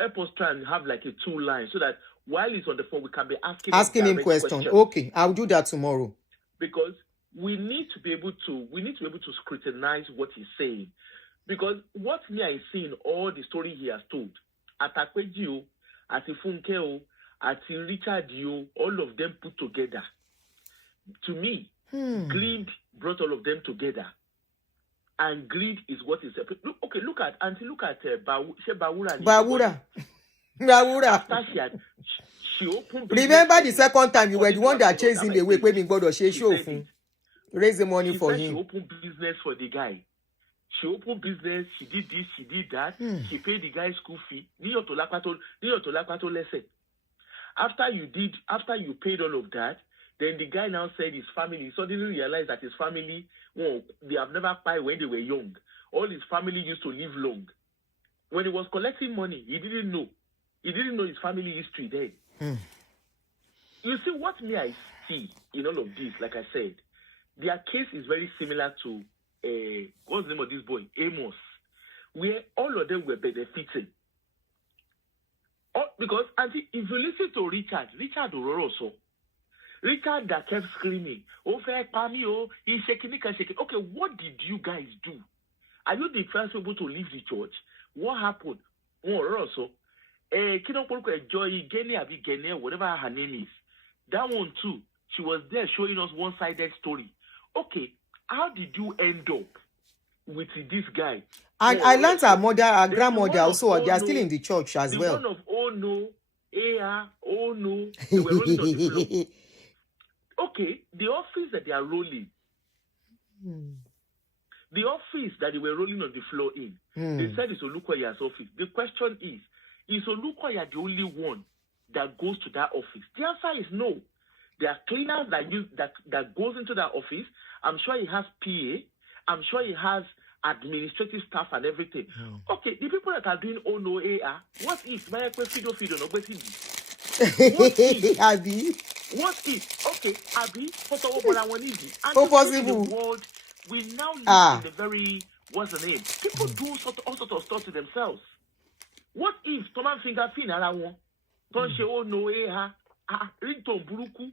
help us try and have like a 2 line so that while he's on the phone, we can be asking him questions. Okay, I'll do that tomorrow. Because we need to be able to scrutinize what he's saying. Because what me I see in all the story he has told, at Akwedio, at Ifunkeo, at Richard Yo, all of them put together. To me, greed brought all of them together. And greed is what is... Look at Aunty, look at Bawura. Bawura. After she opened... Remember the second time you were the one that chased him away, when she raise the money for him. She opened business for the guy. She opened business, she did this, she did that. She paid the guy's school fee. After you paid all of that, then the guy now said his family, suddenly realized that his family, they have never died when they were young. All his family used to live long. When he was collecting money, he didn't know. He didn't know his family history then. You see, what me I see in all of this, like I said, their case is very similar to what's the name of this boy? Amos. Where all of them were benefiting. Because, Auntie, if you listen to Richard Ororoso, Richard that kept screaming, he's shaking. Okay, what did you guys do? Are you the first people to leave the church? What happened? Ororoso, Joy, Gene, whatever her name is. That one too, she was there showing us one-sided story. Okay, how did you end up with this guy? And I learned her grandmother also, they are still in the church as well. One of they were rolling on the floor. Okay, the office that they are rolling, the office that they were rolling on the floor in, they said it's Olukoya's office. The question is Olukoya the only one that goes to that office? The answer is no. There are cleaners that goes into that office. I'm sure he has PA. I'm sure he has administrative staff and everything. Okay, the people that are doing what if Abi? What if? Okay, Abi, possible. We now live in a very, what's the name? People do all sorts of stuff to themselves. What if Toman finger fin alawo? Don't she ringtone buruku?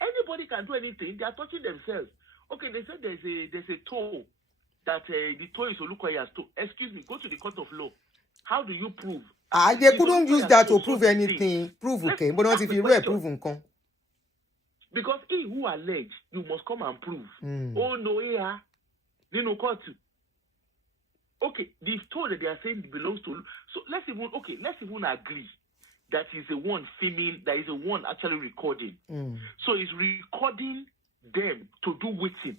Anybody can do anything. They are touching themselves. Okay, they said there's a toe that the toe is Olukoya's toe. Excuse me, go to the court of law. How do you prove? They couldn't use that to prove anything. Prove okay, but not if you were proven. Because he who alleged, you must come and prove. Okay, the toe that they are saying belongs to. So let's even agree that is the one filming, that is the one actually recording. So it's recording them to do with it.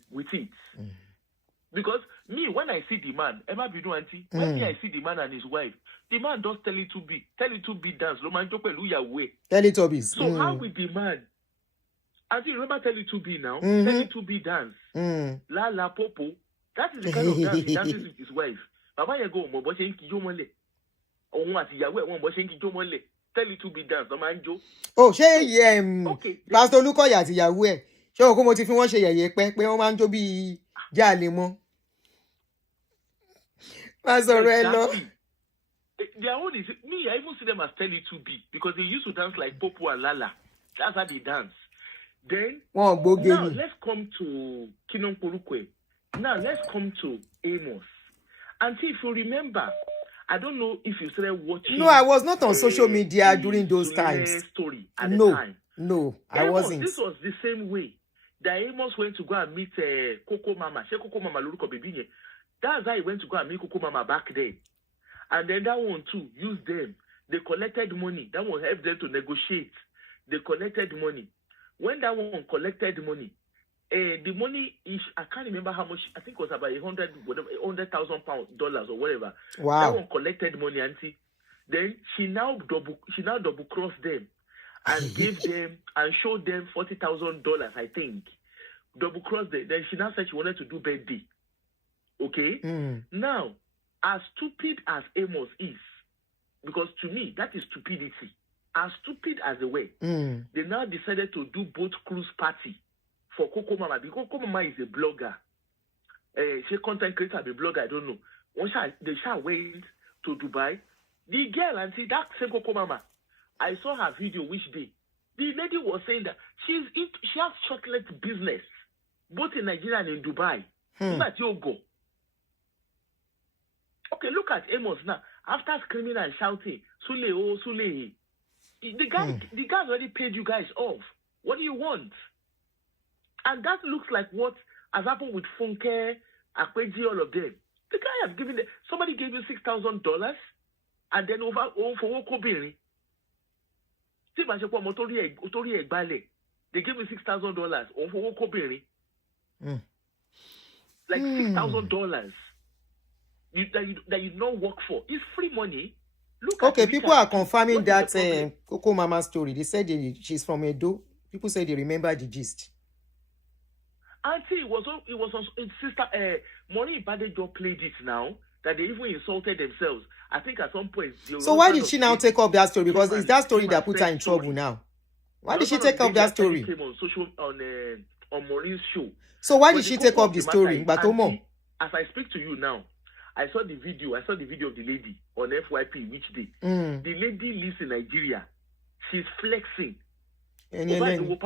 Because me, when I see the man, Emma Bidu Aunty, when me I see the man and his wife, the man does tell it to be dance. Teletubbies. So how with the man? Auntie, remember tell it to be now? Tell it to be dance. La la popo. That is the kind of dance he dances with his wife. Baba ya go mo bo se nki jo mole. Ohun àti ìyàwó ẹ̀ wọ́n bo se nki jo mole. Tell it to be dance. No man jo. Oh, ṣé Pastor Olukoya àti ìyàwó ẹ̀. Ṣé o kò mo ti fi wọ́n ṣe yẹ̀yẹ́ pé wọ́n máa ń jó bí jáàlé mọ́. Pastor Relo. Their own is me. I even see them as tell it to be because they used to dance like Popo and Lala. That's how they dance. Then now let's come to Kinon Porukwe. Now let's come to Amos. And see if you remember, I don't know if you started watching. No, I was not on social media during those times. Story at the time. No, I Amos, wasn't. This was the same way that Amos went to go and meet Coco Mama. She Coco Mama Luruko Baby. That's how he went to go and meet Coco Mama back then. And then that one too, used them. They collected money. That one helped them to negotiate. They collected money. When that one collected money, the money is, I can't remember how much, I think it was about $100,000 dollars or whatever. Wow. That one collected money, Auntie. Then she now double crossed them and gave them and showed them $40,000, I think. Double crossed them. Then she now said she wanted to do birthday. Okay? Now, as stupid as Amos is, because to me, that is stupidity. As stupid as they were, they now decided to do both cruise party for Coco Mama. Because Coco Mama is a blogger. She's content creator, a blogger, I don't know. Once they went to Dubai, the girl, and see that same Coco Mama, I saw her video which day. The lady was saying that she has chocolate business, both in Nigeria and in Dubai. But you go. Okay, look at Amos now. After screaming and shouting, Sule, oh, Sule. The guys already paid you guys off. What do you want? And that looks like what has happened with Funke, Akweji, all of them. The guy has given them, somebody gave you $6,000 and then over for Wokobiri. They gave you $6,000 over for Wokobiri. Like $6,000 that you don't work for. It's free money. Look people are confirming that Coco Mama story. They said she's from Edo. People say they remember the gist. Auntie, it was on sister Money Ibadejo played it now that they even insulted themselves. I think at some point. So why did she now take up that story? Because it's that story that put her in trouble now. Why did she take up that story? Came on Maureen's show. So why did she take up the story? Auntie, as I speak to you now, I saw the video of the lady on FYP which day. The lady lives in Nigeria. She's flexing. She's flexing.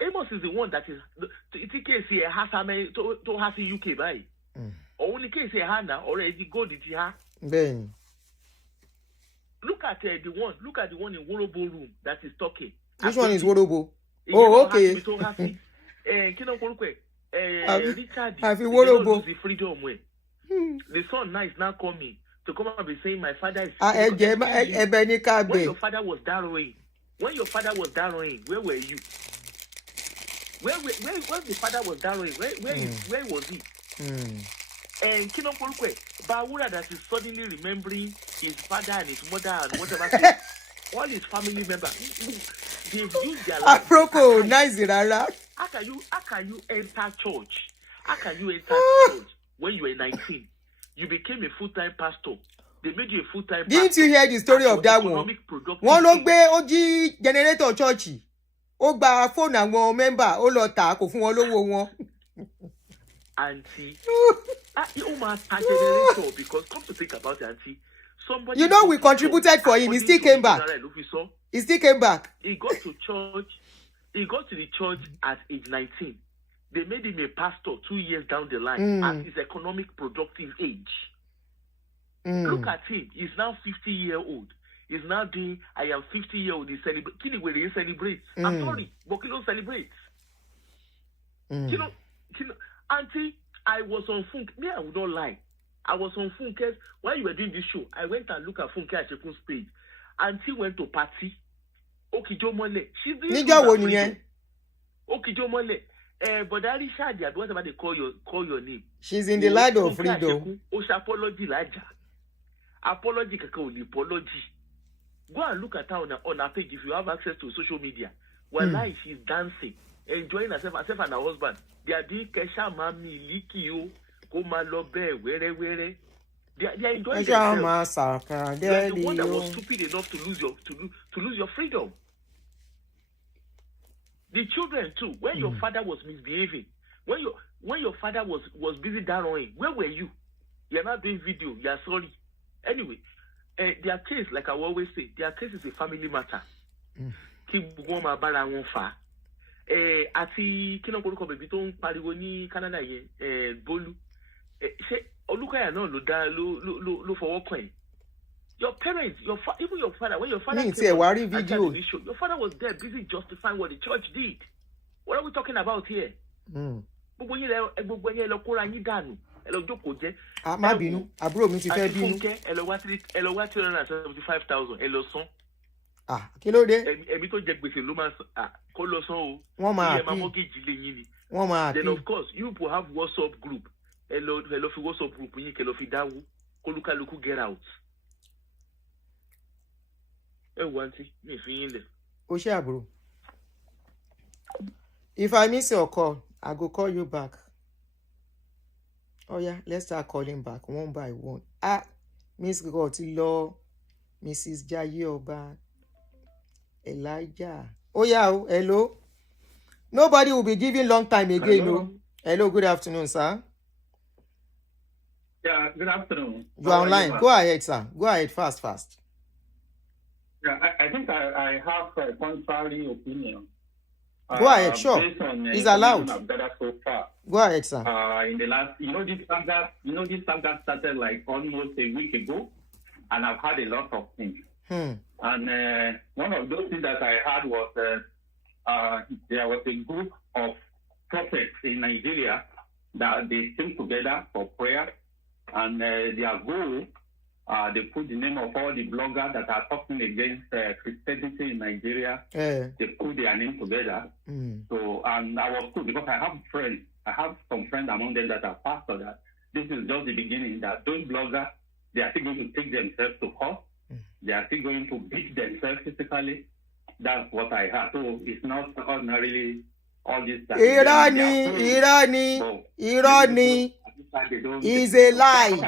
Amos is the one that is to has UK by. Only case Hana already go the then look at the one in Worobo room that is talking. Which one is Worobo? Oh, okay. Richard, Worobo. The freedom way. The son now is now coming to come and be saying my father is when your father was darrowing. When your father was darrowing, where were you? Where the father was darrowing, where was he? And Kinopolukwe, Bawura that is suddenly remembering his father and his mother and whatever. All his family members, they've used their life. How can you enter church? How can you enter church when you were 19? You became a full-time pastor. They made you a full-time pastor. Didn't you hear the story of that one? One ló gbé OG generator church. Ó gba phone àwọn member, ó lọ tà kò fún wọn lówó wọn. Auntie, you must generator because come to think about it, Auntie. Somebody we contributed for him. He still came back. He still came back. He got to church. He got to the church at age 19. They made him a pastor 2 years down the line at his economic productive age. Look at him. He's now 50-year-old. He's now doing, I am 50-year-old. He celebrates. I'm sorry, but he don't celebrate. Auntie, I was on Funke. Me, I would not lie. I was on Funke. While you were doing this show, I went and looked at Funke at Shekun's page. Auntie went to party. Okijo Mole. She's doing Níjọ́ wo nìyẹn? Okijo Mole. But that Richard, whatever they call your name. She's in the land of freedom. Apology laja. Apology kaka apology. Go and look at her on her page if you have access to social media. Wallahi, she's dancing, enjoying herself and her husband. They are doing Kesha Mami Likio, Koma Lobe, where. They are enjoying themselves. You are the one that was stupid enough to lose your freedom. The children too. When your father was misbehaving, when your father was busy darrowing, where were you? You are not doing video. You are sorry. Anyway, their case, like I always say, their case is a family matter. Keep going about one far. Àti kí ló korúkọ bèbí tó ń pariwo ní Canada yẹn Bolu. Ṣé Olúkáyà náà ló fọwọ́ kàn ẹ́? Your parents, even your father, when your father came on video, your father was there busy justifying what the church did. What are we talking about here? Gbogbo yẹn lọ kóra yín dànù. Ẹ lọ jókòó jẹ́. Má bínú, àbúrò mi ti fẹ́ bínú. Ẹ lọ wá 375,000 ẹ lọ san. Kí ló dé? Ẹ̀mí tó jẹ gbèsè ló máa kó lọ san o. Wọ́n máa máa mortgage lé yín ni. Wọ́n máa Then of course, you people have WhatsApp group. Ẹ lọ fi WhatsApp group yín kẹ́ lọ fi dáwó. Kólúkálukú get out. Aunty, me feeling it. Oṣé àbúrò. If I miss your call, I go call you back. Oh yeah, let's start calling back one by one. Miss Gotilo, Mrs. Jayoba, Elijah. Oh yeah, hello. Nobody will be giving long time again. Hello. No. Hello, good afternoon, sir. Yeah, good afternoon. You are online. Go ahead, sir. Go ahead, fast. Yeah, I think I have a contrary opinion. Go ahead, sure. It's allowed. So far. Go ahead, sir. In the last, this saga started like almost a week ago, and I've had a lot of things. And one of those things that I had was there was a group of prophets in Nigeria that they came together for prayer, and their goal. They put the name of all the bloggers that are talking against Christianity in Nigeria. They put their name together. So, and I was cool because I have some friends among them that are pastors. That this is just the beginning. That those bloggers, they are still going to take themselves to court. They are still going to beat themselves physically. That's what I heard. So it's not ordinarily all this. Irony. Is a lie.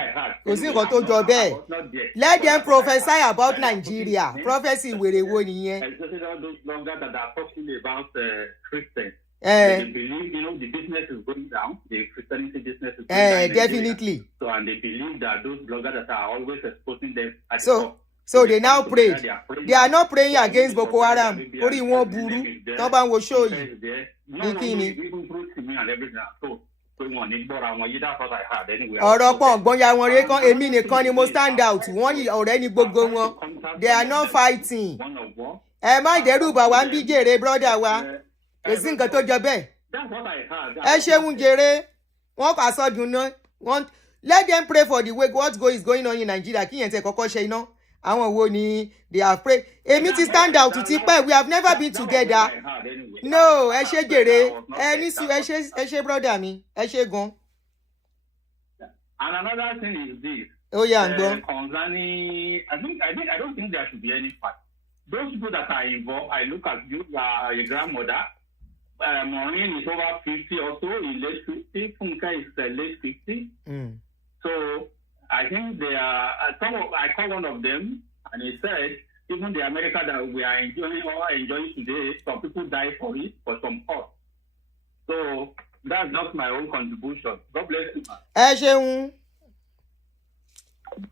Kò sí nǹkan tó jọ bẹ́ẹ̀. Let them prophesy about Nigeria. Prophecy wèrè wo nìyẹn? Especially all those bloggers that are talking about Christians. They believe, the business is going down. The Christianity business is going down. Definitely. So, and they believe that those bloggers that are always exposing them. So they now pray. They are not praying against Boko Haram. Orí wọn burú. Tó bá ń wo show yìí. Ní kí ni? Ọ̀rọ̀ pọ̀ gbọ́n ya wọn ré kan èmi nìkan ni mo stand out wọ́n yìí ọ̀rẹ́ ni gbogbo wọn. They are not fighting. Ẹ má dẹ́rù bà wá ń bí jèrè brother wa. Kò sí nǹkan tó jọ bẹ́ẹ̀. Ẹ ṣeun jèrè. Wọ́n kà sọ́dún náà. Let them pray for the way what is going on in Nigeria. Kí yẹn tẹ kọ́kọ́ ṣe iná. Àwọn wo ni they are praying. Èmi ti stand out ti pẹ́. We have never been together. No, ẹ ṣe jèrè. Ẹ ní sí ẹ ṣe brother mi. Ẹ ṣe gan. And another thing is this. Oh yeah, Ngbo. Concerning, I don't think there should be any fight. Those people that are involved, I look at you, your grandmother. Maureen is over 50 or so, in late 50. Funka is late 50. So I think they are. I call one of them, and he said, even the America that we are enjoying today, some people die for it, for some cause. So that's not my own contribution. God bless you, man. Ẹ ṣeun.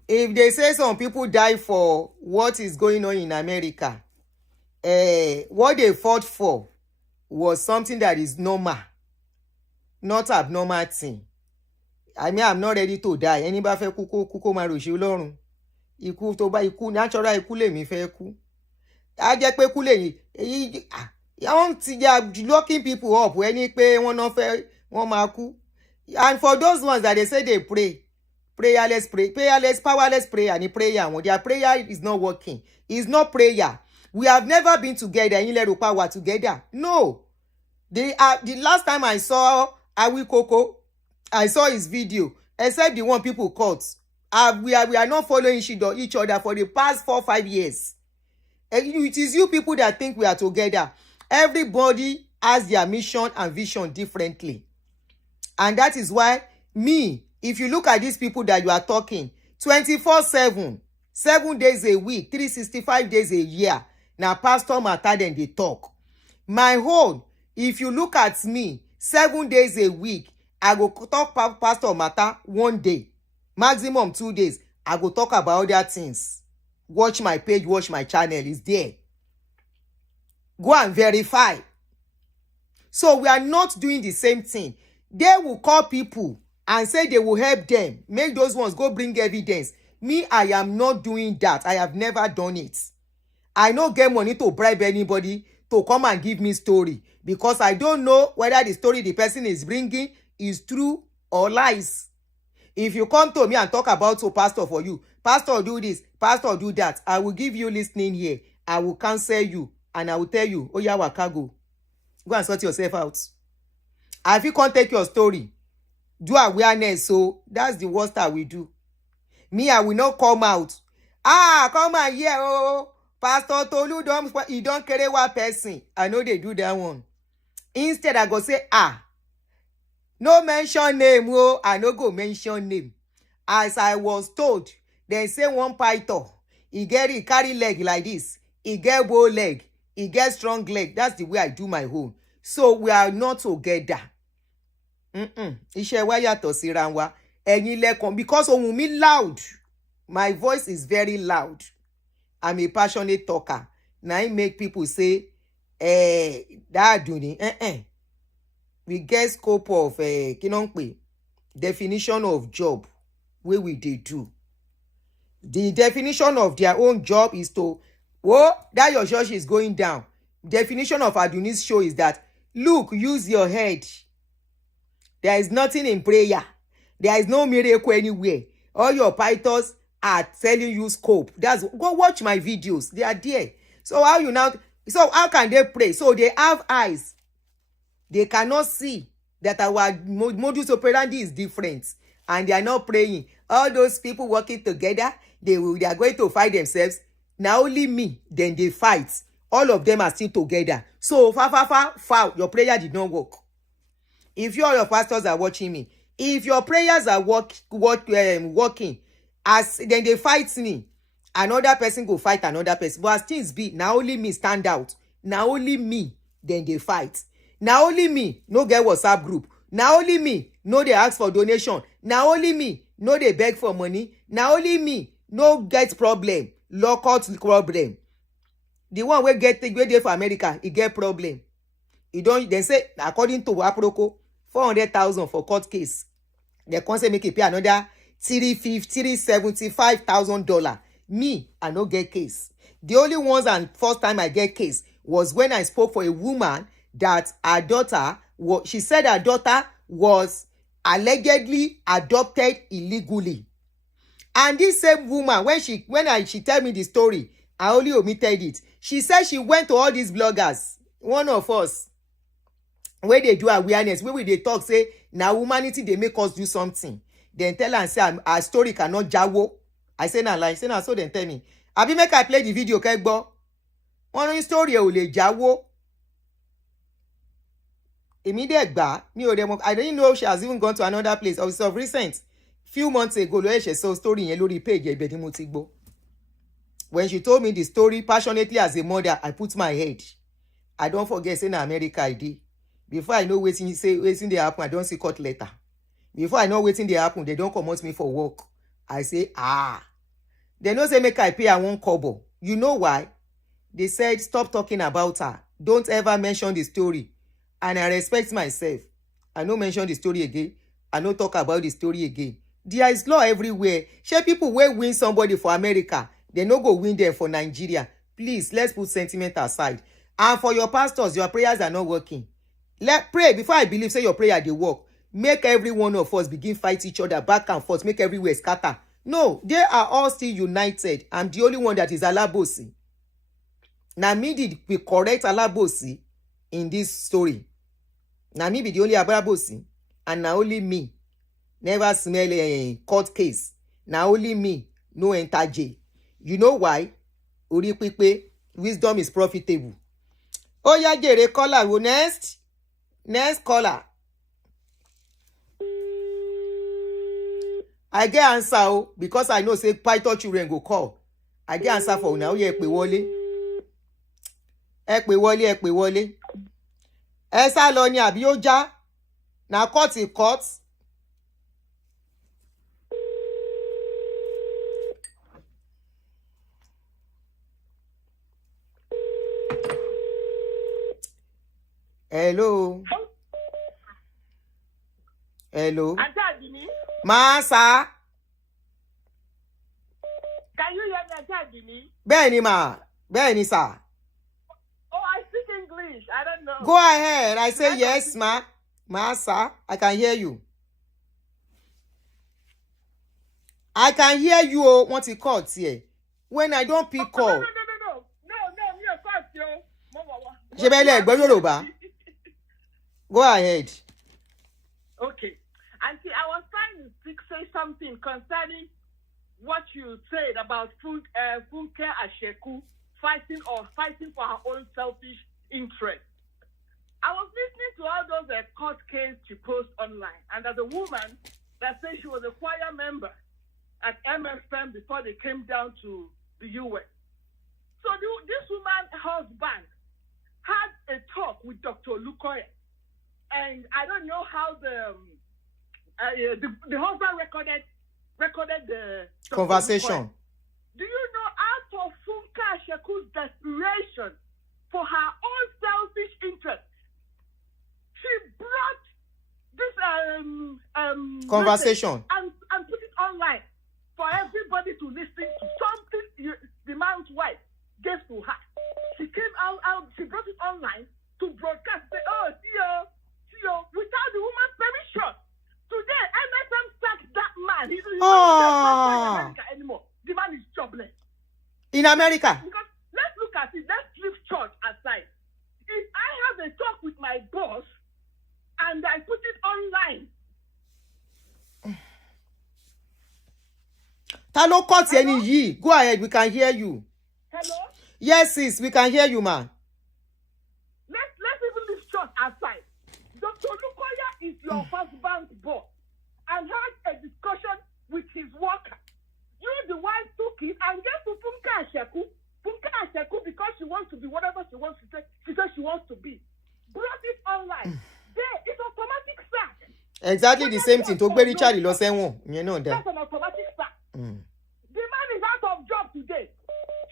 If they say some people die for what is going on in America, what they fought for was something that is normal, not abnormal thing. I mean, I'm not ready to die. Ẹni bá fẹ́ kú kó máa ròṣe Ọlọ́run. Ikú tó bá ikú natural ikú lèmi fẹ́ kú. Á jẹ́ pé kú lèyìn. Wọ́n ti jẹ́ locking people up. Ẹni pé wọ́n náà fẹ́ wọ́n máa kú. And for those ones that they say they pray, prayerless, powerless prayer, and prayer. Their prayer is not working. It's not prayer. We have never been together. In Lerupa were together. No. The last time I saw Awi Koko, I saw his video, except the one people caught. We are not following each other for the past 4-5 years. It is you people that think we are together. Everybody has their mission and vision differently. And that is why if you look at these people that you are talking, 24/7, 7 days a week, 365 days a year, now pastor matter then they talk. My own, if you look at me, 7 days a week, I go talk pastor matter 1 day, maximum 2 days. I go talk about other things. Watch my page, watch my channel, is there. Go and verify. So we are not doing the same thing. They will call people and say they will help them. Make those ones go bring evidence. Me, I am not doing that. I have never done it. I don't get money to bribe anybody to come and give me story, because I don't know whether the story the person is bringing is true or lies. If you come to me and talk about pastor for you, pastor do this, pastor do that, I will give you listening here. I will counsel you and I will tell you, oh yeah, wakago. Go and sort yourself out. If you can't take your story, do awareness. So that's the worst that we do. Me, I will not come out. Come on here, oh, Pastor Tolu don't carry one person. I know they do that one. Instead, I go say, no mention name, oh, I no go mention name. As I was told, they say one python, he carry leg like this, he get bow leg, he get strong leg. That's the way I do my own. So we are not together. Iṣẹ́ wa yàtọ̀ síra wa. Ẹ̀yin lẹ́kàn, because ohùn mi loud. My voice is very loud. I'm a passionate talker. Now I make people say, that Aduni, we get scope of definition of job where we they do. The definition of their own job is to, that your church is going down. Definition of Aduni's show is that, look, use your head. There is nothing in prayer. There is no miracle anywhere. All your pythons are telling you scope. Go watch my videos. They are there. So how can they pray? So they have eyes. They cannot see that our modus operandi is different. And they are not praying. All those people working together, they are going to fight themselves. Now only me, then they fight. All of them are still together. So foul. Your prayer did not work. If you or your pastors are watching me, if your prayers are working, as then they fight me, another person go fight another person. But as things be, now only me stand out. Now only me, then they fight. Now only me, no get WhatsApp group. Now only me, no they ask for donation. Now only me, no they beg for money. Now only me, no get problem. Lockout problem. The one we get there for America, he get problem. He don't. They say according to Aproko, 400,000 for court case. They can't say make it pay another $75,000. Me, I no get case. The only ones and first time I get case was when I spoke for a woman that her daughter she said her daughter was allegedly adopted illegally. And this same woman, when she tell me the story, I only omitted it. She said she went to all these bloggers, one of us, where they do awareness, where they talk, say, now humanity, they make us do something. Then tell her and say, our story cannot jawo. I say, nah, like, say, nah, so then tell me. Abi make I play the video, okay, bo? One story, ole jawo. Immediate ba, I didn't know she has even gone to another place. Of recent, few months ago, she saw story in lori page, when she told me the story passionately as a mother, I put my head. I don't forget saying America I did. Before I know waiting they happen, I don't see court letter. Before I know waiting they happen, they don't commot me for work. I say, They don't say make I pay her 1 kobo. You know why? They said stop talking about her. Don't ever mention the story. And I respect myself. I no mention the story again. I no talk about the story again. There is law everywhere. Share people will win somebody for America. They no go win them for Nigeria. Please, let's put sentiment aside. And for your pastors, your prayers are not working. Let pray before I believe say your prayer they work. Make every one of us begin fight each other back and forth. Make everywhere scatter. No, they are all still united. I'm the only one that is alabosi. Na me did be correct alabosi in this story. Na me be the only alabosi, and na only me never smell a court case. Na only me no enter jail. You know why? Ori pipe, wisdom is profitable. Oh yeah, jere caller. Who next? Next caller. I get answer because I know say Python children go call. I get answer for now. Ẹ pè wọlé. Ẹ pè wọlé, ẹ pè wọlé. Ẹ sá lọ ni àbí ó já. Na court is court. Hello. Hello. Aunty Aduni, Masa. can you hear me, Aunty Aduni? Bẹ́ẹ̀ni ma. Bẹ́ẹ̀ni sir. Oh, I speak English. I don't know. Go ahead. I say yes, ma. Masa, I can hear you. I can hear you. Want to call here? When I don't pick call. No, me a call you. Ṣé bẹ́ẹ̀ lẹ gbọ́ Yorùbá? Go ahead. Okay. Auntie, I was trying to say something concerning what you said about Funke Asheku fighting for her own selfish interest. I was listening to all those court cases she posted online, and there's a woman that said she was a choir member at MFM before they came down to the US. So this woman's husband had a talk with Dr. Lukoye, and I don't know how the husband recorded the conversation. Do you know, out of Funke Asheku's desperation for her own selfish interest, she brought this conversation and put it online for everybody to listen to. Something the man's wife gave to her. She came out, she brought it online to broadcast. Say, oh, Theo, without the woman's permission. Today, MSM sacked that man. He's not in America anymore. The man is jobless. In America? Because let's look at it. Let's leave church aside. If I have a talk with my boss and I put it online. Ta ló cut ẹni yìí? Go ahead, we can hear you. Hello? Yes, sis, we can hear you, ma. Let's even leave church aside. Dr. Lukoya is your husband's boss and had a discussion with his worker. You, the wife, took it and gave to Funke Asheku. Funke Asheku, because she wants to be whatever she wants to say, she says she wants to be. Brought it online. There, it's automatic sack. Exactly the same thing. To gbé Richard lọ sẹ́wọ̀n. Ìyẹn náà dá. That's an automatic sack. The man is out of job today.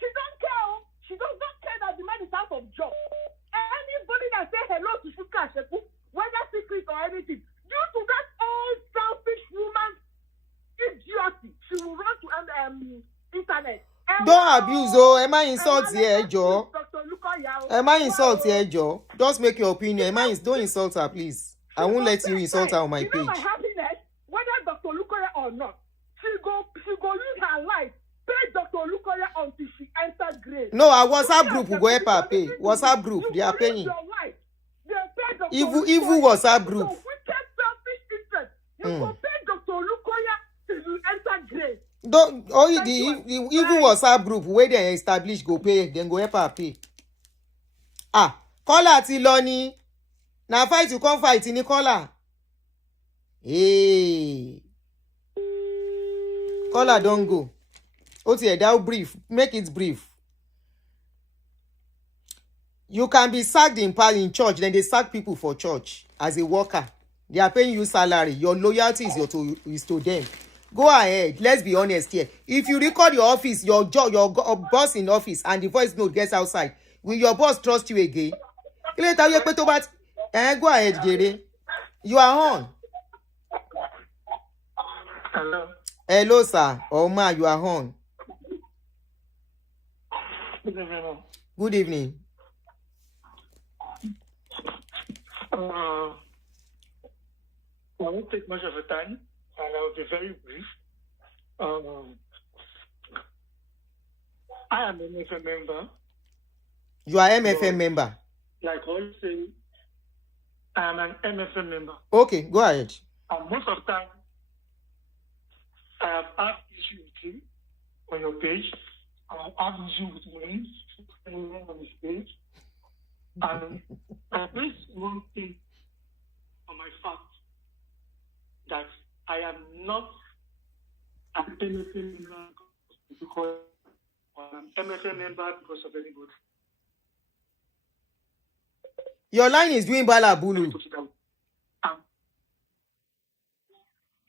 She don't care. She does not care that the man is out of job. Anybody that say hello to Funke Asheku, whether secret or anything, due to that old selfish woman's idiocy, she will run to internet. Don't abuse, ẹ má insult ẹ jọ̀ọ́. Ẹ má insult ẹ jọ̀ọ́. Just make your opinion. Don't insult her, please. I won't let you insult her on my page. My happiness, whether Dr. Lukoya or not, she go use her life, pay Dr. Lukoya until she enters grave. No, our WhatsApp group will go help her pay. WhatsApp group, they are paying. Evil WhatsApp group. You go pay Dr. Lukoya till you enter grave. Don't the evil WhatsApp group where they establish go pay, then go help her pay. Caller ti lọ ni. Na fight you come fight ni caller. Hey. Caller don't go. That brief. Make it brief. You can be sacked in church, then they sack people for church as a worker. They are paying you salary. Your loyalty is to them. Go ahead. Let's be honest here. If you record your office, your job, your boss in office, and the voice note gets outside, will your boss trust you again? Go ahead, Jerry. You are on. Hello. Hello, sir. Oh, ma, you are on. Good evening. Good evening. I won't take much of a time, and I will be very brief. I am a member, You are MFM member. Like always say, I am an MFM member. Okay, go ahead. And most of the time, I have had issue with you on your page. I have had issue with me on his page. And I place one thing on my fact that I am not an MFM member because I'm an MFM member because of anybody. Your line is doing balabulu.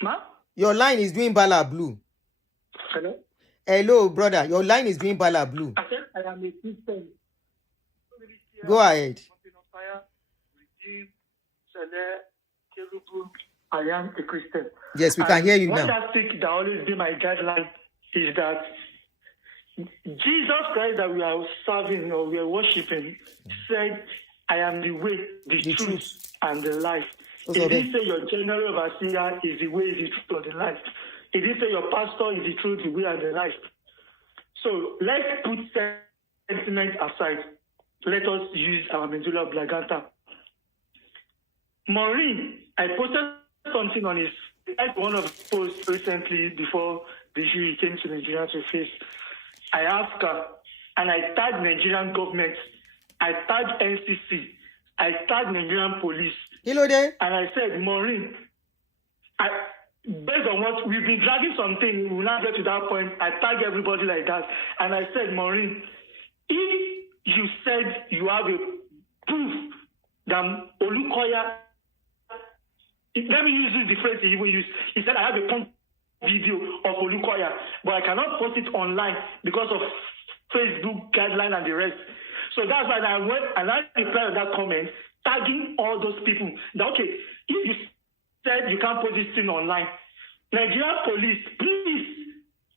Ma? Your line is doing balabulu. Hello? Hello, brother. Your line is doing balabulu. I said I am a Christian. Go ahead. I am a Christian. Yes, we can hear you now. now. One thing that always be my guideline is that Jesus Christ that we are serving or we are worshiping said, I am the way, the truth, and the life. It didn't say your general overseer is the way, the truth, and the life. It didn't say your pastor is the truth, the way, and the life. So let's put sentiment aside. Let us use our medulla oblongata. Maureen, I posted something on his one of the posts recently before the jury came to Nigeria to face. I asked her, and I tagged Nigerian government, I tagged NCC, I tagged Nigerian police. Hello there. And I said, Maureen, based on what we've been dragging something, we will not get to that point. I tagged everybody like that. And I said, Maureen, if you said you have a proof that Olukoya, let me use this phrase he even used. He said, I have a pump video of Olukoya, but I cannot post it online because of Facebook guideline and the rest. So that's why I went and I replied to that comment, tagging all those people. That, okay, if you said you can't post this thing online, Nigerian police, please,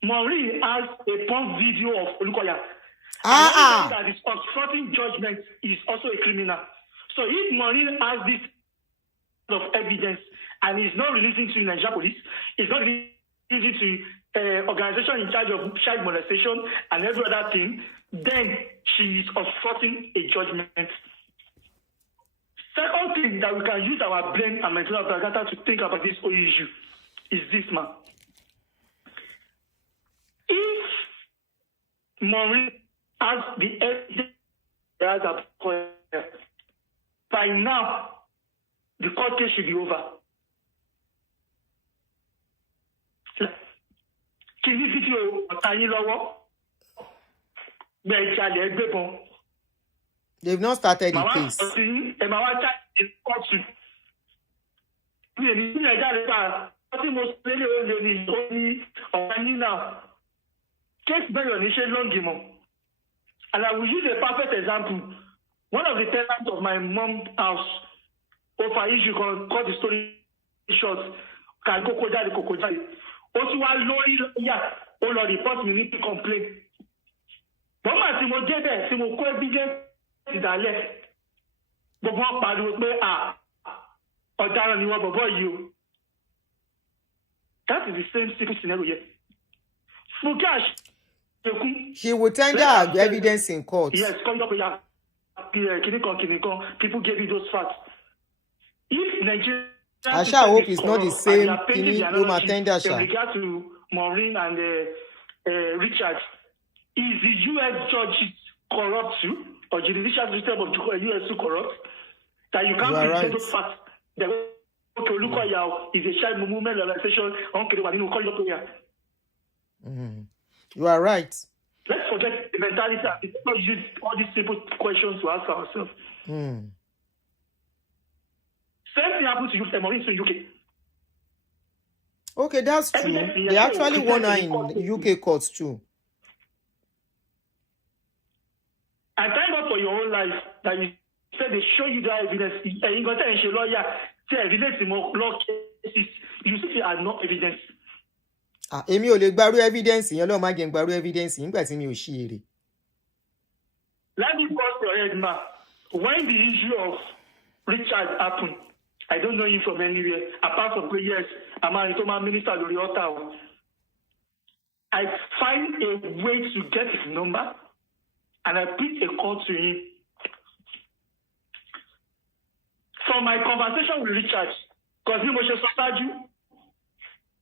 Maureen has a pump video of Olukoya. That is obstructing judgment is also a criminal. So if Maureen has this of evidence and is not releasing to Nigerian police, is not releasing to organization in charge of child molestation and every other thing, then she is obstructing a judgment. Second thing that we can use our brain and mental oblongata to think about this whole issue is this, man. If Maureen has the evidence by now, the court case should be over. Can you video tiny lower? They've not started the case. And I will use a perfect example. One of the tenants of my mom's house, over issue cut the story short, can go Kokojari. Also, one lawyer, all report me need to complain. But my Timo Jebe, Timo Kobe, is a left. But what part would be or down you about you? That is the same simple scenario here. Fugash. She will tender her evidence in court. Yes, come up here. People gave you those facts. If Nigeria, I shall hope it's not the same thing. In regard to Maureen and Richard, is the U.S. judge corrupt too, or judicial system of the U.S. too corrupt? That you can't present those facts. That is a child movement organization. You are right. Let's forget the mentality and not use all these simple questions to ask ourselves. Same thing happened to you, Maureen, in UK. Okay, that's true. They actually won her in UK courts too. I thank God for your own life that you said they show you that evidence. You got a lawyer, say evidence in more law cases. You see, are no evidence. Èmi ò lè gbaru evidence yẹn lọ́ọ́ má jẹ́ gbaru evidence nígbà tí mi ò ṣí èrè. Let me pause your head, ma. When the issue of Richard happened, I don't know him from anywhere, apart from yes, I'm a minister of the altar. I find a way to get his number. and I picked a call to him. From my conversation with Richard, because he was just you.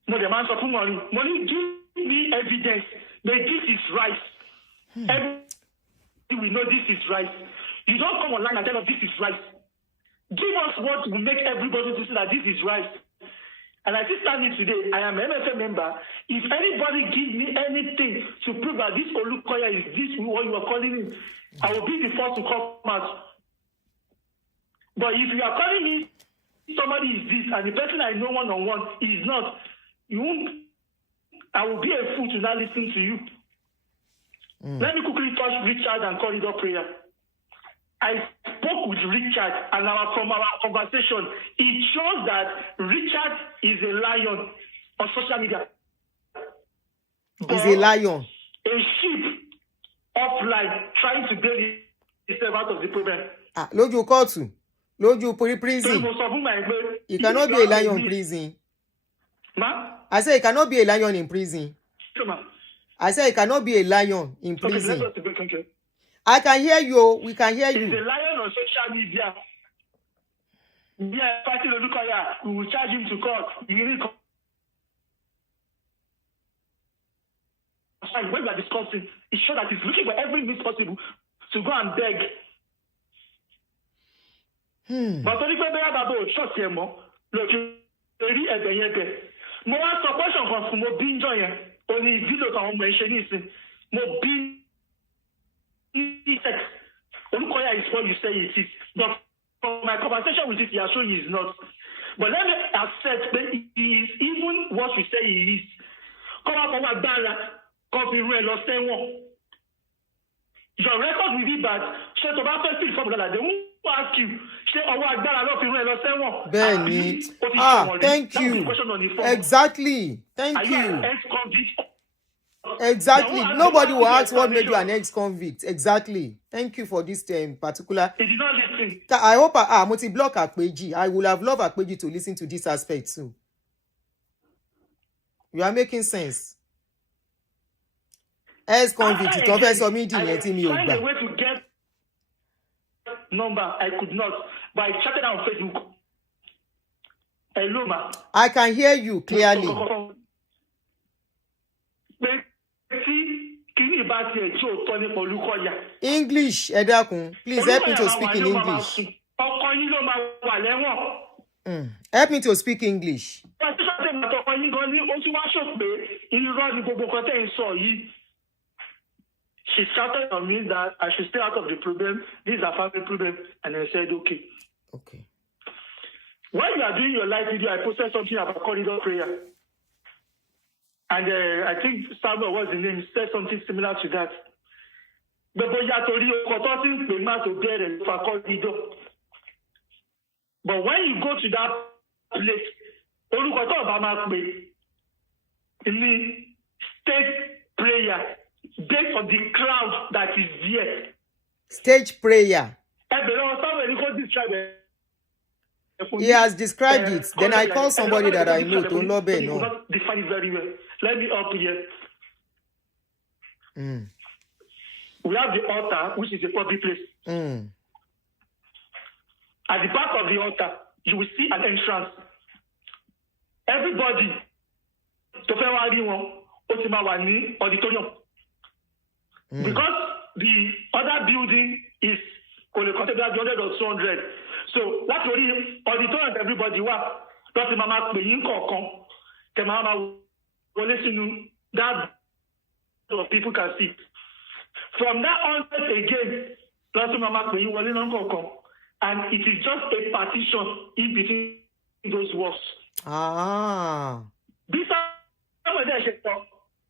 No, the man of money. Money, give me evidence that this is right. We know this is right. You don't come online and tell us this is right. Give us what will make everybody to see that this is right. And I still standing today. I am an MFM member. If anybody gives me anything to prove that this Olukoya is this what you are calling him, I will be the first to come out. But if you are calling me somebody is this and the person I know one-on-one is not, you won't. I will be a fool to not listen to you. Let me quickly touch Richard and corridor prayer. I spoke with Richard, and from our conversation, it shows that Richard is a lion on social media. He's a lion. A sheep offline trying to bail himself out of the problem. Lójú kóòtù, lójú prison. He cannot be a lion in prison. I say he cannot be a lion in prison. I say he cannot be a lion in prison. Okay. I can hear you. We can hear you. He's a lion on social media. Yeah, party Olukoya, we will charge him to court. When we are discussing, it shows that he's looking for every means possible to go and beg. But only when they have about short term, look, mo wá sọ question kan fún mo bí ń jọ yẹn òní fídíò kan ọmọ ìṣe nísìn mo bí sex Olukoya is what you say it is, but from my conversation with it you are showing he is not. But let me accept that he is even what we say he is. Come up over Dara, copy real or say one. Your record will be bad. So to back first formula, they won't ask you. Benny. Thank you. Exactly. Thank you. Exactly. Nobody will ask what made you an ex-convict. Exactly. Thank you for this particular. I hope multi-block Akpeji. I would have loved Akpeji to listen to this aspect too. You are making sense. Ex-convict. It offers for me the way to get number. I could not. But I chatted on Facebook. Hello, ma. I can hear you clearly. English, Edakun. Please help me to speak in English. Help me to speak English. She shouted on me that I should stay out of the problem. This is a family problem. And I said, okay. Okay. When you are doing your live video, I posted something about corridor prayer. And I think Samuel, what's the name, said something similar to that. But when you go to that place, in stage prayer, based on the crowd that is there. Stage prayer. He has described it. Then I call somebody that I know to know. Define it very well. Let me up here. We have the altar, which is a public place. At the back of the altar, you will see an entrance. Everybody, to auditorium. Because the other building is only considered 100 or 200. So what auditorium everybody was. That's the mama paying kokon. The mama will listen that so people can see. From that onset again, that's the mama paying kokon. And it is just a partition in between those walls. This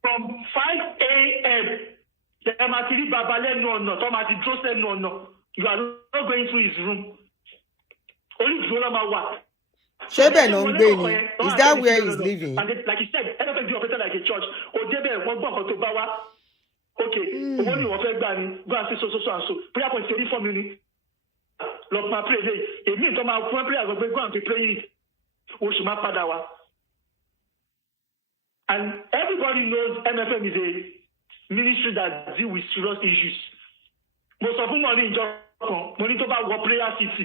from 5 a.m. You are not going to his room. Only is that where he's living? And like he said, everything be operated like a church. Okay, go and say so and so. Prayer point 34 minutes. Lord, my prayer. It means to my prayer, go and be praying. And everybody knows MFM is a ministry that deals with serious issues. Most of them money in Japan, money to buy prayer city.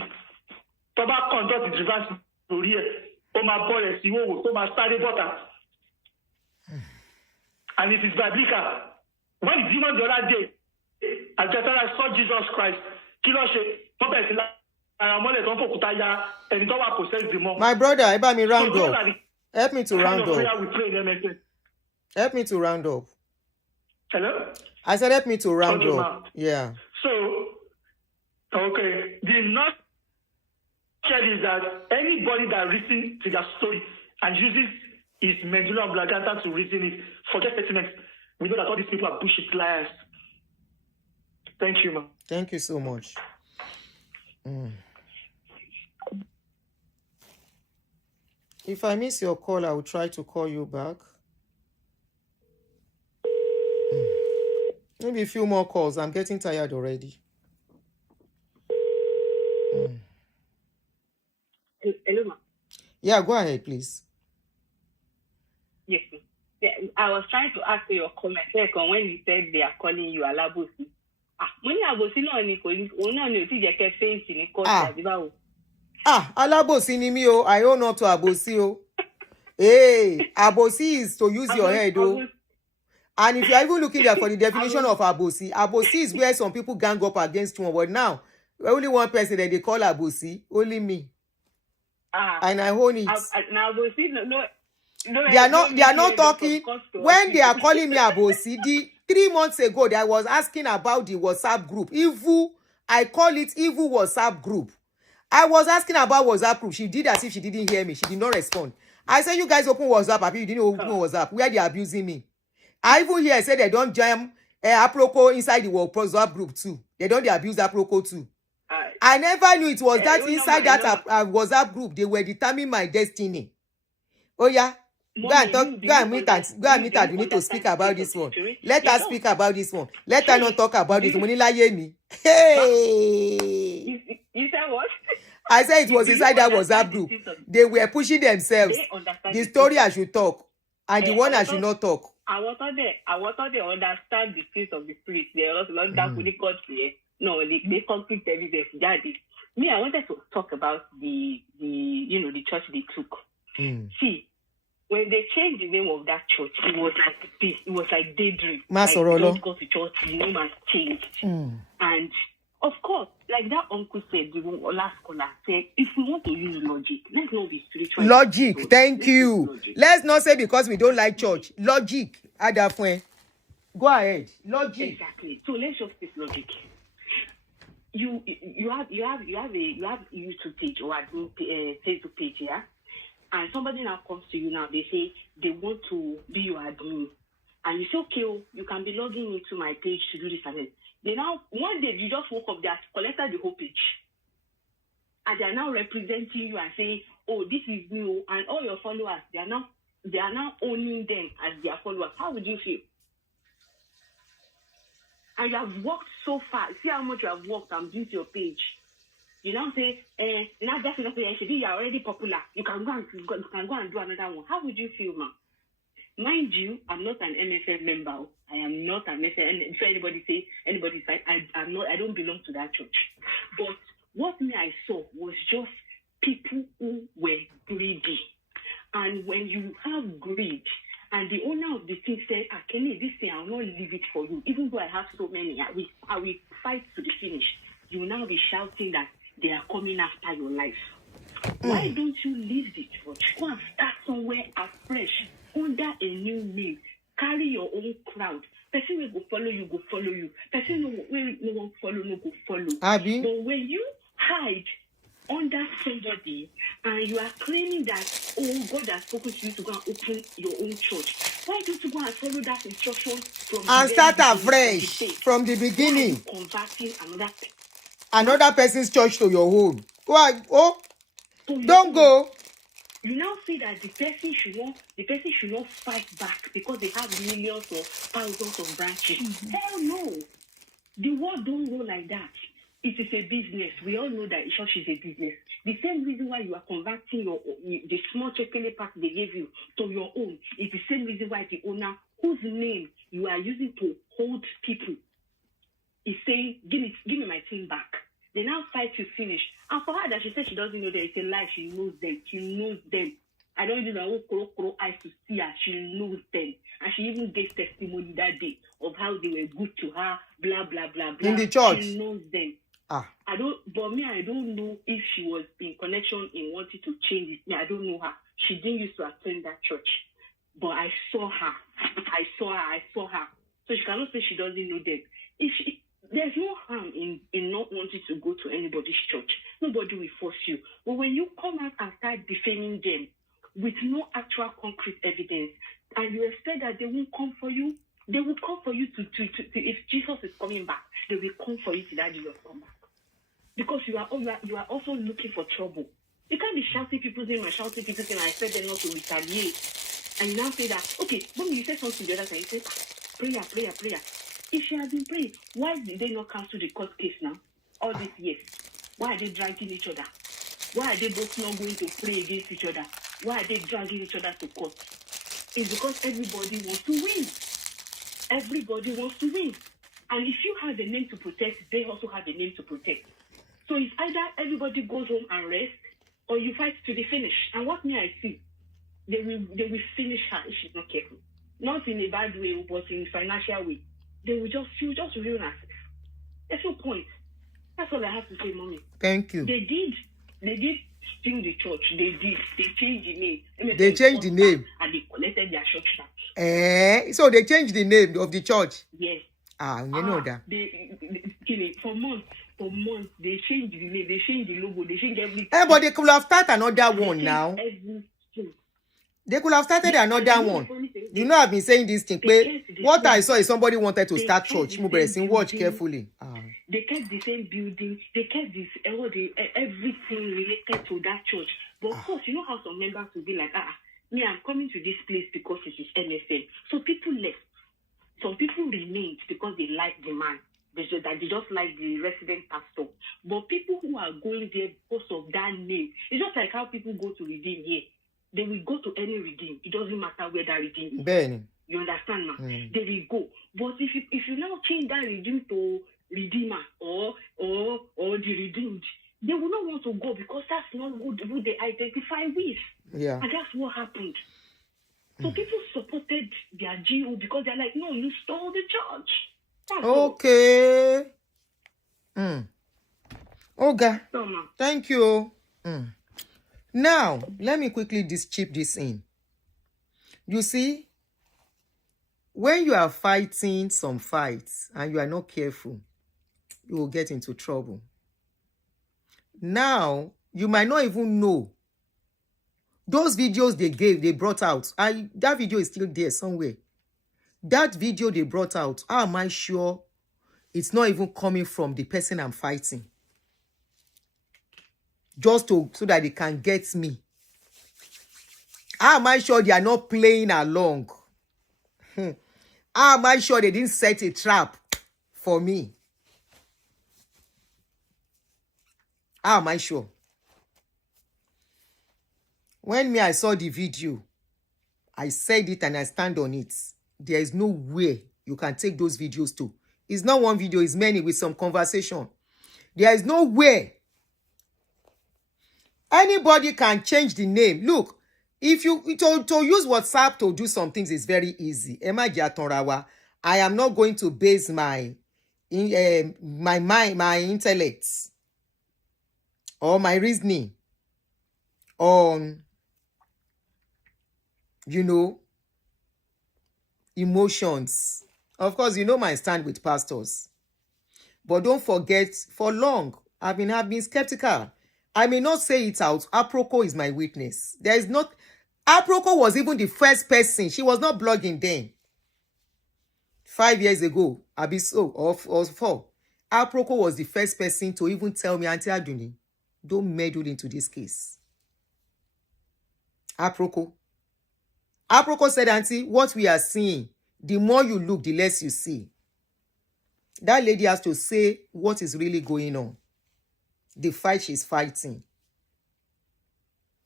To buy conduct deliverance story. Oh my boy, see what to my study butter. And it is biblical. When the demon the other day, I saw Jesus Christ. My brother, help me round up. Help me to round up. Help me to round up. Hello? I said help me to round up. Yeah. So, okay. The not is that anybody that listens to their story and uses his medulla oblongata to reason it, forget statements. We know that all these people are bullshit liars. Thank you, man. Thank you so much. If I miss your call, I will try to call you back. Maybe a few more calls. I'm getting tired already. Hello, ma. Yeah, go ahead, please. Yes, sir. Yeah, I was trying to ask your comment when you said they are calling you Alabosi. Alabosi ni mi o. I owe not to Abosi o. Hey, Abosi is to use your head o. And if you're even looking there for the definition of Abosi, Abosi is where some people gang up against one. But now, only one person that they call Abosi, only me. And I own it. Now Abosi, no, they are not talking. When they are calling me Abosi, 3 months ago, I was asking about the WhatsApp group. I call it evil WhatsApp group. I was asking about WhatsApp group. She did as if she didn't hear me. She did not respond. I said, you guys open WhatsApp. You didn't open WhatsApp. Where they are abusing me. I even hear say they don't jam Aproko inside the WhatsApp group too. They don't abuse Aproko too. I never knew it was that inside that WhatsApp group they were determining my destiny. Oh yeah. Go and meet Aduni. We need to speak about this one. Let us speak about this one. Let her not talk about this. Hey. You said what? I said it was inside that WhatsApp group. They were pushing themselves. The story I should talk. And the one I should not talk. I want to understand the truth of the spirit. There are a lot of that really got here. No, they concrete evidence. Me, I wanted to talk about the church they took. See, when they changed the name of that church, it was like this. It was like daydream. Like, don't go to church, the name has changed. And of course, like that uncle said, the last caller said, if we want to use logic, let's not be spiritual. Logic, thank you. Let's not say because we don't like church. Logic, Adafwen. Go ahead. Logic. Exactly. So let's just take logic. You have a YouTube page or a Facebook page, yeah? And somebody now comes to you now, they say they want to be your admin. And you say, okay, you can be logging into my page to do this and that. They now, one day you just woke up, they have collected the whole page. And they are now representing you and saying, oh, this is new. And all your followers, they are now owning them as their followers. How would you feel? And you have worked so far. See how much you have worked and built your page. You now say, now definitely, you are already popular. You can go and do another one. How would you feel, man? Mind you, I'm not an MFM member. I am not an MFM. If anybody say anybody's like, I'm not. I don't belong to that church. But what I saw was just people who were greedy. And when you have greed, and the owner of the thing said, Kenny, this thing, I will not leave it for you. Even though I have so many, I will fight to the finish. You will now be shouting that they are coming after your life. Why don't you leave the church? Go and start somewhere afresh, under a new name. Carry your own crowd. Person will go follow you, go follow you. Person no one follow, no go follow. Abby? But when you hide under somebody and you are claiming that, oh, God has spoken to you to go and open your own church, why don't you go and follow that instruction from and start afresh from the beginning? Converting another person's church to your own. Don't go. You now see that the person should not fight back because they have millions or thousands of branches. Hell no. The world don't go like that. It is a business. We all know that church is a business. The same reason why you are converting the small chekele pack they gave you to your own, it's the same reason why the owner whose name you are using to hold people is saying, give me my team back. They now fight to finish. And for her that she said she doesn't know them, it's a lie. She knows them. She knows them. I don't use her own koro eyes to see her. She knows them. And she even gave testimony that day of how they were good to her, blah, blah, blah, blah. In the church? She knows them. I don't know if she was in connection in wanting to change it. I don't know her. She didn't used to attend that church. But I saw her. So she cannot say she doesn't know them. There's no harm in not wanting to go to anybody's church. Nobody will force you. But when you come out and start defaming them with no actual concrete evidence, and you expect that they won't come for you, they will come for you to if Jesus is coming back, they will come for you to that Jesus come back. Because you are also looking for trouble. You can't be shouting people's name and shouting people's name and expect them not to retaliate. And you now say that, okay, when you say something the other time, you say, prayer. If she has been praying, why did they not cancel the court case now? All these years. Why are they dragging each other? Why are they both not going to pray against each other? Why are they dragging each other to court? It's because everybody wants to win. Everybody wants to win. And if you have a name to protect, they also have a name to protect. So it's either everybody goes home and rests, or you fight to the finish. And what I see, they will finish her if she's not careful. Not in a bad way, but in a financial way. She'll just ruin us. There's no point. That's all I have to say, Mommy. Thank you. They did steal the church. They did. They changed the name. They changed the name. And they collected their church back. So they changed the name of the church? Yes. You know that. For months, they changed the name, they changed the logo, they changed everything. But they could have started another one now. They could have started another one. You know, I've been saying this thing. What I saw is somebody wanted to start church. Watch carefully. They kept the same building. They kept this everything related to that church. But of course, you know how some members will be like, me, I'm coming to this place because it is MSN. So people left. Some people remained because they liked the man. They just like the resident pastor. But people who are going there because of that name, it's just like how people go to Redeem here. They will go to any Redeem. It doesn't matter where that Redeem is. Ben. You understand, man? They will go. But if you now change that Redeem to Redeemer or the Redeemed, they will not want to go because that's not who they identify with. Yeah. And that's what happened. So people supported their GO because they're like, no, you stole the church. That's okay. Okay. So, thank you. Now, let me quickly chip this in. You see, when you are fighting some fights and you are not careful, you will get into trouble. Now, you might not even know. Those videos they brought out, that video is still there somewhere. That video they brought out, how am I sure it's not even coming from the person I'm fighting? Just so that they can get me. How am I sure they are not playing along? How am I sure they didn't set a trap for me? How am I sure? When I saw the video, I said it and I stand on it. There is no way you can take those videos to. It's not one video, it's many with some conversation. There is no way anybody can change the name. Look, if you to use WhatsApp to do some things is very easy. I am not going to base my intellect or my reasoning on, emotions. Of course, you know my stand with pastors. But don't forget, for long, I've been skeptical. I may not say it out. Aproko is my witness. Aproko was even the first person. She was not blogging then. 5 years ago, or 4. Aproko was the first person to even tell me, Aunty Aduni, don't meddle into this case. Aproko said, Aunty, what we are seeing, the more you look, the less you see. That lady has to say what is really going on. The fight she's fighting.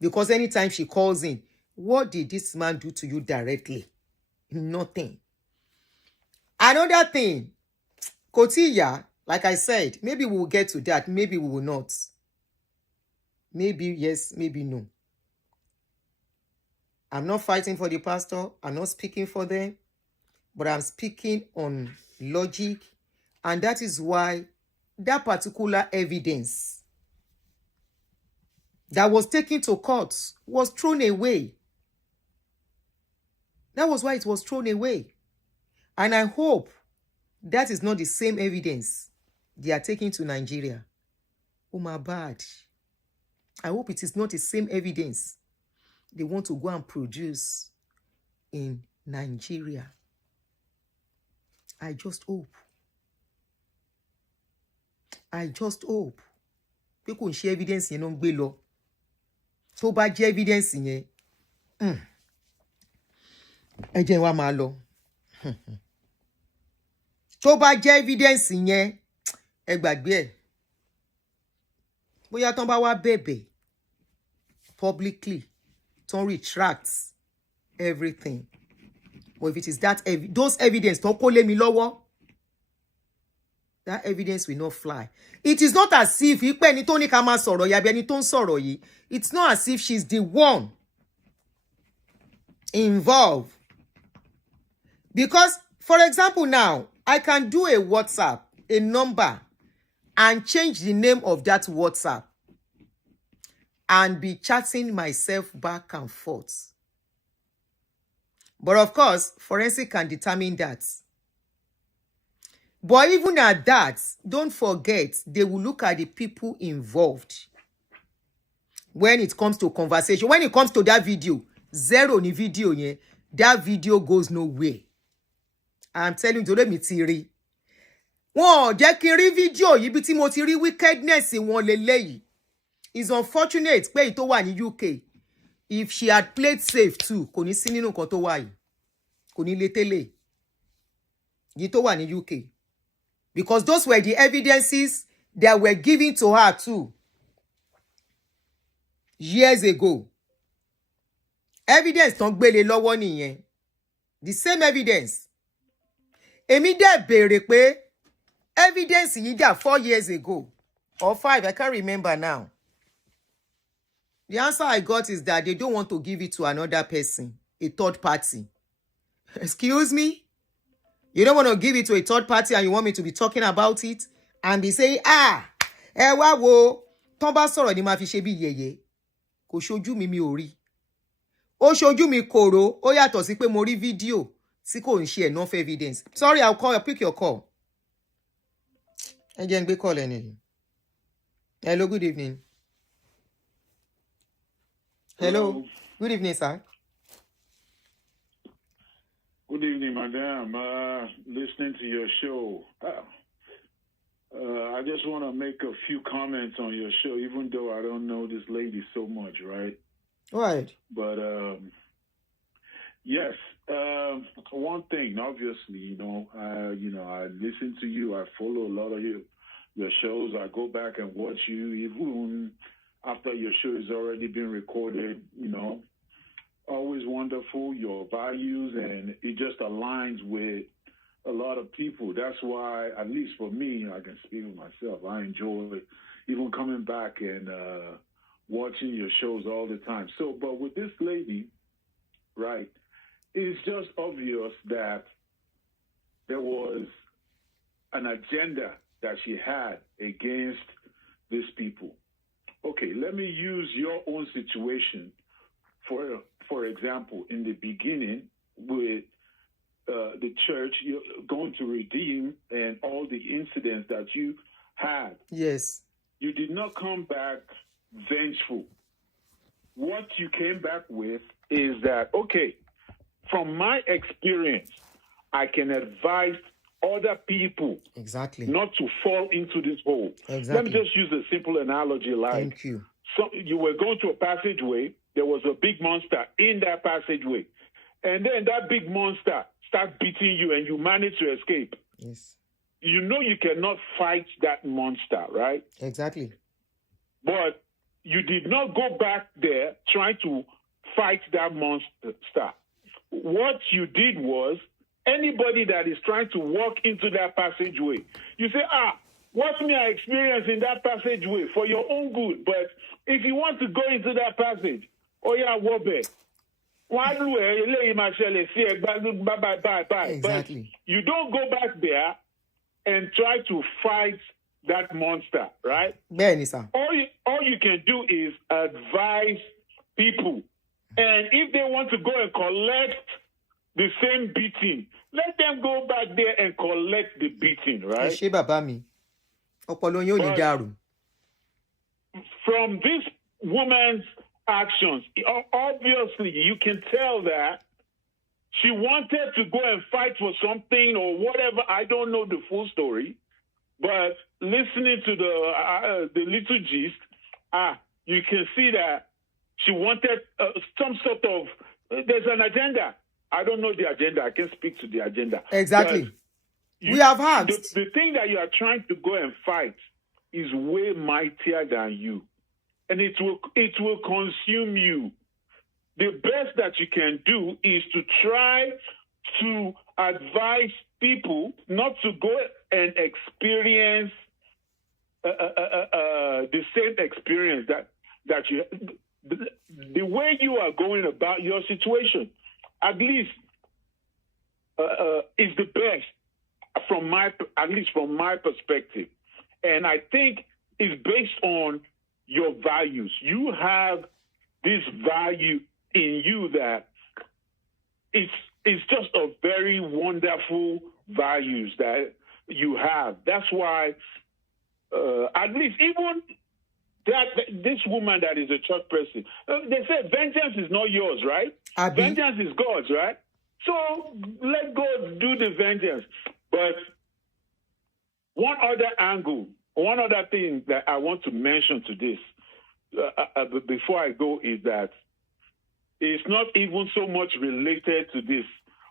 Because anytime she calls in, what did this man do to you directly? Nothing. Another thing, Kotiya, like I said, maybe we will get to that. Maybe we will not. Maybe yes, maybe no. I'm not fighting for the pastor. I'm not speaking for them. But I'm speaking on logic. And that is why that particular evidence that was taken to court was thrown away. That was why it was thrown away. And I hope that is not the same evidence they are taking to Nigeria. Oh, my bad. I hope it is not the same evidence they want to go and produce in Nigeria. I just hope. I just hope. Pé kò ń ṣe evidence yẹn ló ń gbé lọ. Tó bá jẹ́ evidence yẹn, ẹ jẹ́ n wá máa lọ. Tó bá jẹ́ evidence yẹn, ẹ gbàgbé ẹ̀. Bóyá tán bá wá bẹ̀bẹ̀ publicly, tán retract everything. But if it is that those evidence tán kó lé mi lọ́wọ́, that evidence will not fly. It is not as if ipe ẹni tó ní ká máa sọ̀rọ̀ yàbí ẹni tó ń sọ̀rọ̀ yìí. It's not as if she's the one involved. Because, for example, now, I can do a WhatsApp, a number, and change the name of that WhatsApp and be chatting myself back and forth. But of course, forensic can determine that. But even at that, don't forget, they will look at the people involved. When it comes to conversation, when it comes to that video, zero ni video yẹn, that video goes nowhere. I'm telling you, don't let me tiri. Wọ́n jẹ́ kí n rí video yìí bí tí mo ti rí wickedness wọn lélẹ́yìí. It's unfortunate pé èyí tó wà ní UK. If she had played safe too, kò ní sí nínú nǹkan tó wà yìí. Kò ní lè tẹ́lẹ̀. Èyí tó wà ní UK. Because those were the evidences that were given to her too. Years ago. Evidence tán gbélé lọ́wọ́ nìyẹn. The same evidence. Èmi dẹ̀ béèrè pé evidence yìí dà 4 years ago. Or 5, I can't remember now. The answer I got is that they don't want to give it to another person, a third party. Excuse me? You don't want to give it to a third party and you want me to be talking about it and be saying, ẹ wá wo, tán bá sọ̀rọ̀ ni máa fi ṣe bí yẹ̀yẹ́. Kò ṣojú mi ò rí. Ó ṣojú mi kòró, ó yàtọ̀ sí pé mo rí fídíò tí kò ń ṣe enough evidence. Sorry, I'll pick your call. Ẹ jẹ́ n gbé call ẹni. Hello, good evening. Hello. Good evening, sir. Good evening, madam. Listening to your show. I just want to make a few comments on your show, even though I don't know this lady so much, right? Right. But yes, one thing, obviously, I listen to you. I follow a lot of your shows. I go back and watch you, even after your show has already been recorded. Always wonderful, your values, and it just aligns with a lot of people. That's why, at least for me, I can speak for myself, I enjoy even coming back and watching your shows all the time. So, but with this lady, right, it's just obvious that there was an agenda that she had against these people. Okay, let me use your own situation for example, in the beginning with the church, you're going to redeem and all the incidents that you had. Yes. You did not come back vengeful. What you came back with is that, okay, from my experience, I can advise other people not to fall into this hole. Exactly. Let me just use a simple analogy like, thank you. So you were going to a passageway, there was a big monster in that passageway. And then that big monster starts beating you and you manage to escape. Yes. You know you cannot fight that monster, right? Exactly. But you did not go back there trying to fight that monster. What you did was anybody that is trying to walk into that passageway, you say, what may I experience in that passageway for your own good? But if you want to go into that passage, Wobe. Exactly. But you don't go back there and try to fight that monster, right? All you can do is advise people. And if they want to go and collect the same beating, let them go back there and collect the beating, right? But from this woman's actions, obviously you can tell that she wanted to go and fight for something or whatever. I don't know the full story, but listening to the little gist, you can see that she wanted some sort of, there's an agenda. I don't know the agenda. I can't speak to the agenda. Exactly. We have asked. The thing that you are trying to go and fight is way mightier than you. And it will consume you. The best that you can do is to try to advise people not to go and experience the same experience that you, the way you are going about your situation, at least is the best at least from my perspective. And I think it's based on your values. You have this value in you that it's just a very wonderful values that you have. That's why, at least even this woman that is a church person, they say vengeance is not yours, right? Vengeance is God's, right? So let God do the vengeance. But one other thing that I want to mention to this before I go is that it's not even so much related to this,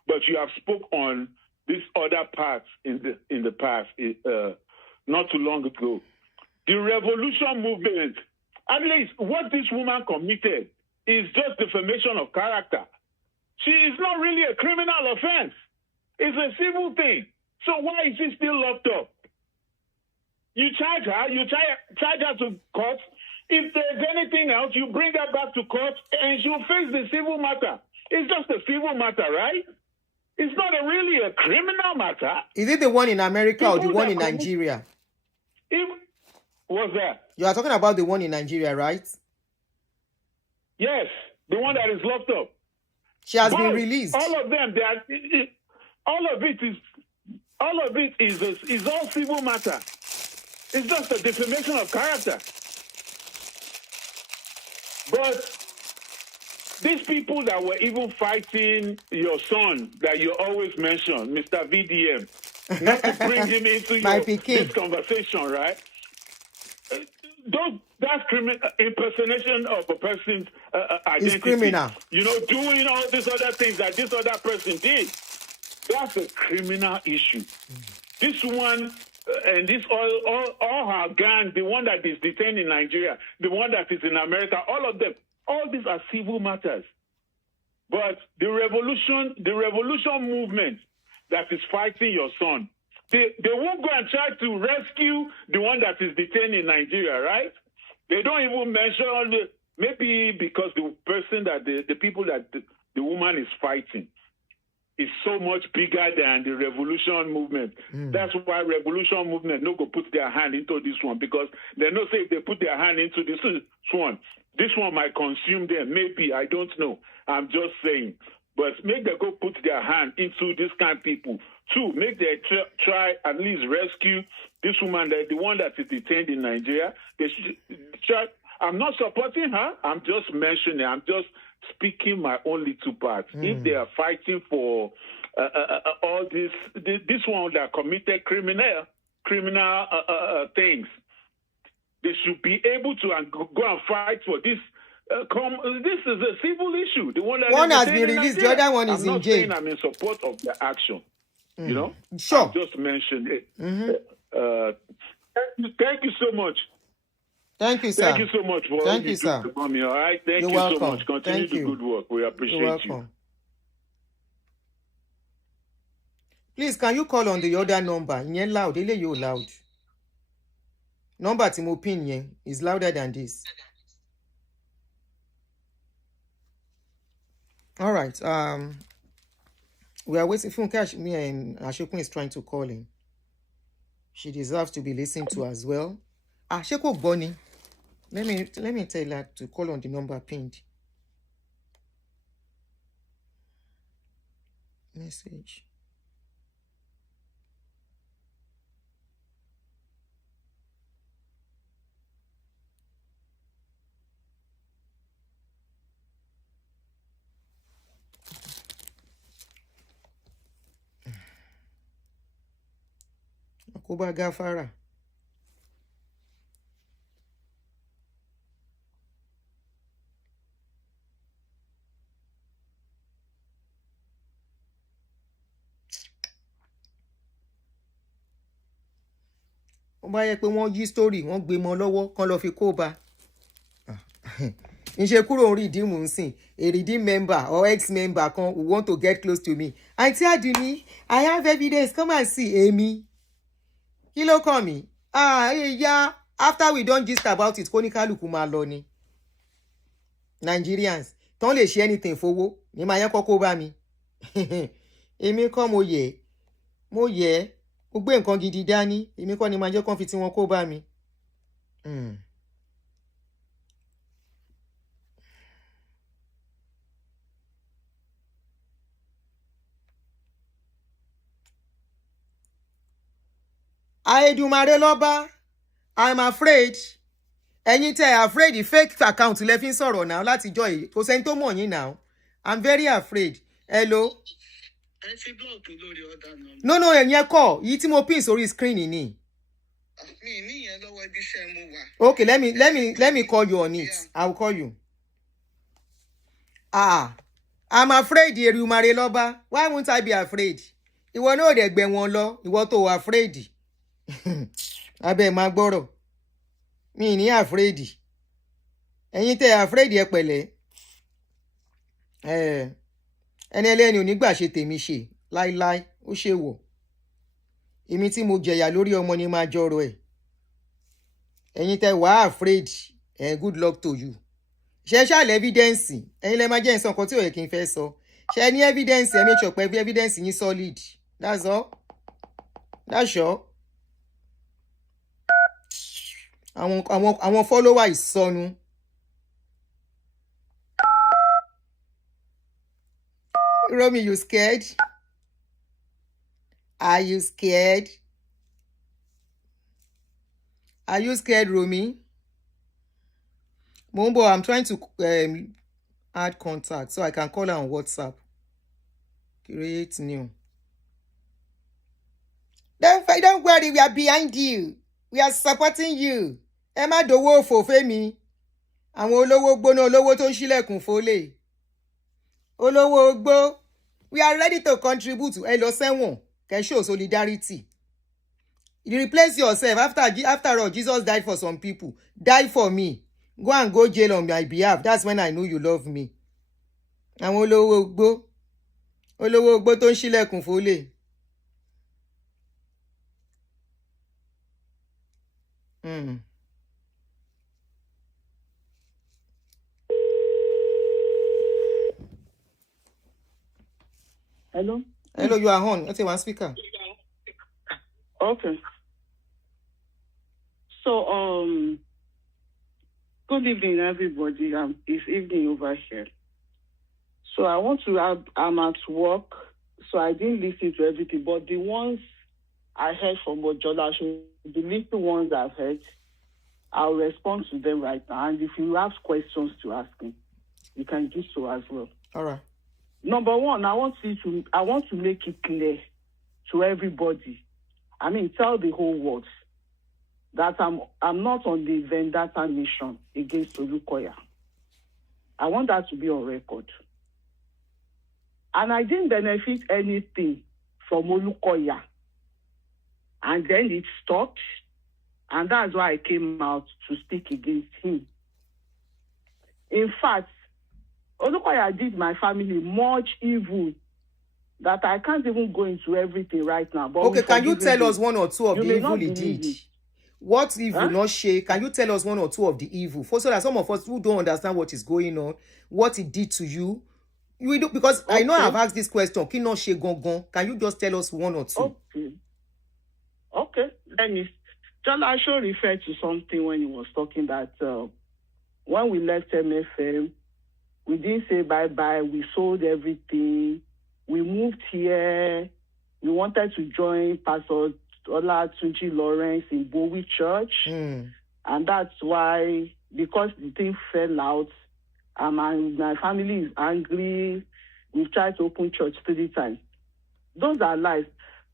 but you have spoke on this other parts in the past, not too long ago. The revolution movement, at least what this woman committed is just defamation of character. She is not really a criminal offense. It's a civil thing. So why is she still locked up? You charge her to court. If there's anything else, you bring her back to court and she'll face the civil matter. It's just a civil matter, right? It's not really a criminal matter. Is it the one in America or the one in Nigeria? What's that? You are talking about the one in Nigeria, right? Yes, the one that is locked up. She has been released. All of them, all of it is all civil matter. It's just a defamation of character. But these people that were even fighting your son that you always mention, Mr. VDM, not to bring him into this conversation, right? That's impersonation of a person's identity. It's criminal. You know, doing all these other things that this other person did. That's a criminal issue. This one and this all her gang, the one that is detained in Nigeria, the one that is in America, all of them, all these are civil matters. But the revolution movement that is fighting your son, they won't go and try to rescue the one that is detained in Nigeria, right? They don't even mention maybe because the person that the people that the woman is fighting is so much bigger than the revolution movement. That's why revolution movement no go put their hand into this one, because they know say if they put their hand into this one might consume them. Maybe, I don't know. I'm just saying. But make them go put their hand into this kind of people. Two, make them try at least rescue this woman, the one that is detained in Nigeria. They should try. I'm not supporting her. I'm just mentioning. I'm just speaking my own little part. If they are fighting for all this one that committed criminal things, they should be able to go and fight for this. This is a civil issue. The one has been released. The other one is in jail. I'm not saying I'm in support of the action. You know, sure. I just mentioned it. Thank you so much. Thank you, sir. Thank you so much for Thank you, sir. All right. Thank You're you welcome. so much. Continue Thank the you. good work. We appreciate You're welcome. you. Please, can you call on the other number? Yen loud, you loud. Number tí mo pin yen is louder than this. All right. We are waiting for Cash. Me and Ashokun is trying to call him. She deserves to be listened to as well. Ashoko Bonnie. Let me tell her to call on the number pinned. Message. Akuba Gafara. Wọ́n bá yẹ pé wọ́n yí story wọ́n gbé mọ́ lọ́wọ́ kán lọ fi kó ba. N ṣe kúrò ń redeem ń sìn. A redeem member or ex-member kan who want to get close to me. Aunty Aduni, I have evidence. Come and see. Amy. Kí ló kàn mí? Yeah. After we don't gist about it, kóníkálùkù máa lọ ni. Nigerians, don't lè ṣe anything fowó. Ní máa yẹn kọ́kọ́ bá mi. Èmi kọ́ mo yẹ. Mo gbé nǹkan gidi dání. Èmi kọ́ ni máa jẹ́ kán fi tí wọn kó bá mi. Aedumare lọ́ba, I'm afraid. Ẹ̀yin tẹ́ afraid the fake account lẹ fi ń sọ̀rọ̀ now láti jọ yìí. Kò sẹ́ni tó mọ̀ yín now. I'm very afraid. Hello. No, ẹ̀yin kọ́. Yìí tí mo pin sórí screen ni. Okay, let me call you on it. I will call you. I'm afraid, Aedumare lọ́ba. Why won't I be afraid? Ìwọ náà dẹ̀ gbẹ̀ wọn lọ. Ìwọ tó afraid. Abẹ́ máa gbọ́rọ̀. Mi ní afraid. Ẹ̀yin tẹ́ afraid ẹ pẹ̀lẹ́. Ẹni ẹlẹ́ni ò ní gbà ṣe tèmi ṣe láíláí ó ṣe wọ̀. Èmi tí mo jẹ̀yà lórí ọmọ ni máa jọrọ ẹ̀. Ẹ̀yin tẹ́ wà afraid. Good luck to you. Ṣé ṣàlẹ̀ evidence? Ẹ̀yin lẹ máa jẹ́ nǹkan kan tí ò yẹ kí n fẹ́ sọ. Ṣé ní evidence ẹ make sure pé evidence yín solid. That's all. That's all. Àwọn follower ìsọnù. Romy, you scared? Are you scared? Are you scared, Romy? Mombo, I'm trying to add contact so I can call her on WhatsApp. Create new. Don't worry, we are behind you. We are supporting you. Ẹ má dowó òfò fẹ́mi. Àwọn olówó gbóná olówó tó ń ṣílẹ̀kùn fólè. Olówó ogbó. We are ready to contribute. Ẹ lọ sẹ́wọ̀n. Kẹ́ show solidarity. You replace yourself. After all, Jesus died for some people. Die for me. Go and go jail on my behalf. That's when I know you love me. Àwọn olówó ogbó. Olówó ogbó tó ń ṣílẹ̀kùn fólè. Hello? Hello, you are on. Let's say one speaker. Okay. So, good evening, everybody. It's evening over here. So I'm at work, so I didn't listen to everything, but the ones I heard from Bojola, the little ones I've heard, I'll respond to them right now. And if you have questions to ask me, you can do so as well. All right. Number one, I want to make it clear to everybody. I mean, tell the whole world that I'm not on the vendetta mission against Olukoya. I want that to be on record. And I didn't benefit anything from Olukoya. And then it stopped. And that's why I came out to speak against him. In fact, Olukoya did my family much evil that I can't even go into everything right now. But okay, can you tell us one or two of the evil he did? Me. What evil not share? Can you tell us one or two of the evil? For so that some of us who don't understand what is going on, what he did to you, you do, because I know I've asked this question. Can you just tell us one or two? Okay. Then Jolasho referred to something when he was talking that when we left MFM, we didn't say bye-bye. We sold everything. We moved here. We wanted to join Pastor Olatunji Lawrence in Bowie Church. And that's why, because the thing fell out, my family is angry. We've tried to open church 3 times. Those are lies.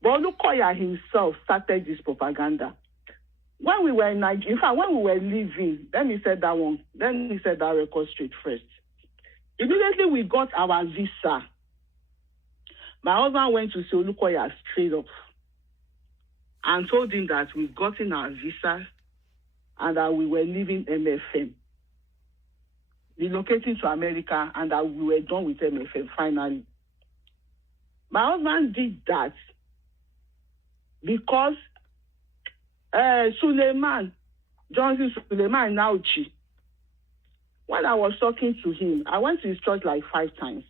But Olukoya himself started this propaganda. When we were in Nigeria, in fact, when we were leaving, then he said that one. Then he said that record straight first. Immediately we got our visa. My husband went to see Olukoya straight up and told him that we've gotten our visa and that we were leaving MFM, relocating to America, and that we were done with MFM finally. My husband did that because Suleiman Nauchi, when I was talking to him, I went to his church like 5 times.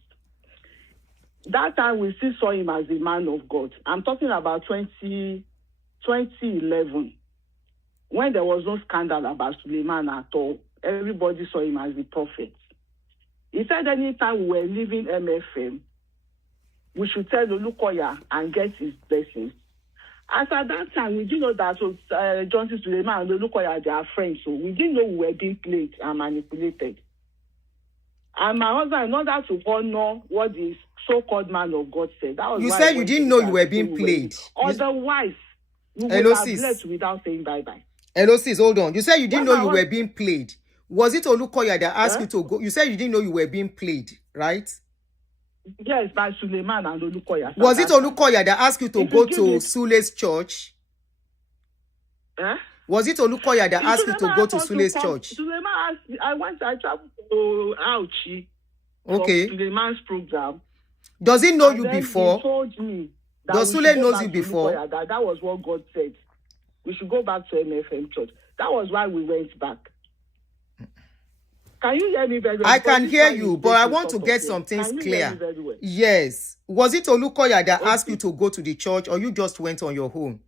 That time we still saw him as a man of God. I'm talking about 2011, when there was no scandal about Suleiman at all. Everybody saw him as the prophet. He said anytime we were leaving MFM, we should tell Olukoya and get his blessings. As at that time, we didn't know that Johnson Suleiman and Olukoya, they are friends, so we didn't know we were being played and manipulated. And my husband, in order to honor what the so-called man of God said, that was you why said you didn't know you were being played. Otherwise, we would have left without saying bye-bye. Hello, sis, hold on. You said you didn't know you were being played. Was it Olukoya that asked you to go? You said you didn't know you were being played, right? Yes, by Suleiman and Olukoya. Was it Olukoya that asked you to go to Sule's church? Was it Olukoya that asked you to go to Sule's church? Suleiman asked, I traveled to Aunty for Suleiman's program. Does he know you before? He told me that Does Sule knows you before? That was what God said. We should go back to MFM church. That was why we went back. Can you hear me very well? I can hear you, but I want to get some things clear. Well? Yes. Was it Olukoya that asked you to go to the church, or you just went on your own?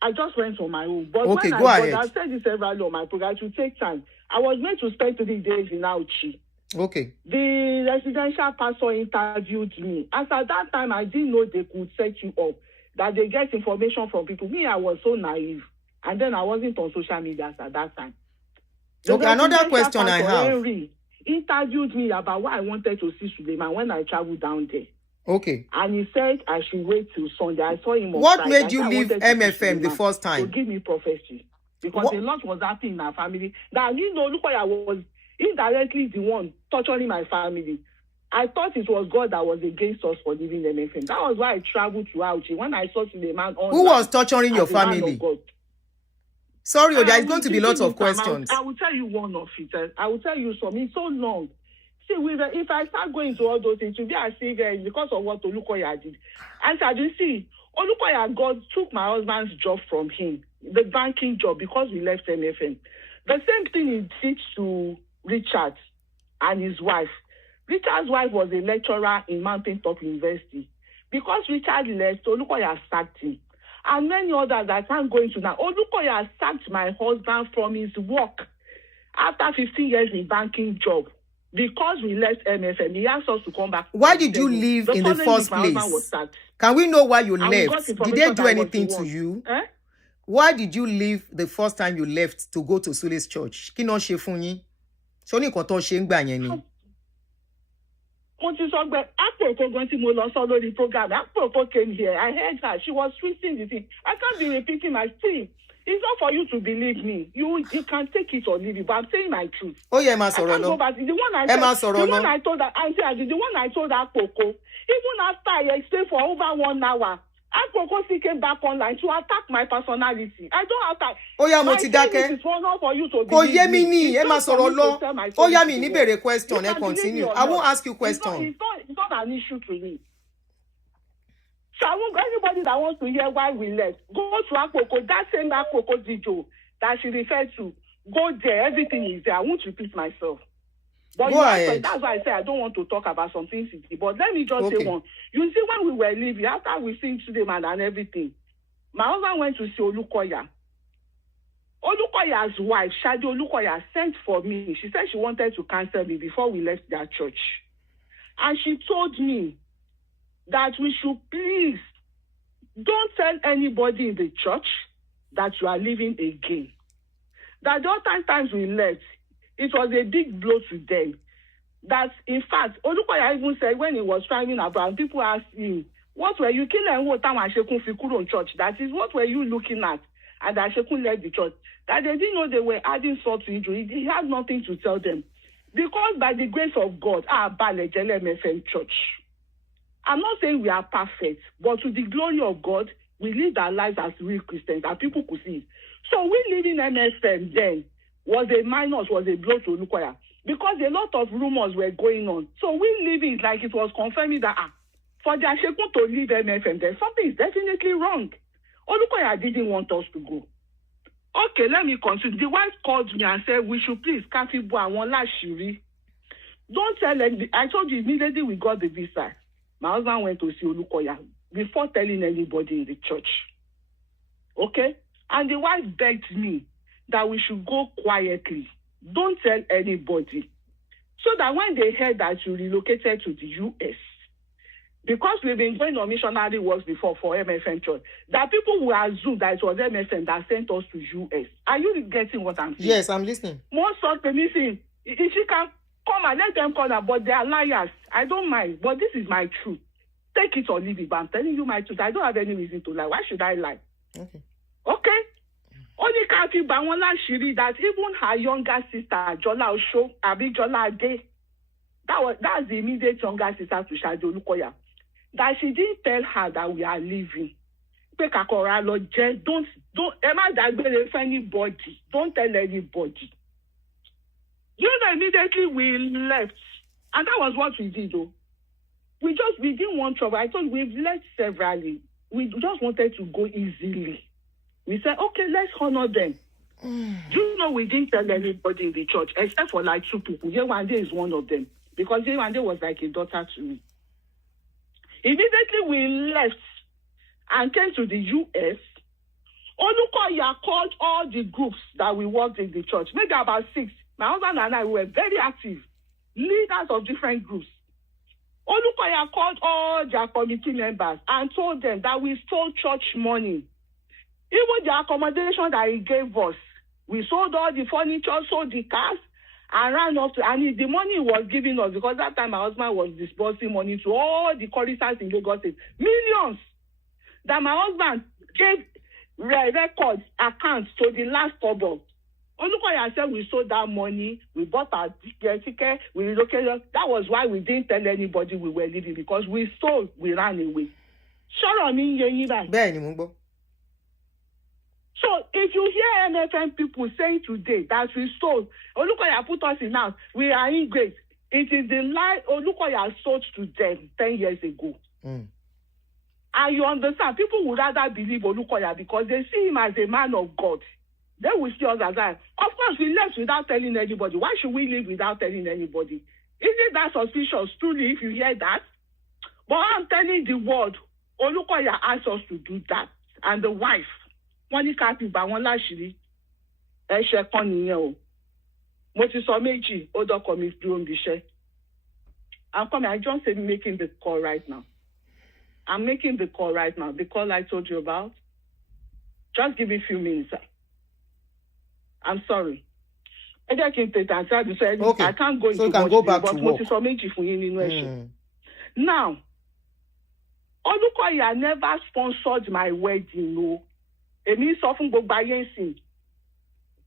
I just went on my own. But okay, when go ahead. I've said this several on my program, it will take time. I was meant to spend 3 days in Aunty. Okay. The residential pastor interviewed me. As at that time, I didn't know they could set you up, that they get information from people. Me, I was so naive. And then I wasn't on social media at that time. Okay, another question I have. Henry interviewed me about why I wanted to see Suleiman when I traveled down there. Okay. And he said I should wait till Sunday. I saw him on What Friday. made you leave MFM the first time? To give me prophecy. Because a lot was happening in our family. That you know, look, I was indirectly the one torturing my family. I thought it was God that was against us for leaving MFM. That was why I traveled to Aunty. When I saw Suleiman on, who was torturing your family? Sorry, there is going to be lots of questions. I will tell you one of it. I will tell you something. It's so long. See, if I start going to all those things, to be as if because of what Olukoya did. And I you see, Olukoya God took my husband's job from him, the banking job, because we left MFM. The same thing he did to Richard and his wife. Richard's wife was a lecturer in Mountaintop University. Because Richard left, Olukoya sacked him. And many others I can't go into now. Olukoya sacked my husband from his work after 15 years in banking job. Because we left MFM, he asked us to come back. Why did you leave in the first place? Can we know why you left? Did they do anything to you? Why did you leave the first time you left to go to Sule's church? Kí ló ṣe fún yín? Ṣó ní nǹkan tó ṣe ńgbà yẹn ni? Mo ti sọ pé Apoko gan tí mo lọ sọ lórí program. Apoko came here. I heard her. She was twisting the thing. I can't be repeating my thing. It's not for you to believe me. You can take it or leave it, but I'm saying my truth. Oh yeah, Emma Sorolo. The one I told that the one I told Apoko, even after I explained for over 1 hour, Apoko still came back online to attack my personality. I don't attack. Oh yeah, mo ti dákẹ́. It's not for you to believe Kò yé mi ni, Emma Sorolo. Oh yeah, mi ní bèrè question, you continue. I won't ask you question. It's not an issue to me. Anybody that wants to hear why we left, go to Akoko, that same Akoko Dijo that she referred to. Go there, everything is there. I won't repeat myself. But that's why I say I don't want to talk about some things. But let me just say one. You see, when we were leaving, after we sing to them and everything, my husband went to see Olukoya. Olukoya's wife, Shadi Olukoya, sent for me. She said she wanted to cancel me before we left their church. And she told me that we should please don't tell anybody in the church that you are leaving again. That the other times we left, it was a big blow to them. That, in fact, Olukoya even said when he was driving about, people asked him, what were you killing what time Ashekun Fikuro church? That is, what were you looking at? And Ashekun left the church. That they didn't know they were adding salt to injury. He had nothing to tell them. Because by the grace of God, MFM church. I'm not saying we are perfect, but to the glory of God, we live our lives as real Christians, and people could see it. So we living MFM then was a minus, was a blow to Olukoya. Because a lot of rumors were going on. So we living it like it was confirming that for the Ashekun to leave MFM, then something is definitely wrong. Olukoya didn't want us to go. Okay, let me continue. The wife called me and said, we should please Kafibu and one last shiri. Don't tell anybody. I told you immediately we got the visa. My husband went to see Olukoya before telling anybody in the church. Okay? And the wife begged me that we should go quietly. Don't tell anybody. So that when they heard that you relocated to the U.S., because we've been going on missionary works before for MFM church, that people will assume that it was MFM that sent us to U.S. Are you getting what I'm saying? Yes, I'm listening. Most of the missing, if she can come and let them call her, but they are liars. I don't mind, but this is my truth. Take it or leave it, but I'm telling you my truth. I don't have any reason to lie. Why should I lie? Okay. Only Kafi Bawola Shiri, that even her younger sister, Jola Osho, Abi Jola Ade, that's the immediate younger sister to Shadi Olukoya, that she didn't tell her that we are leaving. Don't anybody. Don't tell anybody. You know, immediately we left. And that was what we did, though. We didn't want trouble. I thought we've left severally. We just wanted to go easily. We said, okay, let's honor them. You know, we didn't tell anybody in the church, except for like 2 people. Yewande is one of them. Because Yewande was like a daughter to me. Immediately we left and came to the U.S., Olukoya called all the groups that we worked in the church, maybe about 6. My husband and I were very active, leaders of different groups. Olukoya called all their committee members and told them that we stole church money. Even the accommodation that he gave us, we sold all the furniture, sold the cars, and ran off to, and the money he was giving us, because that time my husband was disbursing money to all the choristers in Lagos State, millions, that my husband gave records, accounts to the last couple. Olukoya said we sold that money, we bought our ticket, we relocated. That was why we didn't tell anybody we were leaving, because we sold, we ran away. So if you hear MFM people saying today that we sold, Olukoya put us in house, we are in grace. It is the lie Olukoya sold to them 10 years ago. And you understand, people would rather believe Olukoya because they see him as a man of God. They will see us as that. Of course, we left without telling anybody. Why should we leave without telling anybody? Isn't that suspicious, truly, if you hear that? But I'm telling the world, Olukoya asked us to do that. And the wife, Monica Pibawola Shiri, Eshe Koniyo, Moti Someji, Odo Komis doing the share. I'm coming, I just said making the call right now. I'm making the call right now. The call I told you about. Just give me a few minutes. I'm sorry. Okay. I can't go into so you can go back to work. Now, Olukoya never sponsored my wedding, no. Emi sọ fún gbogbo ayé ńsìn.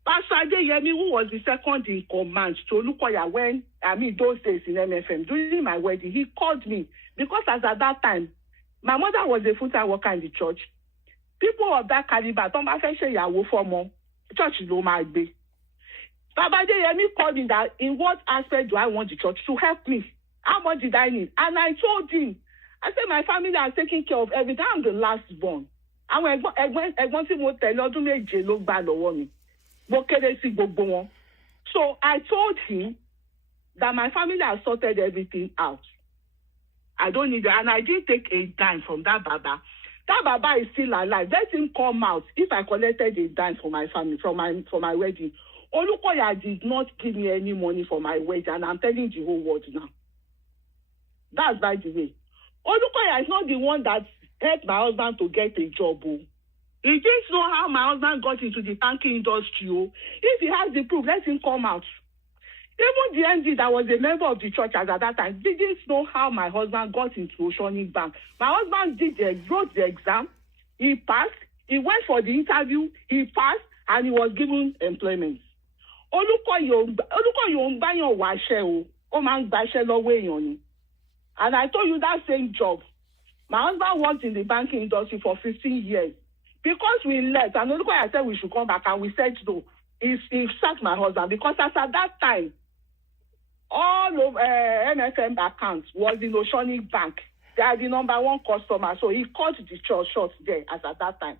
Pastor Adeyemi, who was the second in command to Olukoya when, those days in MFM, during my wedding, he called me. Because as at that time, my mother was a full-time worker in the church. People of that caliber, don't fẹ́ ṣe ìyàwó fọ́mọ, church ló máa gbé. Baba Adeyemi called me that in what aspect do I want the church to help me? How much did I need? And I told him, I said my family are taking care of everything. I'm the last born. Àwọn ẹ̀gbọ́n tí mo tẹ̀lé ọdún méje ló gbà lọ́wọ́ mi. Mo kéré sí gbogbo wọn. So I told him that my family has sorted everything out. I don't need it. And I didn't take a dime from that Baba. That Baba is still alive. Let him come out if I collected a dime for my family, for my wedding. Olukoya did not give me any money for my wedding, and I'm telling the whole world now. That's by the way. Olukoya is not the one that helped my husband to get a job. Oh. He didn't know how my husband got into the banking industry. Oh. If he has the proof, let him come out. Even the MD that was a member of the church at that time didn't know how my husband got into Oceanic Bank. My husband wrote the exam, he passed, he went for the interview, he passed, and he was given employment. And I told you that same job. My husband worked in the banking industry for 15 years. Because we left, and Olukoya said we should come back, and we said no. He sacked my husband because as at that time, all of MFM accounts was in Oceanic Bank. They are the number one customer, so he cut the church short there as at that time.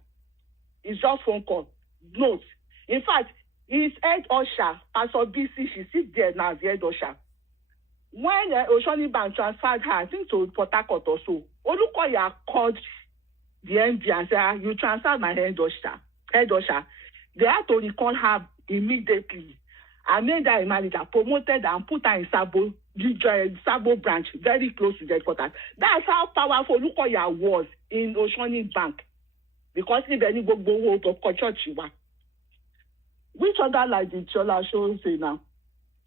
It's just phone call. Note. In fact, his head usher, Pastor BC, she sits there now as the head usher. When Oceanic Bank transferred her, I think to Port Harcourt or so, Olukoya called the MD and said, you transferred my head usher. They had to recall her immediately. I made her a manager, promoted and put her in Sabo branch, very close to the headquarters. That's how powerful Olukoya was in Oceanic Bank. Because if any go to church, which other like did Talkshow say now?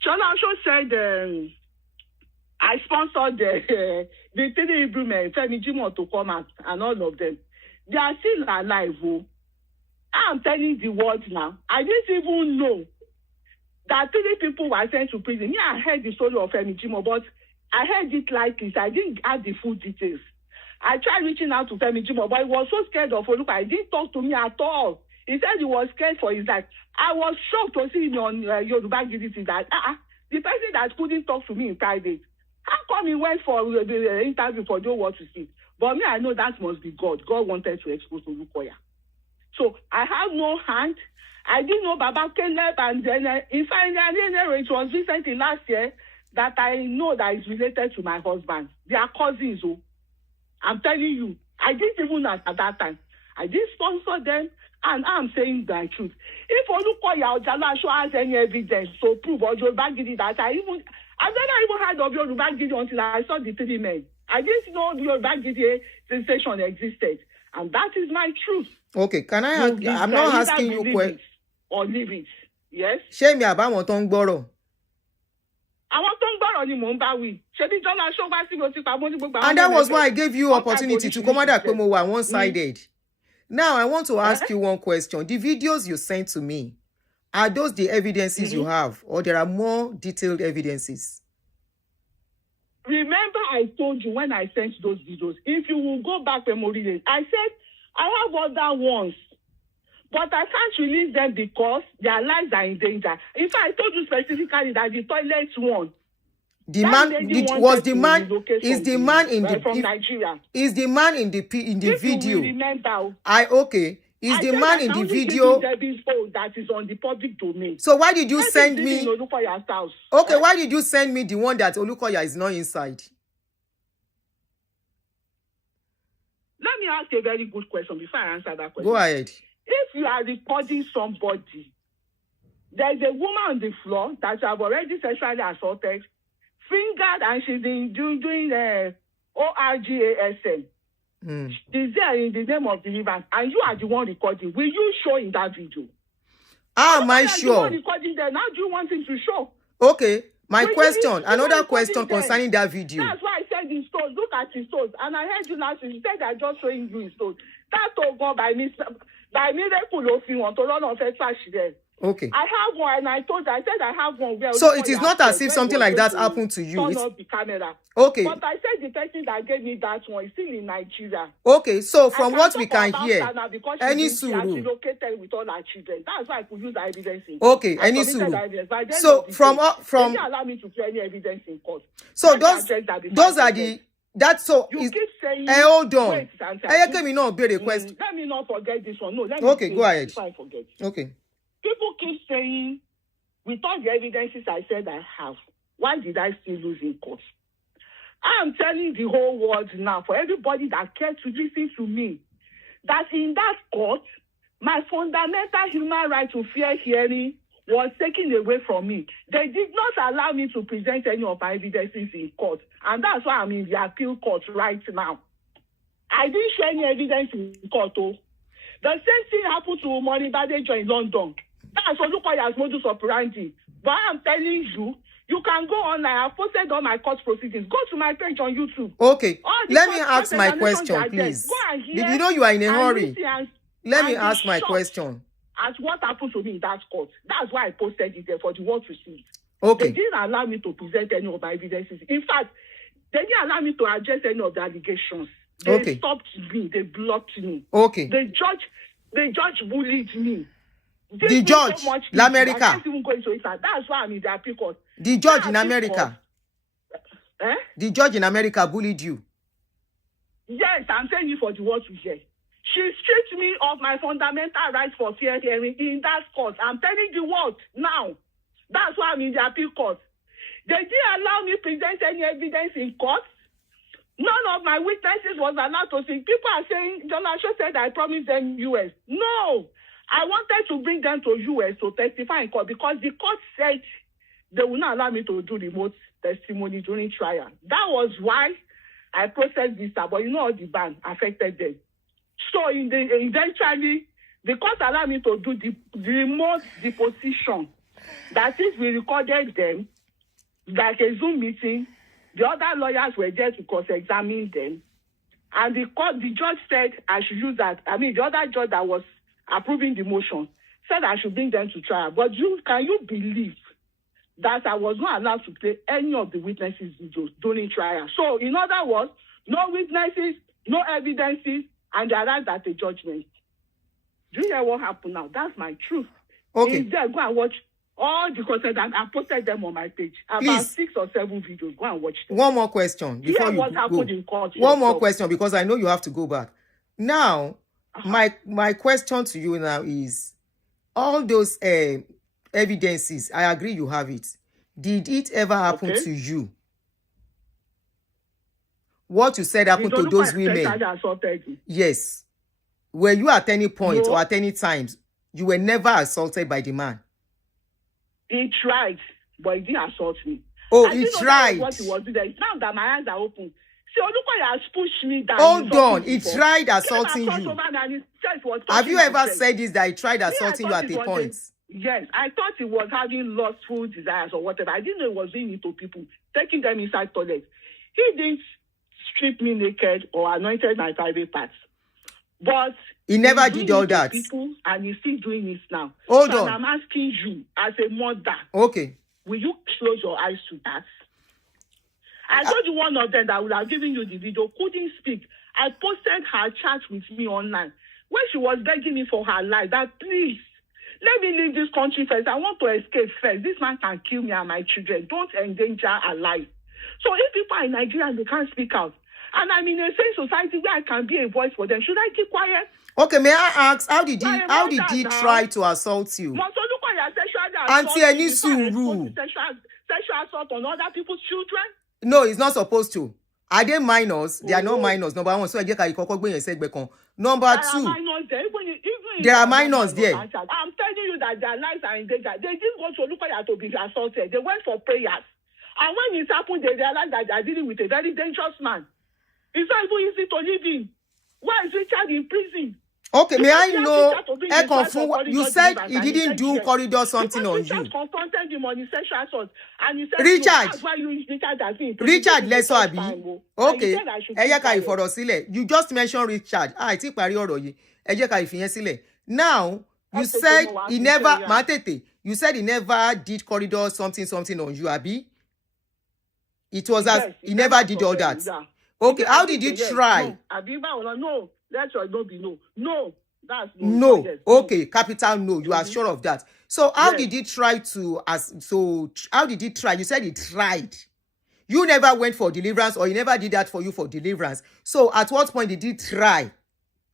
Talkshow said I sponsored the three Hebrew men, Femi Jimo to come out and all of them. They are still alive. Oh. I'm telling the world now. I didn't even know that 3 people were sent to prison. Yeah, I heard the story of Femi Jimo, but I heard it like this. I didn't have the full details. I tried reaching out to Femi Jimo, but he was so scared of Olukoya. He didn't talk to me at all. He said he was scared for his life. I was shocked to see him on Yoruba GDC that the person that couldn't talk to me in private, how come he went for the interview for those what to see? But me, I know that must be God. God wanted to expose Olukoya. So I have no hand. I didn't know Baba Caleb, and then in fact, it was recently last year that I know that is related to my husband. They are cousins. Oh. I'm telling you, I didn't even know at that time. I didn't sponsor them, and I'm saying the truth. If Olukoya or Talkshow has any evidence to prove or Yoruba Gidi that I've never even heard of Yoruba Gidi until I saw the 3 men. I didn't know Yoruba Gidi sensation existed, and that is my truth. Okay, can I ask? I'm not asking you questions. Or leave it. Yes. Ṣé mi àbáwọn tó ń gbọ́rọ̀? Àwọn tó ń gbọ́rọ̀ ni mò ń bá wí. Ṣebí Talkshow wá sí mo ti pa mo ní gbogbo àwọn. And that was why I gave you opportunity to come out pé mo wà one-sided. Now I want to ask you one question. The videos you sent to me, are those the evidences you have, or there are more detailed evidences? Remember I told you when I sent those videos, if you will go back memory lane, I said I have other ones. But I can't release them because their lives are in danger. In fact, I told you specifically that the toilet one. From Nigeria? Is the man in the video? Remember, Is the man in the video that is on the public domain? So why did you send me? Okay, why did you send me the one that Olukoya is not inside? Let me ask a very good question before I answer that question. Go ahead. If you are recording somebody, there's a woman on the floor that you have already sexually assaulted, fingered, and she's doing ORGASM. She's there in the name of deliverance, and you are the one recording. Will you show in that video? How am I sure? The one recording there. Now do you want him to show? Okay. Another question concerning that video. That's why I said his toes. Look at his toes. And I heard you last week. You said I'm just showing you his toes. That toe gone by miracle of you want to run off a trash there. Okay. I have one, and I said I have one. So it is not as if something like that happened to you. Turn off the camera. Okay. But I said the person that gave me that one is still in Nigeria. Okay, so from what we can hear, any suru located with all our children. That's why I could use the evidence in court. Okay, any suru. So from allow me to play any evidence in court. So those are the That's so. You keep saying. Hold on. Wait, Aunty. Let me not be the question. Let me not forget this one. No, let me. Okay, go ahead. Before I forget. Okay. People keep saying, with all the evidences I said I have, why did I still lose in court? I am telling the whole world now, for everybody that cares to listen to me, that in that court, my fundamental human right to fair hearing was taken away from me. They did not allow me to present any of my evidences in court. And that's why I'm in the appeal court right now. I didn't share any evidence in court. Oh. The same thing happened to Money Badejo in London. That's what Olukoya's modus operandi. But I'm telling you, you can go online. I've posted all my court proceedings. Go to my page on YouTube. Okay. Let me ask my question, please. You know you are in a hurry. Let me ask my question. As what happened to me in that court. That's why I posted it there for the world to see. Okay. They didn't allow me to present any of my evidences. In fact, they didn't allow me to address any of the allegations. They stopped me. They blocked me. Okay. The judge bullied me. The judge in America. I can't even go into it. That's why I'm in the appeal court. The judge in America. The judge in America bullied you. Yes, I'm saying you for the world to hear. She stripped me of my fundamental rights for fair hearing in that court. I'm telling the world now. That's why I'm in the appeal court. They didn't allow me to present any evidence in court. None of my witnesses was allowed to see. People are saying, Jonathan said I promised them US. No. I wanted to bring them to US to testify in court because the court said they will not allow me to do remote testimony during trial. That was why I processed this, but you know how the ban affected them. So eventually, the court allowed me to do the remote deposition. That is, we recorded them, like a Zoom meeting. The other lawyers were there to cross-examine them. And the judge said I should use that. I mean, the other judge that was approving the motion said I should bring them to trial. But can you believe that I was not allowed to play any of the witnesses' videos during trial? So, in other words, no witnesses, no evidences, and they arrived at a judgment. Do you hear what happened now? That's my truth. Okay. Instead, go and watch all the content, and I posted them on my page. About 6 or 7 videos. Go and watch them. One more question before you go. In court One more question, because I know you have to go back. Now, my question to you now is, all those evidences, I agree you have it. Did it ever happen to you? What you said happened to those women? Yes. Were you at any point or at any times, you were never assaulted by the man? He tried, but he didn't assault me. Oh, he tried. What he was doing. It's now that my eyes are open. See, Olukoya has pushed me down. Hold on, he tried assaulting you. Have you ever said this, that he tried assaulting you at a point? Yes, I thought he was having lustful desires or whatever. I didn't know he was doing it to people, taking them inside toilets. He didn't strip me naked or anointed my private parts. But he never did all that. People, and he's still doing it now. Hold on. I'm asking you, as a mother, okay, will you close your eyes to that? I told you one of them that would have given you the video couldn't speak. I posted her chat with me online when she was begging me for her life that please let me leave this country first. I want to escape first. This man can kill me and my children. Don't endanger our life. So if people are in Nigeria and they can't speak out, and I'm in a safe society where I can be a voice for them, should I keep quiet? Okay, may I ask, how did he try to assault you? Aunty, any suru. Sexual assault on other people's children? No, he's not supposed to. Are they minors? They are not minors. Number one, so I get number two, there are minors there. I'm telling you that their lives are in danger. They didn't go to Olukoya to be assaulted. They went for prayers. And when it happened, they realized that they are dealing with a very dangerous man. It's not even easy to live in. Why is Richard in prison? Okay, may I know? You said he didn't do corridor something on you. Confronted him on his sexual assault, and he said, Richard, let's abi. Okay, you just mentioned Richard. I think now you said he never. You said he never did corridor something on you, abi. It was as he never did all that. Okay, how did he try? No. That's your no. No, that's no. Okay, capital no. You are sure of that. So how did he try to? How did he try? You said he tried. You never went for deliverance, or he never did that for you for deliverance. So at what point did he try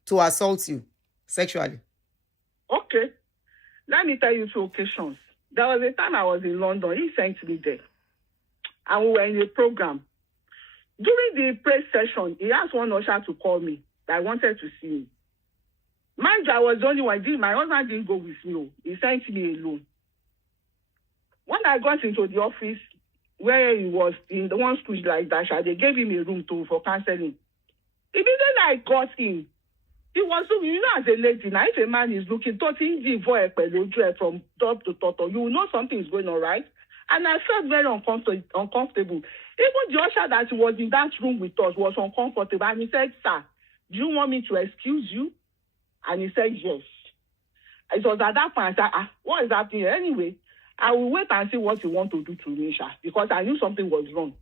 to assault you sexually? Okay. Let me tell you 2 occasions. There was a time I was in London. He sent me there. And we were in a program. During the prayer session, he asked one usher to call me. I wanted to see him. Mind you, I was the only one. My husband didn't go with me. He sent me alone. When I got into the office, where he was in the one school like that, they gave him a room for counseling. Immediately I got in, he was looking, as a lady, now if a man is looking, from top to toto, you will know something is going on, right? And I felt very uncomfortable. Even the usher that was in that room with us was uncomfortable. And he said, "Sir, do you want me to excuse you?" And he said, "Yes." It was at that point I said, "What is happening?" Anyway, I will wait and see what you want to do to me, because I knew something was wrong.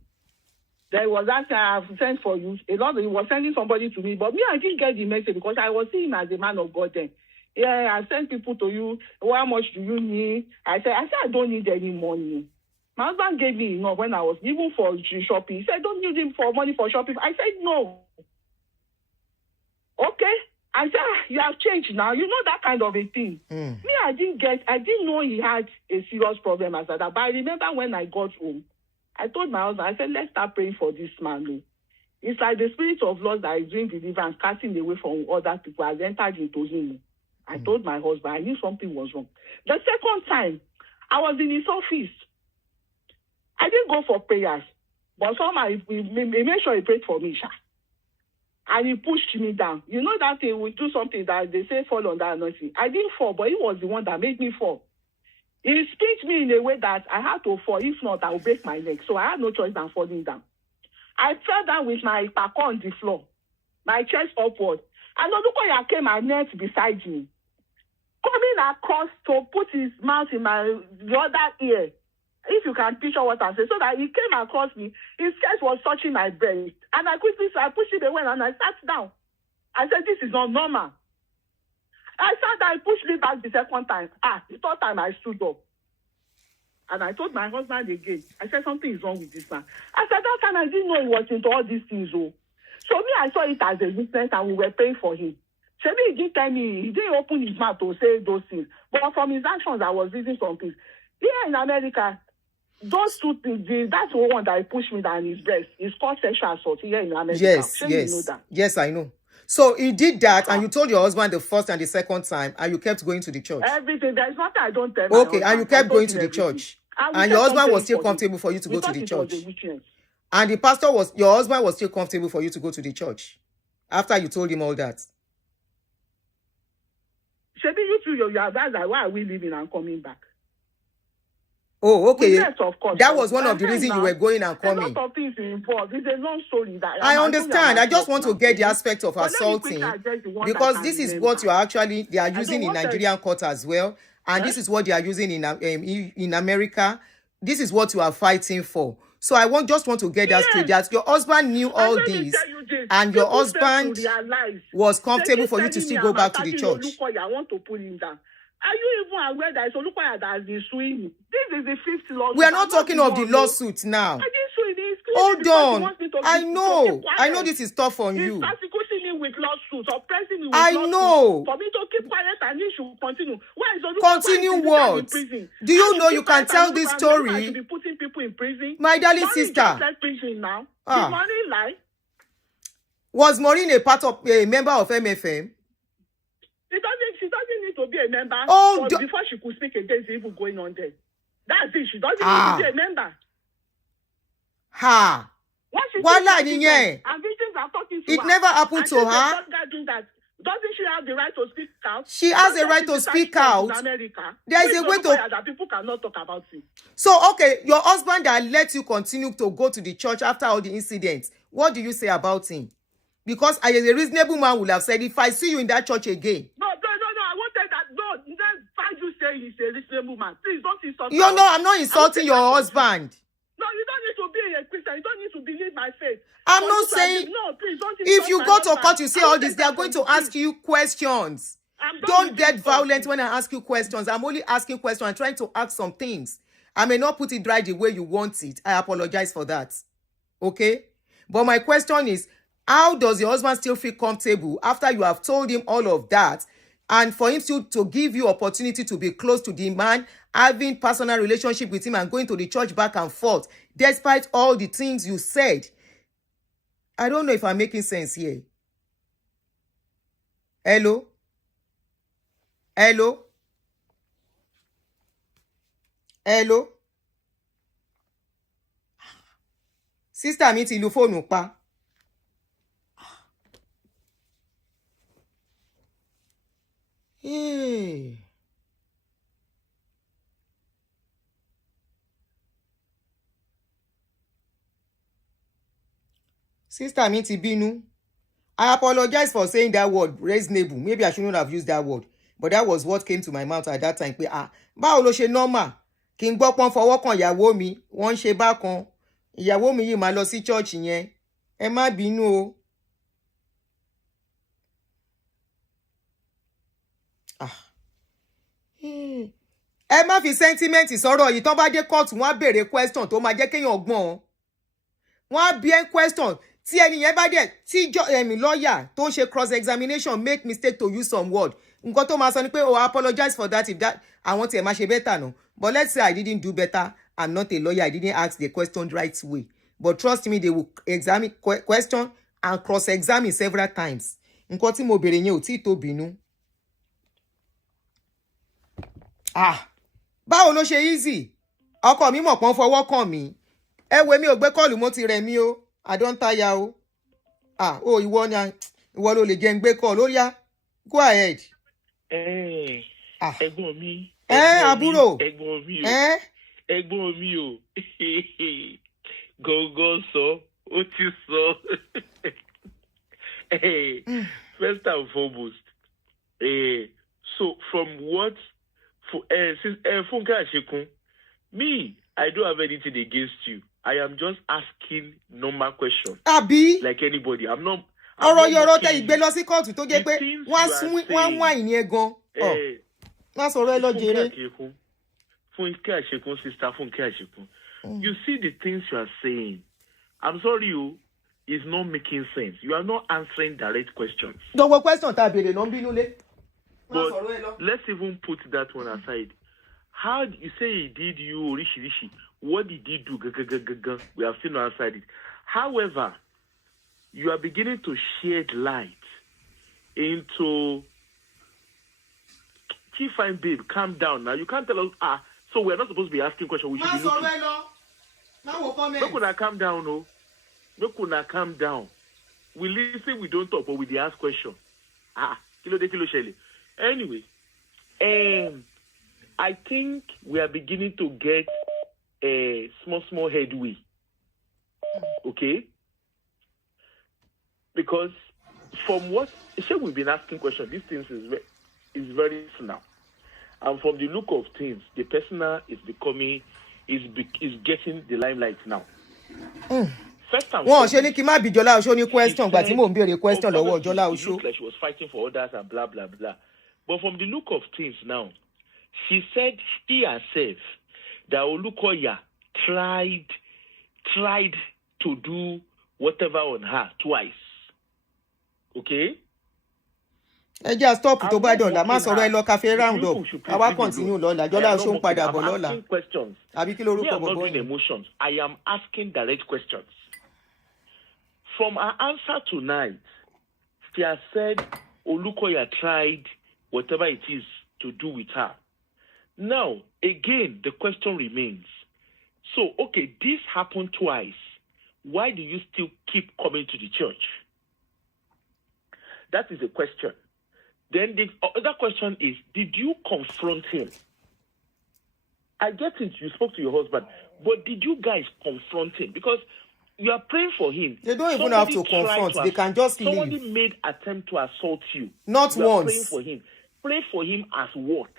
There was that I have sent for you. He was sending somebody to me, but me, I didn't get the message because I was seeing him as a man of God then. Yeah, I sent people to you. How much do you need? I said, I don't need any money. My husband gave me enough when I was even for shopping. He said, "Don't use him for money for shopping." I said, "No." Okay. I said, "You have changed now. You know that kind of a thing." Me, I didn't know he had a serious problem as that. But I remember when I got home, I told my husband, I said, "Let's start praying for this man." It's like the spirit of Lord that is doing deliverance, casting away from other people, has entered into him. I told my husband, I knew something was wrong. The second time, I was in his office. I didn't go for prayers, but somehow he made sure he prayed for me, and he pushed me down. You know that he would do something that they say fall under anointing. I didn't fall, but he was the one that made me fall. He speaks me in a way that I had to fall. If not, I would break my neck. So I had no choice than falling down. I fell down with my back on the floor, my chest upward. And Odukoya came and knelt beside me, coming across to put his mouth in the other ear. If you can picture what I'm saying, so that he came across me, his chest was touching my breast. And I pushed it away and I sat down. I said, "This is not normal." I sat down, pushed me back the second time. The third time I stood up. And I told my husband again, I said, "Something is wrong with this man." I said, that time I didn't know he was into all these things. So me, I saw it as a weakness and we were praying for him. So he didn't tell me, he didn't open his mouth to say those things. But from his actions, I was reading some things. Here in America, those 2 things, that's the one that pushed me down his breast. It's called sexual assault here in America. Yes, You know that? Yes, I know. So he did that, and you told your husband the first and the second time, and you kept going to the church. Everything. There's nothing I don't tell my Okay, and you kept going to the church. And your husband was still comfortable for you to go to the church. And your husband was still comfortable for you to go to the church after you told him all that. Shebi, you two, your advice, why are we leaving and coming back? Oh, okay. Yes, of course. That was one of the reasons you were going and coming. A lot of things involved. It's a long story. I understand. I just want to get the aspect of assaulting, because this is what they are using in Nigerian court as well, and this is what they are using in America. This is what you are fighting for. So I just want to get that straight. That your husband knew all this, and your husband was comfortable for you to still go back to the church. I want to pull him down. Are you even aware that it's Olukoya that has been suing me? This is the 5th lawsuit. We are not talking of the lawsuit now. I didn't sue him. Hold on. I know this is tough on you. He's persecuting me with lawsuits, oppressing me with I lawsuits. know. For me to keep quiet and he should continue. Why is Olukoya continue what? Do you know you can tell this story? I should be putting people in prison. My darling Maureen sister. just left prison now. Did Maureen lie? Was Maureen a member of MFM? She doesn't need to be a member before she could speak against evil going on there. That's it. She doesn't need to be a member. It never happened to her. Doesn't she have the right to speak out? She has a right to speak out. There is a way to that people cannot talk about it. So, okay, your husband that let you continue to go to the church after all the incidents, what do you say about him? Because I, as a reasonable man, would have said, if I see you in that church again. No, I won't say that. No, why you say he's a reasonable man? Please don't insult. I'm not insulting your husband. No, you don't need to be a Christian. You don't need to believe my faith. I'm not saying. No, please don't. If you go to court, you say all this, they are going to ask you questions. Don't get violent when I ask you questions. I'm only asking questions. I'm trying to ask some things. I may not put it right the way you want it. I apologize for that. Okay? But my question is, how does your husband still feel comfortable after you have told him all of that, and for him to give you opportunity to be close to the man, having personal relationship with him and going to the church back and forth, despite all the things you said? I don't know if I'm making sense here. Hello? Hello? Hello? Sister mi ti lu fóònù pa. Hey. Sister mi ti bínú. I apologize for saying that word, reasonable. Maybe I shouldn't have used that word. But that was what came to my mouth at that time. Pé báwo ló ṣe normal? Kí n gbọ́ pọ́n fọwọ́ kan ìyàwó mi, wọ́n ń ṣe bákan. Ìyàwó mi yìí máa lọ sí church yẹn. Ẹ má bínú o. Ẹ má fi sentiment sọ̀rọ̀ yìí. Tán bá dé court, wọ́n á béèrè question tó máa jẹ́ kéèyàn gbọ́n. Wọ́n á bí ẹ́ question. Tí ẹni yẹn bá dẹ̀ tí lawyer tó ń ṣe cross examination make mistake to use some word, nǹkan tó máa sọ ni pé I apologize for that if that àwọn tí ẹ máa ṣe better no. But let's say I didn't do better, I'm not a lawyer, I didn't ask the question right way, but trust me, they will examine question and cross examine several times. Nǹkan tí mo béèrè yẹn ò tí tó bínú. Báwo ló ṣe easy? Ọkọ mi mọ̀ pọ́n fọwọ́ kàn mí. Ẹ wo mi ò gbé kọ́ọ̀lù, mo ti rẹ̀ mí o. I don't tire o. Ìwọ ló lè jẹ́ ń gbé kọ́ọ̀lù. Ó yá, go ahead. Ẹ̀gbọ́n mi. Àbúrò. Ẹ̀gbọ́n mi o. Gọ́ngọ́ sọ, ó ti sọ. First and foremost, so from what Funke Ashekun, me, I don't have anything against you. I am just asking normal questions. Àbí? Like anybody. I'm not. Ọ̀rọ̀ yọ̀rọ̀ tẹ ìgbé lọ sí kóòtù tó jẹ́ pé wọ́n wá ìní ẹ gan. Má sọ̀rọ̀ ẹ lọ jèrè. Funke Ashekun, sister Funke Ashekun. You see the things you are saying. I'm sorry, it's not making sense. You are not answering direct questions. Gbogbo question tá a béèrè náà ń bínú lé. But let's even put that one aside. How you say he did you Rishi? What did he do? We have still not answered it. However, you are beginning to shed light into Chief Fine Babe, calm down now. You can't tell us, so we're not supposed to be asking questions. We should be looking. Make una calm down, no. Make una calm down. We listen, we don't talk, but we ask questions. Kilo shele. Anyway, I think we are beginning to get a small headway. Okay? Because from what we've been asking questions, these things is very now. And from the look of things, the personal is getting the limelight now. First and foremost, ṣe ní kí má bi Jọlá Oṣó ní question gbà tí mò ń béèrè question lọ́wọ́ Jọlá Oṣó. Like she was fighting for others and blah blah blah. But from the look of things now, she said she herself that Olukoya tried to do whatever on her twice. Okay? Ẹ jẹ́ stop tó bá dọ̀la, má sọ̀rọ̀ ẹ lọ cafe round up. Àwa continue lọ́la. Jọlá Oṣó ń padà bọ̀ lọ́la. Àbí kí lorúkọ bọ̀bọ̀ yẹn? Emotions. I am asking direct questions. From her answer tonight, she has said Olukoya tried whatever it is to do with her. Now, again, the question remains. So, okay, this happened twice. Why do you still keep coming to the church? That is a question. Then the other question is, did you confront him? I get it, you spoke to your husband, but did you guys confront him? Because you are praying for him. They don't even have to confront. They can just leave. Somebody made attempt to assault you. Not you once. Praying for him. Pray for him as what?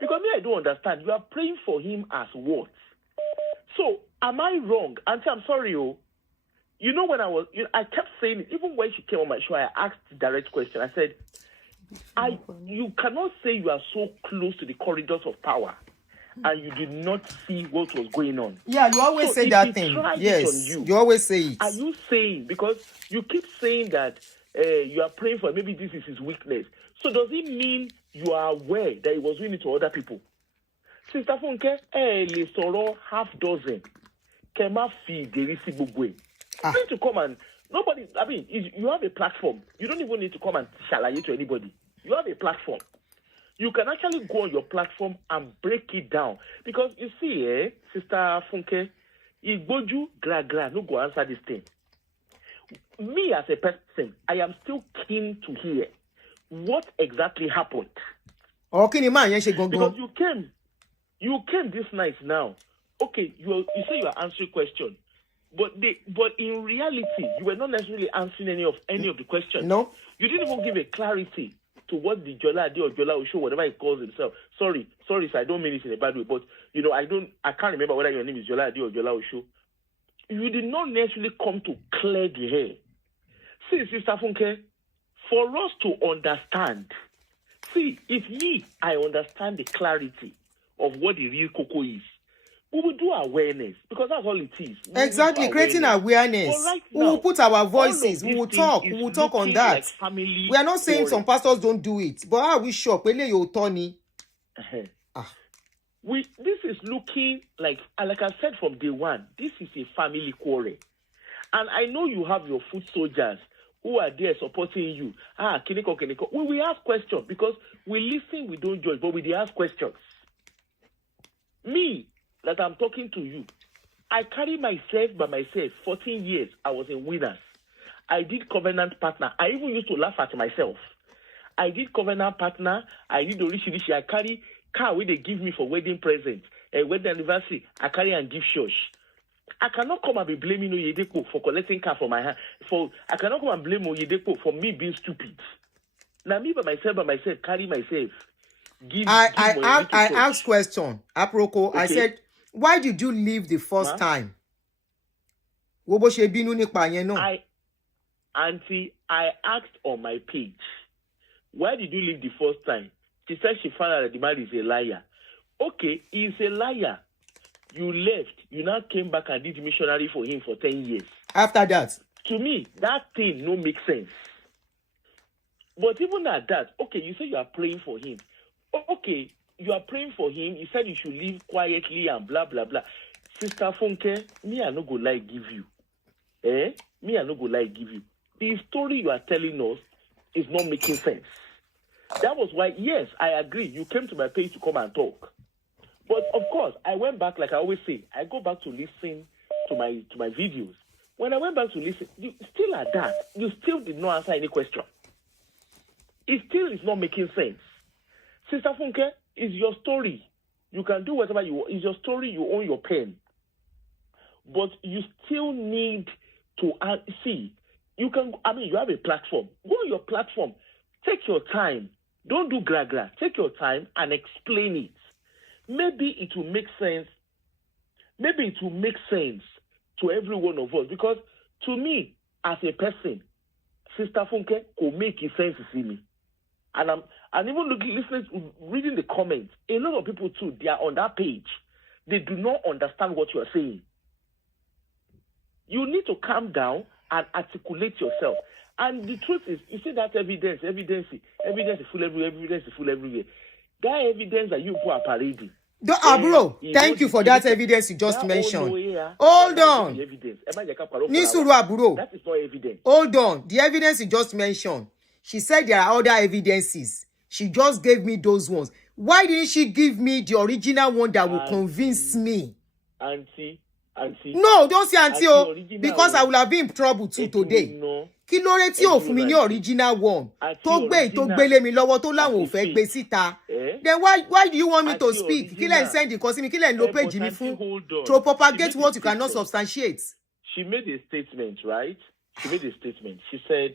Because me, I don't understand. You are praying for him as what? So, am I wrong? Auntie, I'm sorry, You know, when I kept saying it, even when she came on my show, I asked the direct question. I said, you cannot say you are so close to the corridors of power and you did not see what was going on. Yeah, you always say that thing. Yes, you always say it. Are you saying, because you keep saying that you are praying for maybe this is his weakness. So does it mean you are aware that he was doing it to other people? Sister Funke, le soro half dozen. Kema fi derisi bugwe. You need to come and nobody. I mean, you have a platform. You don't even need to come and shalaye to anybody. You have a platform. You can actually go on your platform and break it down. Because you see, Sister Funke, Igboju gra no go answer this thing. Me as a person, I am still keen to hear what exactly happened. Okay, man, because you came this night now. Okay, you say you are answering question, but in reality, you were not necessarily answering any of the questions. No, you didn't even give a clarity to what the Jola Ade or Jola Osho, whatever he calls himself. Sorry, sir, I don't mean it in a bad way, but I can't remember whether your name is Jola Ade or Jola Osho. You did not necessarily come to clear the hair. See, Sister Funke, for us to understand, if I understand the clarity of what the real cocoa is, we will do awareness, because that's all it is. Exactly, creating awareness. Right now, we will put our voices, we will talk on that. Like we are not saying some pastors don't do it, but how we sure? This is looking like I said from day one, this is a family quarrel. And I know you have your foot soldiers who are there supporting you. Kiniko. We will ask questions, because we listen, we don't judge, but we ask questions. Me, that I'm talking to you, I carry myself by myself. 14 years, I was in Winners. I did covenant partner. I even used to laugh at myself. I did covenant partner. I did Orishi. I carry car where they give me for wedding present, wedding anniversary. I carry and give church. I cannot come and be blaming Oyedepo for collecting car from my hand. I cannot come and blame Oyedepo for me being stupid. Now me by myself, carry myself. I asked question. Aproko, okay. I said, why did you leave the first time? Auntie, I asked on my page, why did you leave the first time? She said she found out that the man is a liar. Okay, he's a liar. You left. You now came back and did missionary for him for 10 years. After that? To me, that thing no make sense. But even at that, okay, you say you are praying for him. Okay, you are praying for him. You said you should live quietly and blah, blah, blah. Sister Funke, me I no go lie give you. Me I no go lie give you. The story you are telling us is not making sense. That was why, yes, I agree. You came to my page to come and talk. But of course, I went back, like I always say, I go back to listen to my videos. When I went back to listen, you still at that. You still did not answer any question. It still is not making sense. Sister Funke, it's your story. You can do whatever you want. It's your story. You own your pen. But you still need to see. You have a platform. Go on your platform. Take your time. Don't do gra-gra. Take your time and explain it. Maybe it will make sense. Maybe it will make sense to every one of us. Because to me, as a person, Sister Funke could make it sense to see me. And even listening, reading the comments, a lot of people too, they are on that page. They do not understand what you are saying. You need to calm down and articulate yourself. And the truth is, you see that evidence is full everywhere. That evidence that you put are parading. Bro, thank you for that evidence you just mentioned. Hold on. Nisuru Aburo. That is not evidence. Hold on. The evidence you just mentioned. She said there are other evidences. She just gave me those ones. Why didn't she give me the original one that will convince me? Auntie. No, don't say auntie, because I will have been in trouble too today. Kí ló rẹ tí ò fún mi ní original one tó gbélé mi lọ́wọ́ tó láwọn ò fẹ́ gbé síta. Then why do you want me to speak? Kí lẹ ń send nǹkan sí mi, kí lẹ ń lo page mi fún to propagate what you cannot substantiate. She made a statement, right? She said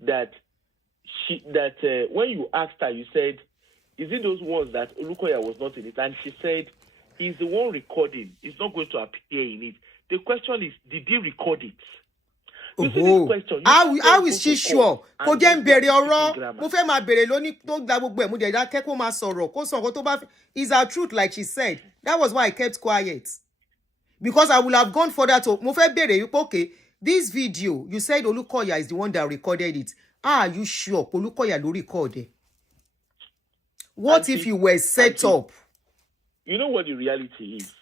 that when you asked her, you said, is it those ones that Olukoya was not in it? And she said, he's the one recording. He's not going to appear in it. The question is, did he record it? You see this question. How is she sure? Kò jẹ́ ń bèrè ọ̀rọ̀. Mo fẹ́ máa bèrè lóní tó gba gbogbo ẹ̀. Mo dẹ̀ dákẹ́ kó máa sọ̀rọ̀. Kó sọ nǹkan tó bá is our truth like she said. That was why I kept quiet. Because I would have gone further to mo fẹ́ bèrè wípé okay, this video you said Olukoya is the one that recorded it. Are you sure Olukoya ló record it? What Aunty, if you were set up? You know what the reality is?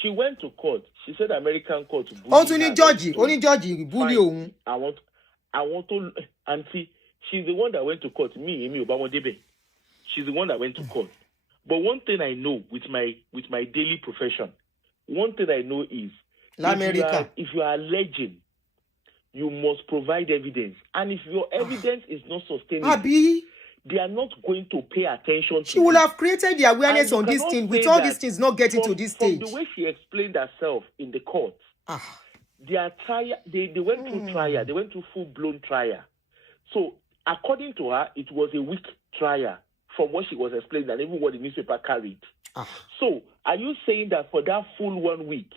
She went to court. She said American court to bully her. Only judge bully òun. I want to Aunty, she's the one that went to court. Me, Obama Debe. She's the one that went to court. But one thing I know with my daily profession, one thing I know is if you are alleging, you must provide evidence. And if your evidence is not sustainable, they are not going to pay attention to She will have created the awareness on this thing with all these things not getting to this stage. From the way she explained herself in the court, their trial, they went through trial. They went through full-blown trial. So, according to her, it was a weak trial from what she was explaining and even what the newspaper carried. So, are you saying that for that full 1 week,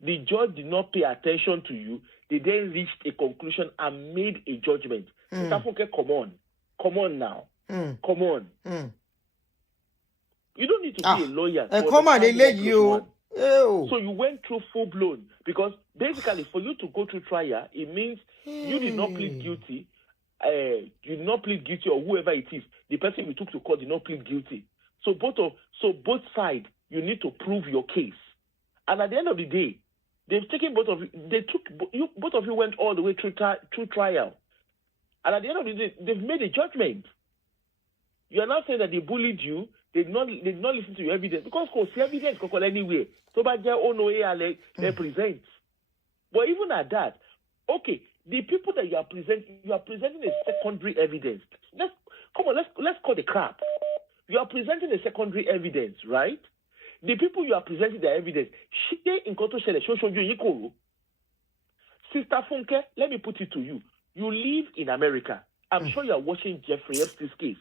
the judge did not pay attention to you? They then reached a conclusion and made a judgment. Mr. Come on now. Come on. You don't need to be a lawyer. Come on, they let you. So you went through full blown because basically for you to go through trial, it means you did not plead guilty. You did not plead guilty, or whoever it is, the person you took to court did not plead guilty. So both sides, you need to prove your case. And at the end of the day, they've taken both of you. Both of you went all the way through trial. And at the end of the day, they've made a judgment. You are now saying that they bullied you. They did not listen to your evidence. Because, of course, evidence can call anywhere. So, by their own way, they present. But even at that, okay, the people that you are presenting a secondary evidence. Let's call the crap. You are presenting a secondary evidence, right? The people you are presenting the evidence, Sister Funke, let me put it to you. You live in America. I'm sure you are watching Jeffrey Epstein's case.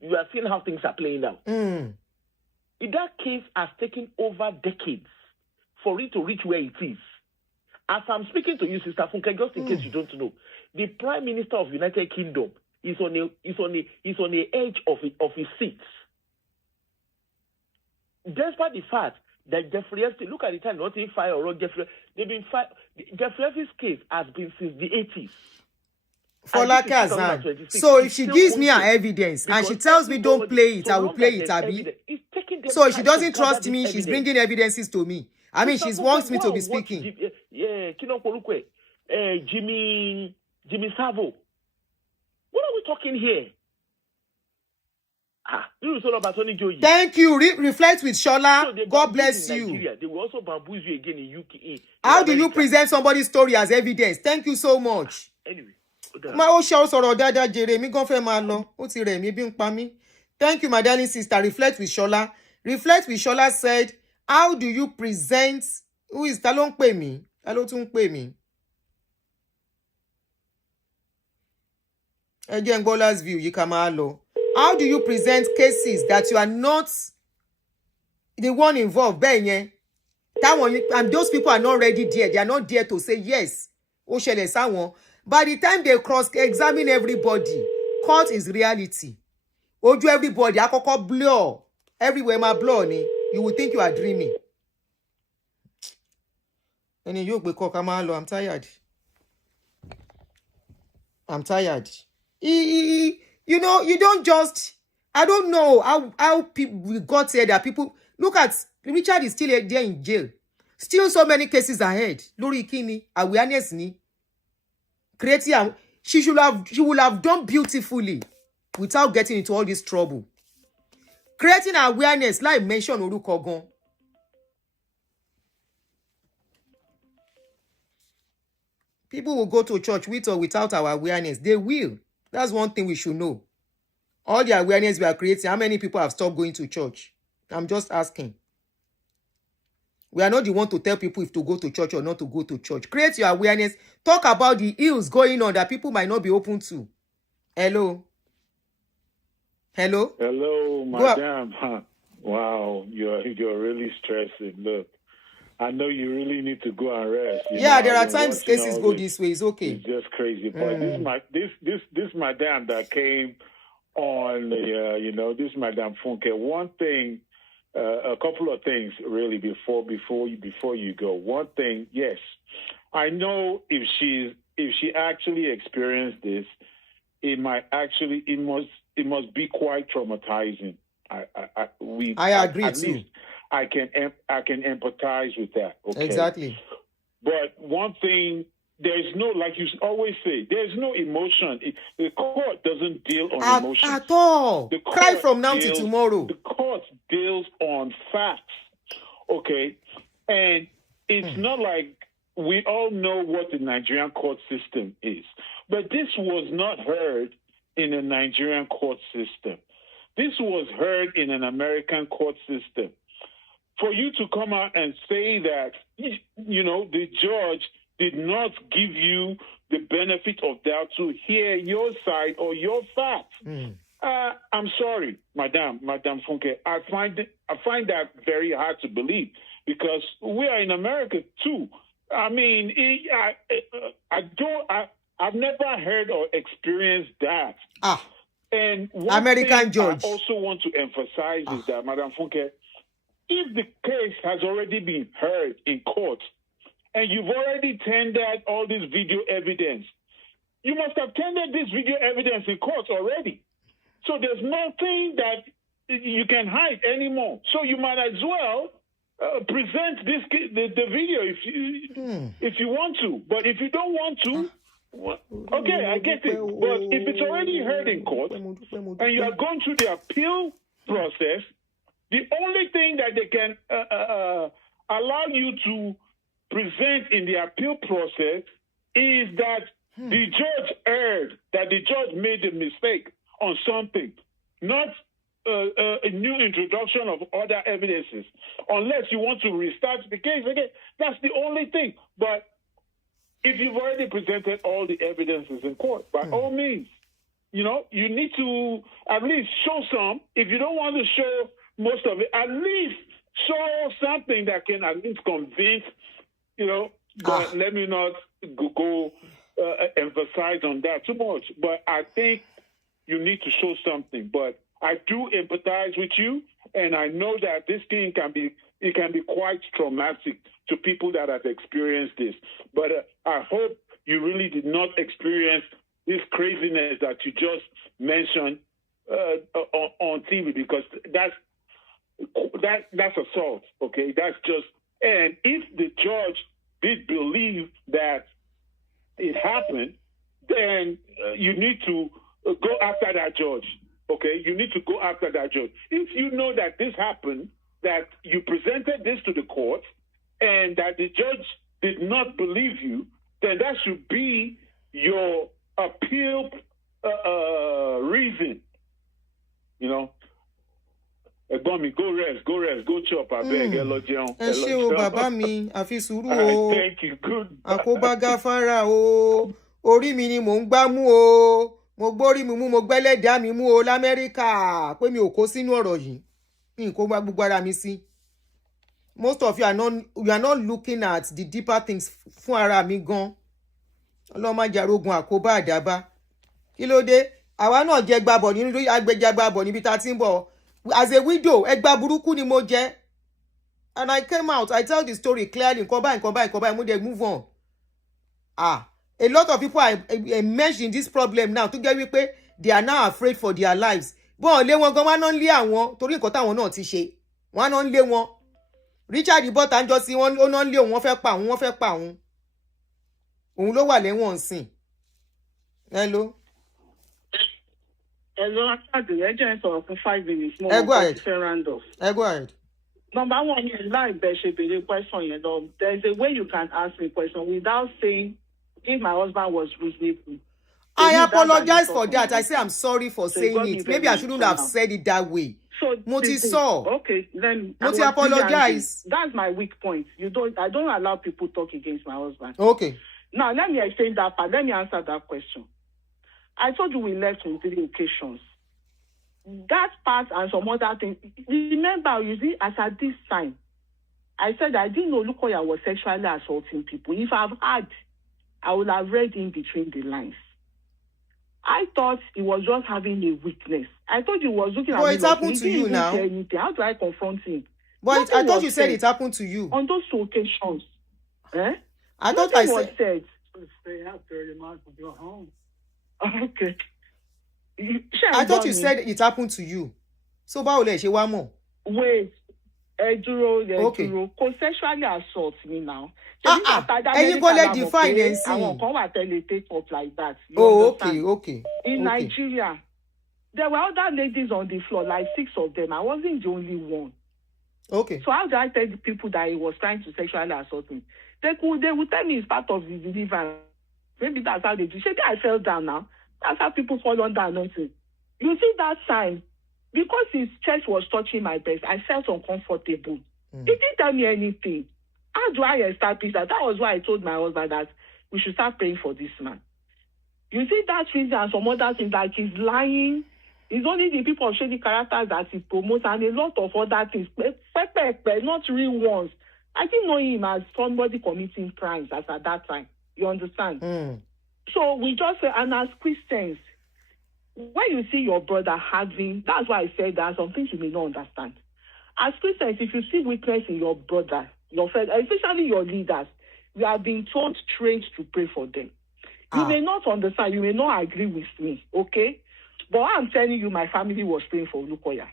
You are seeing how things are playing out. That case has taken over decades for it to reach where it is. As I'm speaking to you, Sister Funke, just in case you don't know, the Prime Minister of United Kingdom is on the edge of his seat. Despite the fact that Jeffrey Epstein, look at the time, not in fire or wrong Jeffrey. Jeffrey Epstein's case has been since the 80s. So if she gives me her evidence and she tells me don't play it, I will play it, Abi. So if she doesn't trust me, she's bringing evidences to me. I mean, she wants me to be speaking. Jimmy Savo. What are we talking here? Thank you. Reflect with Shola. So God bless you. They will also bamboozle you again in UK. How do you present somebody's story as evidence? Thank you so much. Anyway. Thank you, my darling sister. Reflect with Shola. Reflect with Shola said, how do you present? Who is Talon Pay me? Talon Pay me. Again, Gola's view, Yikamalo. How do you present cases that you are not the one involved? And those people are not ready there. They are not there to say yes. By the time they cross-examine everybody, court is reality. Oju everybody, akoko blur. Everywhere my blur ni. You will think you are dreaming. I'm tired. I'm tired. You know, you don't just... I don't know how people we got here that people... Look at... Richard is still there in jail. Still so many cases ahead. Lori Kini, awareness ni. Creating... She would have done beautifully without getting into all this trouble. Creating awareness, like mention Orukogon. People will go to church with or without our awareness. They will. That's one thing we should know. All the awareness we are creating, how many people have stopped going to church? I'm just asking. We are not the one to tell people if to go to church or not to go to church. Create your awareness. Talk about the ills going on that people might not be open to. Hello? Hello? Hello, madam. Wow, you're really stressing. Look, I know you really need to go and rest. Yeah, there are times cases go this way. It's okay. It's just crazy. But this madam that came on, this Madame Funke. One thing, a couple of things really before you go. One thing, yes, I know if she actually experienced this, it must be quite traumatizing. I agree at too. Least I can empathize with that. Okay? Exactly. But one thing, there's no, like you always say, there's no emotion. The court doesn't deal on emotion at all. The court Cry from now to tomorrow. The court deals on facts. Okay, and it's not like we all know what the Nigerian court system is, but this was not heard in a Nigerian court system. This was heard in an American court system. For you to come out and say that, the judge did not give you the benefit of doubt to hear your side or your facts. I'm sorry, Madame Funke. I find that very hard to believe because we are in America too. I mean, I've never heard or experienced that. And one American judge. I also want to emphasize is that, Madame Funke, if the case has already been heard in court and you've already tendered all this video evidence, you must have tendered this video evidence in court already. So there's nothing that you can hide anymore. So you might as well present the video if you want to. But if you don't want to, okay, I get it. But if it's already heard in court and you are going through the appeal process, the only thing that they can allow you to present in the appeal process is that the judge erred, that the judge made a mistake on something, not a new introduction of other evidences, unless you want to restart the case again. That's the only thing. But if you've already presented all the evidences in court, by all means, you need to at least show some. If you don't want to show most of it, at least show something that can at least convince, but let me not go emphasize on that too much. But I think you need to show something. But I do empathize with you, and I know that this thing can be quite traumatic to people that have experienced this. But I hope you really did not experience this craziness that you just mentioned on TV, because that's assault. Okay, that's just. And if the judge did believe that it happened, then you need to go after that judge. Okay, you need to go after that judge. If you know that this happened, that you presented this to the court, and that the judge did not believe you, then that should be your appeal reason. Ẹ̀gbọ́n mi, go rest, go chop, abeg, ẹ lọ jẹun. Ẹ ṣé o bàbá mi, àfi sùúrù o. Thank you, good. Àkóbá gáfárà o, orí mi ni mò ń gbá mú o, mo gbórí mi mú, mo gbẹ́lẹ́dàá mi mú o l'Amẹ́ríkà, pé mi ò kó sínú ọ̀rọ̀ yìí, mi kò gbá gbogbo ara mi sí. Most of you are not looking at the deeper things fún ara mi gan. Ọlọ́run má jẹ́ arógun àkóbá àdábá. Kí ló dé? Àwa náà jẹ gbàbọ̀ nínú agbẹjagbàbọ̀ níbi tá ti ń bọ̀. As a widow, ẹgbà burúkú ni mo jẹ. And I came out, I tell the story clearly, nǹkan báyìí, mo dey move on. A lot of people are immersed in this problem now, tó jẹ́ wípé they are now afraid for their lives. Bọ́n lé wọn gan, wọ́n náà ń lé àwọn, torí nǹkan táwọn náà ti ṣe. Wọ́n náà ń lé wọn. Richard Bọ́tà ń jọ sí wọn, ó náà ń lé òun, wọ́n fẹ́ pa òun. Òun ló wà lẹ́wọ̀n sìn. Hello. Hello, after the agent for 5 minutes. Go ahead. Go ahead. Number one, you like the question, there's a way you can ask me a question without saying, if my husband was reasonable. I apologize for that. I say I'm sorry for saying it. Maybe I shouldn't have said it that way. So, okay, then Moti apologize. That's my weak point. I don't allow people talk against my husband. Okay. Now, let me explain that part. Let me answer that question. I told you we left on 3 occasions. That part and some other things. Remember, you see, as at this time, I said I didn't know Olukoya was sexually assaulting people. If I've had, I would have read in between the lines. I thought he was just having a weakness. I thought he was looking at me. But it happened to you now. Anything. How do I confront him? But I thought you said it happened to you. On those occasions. I thought I was said. Stay out 30 miles from your home. Okay. I thought you said it happened to you. So Baole, she want more. Wait. Okay. Sexually assault me now. And you go let define and see. I won't come and tell you take up like that. Okay. In Nigeria, there were other ladies on the floor, like 6 of them. I wasn't the only one. Okay. So how do I tell the people that he was trying to sexually assault me? They would tell me it's part of the deliverance. Maybe that's how they do. Maybe I fell down now. That's how people fall under anointing. You see that sign? Because his chest was touching my breast, I felt uncomfortable. He didn't tell me anything. How do I establish that? That was why I told my husband that we should start praying for this man. You see that reason and some other things, like he's lying. It's only the people of shady characters that he promotes and a lot of other things. Not real ones. I didn't know him as somebody committing crimes as at that time. You understand? So we just say, and as Christians, when you see your brother having, that's why I said there are some things you may not understand. As Christians, if you see weakness in your brother, your friend, especially your leaders, we have been told, trained to pray for them. You may not understand, you may not agree with me, okay? But I'm telling you, my family was praying for Olukoya.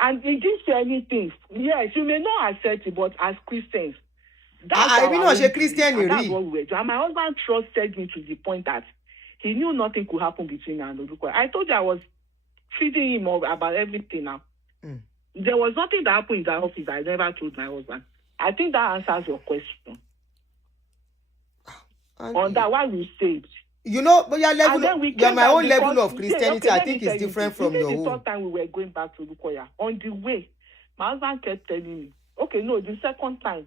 And he didn't say anything. Yes, you may not accept it, but as Christians, that's what we do. And my husband trusted me to the point that he knew nothing could happen between me and Olukoya. I told you I was feeding him about everything now. There was nothing that happened in that office I never told my husband. I think that answers your question. On that one we saved. You know, but your level, my own level of Christianity, I think, is different from your own. The third time we were going back to Olukoya, on the way, my husband kept telling me, okay, no, the second time,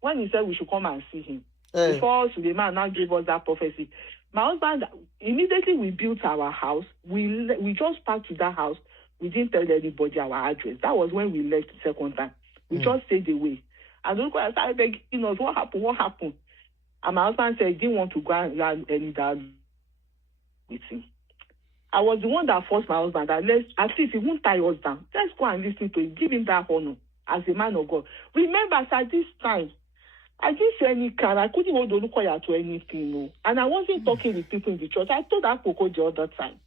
when he said we should come and see him, before Suleiman now gave us that prophecy, my husband, immediately we built our house, we just packed to that house, we didn't tell anybody our address. That was when we left the second time. We just stayed away. And Olukoya started begging us, what happened? And my husband said he didn't want to go and learn any that with him. I was the one that forced my husband that at least he won't tie us down. Let's go and listen to him. Give him that honor as a man of God. Remember, at this time, I didn't say any crime. I couldn't hold Olukoya to anything, no. And I wasn't talking with people in the church. I told that Coco the other time.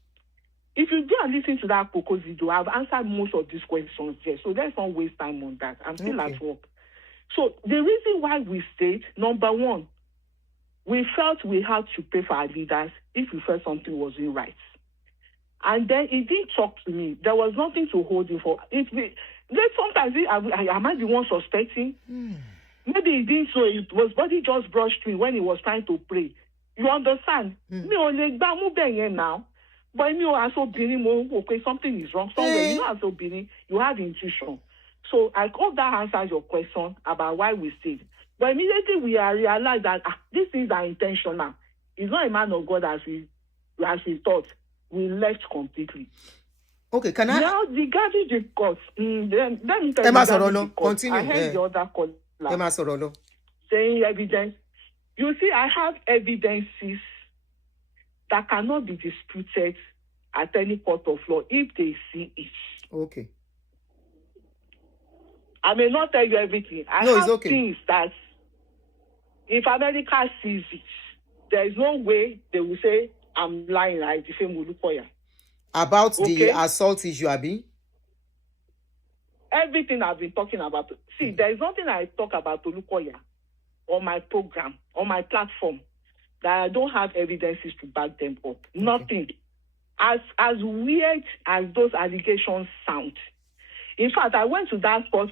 If you go and listen to that Coco video, I've answered most of these questions there. So let's not waste time on that. I'm still at work. So the reason why we stayed, number one, we felt we had to pray for our leaders if we felt something wasn't right. And then he didn't talk to me. There was nothing to hold him for. Sometimes am I the one suspecting? Maybe he didn't know it was, but he just brushed me when he was trying to pray. You understand? Me only now. But me also being okay, something is wrong somewhere. You know, also being you have intuition. So I hope that answers your question about why we stayed. But immediately we realized that these things are intentional. He's not a man of God as we thought. We left completely. Okay, can I? Now, regarding the court, continue. I heard the other caller saying evidence. You see, I have evidences that cannot be disputed at any court of law if they see it. Okay. I may not tell you everything. I have things that if America sees it, there is no way they will say I'm lying. I defame Olukoya. About the assault issue, Abi? Everything I've been talking about. See, there is nothing I talk about Olukoya on my program, on my platform, that I don't have evidences to back them up. Okay. Nothing. As weird as those allegations sound. In fact, I went to that court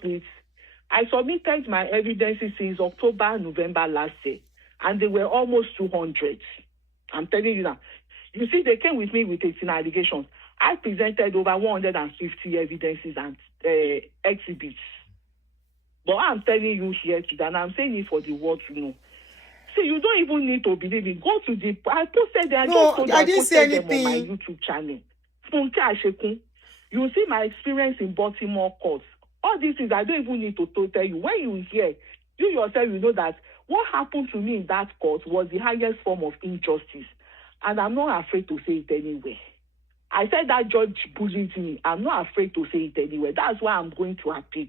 I submitted my evidences since October, November last year, and they were almost 200. I'm telling you now. You see, they came with me with 18 allegations. I presented over 150 evidences and exhibits. But I'm telling you here today, and I'm saying it for the world to know. See, you don't even need to believe it. Go to I posted them. I didn't say anything. On my YouTube channel. You see my experience in Baltimore courts. All these things I don't even need to tell you. When you hear, you yourself, you know that what happened to me in that court was the highest form of injustice. And I'm not afraid to say it anywhere. I said that judge bullied me. I'm not afraid to say it anywhere. That's why I'm going to appeal.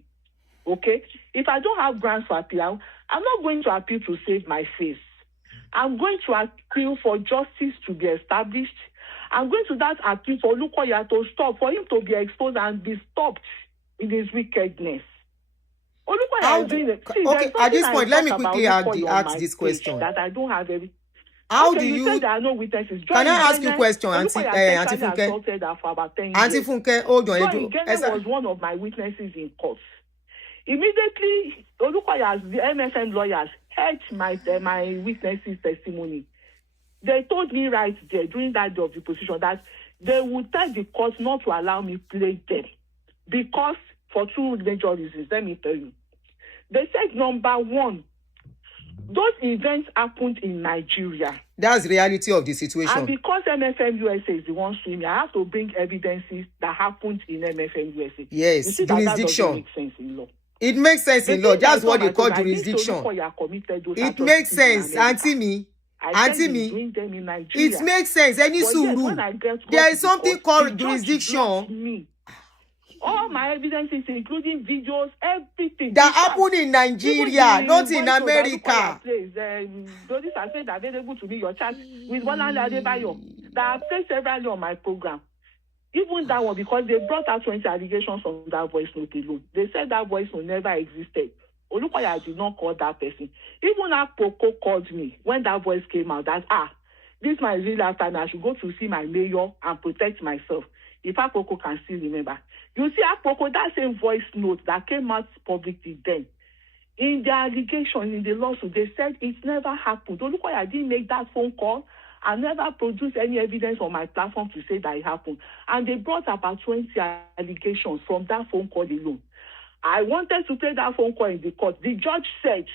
Okay? If I don't have grounds for appeal, I'm not going to appeal to save my face. I'm going to appeal for justice to be established. I'm going to that appeal for Olukoya to stop, for him to be exposed and be stopped in his wickedness. Olukoya is doing it. See, okay, at this point, let me quickly ask this question. That I don't have any. How okay, do you said there are no witnesses. Can I ask you a question, Aunty Funke? Aunty Funke, hold on. Was one of my witnesses in court. Immediately, Olukoya's the MSN lawyers heard my witnesses' testimony. They told me right there during that day of the position that they would tell the court not to allow me play them because for two major reasons. Let me tell you. They said number one, those events happened in Nigeria. That's the reality of the situation. And because MFM USA is the one suing me, I have to bring evidences that happened in MFM USA. Yes, you see jurisdiction. That make sense in law. It makes sense in law. That's what they call jurisdiction. It makes sense, Auntie me. It makes sense. Any suru. There is something called jurisdiction. All my evidences, including videos, everything that happened in Nigeria, not in America. Those are said available to me. Your chat with Bolanle Adebayo that I played severally on my program. Even that one, because they brought out 20 allegations from that voice note alone. They said that voice note never existed. Olukoya did not call that person. Even Apoko called me when that voice came out that, this is my real life time. I should go to see my mayor and protect myself. If Apoko can still remember. You see, Apoko, that same voice note that came out publicly then, in the allegation, in the lawsuit, they said it never happened. Olukoya didn't make that phone call and never produced any evidence on my platform to say that it happened. And they brought about 20 allegations from that phone call alone. I wanted to play that phone call in the court. The judge said,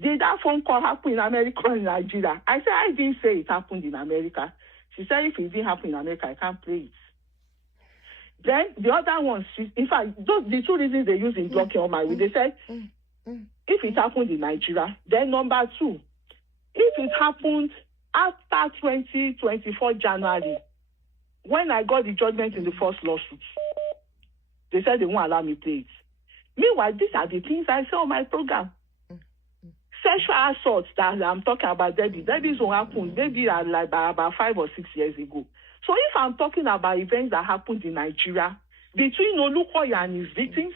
did that phone call happen in America or in Nigeria? I said, I didn't say it happened in America. She said, if it didn't happen in America, I can't play it. Then the other ones, in fact, the two reasons they use in blocking on my way, they said, if it happened in Nigeria, then number two, if it happened after 2024 January, when I got the judgment in the first lawsuit, they said they won't allow me to play it. Meanwhile, these are the things I say on my program. Sexual assault that I'm talking about, Debbie's what happened maybe like about 5 or 6 years ago. So if I'm talking about events that happened in Nigeria between Olukoya and his victims,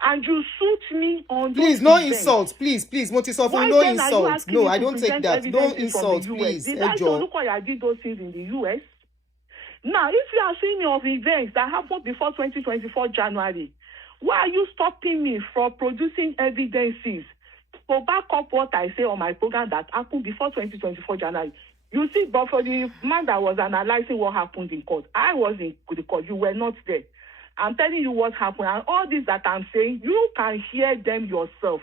and you suit me on please, no events, insults, please, Motisofu, no insults. No, I don't take that. No insults, please. Did I say Olukoya did those things in the US? Now, if you are seeing me of events that happened before 2024 January, why are you stopping me from producing evidences to back up what I say on my program that happened before 2024 January? You see, but for the man that was analyzing what happened in court, I was in the court. You were not there. I'm telling you what happened. And all this that I'm saying, you can hear them yourself.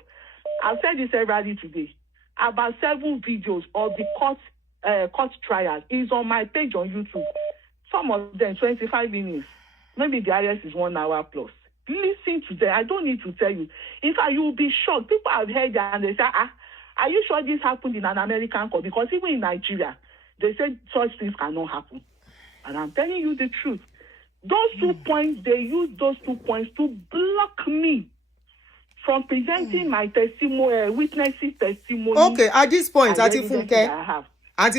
I've said this every today. About 7 videos of the court trial is on my page on YouTube. Some of them 25 minutes. Maybe the highest is 1 hour plus. Listen to them. I don't need to tell you. In fact, you will be shocked. People have heard that and they say, are you sure this happened in an American court? Because even in Nigeria, they said such things cannot happen. And I'm telling you the truth. Those 2 points, they use those 2 points to block me from presenting my testimony, witnesses' testimony. Okay, at this point, Aunty Funke, I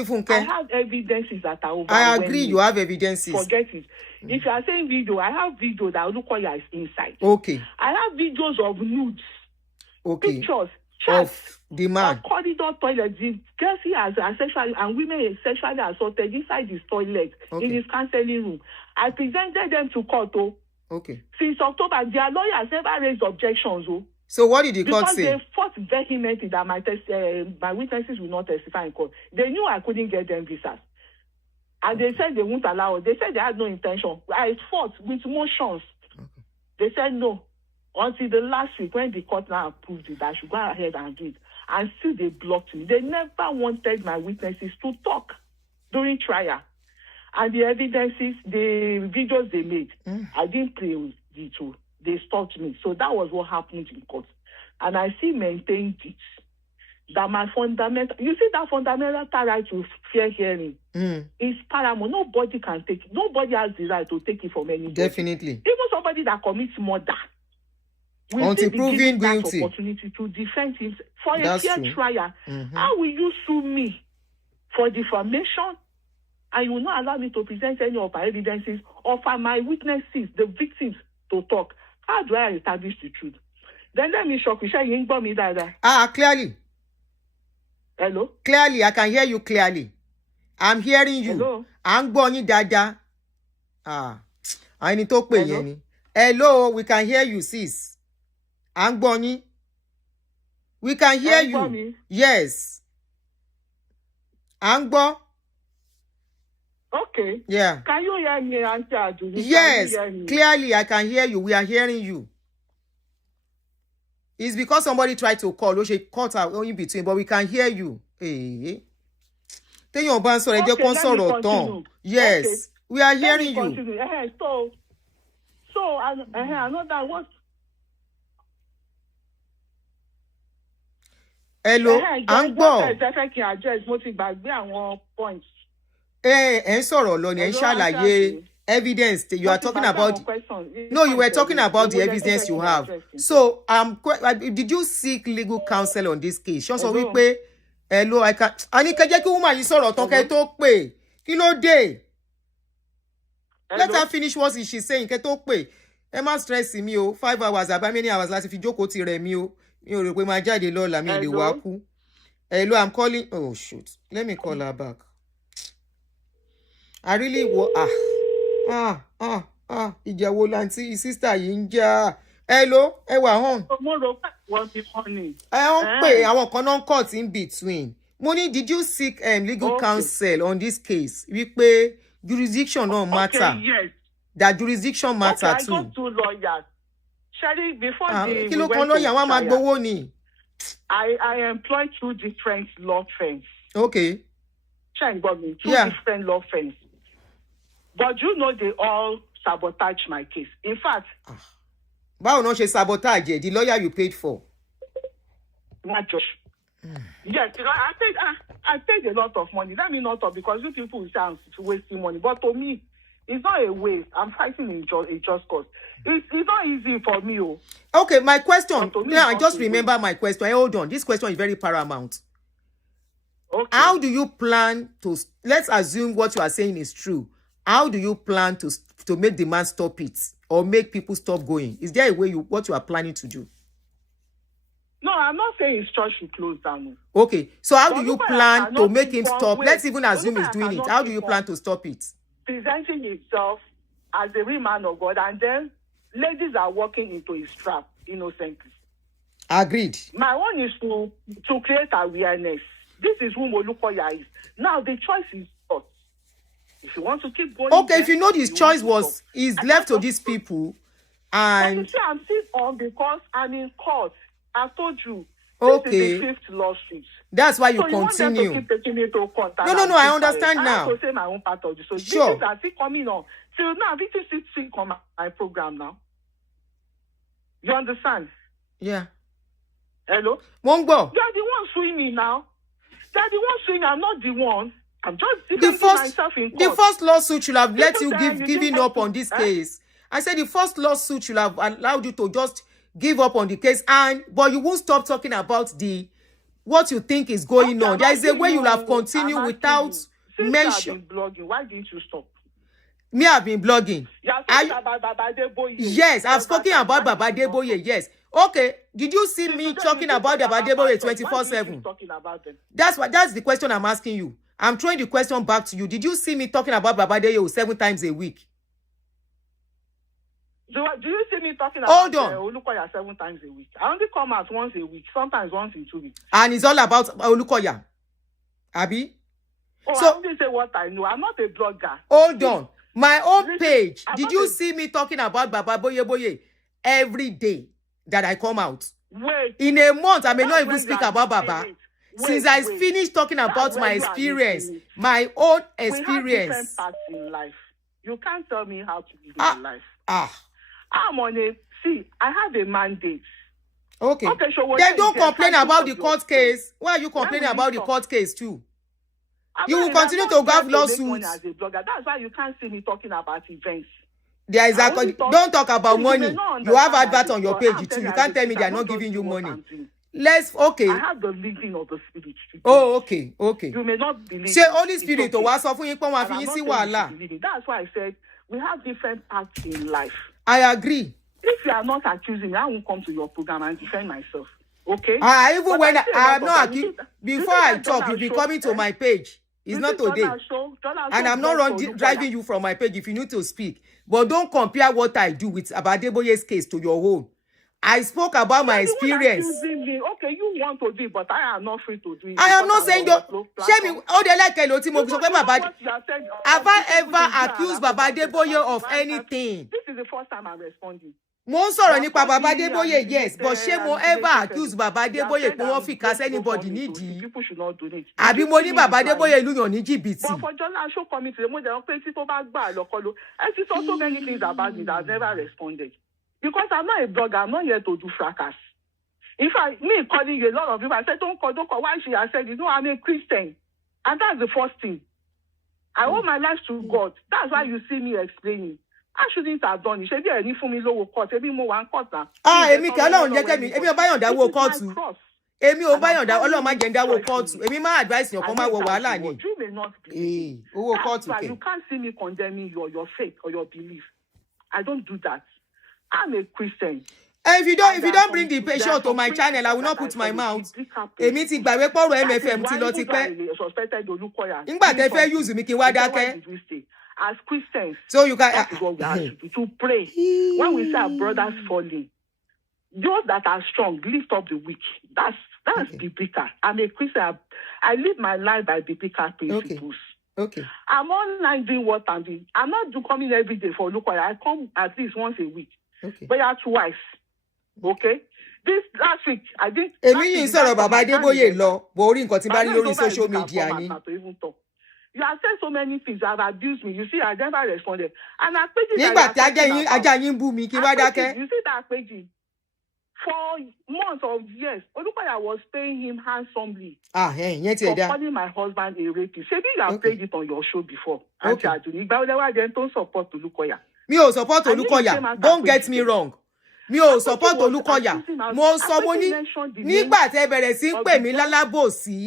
have evidences that are overwhelming. I agree, you have evidences. Forget it. If you are saying video, I have video that Olukoya is inside. Okay. I have videos of nudes. Okay. Pictures. Chats, of the man. Corridor toilet. The girls he has sexually and women sexually assaulted inside his toilet, in his counseling room. I presented them to court. Okay. Since October, their lawyers never raised objections. So what did the court say? Because they fought vehemently that my witnesses will not testify in court. They knew I couldn't get them visas. And they said they won't allow it. They said they had no intention. I fought with motions. They said no. Until the last week when the court now approved it, I should go ahead and do it. And still they blocked me. They never wanted my witnesses to talk during trial. And the evidences, the videos they made, I didn't play with the two. they stopped me. So that was what happened in court. And I still maintained it. That my fundamental, you see that fundamental right to fair hearing is paramount. Nobody can take it. Nobody has the right to take it from anybody. Definitely. Even somebody that commits murder will until still be proven given guilty. that opportunity to defend himself for That's a fair true. trial. How will you sue me for defamation and you will not allow me to present any of my evidences or for my witnesses, the victims, to talk? How do I establish the truth? Then let me shock you. You ain't me that. Clearly. Hello? Clearly, I can hear you clearly. I'm hearing you. Hello? I'm going dada. I need to pay you. Hello, we can hear you, sis. I'm going. We can hear you. Yes. Angbo. Okay. Yeah. Can you hear me, Aunty Aduni? Yes. Clearly, I can hear you. We are hearing you. It's because somebody tried to call. She cut out in between, but we can hear you. Hey. Then your band sorry, they console tongue. Yes. Okay. We are hearing you. So another what? Hello. Points. Sọ̀rọ̀ lọ ni ẹ ṣàlàyé evidence you are talking about. No, you were talking about the evidence you have. So, did you seek legal counsel on this case? Ṣé sọ wípé hello, I can. Ani kẹ́ jẹ́ kí woman yìí sọ̀rọ̀ tán kẹ́ tó pè. Kí ló dé? Let her finish what she's saying kẹ́ tó pè. Ẹ má stress mi o. 5 hours àbá many hours láti fi jókòó ti rẹ̀ mi o. Mi ò rò pé máa jáde lọ́la mi lè wá kú. Hello, I'm calling. Oh shoot. Let me call her back. I really ìjẹ̀wò láǹtí sister yìí ń jà. Hello, ẹ wà hàn. Ẹ ń pè àwọn kan náà court in between. Money, did you seek legal counsel on this case? Wípé jurisdiction no matter. Okay, yes. That jurisdiction matter too. I got 2 lawyers. Sherry, before the kí ló kan lọ́ọ̀yà wọn máa gbowó ni. I employed 2 different law firms. Okay. Two different law firms. But you know they all sabotage my case. In fact, báwo náà ṣe sabotage the lawyer you paid for? Not just. Yes, because I paid a lot of money. Let me not talk because you people will say I'm wasting money. But to me, it's not a waste. I'm fighting in a just cause. It's not easy for me. Okay, my question. Yeah, I just remember my question. Hold on. This question is very paramount. Okay. How do you plan to, let's assume what you are saying is true. How do you plan to make the man stop it or make people stop going? Is there a way what you are planning to do? No, I'm not saying his church should close down. Okay, so how do you plan to make him stop? Let's even assume he's doing it. How do you plan to stop it? Presenting himself as a real man of God, and then ladies are walking into his trap innocently. Agreed. My one is to create awareness. This is who Olukoya is. Now the choice is yours. If you want to keep going. Okay, if you know his choice is left to these people, and you see, I'm still on because I'm in court. I told you. Okay. This is the 5th lawsuit. That's why you continue. You want them to keep taking me to court. No, I understand now. I have to say my own part of this. So sure. This are still coming on. So now, this is still on my program now. You understand? Yeah. Hello? Won't go. They are the ones suing me now. They are the ones suing me. I'm not the one. I'm just defending myself in court. The first lawsuit should have let you giving up on this case. I said the first lawsuit should have allowed you to just give up on the case, but you won't stop talking about what you think is going on. There is a way you'll have continued without mention. Blogging. Why didn't you stop? Me, I've been blogging. Yes, I've spoken about Baba Deboye. Yes. Okay. Did you see me talking about Baba Deboye 24/7? That's the question I'm asking you. I'm throwing the question back to you. Did you see me talking about Baba Deboye 7 times a week? Do you see me talking about Olukoya 7 times a week? I only come out once a week, sometimes once in 2 weeks. And it's all about Olukoya. Abi? So, I only say what I know. I'm not a blogger. Hold on. My own page. Did you see me talking about Baba Boye every day that I come out? Wait. In a month, I may not even speak about Baba. Since I finished talking about my experience, my own experience. We have different paths in life. You can't tell me how to live my life. I'm on a See, I have a mandate. Okay. So then don't complain about the court case. Why are you complaining about the court case too? You will continue to have lawsuits. As a blogger. That's why you can't see me talking about events. There is don't talk about money. You have advert on your page too. You can't tell me they are not giving you money. Okay. I have the leading of the spirit. Oh, okay. You may not believe. Say Holy Spirit to was for you That's why I said we have different paths in life. I agree. If you are not accusing me, I won't come to your program and defend myself. Okay? Even but when I am not accused, before I talk, you'll be coming to my page. It's not today. And I'm not driving you from my page if you need to speak. But don't compare what I do with Abadeboye's case to your own. I spoke about my experience. Okay, you want to do it, but I am not free to do it. I am not saying that. Have I ever accused Babadeboye of anything? This is the first time I'm responding. Mo sọ̀rọ̀ nípa Baba Adeboye, yes, but ṣé mo ever accuse Baba Adeboye pé wọ́n fi cast anybody nídìí? People should not donate. Àbí mo ní Baba Adeboye lùyàn ní jìbìtì. But for Jola show committee, mo dey pé tí tó bá gbà lọ́kọ́lọ́. I see so many things about me that I've never responded. Because I'm not a blogger, I'm not here to do fracas. In fact, me calling you a lot of people, I said, don't call. Why she has said, I'm a Christian. And that's the first thing. I owe my life to God. That's why you see me explaining. I shouldn't have done it. Ṣebí ẹni fún mi lówó court. Ṣebí mo wà ń court na. Èmi kẹ́ Ọlọ́run jẹ́ kẹ́mi. Èmi ò bá yàn dáwó kóòtù. Èmi ò bá yàn dáwó Ọlọ́run má jẹ́ dáwó kóòtù. Èmi má advice yàn kó má wọ wàhálà ni. You may not believe. Owó kóòtù kẹ́. You can't see me condemning your faith or your belief. I don't do that. I'm a Christian. And if you don't bring the patient to my channel, I will not put my mouth. Èmi ti gbàgbé pọ̀rọ̀ MFM ti lọ ti pẹ́. Nígbà tẹ́ fẹ́ use mi kí wá dákẹ́. As Christians, so you can that is what we have to do, to pray. When we say our brothers falling, those that are strong lift up the weak. That's biblical. I'm a Christian. I live my life by biblical principles. Okay. I'm online doing what I'm doing. I'm not coming every day for Olukoya. I come at least once a week. Okay. But twice. Okay. This last week, I did. Èmi yìí sọ̀rọ̀ Baba Adeboye lọ, bó orí nǹkan tí bá rí lórí social media ni. You have said so many things. You have abused me. You see, I never responded. And I paid nígbà tí ajá yín bú mi kí wá dákẹ́. You see that page? For months or years, Olukoya was paying him handsomely. Yẹn ti ẹ̀ dá. For calling my husband a rapist. Maybe you have played it on your show before. Aunty Aduni. Don't support Olukoya. Mi ò support Olukoya. Don't get me wrong. Mi ò support Olukoya. Mo sọ mo ní nígbà tẹ́ bẹ̀rẹ̀ sí ń pè mí lálábòsí.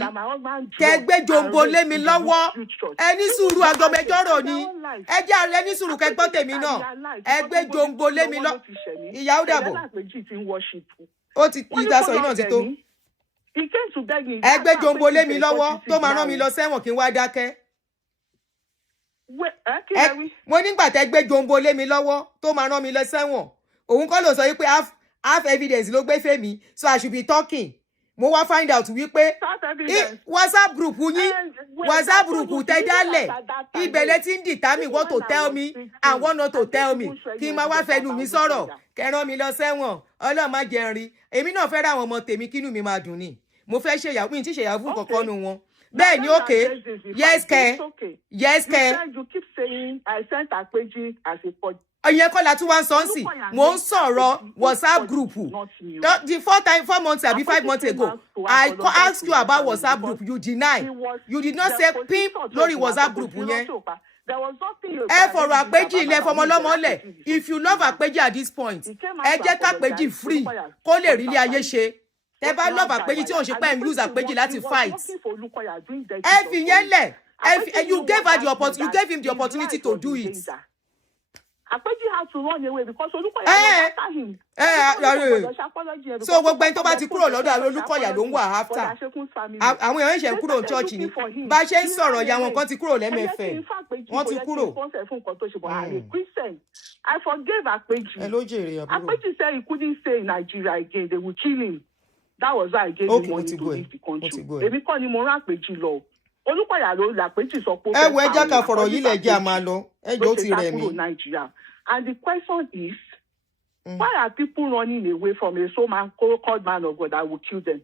Tẹ́ gbé jombo lé mi lọ́wọ́. Ẹ ní sùúrù agbọmẹjọ́rò ni. Ẹ jẹ́ àrẹ ní sùúrù kẹ́gbọ́n tèmi náà. Ẹ gbé jombo lé mi lọ. Ìyàwó dàbọ̀. Ó ti ìdásọ yìí náà ti tó. Ẹ gbé jombo lé mi lọ́wọ́ tó máa rán mi lọ sẹ́wọ̀n kí n wá dákẹ́. Mo nígbà tẹ́ gbé jombo lé mi lọ́wọ́ tó máa rán mi lọ sẹ́wọ̀n. Òun kọ́ ló sọ wípé half evidence ló gbé fèmí, so I should be talking. Mo wá find out wípé WhatsApp group yín, WhatsApp group tẹ́ dálẹ̀, ibẹ̀ lẹ ti ń determine what to tell me and what not to tell me. Kí n máa wá fẹnu mi sọ̀rọ̀, kẹ́rán mi lọ sẹ́wọ̀n, Ọlọ́run má jẹ́ n rí. Èmi náà fẹ́ ra àwọn ọmọ tèmi kínú mi máa dùn ni. Mo fẹ́ ṣèyàwó, mi ti ṣèyàwó fún kankan nu wọn. Bẹ́ẹ̀ ni okay. Yes kẹ́. You keep saying I sent Akpeji as a pod. Ìyẹn kọ́ la tún wá ń sọ sí. Mo ń sọ̀rọ̀ WhatsApp group. The 4 months àbí 5 months ago, I asked you about WhatsApp group. You deny. You did not say pimp lórí WhatsApp group yẹn. Ẹ fọ̀rọ̀ Àpèjì ilẹ̀ fọmọlọ́mọ lẹ̀. If you love Àpèjì at this point, ẹ jẹ́ kápèjì free kó lè rí ilé ayé ṣe. Tẹ́ bá love Àpèjì tí òun ṣe pé use Àpèjì láti fight. Ẹ fi yẹn lẹ̀. You gave him the opportunity to do it. Akpeji had to run away because Olukoya was after him. So gbogbo ẹni tó bá ti kúrò lọ́dọ̀ Olukoya ló ń wà after. Àwọn èèyàn ṣe ń kúrò church ni. Bá ṣe ń sọ̀rọ̀ ya wọn kan ti kúrò lẹ́mẹ̀fẹ̀. Wọ́n ti kúrò. I forgave Akpeji. Akpeji said he couldn't stay in Nigeria again. They would kill him. That was why I gave him money to leave the country. Èmi kọ́ ni mo rán Akpeji lọ. Olukoya ló la Akpeji sọ pé. Ẹ wo ẹja ká fọ̀rọ̀ yìí lẹ̀ jẹ́ a máa lọ. Ẹ jọ ti rẹ̀ mí. And the question is, why are people running away from a so-called man of God that will kill them?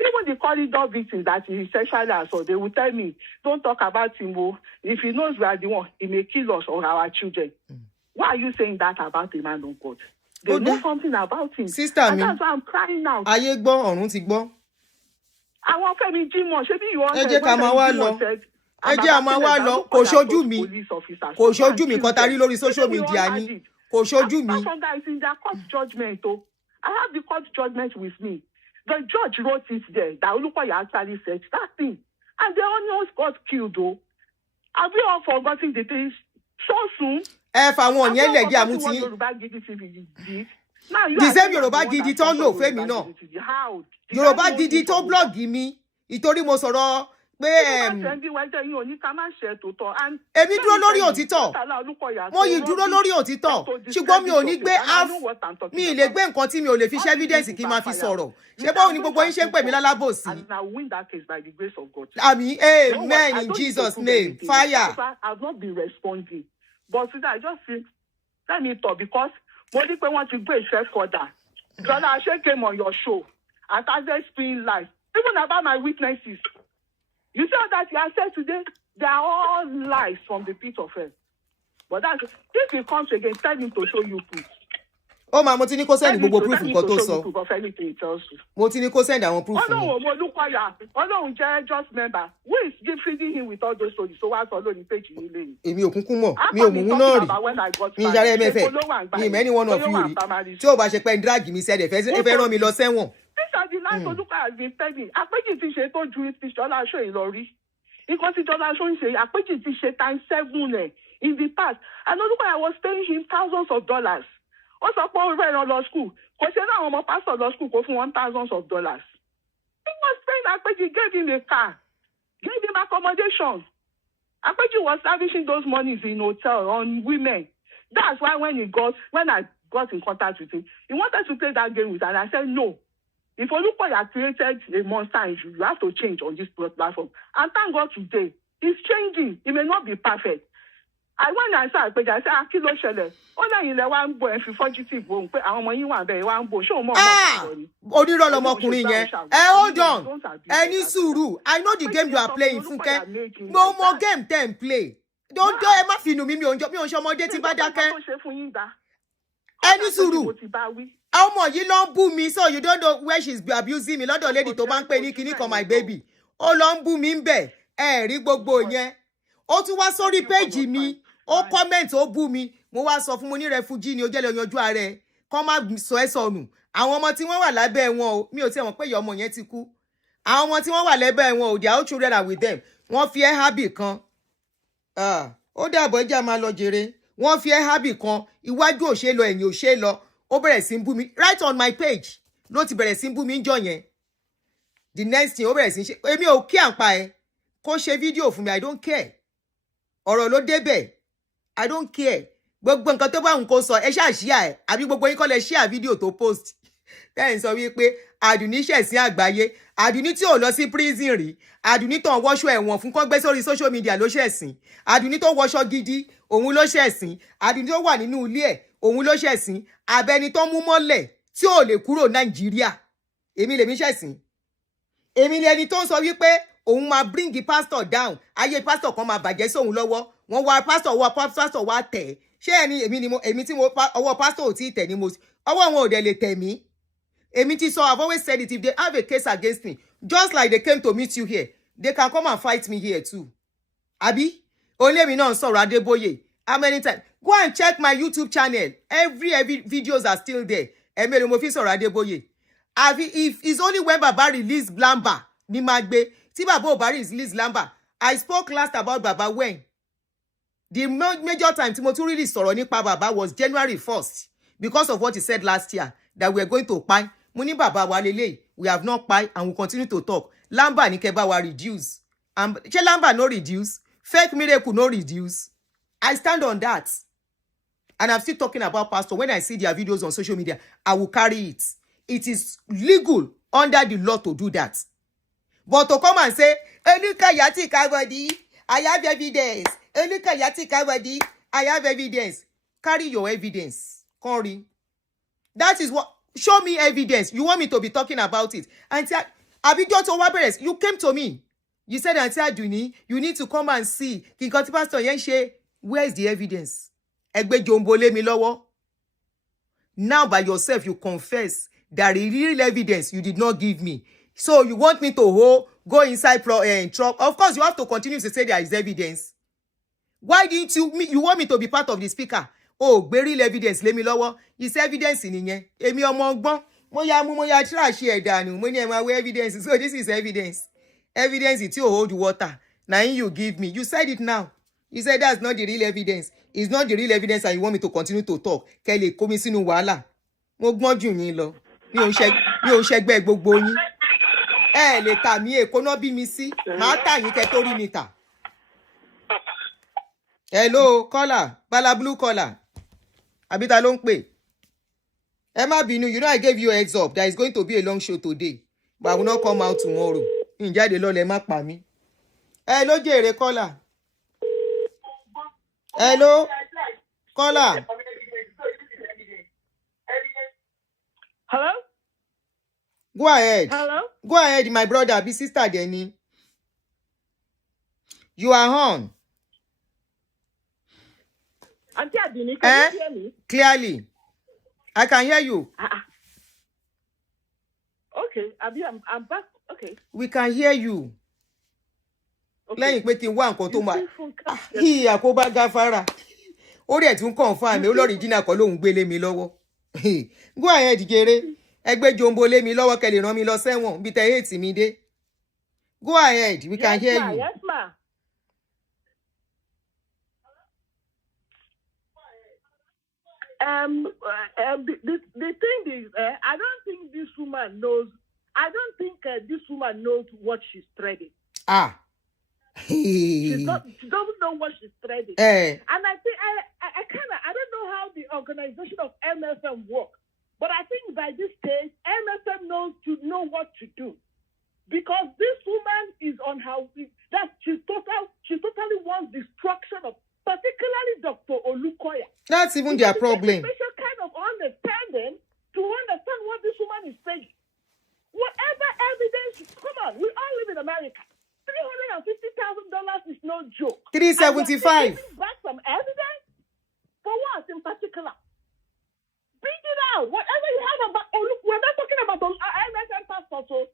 Even the corridor victims that he sexually assault, they will tell me, don't talk about him. If he knows we are the one, he may kill us or our children. Why are you saying that about a man of God? They know something about him. Sister and mi. That's why I'm crying out. Ayé gbọ́, ọ̀run ti gbọ́. I want Femi Jimoh. Ṣebí you want Ẹ jẹ́ ká máa wá lọ. Ẹ jẹ́ a máa wá lọ. Kò ṣojú mi. Kò ṣojú mi kan tarí lórí social media ni. Kò ṣojú mi. That guy is in their court judgment. Oh. I have the court judgment with me. The judge wrote it there that Olukoya actually said that thing. And the onions got killed, though. Have we all forgotten the things so soon? Ẹ fà wọn yẹn lẹ̀ jẹ́ àmútí. The same Yorùbá Gidi tó lò fẹ́mi náà. Yorùbá Gidi tó blọ́ọ̀gì mi. Ìtorí mo sọ̀rọ̀ pé èmi dúró lórí òtítọ́. Mo yìí dúró lórí òtítọ́. Ṣùgbọ́n mi ò ní gbé mi ì lè gbé nǹkan tí mi ò lè fi ṣe evidence kí n máa fi sọ̀rọ̀. Ṣé báwo ni gbogbo yín ṣe ń pè mí lálábòsí? Àmín, amen in Jesus' name. Fire. I have not been responding. But today I just feel, let me talk because when people want to go a step further. Brother Ashe came on your show and started speaking lies, even about my witnesses. You said that you have said today, they are all lies from the pit of hell. But that's, if he comes again, tell him to show you proof. Oh, ma, mo ti ní kó send gbogbo proof nǹkan tó sọ. Mo ti ní kó send àwọn proof. Ọlọ́run jẹ́ just member. Who is feeding him with all those stories? So what's all on the page in Ilé? Èmi ò kúnkún mọ̀. Mi ò mú náà rí. Mi ìyára MFA. Mi ìmọ̀ anyone of you rí. Tí o bá ṣe pé ń drag mi sẹ́dẹ̀ ẹ fẹ́ rán mi lọ sẹ́wọ̀n. These are the lines Olukoya has been telling. Àpéjì ti ṣe tó ju ti Ṣọlá Aṣọ Ìlọrí. Nǹkan tí Ṣọlá Aṣọ ń ṣe, Àpéjì ti ṣe times 7 in the past. And Olukoya was paying him thousands of dollars. Ó sọ pé ó rẹ̀ lọ lọ school. Kò ṣe náà àwọn ọmọ pastor lọ school kó fún $1,000. He was paying Àpéjì, gave him a car, gave him accommodation. Àpéjì was lavishing those monies in hotel on women. That's why when I got in contact with him, he wanted to play that game with us. And I said, no. If Olukoya created a monster in you, you have to change on this platform. And thank God today, he's changing. He may not be perfect. When I saw Àpéjì, I said, kí ló ṣẹlẹ̀? Ó lẹ́yìn ilẹ̀ wa ń bọ̀ ẹ̀ fi fugitive wò ó pé àwọn ọmọ yín wà bẹ́ẹ̀ wá ń bọ̀. Ṣé o mọ̀ ọmọ ọ̀sán ni? Onírọ̀ lọmọkùnrin yẹn. Hold on. Ẹ ní sùúrù. I know the game you are playing, Fúnkẹ́. No more game tẹ́ ń play. Don't ẹ má fi inú mi ò ń ṣe ọmọdé tí bá dákẹ́. Ẹ ní sùúrù. Ọmọ yìí ló ń bú mi, so you don't know where she's abusing me. Lọ́dọ̀ lady tó bá ń pè ní kíní kan my baby. Ó lọ ń bú mi ń bẹ̀. Ẹ rí gbogbo yẹn. Ó tún wá sórí péjì mi. Ó comment ó bú mi. Mo wá sọ fún mo ní refugee ni ó jẹ́ lọ yanjú ààrẹ. Kọ́ má sọ ẹ́ sọnù. Àwọn ọmọ tí wọ́n wà lábẹ́ wọn o. Mi ò tí mọ̀ pé ìyá ọmọ yẹn ti kú. Àwọn ọmọ tí wọ́n wà lábẹ́ wọn o. Their own children are with them. Wọ́n fi ẹ́ hábì kan. Ó dàbọ̀ ẹja máa lọ jèrè. Wọ́n fi ẹ́ hábì kan. Iwájú ò ṣe lọ, ẹ̀yìn ò ṣe lọ. Ó bẹ̀rẹ̀ sí ń bú mi. Right on my page. Ló ti bẹ̀rẹ̀ sí ń bú mi ńjọ́ yẹn. The next thing ó bẹ̀rẹ̀ sí ń ṣe. Èmi ò kí à ń pa ẹ. Kó ṣe fídíò fún mi. I don't care. Ọ̀rọ̀ ló débẹ̀. I don't care. Gbogbo nǹkan tó bá ń kó sọ ẹ ṣáà ṣíà ẹ àbí gbogbo yín kọ́ lẹ ṣíà fídíò tó post. Bẹ́ẹ̀ ń sọ wípé Aduni ṣẹ̀sín àgbáyé. Aduni tí ò lọ sí prison rí. Aduni tó ń wọṣọ ẹ̀wọ̀n fún kó gbé sórí social media ló ṣẹ̀sín. Aduni tó wọṣọ gidi òun ló ṣẹ̀sín. Aduni tó wà nínú ilé ẹ̀ òun ló ṣẹ̀sín. Abẹni tó mú mọ́lẹ̀ tí ò lè kúrò Nàìjíríà. Èmi lèmi ṣẹ̀sín. Èmi ni ẹni tó ń sọ wípé òun máa bring the pastor down. Ayé pastor kan máa bàjẹ́ sóhun lọ́wọ́. Wọ́n wá pastor wá tẹ̀. Ṣé èmi tí mo ọwọ́ pastor ò tí tẹ̀ ni mo ọwọ́ wọn ò dẹ̀ lè tẹ̀ mí. Èmi ti sọ, I've always said it, if they have a case against me, just like they came to meet you here, they can come and fight me here too. Àbí? Only mi náà sọ̀rọ̀ Adébóyè. How many times? Go and check my YouTube channel. Every videos are still there. Emelo mo fi sọ̀rọ̀ Adébóyè. If it's only when Baba release Lamba ni máa gbé. Tí Baba ò bá release Lamba. I spoke last about Baba when? The major time tí mo tún really sọ̀rọ̀ nípa Baba was January 1st because of what he said last year that we are going to pay. Mo ní Baba wa lélẹ̀, we have not pay and we continue to talk. Lamba ní kẹ́ bá wa reduce. Ṣé Lamba no reduce? Fake miracle no reduce. I stand on that. And I'm still talking about pastor. When I see their videos on social media, I will carry it. It is legal under the law to do that. But to come and say, Olukayati Kawadi, I have evidence. Olukayati Kawadi, I have evidence. Carry your evidence. Corey. That is what. Show me evidence. You want me to be talking about it. Aunty Abigail Towaberes, you came to me. You said, Aunty Aduni, you need to come and see. Kinkoti Pastor Yenshe, where is the evidence? Egbe Jombo le mi lọ́wọ́. Now by yourself, you confess that the real evidence you did not give me. So you want me to go inside truck? Of course, you have to continue to say there is evidence. Why didn't you want me to be part of the speaker? Oh, real evidence, let me lower. It's evidence in here. Emi omo gbon. Mo trash here danu. Mo ni e ma we evidence. So this is evidence. Evidence it you hold water. Now you give me. You said it now. You said that's not the real evidence. It's not the real evidence and you want me to continue to talk. Kele kó mi sínú wàhálà. Mo gbọ́n jù yín lọ. Mi ò ṣẹgbẹ́ gbogbo yín. Ẹ lè tà mí Èkó náà bí mi sí. Màá tà yín kẹ́ tó rí mi tà. Hello, caller. Bala blue caller. Abita ló ń pè. Ẹ má bínú, you know I gave you a heads up. There is going to be a long show today. But I will not come out tomorrow. Ìjáde lọ lẹ má pa mí. Hello, jèrè caller. Hello, caller. Hello? Go ahead. Hello? Go ahead, my brother. Be sister Denny. You are on. Aunty Aduni, can you hear me? Clearly. I can hear you. Okay, I'm back. Okay. We can hear you. Okay. Lẹ́yìn pé kí n wá nǹkan tó máa kí àkóbá gáfárà. Ó dẹ̀ tún confirm mi olóríjìnà kan lòún gbélé mi lọ́wọ́. Go ahead jèrè. Ẹgbẹ́ jombo lé mi lọ́wọ́ kẹ́ lè rán mi lọ sẹ́wọ̀n bí tẹ́ hate mi dé. Go ahead, we can hear you. Yes, ma. The thing is, I don't think this woman knows. I don't think this woman knows what she's threading. She doesn't know what she's threading. And I think I don't know how the organization of MFM works, but I think by this stage, MFM knows what to do, because this woman is on her. She totally wants destruction of, particularly Dr. Olukoya. That's even their problem. Special kind of understanding to understand what this woman is saying. Whatever evidence, come on, we all live in America. $350,000 is no joke. $375,000. Back some evidence for what in particular? Bring it out. Whatever you have about Olukoya, we're not talking about the MSN pastor. So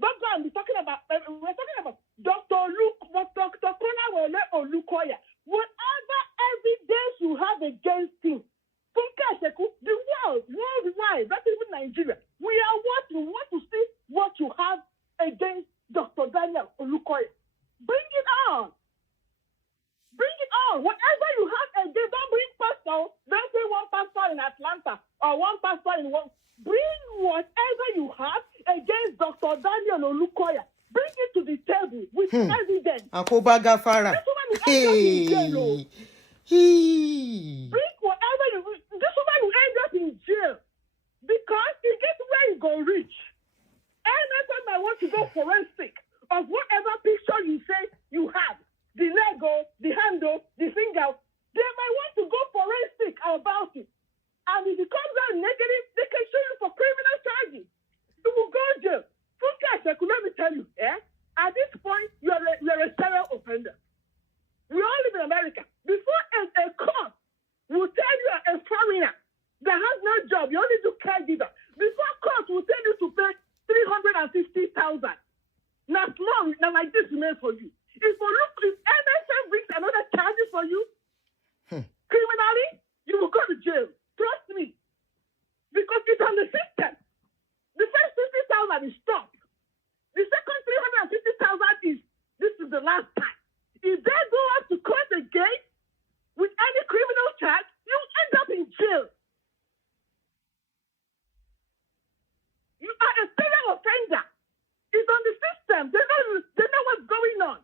don't go and be talking about. We're talking about Dr. Kona Olukoya. Whatever evidence you have against him, the worldwide, not even Nigeria, we want to see what you have against Dr. Daniel Olukoya. Bring it on. Bring it on. Whatever you have against, don't bring pastor. Don't say one pastor in Atlanta or one pastor in one. Bring whatever you have against Dr. Daniel Olukoya. Bring it to the table with evidence. Akoba Gafara. This woman will end up in jail. Bring whatever this woman will end up in jail because it gets where you go reach. Every time I want to go forensic of whatever picture you say you have, the Lego, the handle, the finger, they might want to go forensic about it. And if it comes out negative, they can show you for criminal charges. You will go to jail. Let me tell you, at this point, you're a serial offender. We all live in America. Before a court will tell you a foreigner that has no job, you only do caregiver. Before court will tell you to pay $350,000. Now small, now like this remains for you. If MSN brings another charges for you, criminally, you will go to jail. Trust me. Because it's on the system. The first 50,000 is stopped. The second 350,000 is this is the last time. If they go up to court again with any criminal charge, you end up in jail. You are a serial offender. It's on the system. They know what's going on.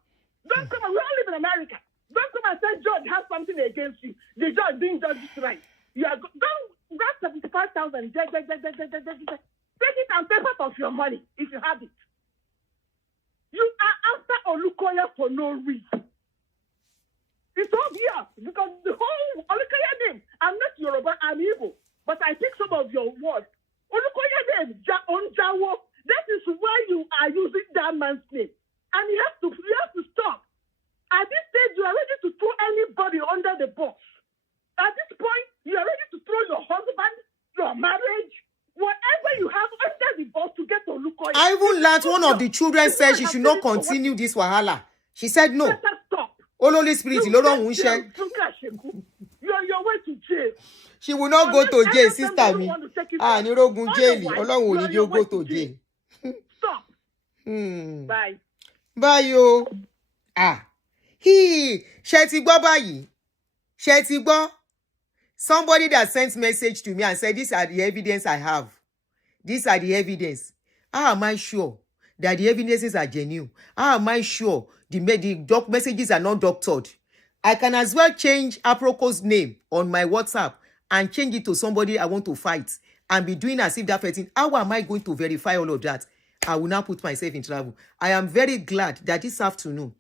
Don't come and we all live in America. Don't come and say judge has something against you. The judge didn't judge this right. You are don't grab 75,000. Take it and pay part of your money if you have it. You are after Olukoya for no reason. It's obvious because the whole Olukoya name, I'm not Yoruba, I'm Igbo, but I pick some of your words. Olukoya name, Onjawo, that is why you are using that man's name. And you have to stop. At this stage, you are ready to throw anybody under the bus. At this point, you are ready to throw your husband, your I even learned one of the children said she should not continue this wahala. She said no. Stop. Oh, Holy Spirit, You're on your way to jail. She will not go to jail, sister me. Ni rogun jail. Ọlọ́run ò ní jẹ́ ó go to jail. Stop. Bye. Bye yo. Ṣé ti gbọ́ báyìí? Ṣé ti gbọ́? Somebody that sent message to me and said, these are the evidence I have. These are the evidence. How am I sure that the evidences are genuine? How am I sure the messages are not doctored? I can as well change Aproko's name on my WhatsApp and change it to somebody I want to fight and be doing as if that person. How am I going to verify all of that? I will now put myself in trouble. I am very glad that this afternoon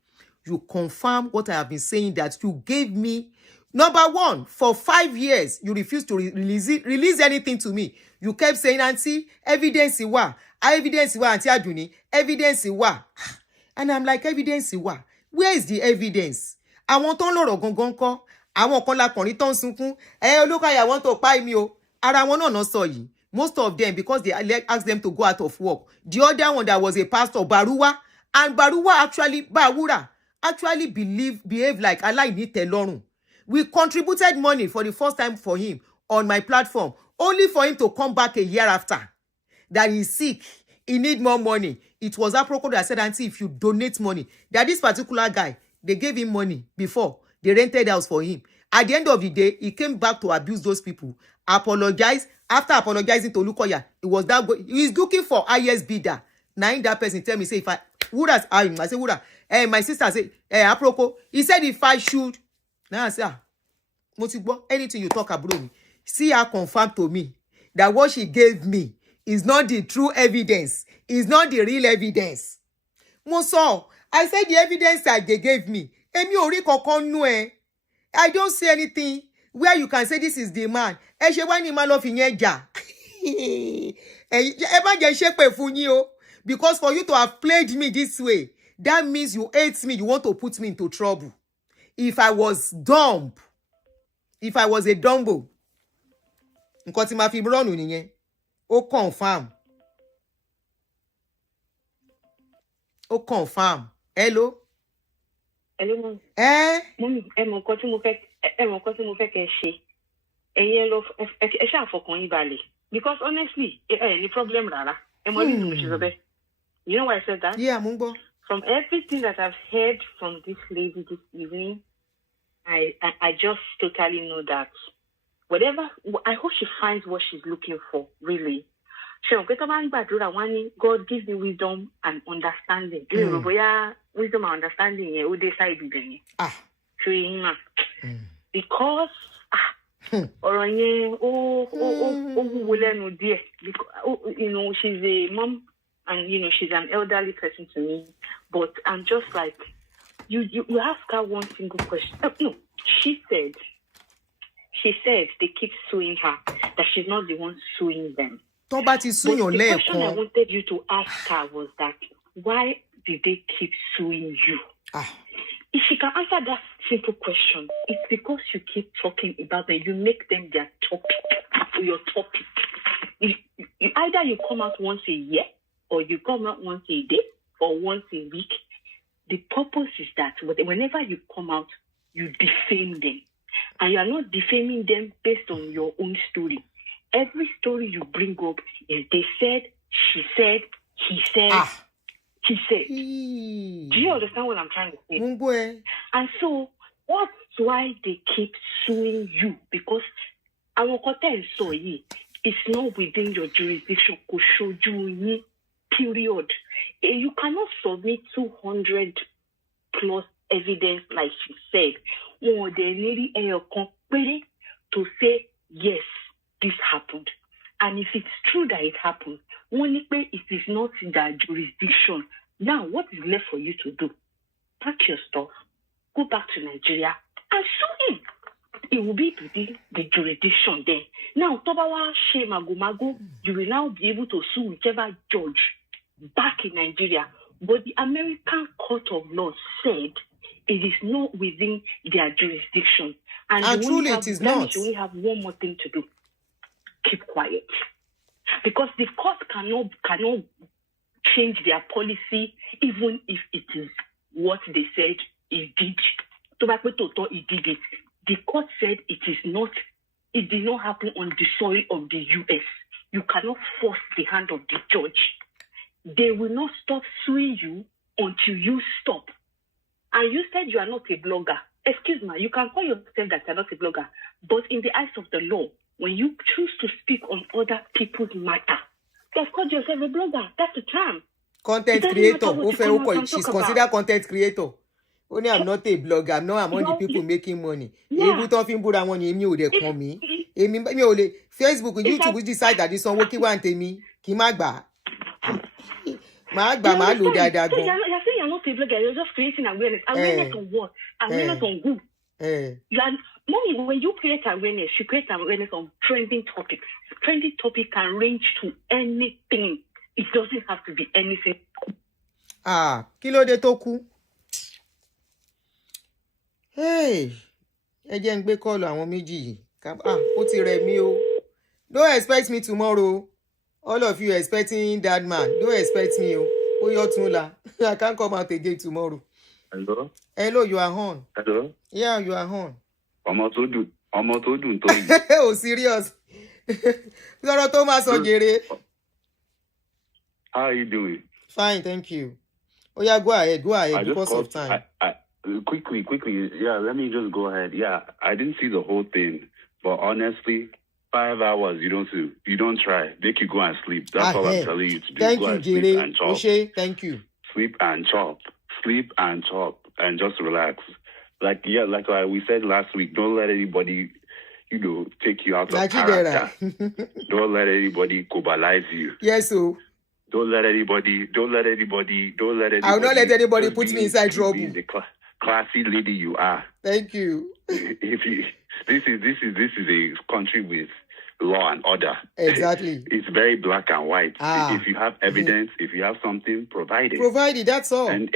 you confirm what I have been saying, that you gave me. Number one, for 5 years, you refused to release anything to me. You kept saying, Aunty, evidence iwa, Aunty Aduni, evidence iwa. And I'm like, evidence iwa. Where is the evidence? Àwọn tó ń lọ̀rọ̀ gangan kọ́, àwọn kan lakọ̀rin tó ń sunkún, Olúkáyà want to pay me o. Ara wọn náà sọ yìí. Most of them, because they asked them to go out of work. The other one that was a pastor, Baruwa, and Baruwa actually behaved like aláìnítẹ́lọ́rùn. We contributed money for the first time for him on my platform, only for him to come back a year after. That he's sick, he need more money. It was Aproko that said, Aunty, if you donate money, that this particular guy, they gave him money before. They rented house for him. At the end of the day, he came back to abuse those people. Apologized. After apologizing to Olukoya, he's looking for highest bidder. Now that person tell me, say, I say, Wura. My sister say, Aproko, he said if I should. Now I say, anything you talk about me, see her confirm to me that what she gave me is not the true evidence, is not the real evidence. Moso, I said the evidence that they gave me. I don't see anything where you can say this is the man. Because for you to have played me this way, that means you hate me, you want to put me into trouble. If I was dumb, if I was a dumbo, nǹkan tí ma fi run nìyẹn. Ó confirm. Ó confirm. Hello? Hello, mom. Mommy, mo nǹkan tí mo fẹ́ kẹ́ ṣe. Ẹ̀yin lọ ẹ ṣáà fọkàn yín balẹ̀. Because honestly, any problem rárá. Mo rí mo ṣe sọ bẹ́ẹ̀. You know why I said that? Yeah, Mungbo. From everything that I've heard from this lady this evening, I just totally know that whatever, I hope she finds what she's looking for, really. God give me wisdom and understanding. Wisdom and understanding, because she's a mom and she's an elderly person to me, but I'm just like, you ask her one single question. No, she said they keep suing her, that she's not the one suing them. But the question I wanted you to ask her was that, why did they keep suing you? If she can answer that simple question, it's because you keep talking about them. You make them their topic, your topic. Either you come out once a year, or you come out once a day, or once a week. The purpose is that whenever you come out, you defame them. And you are not defaming them based on your own story. Every story you bring up is they said, she said, he said, he said. Do you understand what I'm trying to say? And so that's why they keep suing you, because our hotel saw you. It's not within your jurisdiction. Period. You cannot submit 200 plus evidence like she said. Or they need a company to say, yes, this happened. And if it's true that it happened, it is not in their jurisdiction. Now, what is left for you to do? Pack your stuff, go back to Nigeria, and sue him. It will be within the jurisdiction there. Now, Tobawa Shemagumago, you will now be able to sue whichever judge back in Nigeria. But the American Court of Law said it is not within their jurisdiction. And truly it is not. You only have one more thing to do. Keep quiet. Because the court cannot change their policy, even if it is what they said he did. He did it. The court said it did not happen on the soil of the US. You cannot force the hand of the judge. They will not stop suing you until you stop. And you said you are not a blogger. Excuse me, you can call yourself that you're not a blogger. But in the eyes of the law, when you choose to speak on other people's matter, you have called yourself a blogger. That's the term. Content creator. She's considered content creator. Only I'm not a blogger. I'm not among the people making money. Yeah. Facebook and YouTube will decide that this one working one to me. Kimagba. Magba, my load. You're saying you're not a blogger. You're just creating awareness. Awareness on what? Awareness on who? Mommy, when you create awareness, you create awareness on trending topics. Trending topic can range to anything. It doesn't have to be anything. Kilo de toku. Hey, again, be call àwọn méjì yìí. Ó ti rẹ̀ mí o. Don't expect me tomorrow. All of you expecting that man. Don't expect me o. Oyotunla. I can't come out again tomorrow. Hello? Hello, you are on. Hello? Yeah, you are on. Ọmọ tó dùn tó yìí. Oh, serious. Lọ́rọ̀ tó máa sọ jèrè. How are you doing? Fine, thank you. Oh yeah, go ahead because of time. Quickly. Yeah, let me just go ahead. Yeah, I didn't see the whole thing, but honestly, 5 hours, you don't try. They could go and sleep. That's all I'm telling you to do. Thank go you, and sleep Jere. and chop. Oshe, thank you. Sleep and chop, and just relax. Like we said last week, don't let anybody, take you out of character. Don't let anybody cobalize you. Yes, so. Don't let anybody. I will not let anybody put me inside trouble. The classy lady you are. Thank you. This is a country with law and order. Exactly. It's very black and white. If you have evidence, if you have something, provide it. Provide it, that's all. And,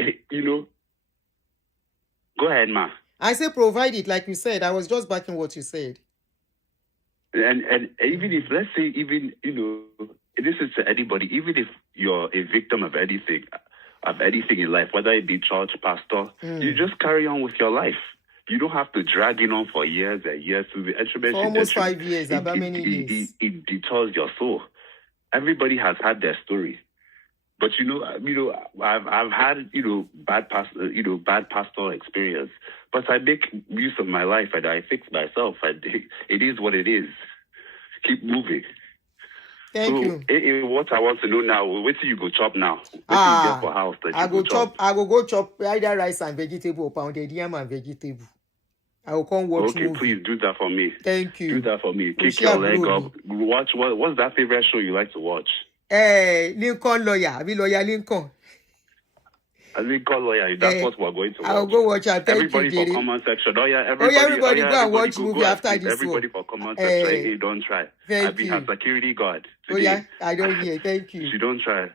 go ahead, ma. I say provide it, like you said. I was just backing what you said. And even if, let's say, this is to anybody, even if you're a victim of anything in life, whether it be church, pastor, you just carry on with your life. You don't have to drag it on for years and years to be for almost 5 years. About many years. It deters your soul. Everybody has had their story, but I've had bad pastoral experience. But I make use of my life and I fix myself. And it is what it is. Keep moving. Thank you. What I want to know now, wait till you go chop now. Wait till you get for house. I will go chop either rice and vegetable or pounded yam and vegetable. I will come watch movie. Okay, please do that for me. Thank you. Do that for me. Kick your leg up. Watch what's that favorite show you like to watch? Lincoln Lawyer. Lawyer Lincoln. Lincoln Lawyer. That's what we're going to watch. I'll go watch it. Everybody for comment section. Everybody go and watch movie after this Everybody for comment section. Hey, don't try. Thank I'll be her security guard. Today. Oh yeah, I don't hear. Thank you. She don't try.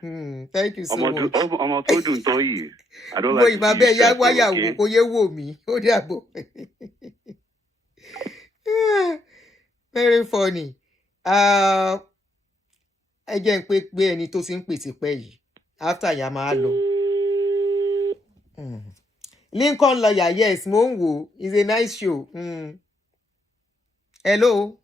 Thank you so much. I don't like to be stressed, very funny. Again, quick way ẹni tó sì ń pèsè pẹ́ yìí. After ya máa lọ. Lincoln Lawyer, yes, mo ń wò. It's a nice show. Hello.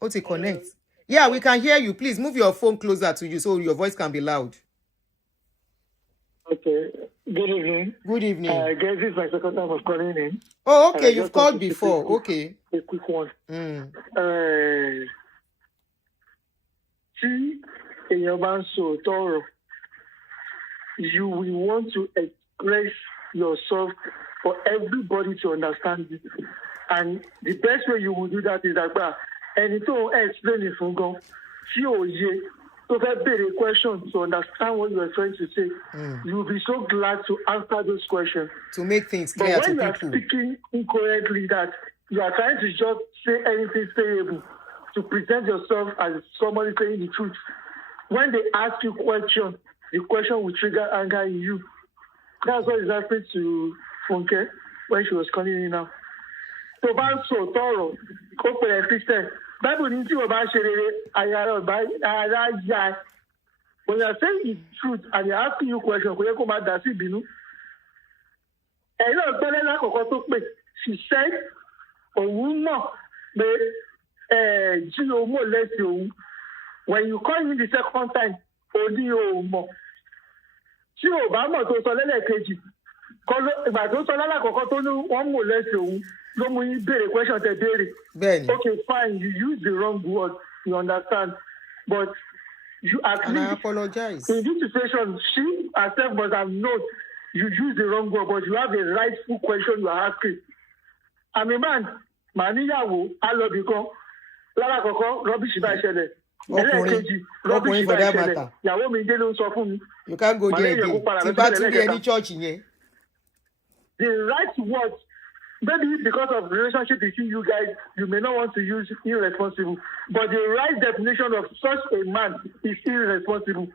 To connect. Yeah, we can hear you. Please move your phone closer to you so your voice can be loud. Okay. Good evening. Good evening. I guess this is my second time of calling in. Oh, okay. You've called before. Okay. A quick one. See, in your man so thorough, you will want to express yourself for everybody to understand it. And the best way you will do that is that, and to explain it from God. So that a question to understand what you are trying to say, you will be so glad to answer those questions. To make things clear to people. But when you are speaking incorrectly, that you are trying to just say anything sayable, to present yourself as somebody saying the truth. When they ask you questions, the question will trigger anger in you. That's what is happening to Funke when she was calling in now. So that's so thorough. Christian. Bible ní tí o bá ṣe rere, àyàrá ọ̀bá ara yá. When you are saying the truth and they are asking you questions, kò yẹ kó máa dà sí ìbínú. Ẹ̀yin náà gbẹ́lẹ́ lákòókò tó pè. She said, òun mọ̀ pé jí o mọ̀ lẹ́sìn òun. When you call him the second time, ó ní o mọ̀. Tí o bá mọ̀ tó sọ lẹ́lẹ́kejì, ìgbà tó sọ lálákọ̀ọ́kọ́ tó ní wọ́n mọ̀ lẹ́sìn òun ló mú yín béèrè question tẹ béèrè. Bẹ́ẹ̀ni. Okay, fine, you use the wrong word, you understand. But you at and least, I apologize. In this situation, she herself must have known you use the wrong word, but you have a rightful question you are asking. I'm a man, màá níyàwó, á lọ bì kan, lálákọ̀ọ́kọ́ rọ́bìṣì bá ṣẹlẹ̀. Ẹlẹ́ẹ̀kejì rọ́bìṣì bá ṣẹlẹ̀. Ìyàwó mi dé ló ń sọ fún mi. You can't go there again. Tí bá tún dé ní church yẹn. The right words, maybe because of the relationship between you guys, you may not want to use irresponsible, but the right definition of such a man is irresponsible.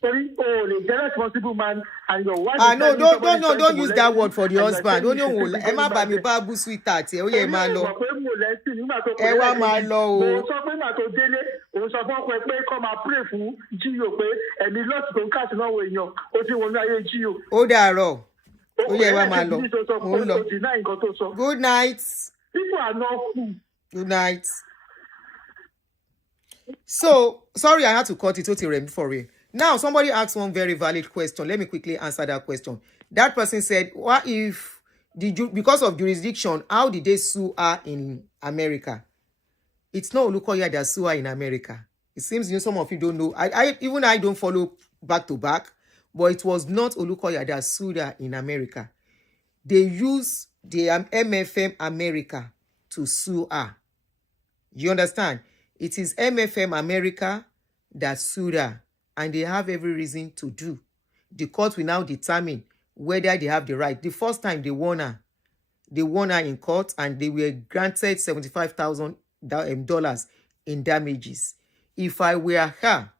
Sorry, the responsible man and your wife. No, don't use that word for the husband. Don't you? Ẹ má bá mi bá bú sweetheart ẹ ó yẹ máa lọ. Ẹ wá máa lọ o. Mo sọ pé màá tó délé, òun sọ fún ọkọ ẹ pé kọ́ máa pray fún Jíyò pé ẹ̀mí lọ́ọ̀tì tó ń kà sí náà wọ èèyàn ó ti wọnú ayé Jíyò. Ó dàárọ̀. Ó yẹ wá máa lọ. Mo ń lọ. Good night. People are not fool. Good night. So, sorry I had to cut it. Ó ti rẹ̀ mí for real. Now, somebody asked one very valid question. Let me quickly answer that question. That person said, what if, because of jurisdiction, how did they sue her in America? It's not Olukoya that sue her in America. It seems some of you don't know. Even I don't follow back to back, but it was not Olukoya that sued her in America. They used the MFM America to sue her. You understand? It is MFM America that sued her. And they have every reason to do. The court will now determine whether they have the right. The first time they won her in court and they were granted $75,000 in damages. If I were her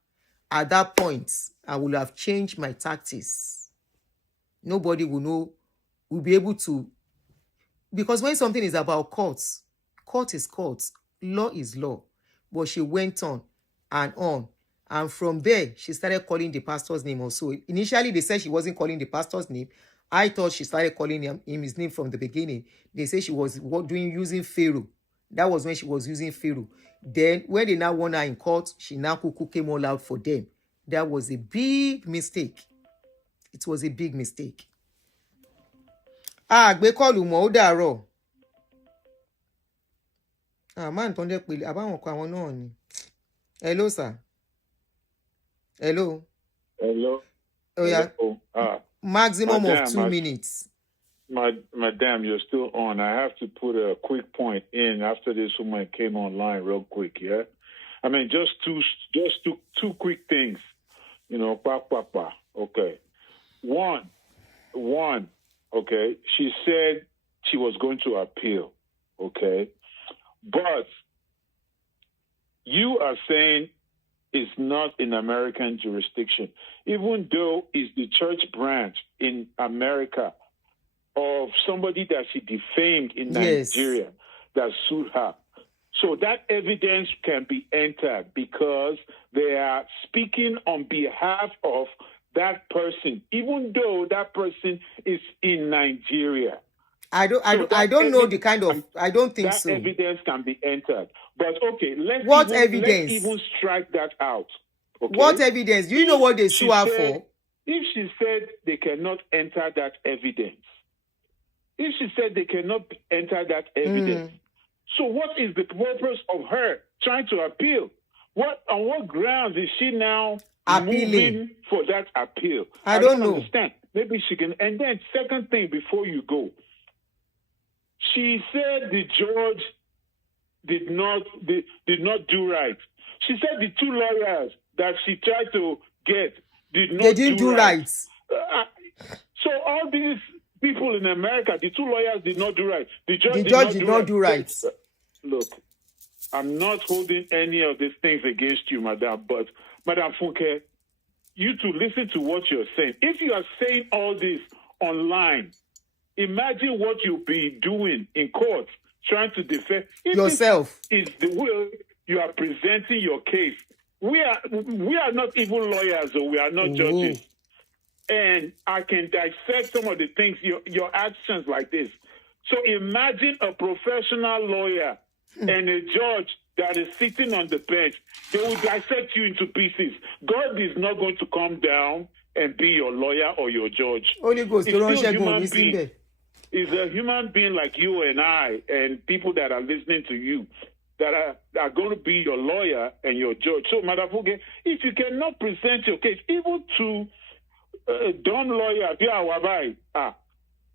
at that point, I would have changed my tactics. Nobody will know, will be able to. Because when something is about courts, court is court, law is law. But she went on and on. And from there, she started calling the pastor's name also. Initially, they said she wasn't calling the pastor's name. I thought she started calling him his name from the beginning. They say she was using Pharaoh. That was when she was using Pharaoh. Then, when they now won her in court, she now came all out for them. That was a big mistake. It was a big mistake. Gbé kọ́ọ̀lù mọ́ ó dàárọ̀. Man tó ń jẹ́ pé àbáwọn kan àwọn náà ni. Hello, sir. Hello. Hello. Oh yeah. Maximum madam, of 2 minutes. Madam, you're still on. I have to put a quick point in after this woman came online real quick, yeah? I mean, just two quick things. You know, okay. One, okay, she said she was going to appeal, okay? But you are saying it's not in American jurisdiction, even though it's the church branch in America of somebody that she defamed in Nigeria that sued her. So that evidence can be entered because they are speaking on behalf of that person, even though that person is in Nigeria. I don't know the kind of. I don't think so. That evidence can be entered. But okay, let's even strike that out. Okay? What evidence? Do you know what they sue her for? If she said they cannot enter that evidence, so what is the purpose of her trying to appeal? On what grounds is she now moving for that appeal? I don't know. Understand. Maybe she can. And then second thing before you go, she said the judge did not do right. She said the two lawyers that she tried to get didn't do right. So all these people in America, the two lawyers did not do right. The judge did not do right. Look, I'm not holding any of these things against you, madam, but Madam Funke, you to listen to what you're saying. If you are saying all this online, imagine what you'll be doing in court trying to defend yourself. Is the way you are presenting your case. We are not even lawyers, or we are not judges. And I can dissect some of the things, your actions like this. So imagine a professional lawyer and a judge that is sitting on the bench. They will dissect you into pieces. God is not going to come down and be your lawyer or your judge. Holy Ghost, He's a human being like you and I and people that are listening to you that are going to be your lawyer and your judge. So, Madafuge, if you cannot present your case, even to a dumb lawyer,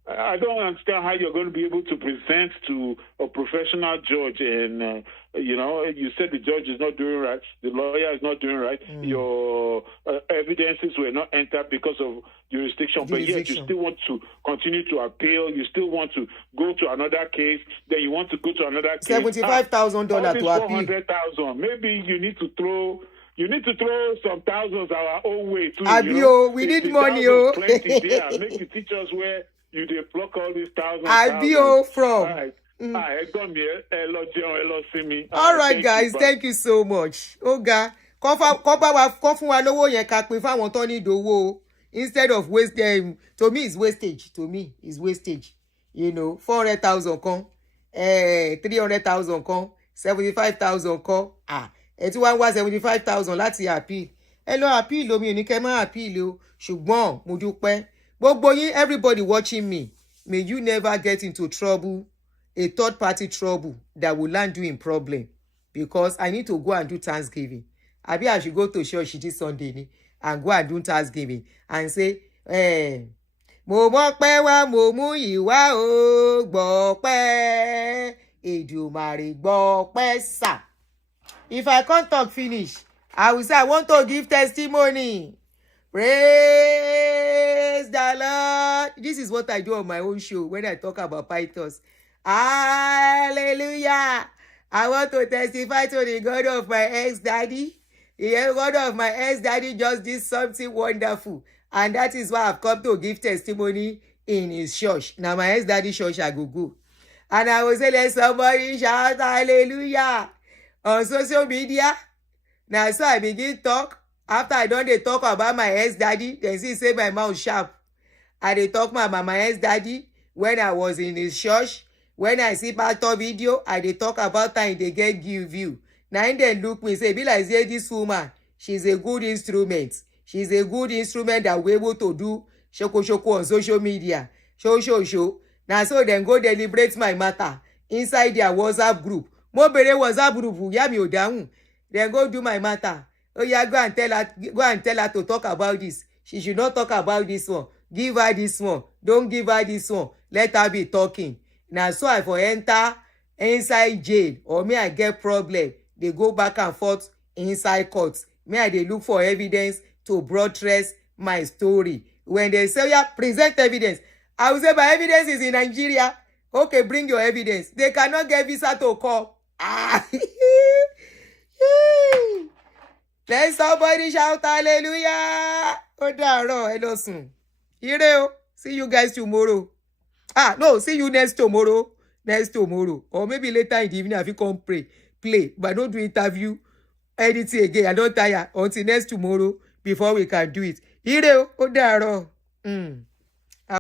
I don't understand how you're going to be able to present to a professional judge and, you said the judge is not doing right, the lawyer is not doing right, your evidences were not entered because of jurisdiction, but yet you still want to continue to appeal, you still want to go to another case, then you want to go to another case. $75,000 to appeal. 400,000. Maybe you need to throw some thousands our own way too. We need money. Plenty there. Make you teach us where you dey pluck all these thousands. From. All right, guys, thank you so much. Oga, kọ́ fún wa lówó yẹn ká pín fáwọn tó ní ìdòwò instead of waste them. To me, it's wastage. 400,000 kan, 300,000 kan, 75,000 kan. Ẹ tí wọ́n wá 75,000 láti appeal. Ẹ lọ appeal omi ò ní kẹ́ máa appeal o. Ṣùgbọ́n mo dúpẹ́. Gbogbo yín, everybody watching me, may you never get into trouble, a third party trouble that will land you in problem. Because I need to go and do Thanksgiving. Abi I should go to church this Sunday and go and do Thanksgiving and say, mo mọ̀ pé wá mo mú ìwà o gbọpẹ́ Èdùmàrè gbọpẹ́ sà. If I can't talk finish, I will say I want to give testimony. Praise the Lord. This is what I do on my own show when I talk about pythons. Hallelujah. I want to testify to the God of my ex-daddy. The God of my ex-daddy just did something wonderful. And that is why I've come to give testimony in his church. Now my ex-daddy church I go. And I will say, let somebody shout hallelujah on social media. Now so I begin talk. After I done dey talk about my ex-daddy, then see say my mouth sharp. I dey talk about my ex-daddy when I was in his church. When I see pastor video, I dey talk about her and they get give view. Now in then look me say, be like say this woman, she's a good instrument. She's a good instrument that we're able to do shoko on social media. Show. Now so then go deliberate my matter inside their WhatsApp group. Mo bere WhatsApp group, ya mi o down. Then go do my matter. Oh yeah, go and tell her to talk about this. She should not talk about this one. Give her this one. Don't give her this one. Let her be talking. Now so I for enter inside jail or may I get problem. They go back and forth inside court. May I they look for evidence to buttress my story. When they say, yeah, present evidence. I will say my evidence is in Nigeria. Okay, bring your evidence. They cannot get visa to come. Let somebody shout hallelujah. Hello soon. See you guys tomorrow. See you next tomorrow. Or maybe later in the evening if you come play. But don't do interview, editing again. I don't tire until next tomorrow before we can do it.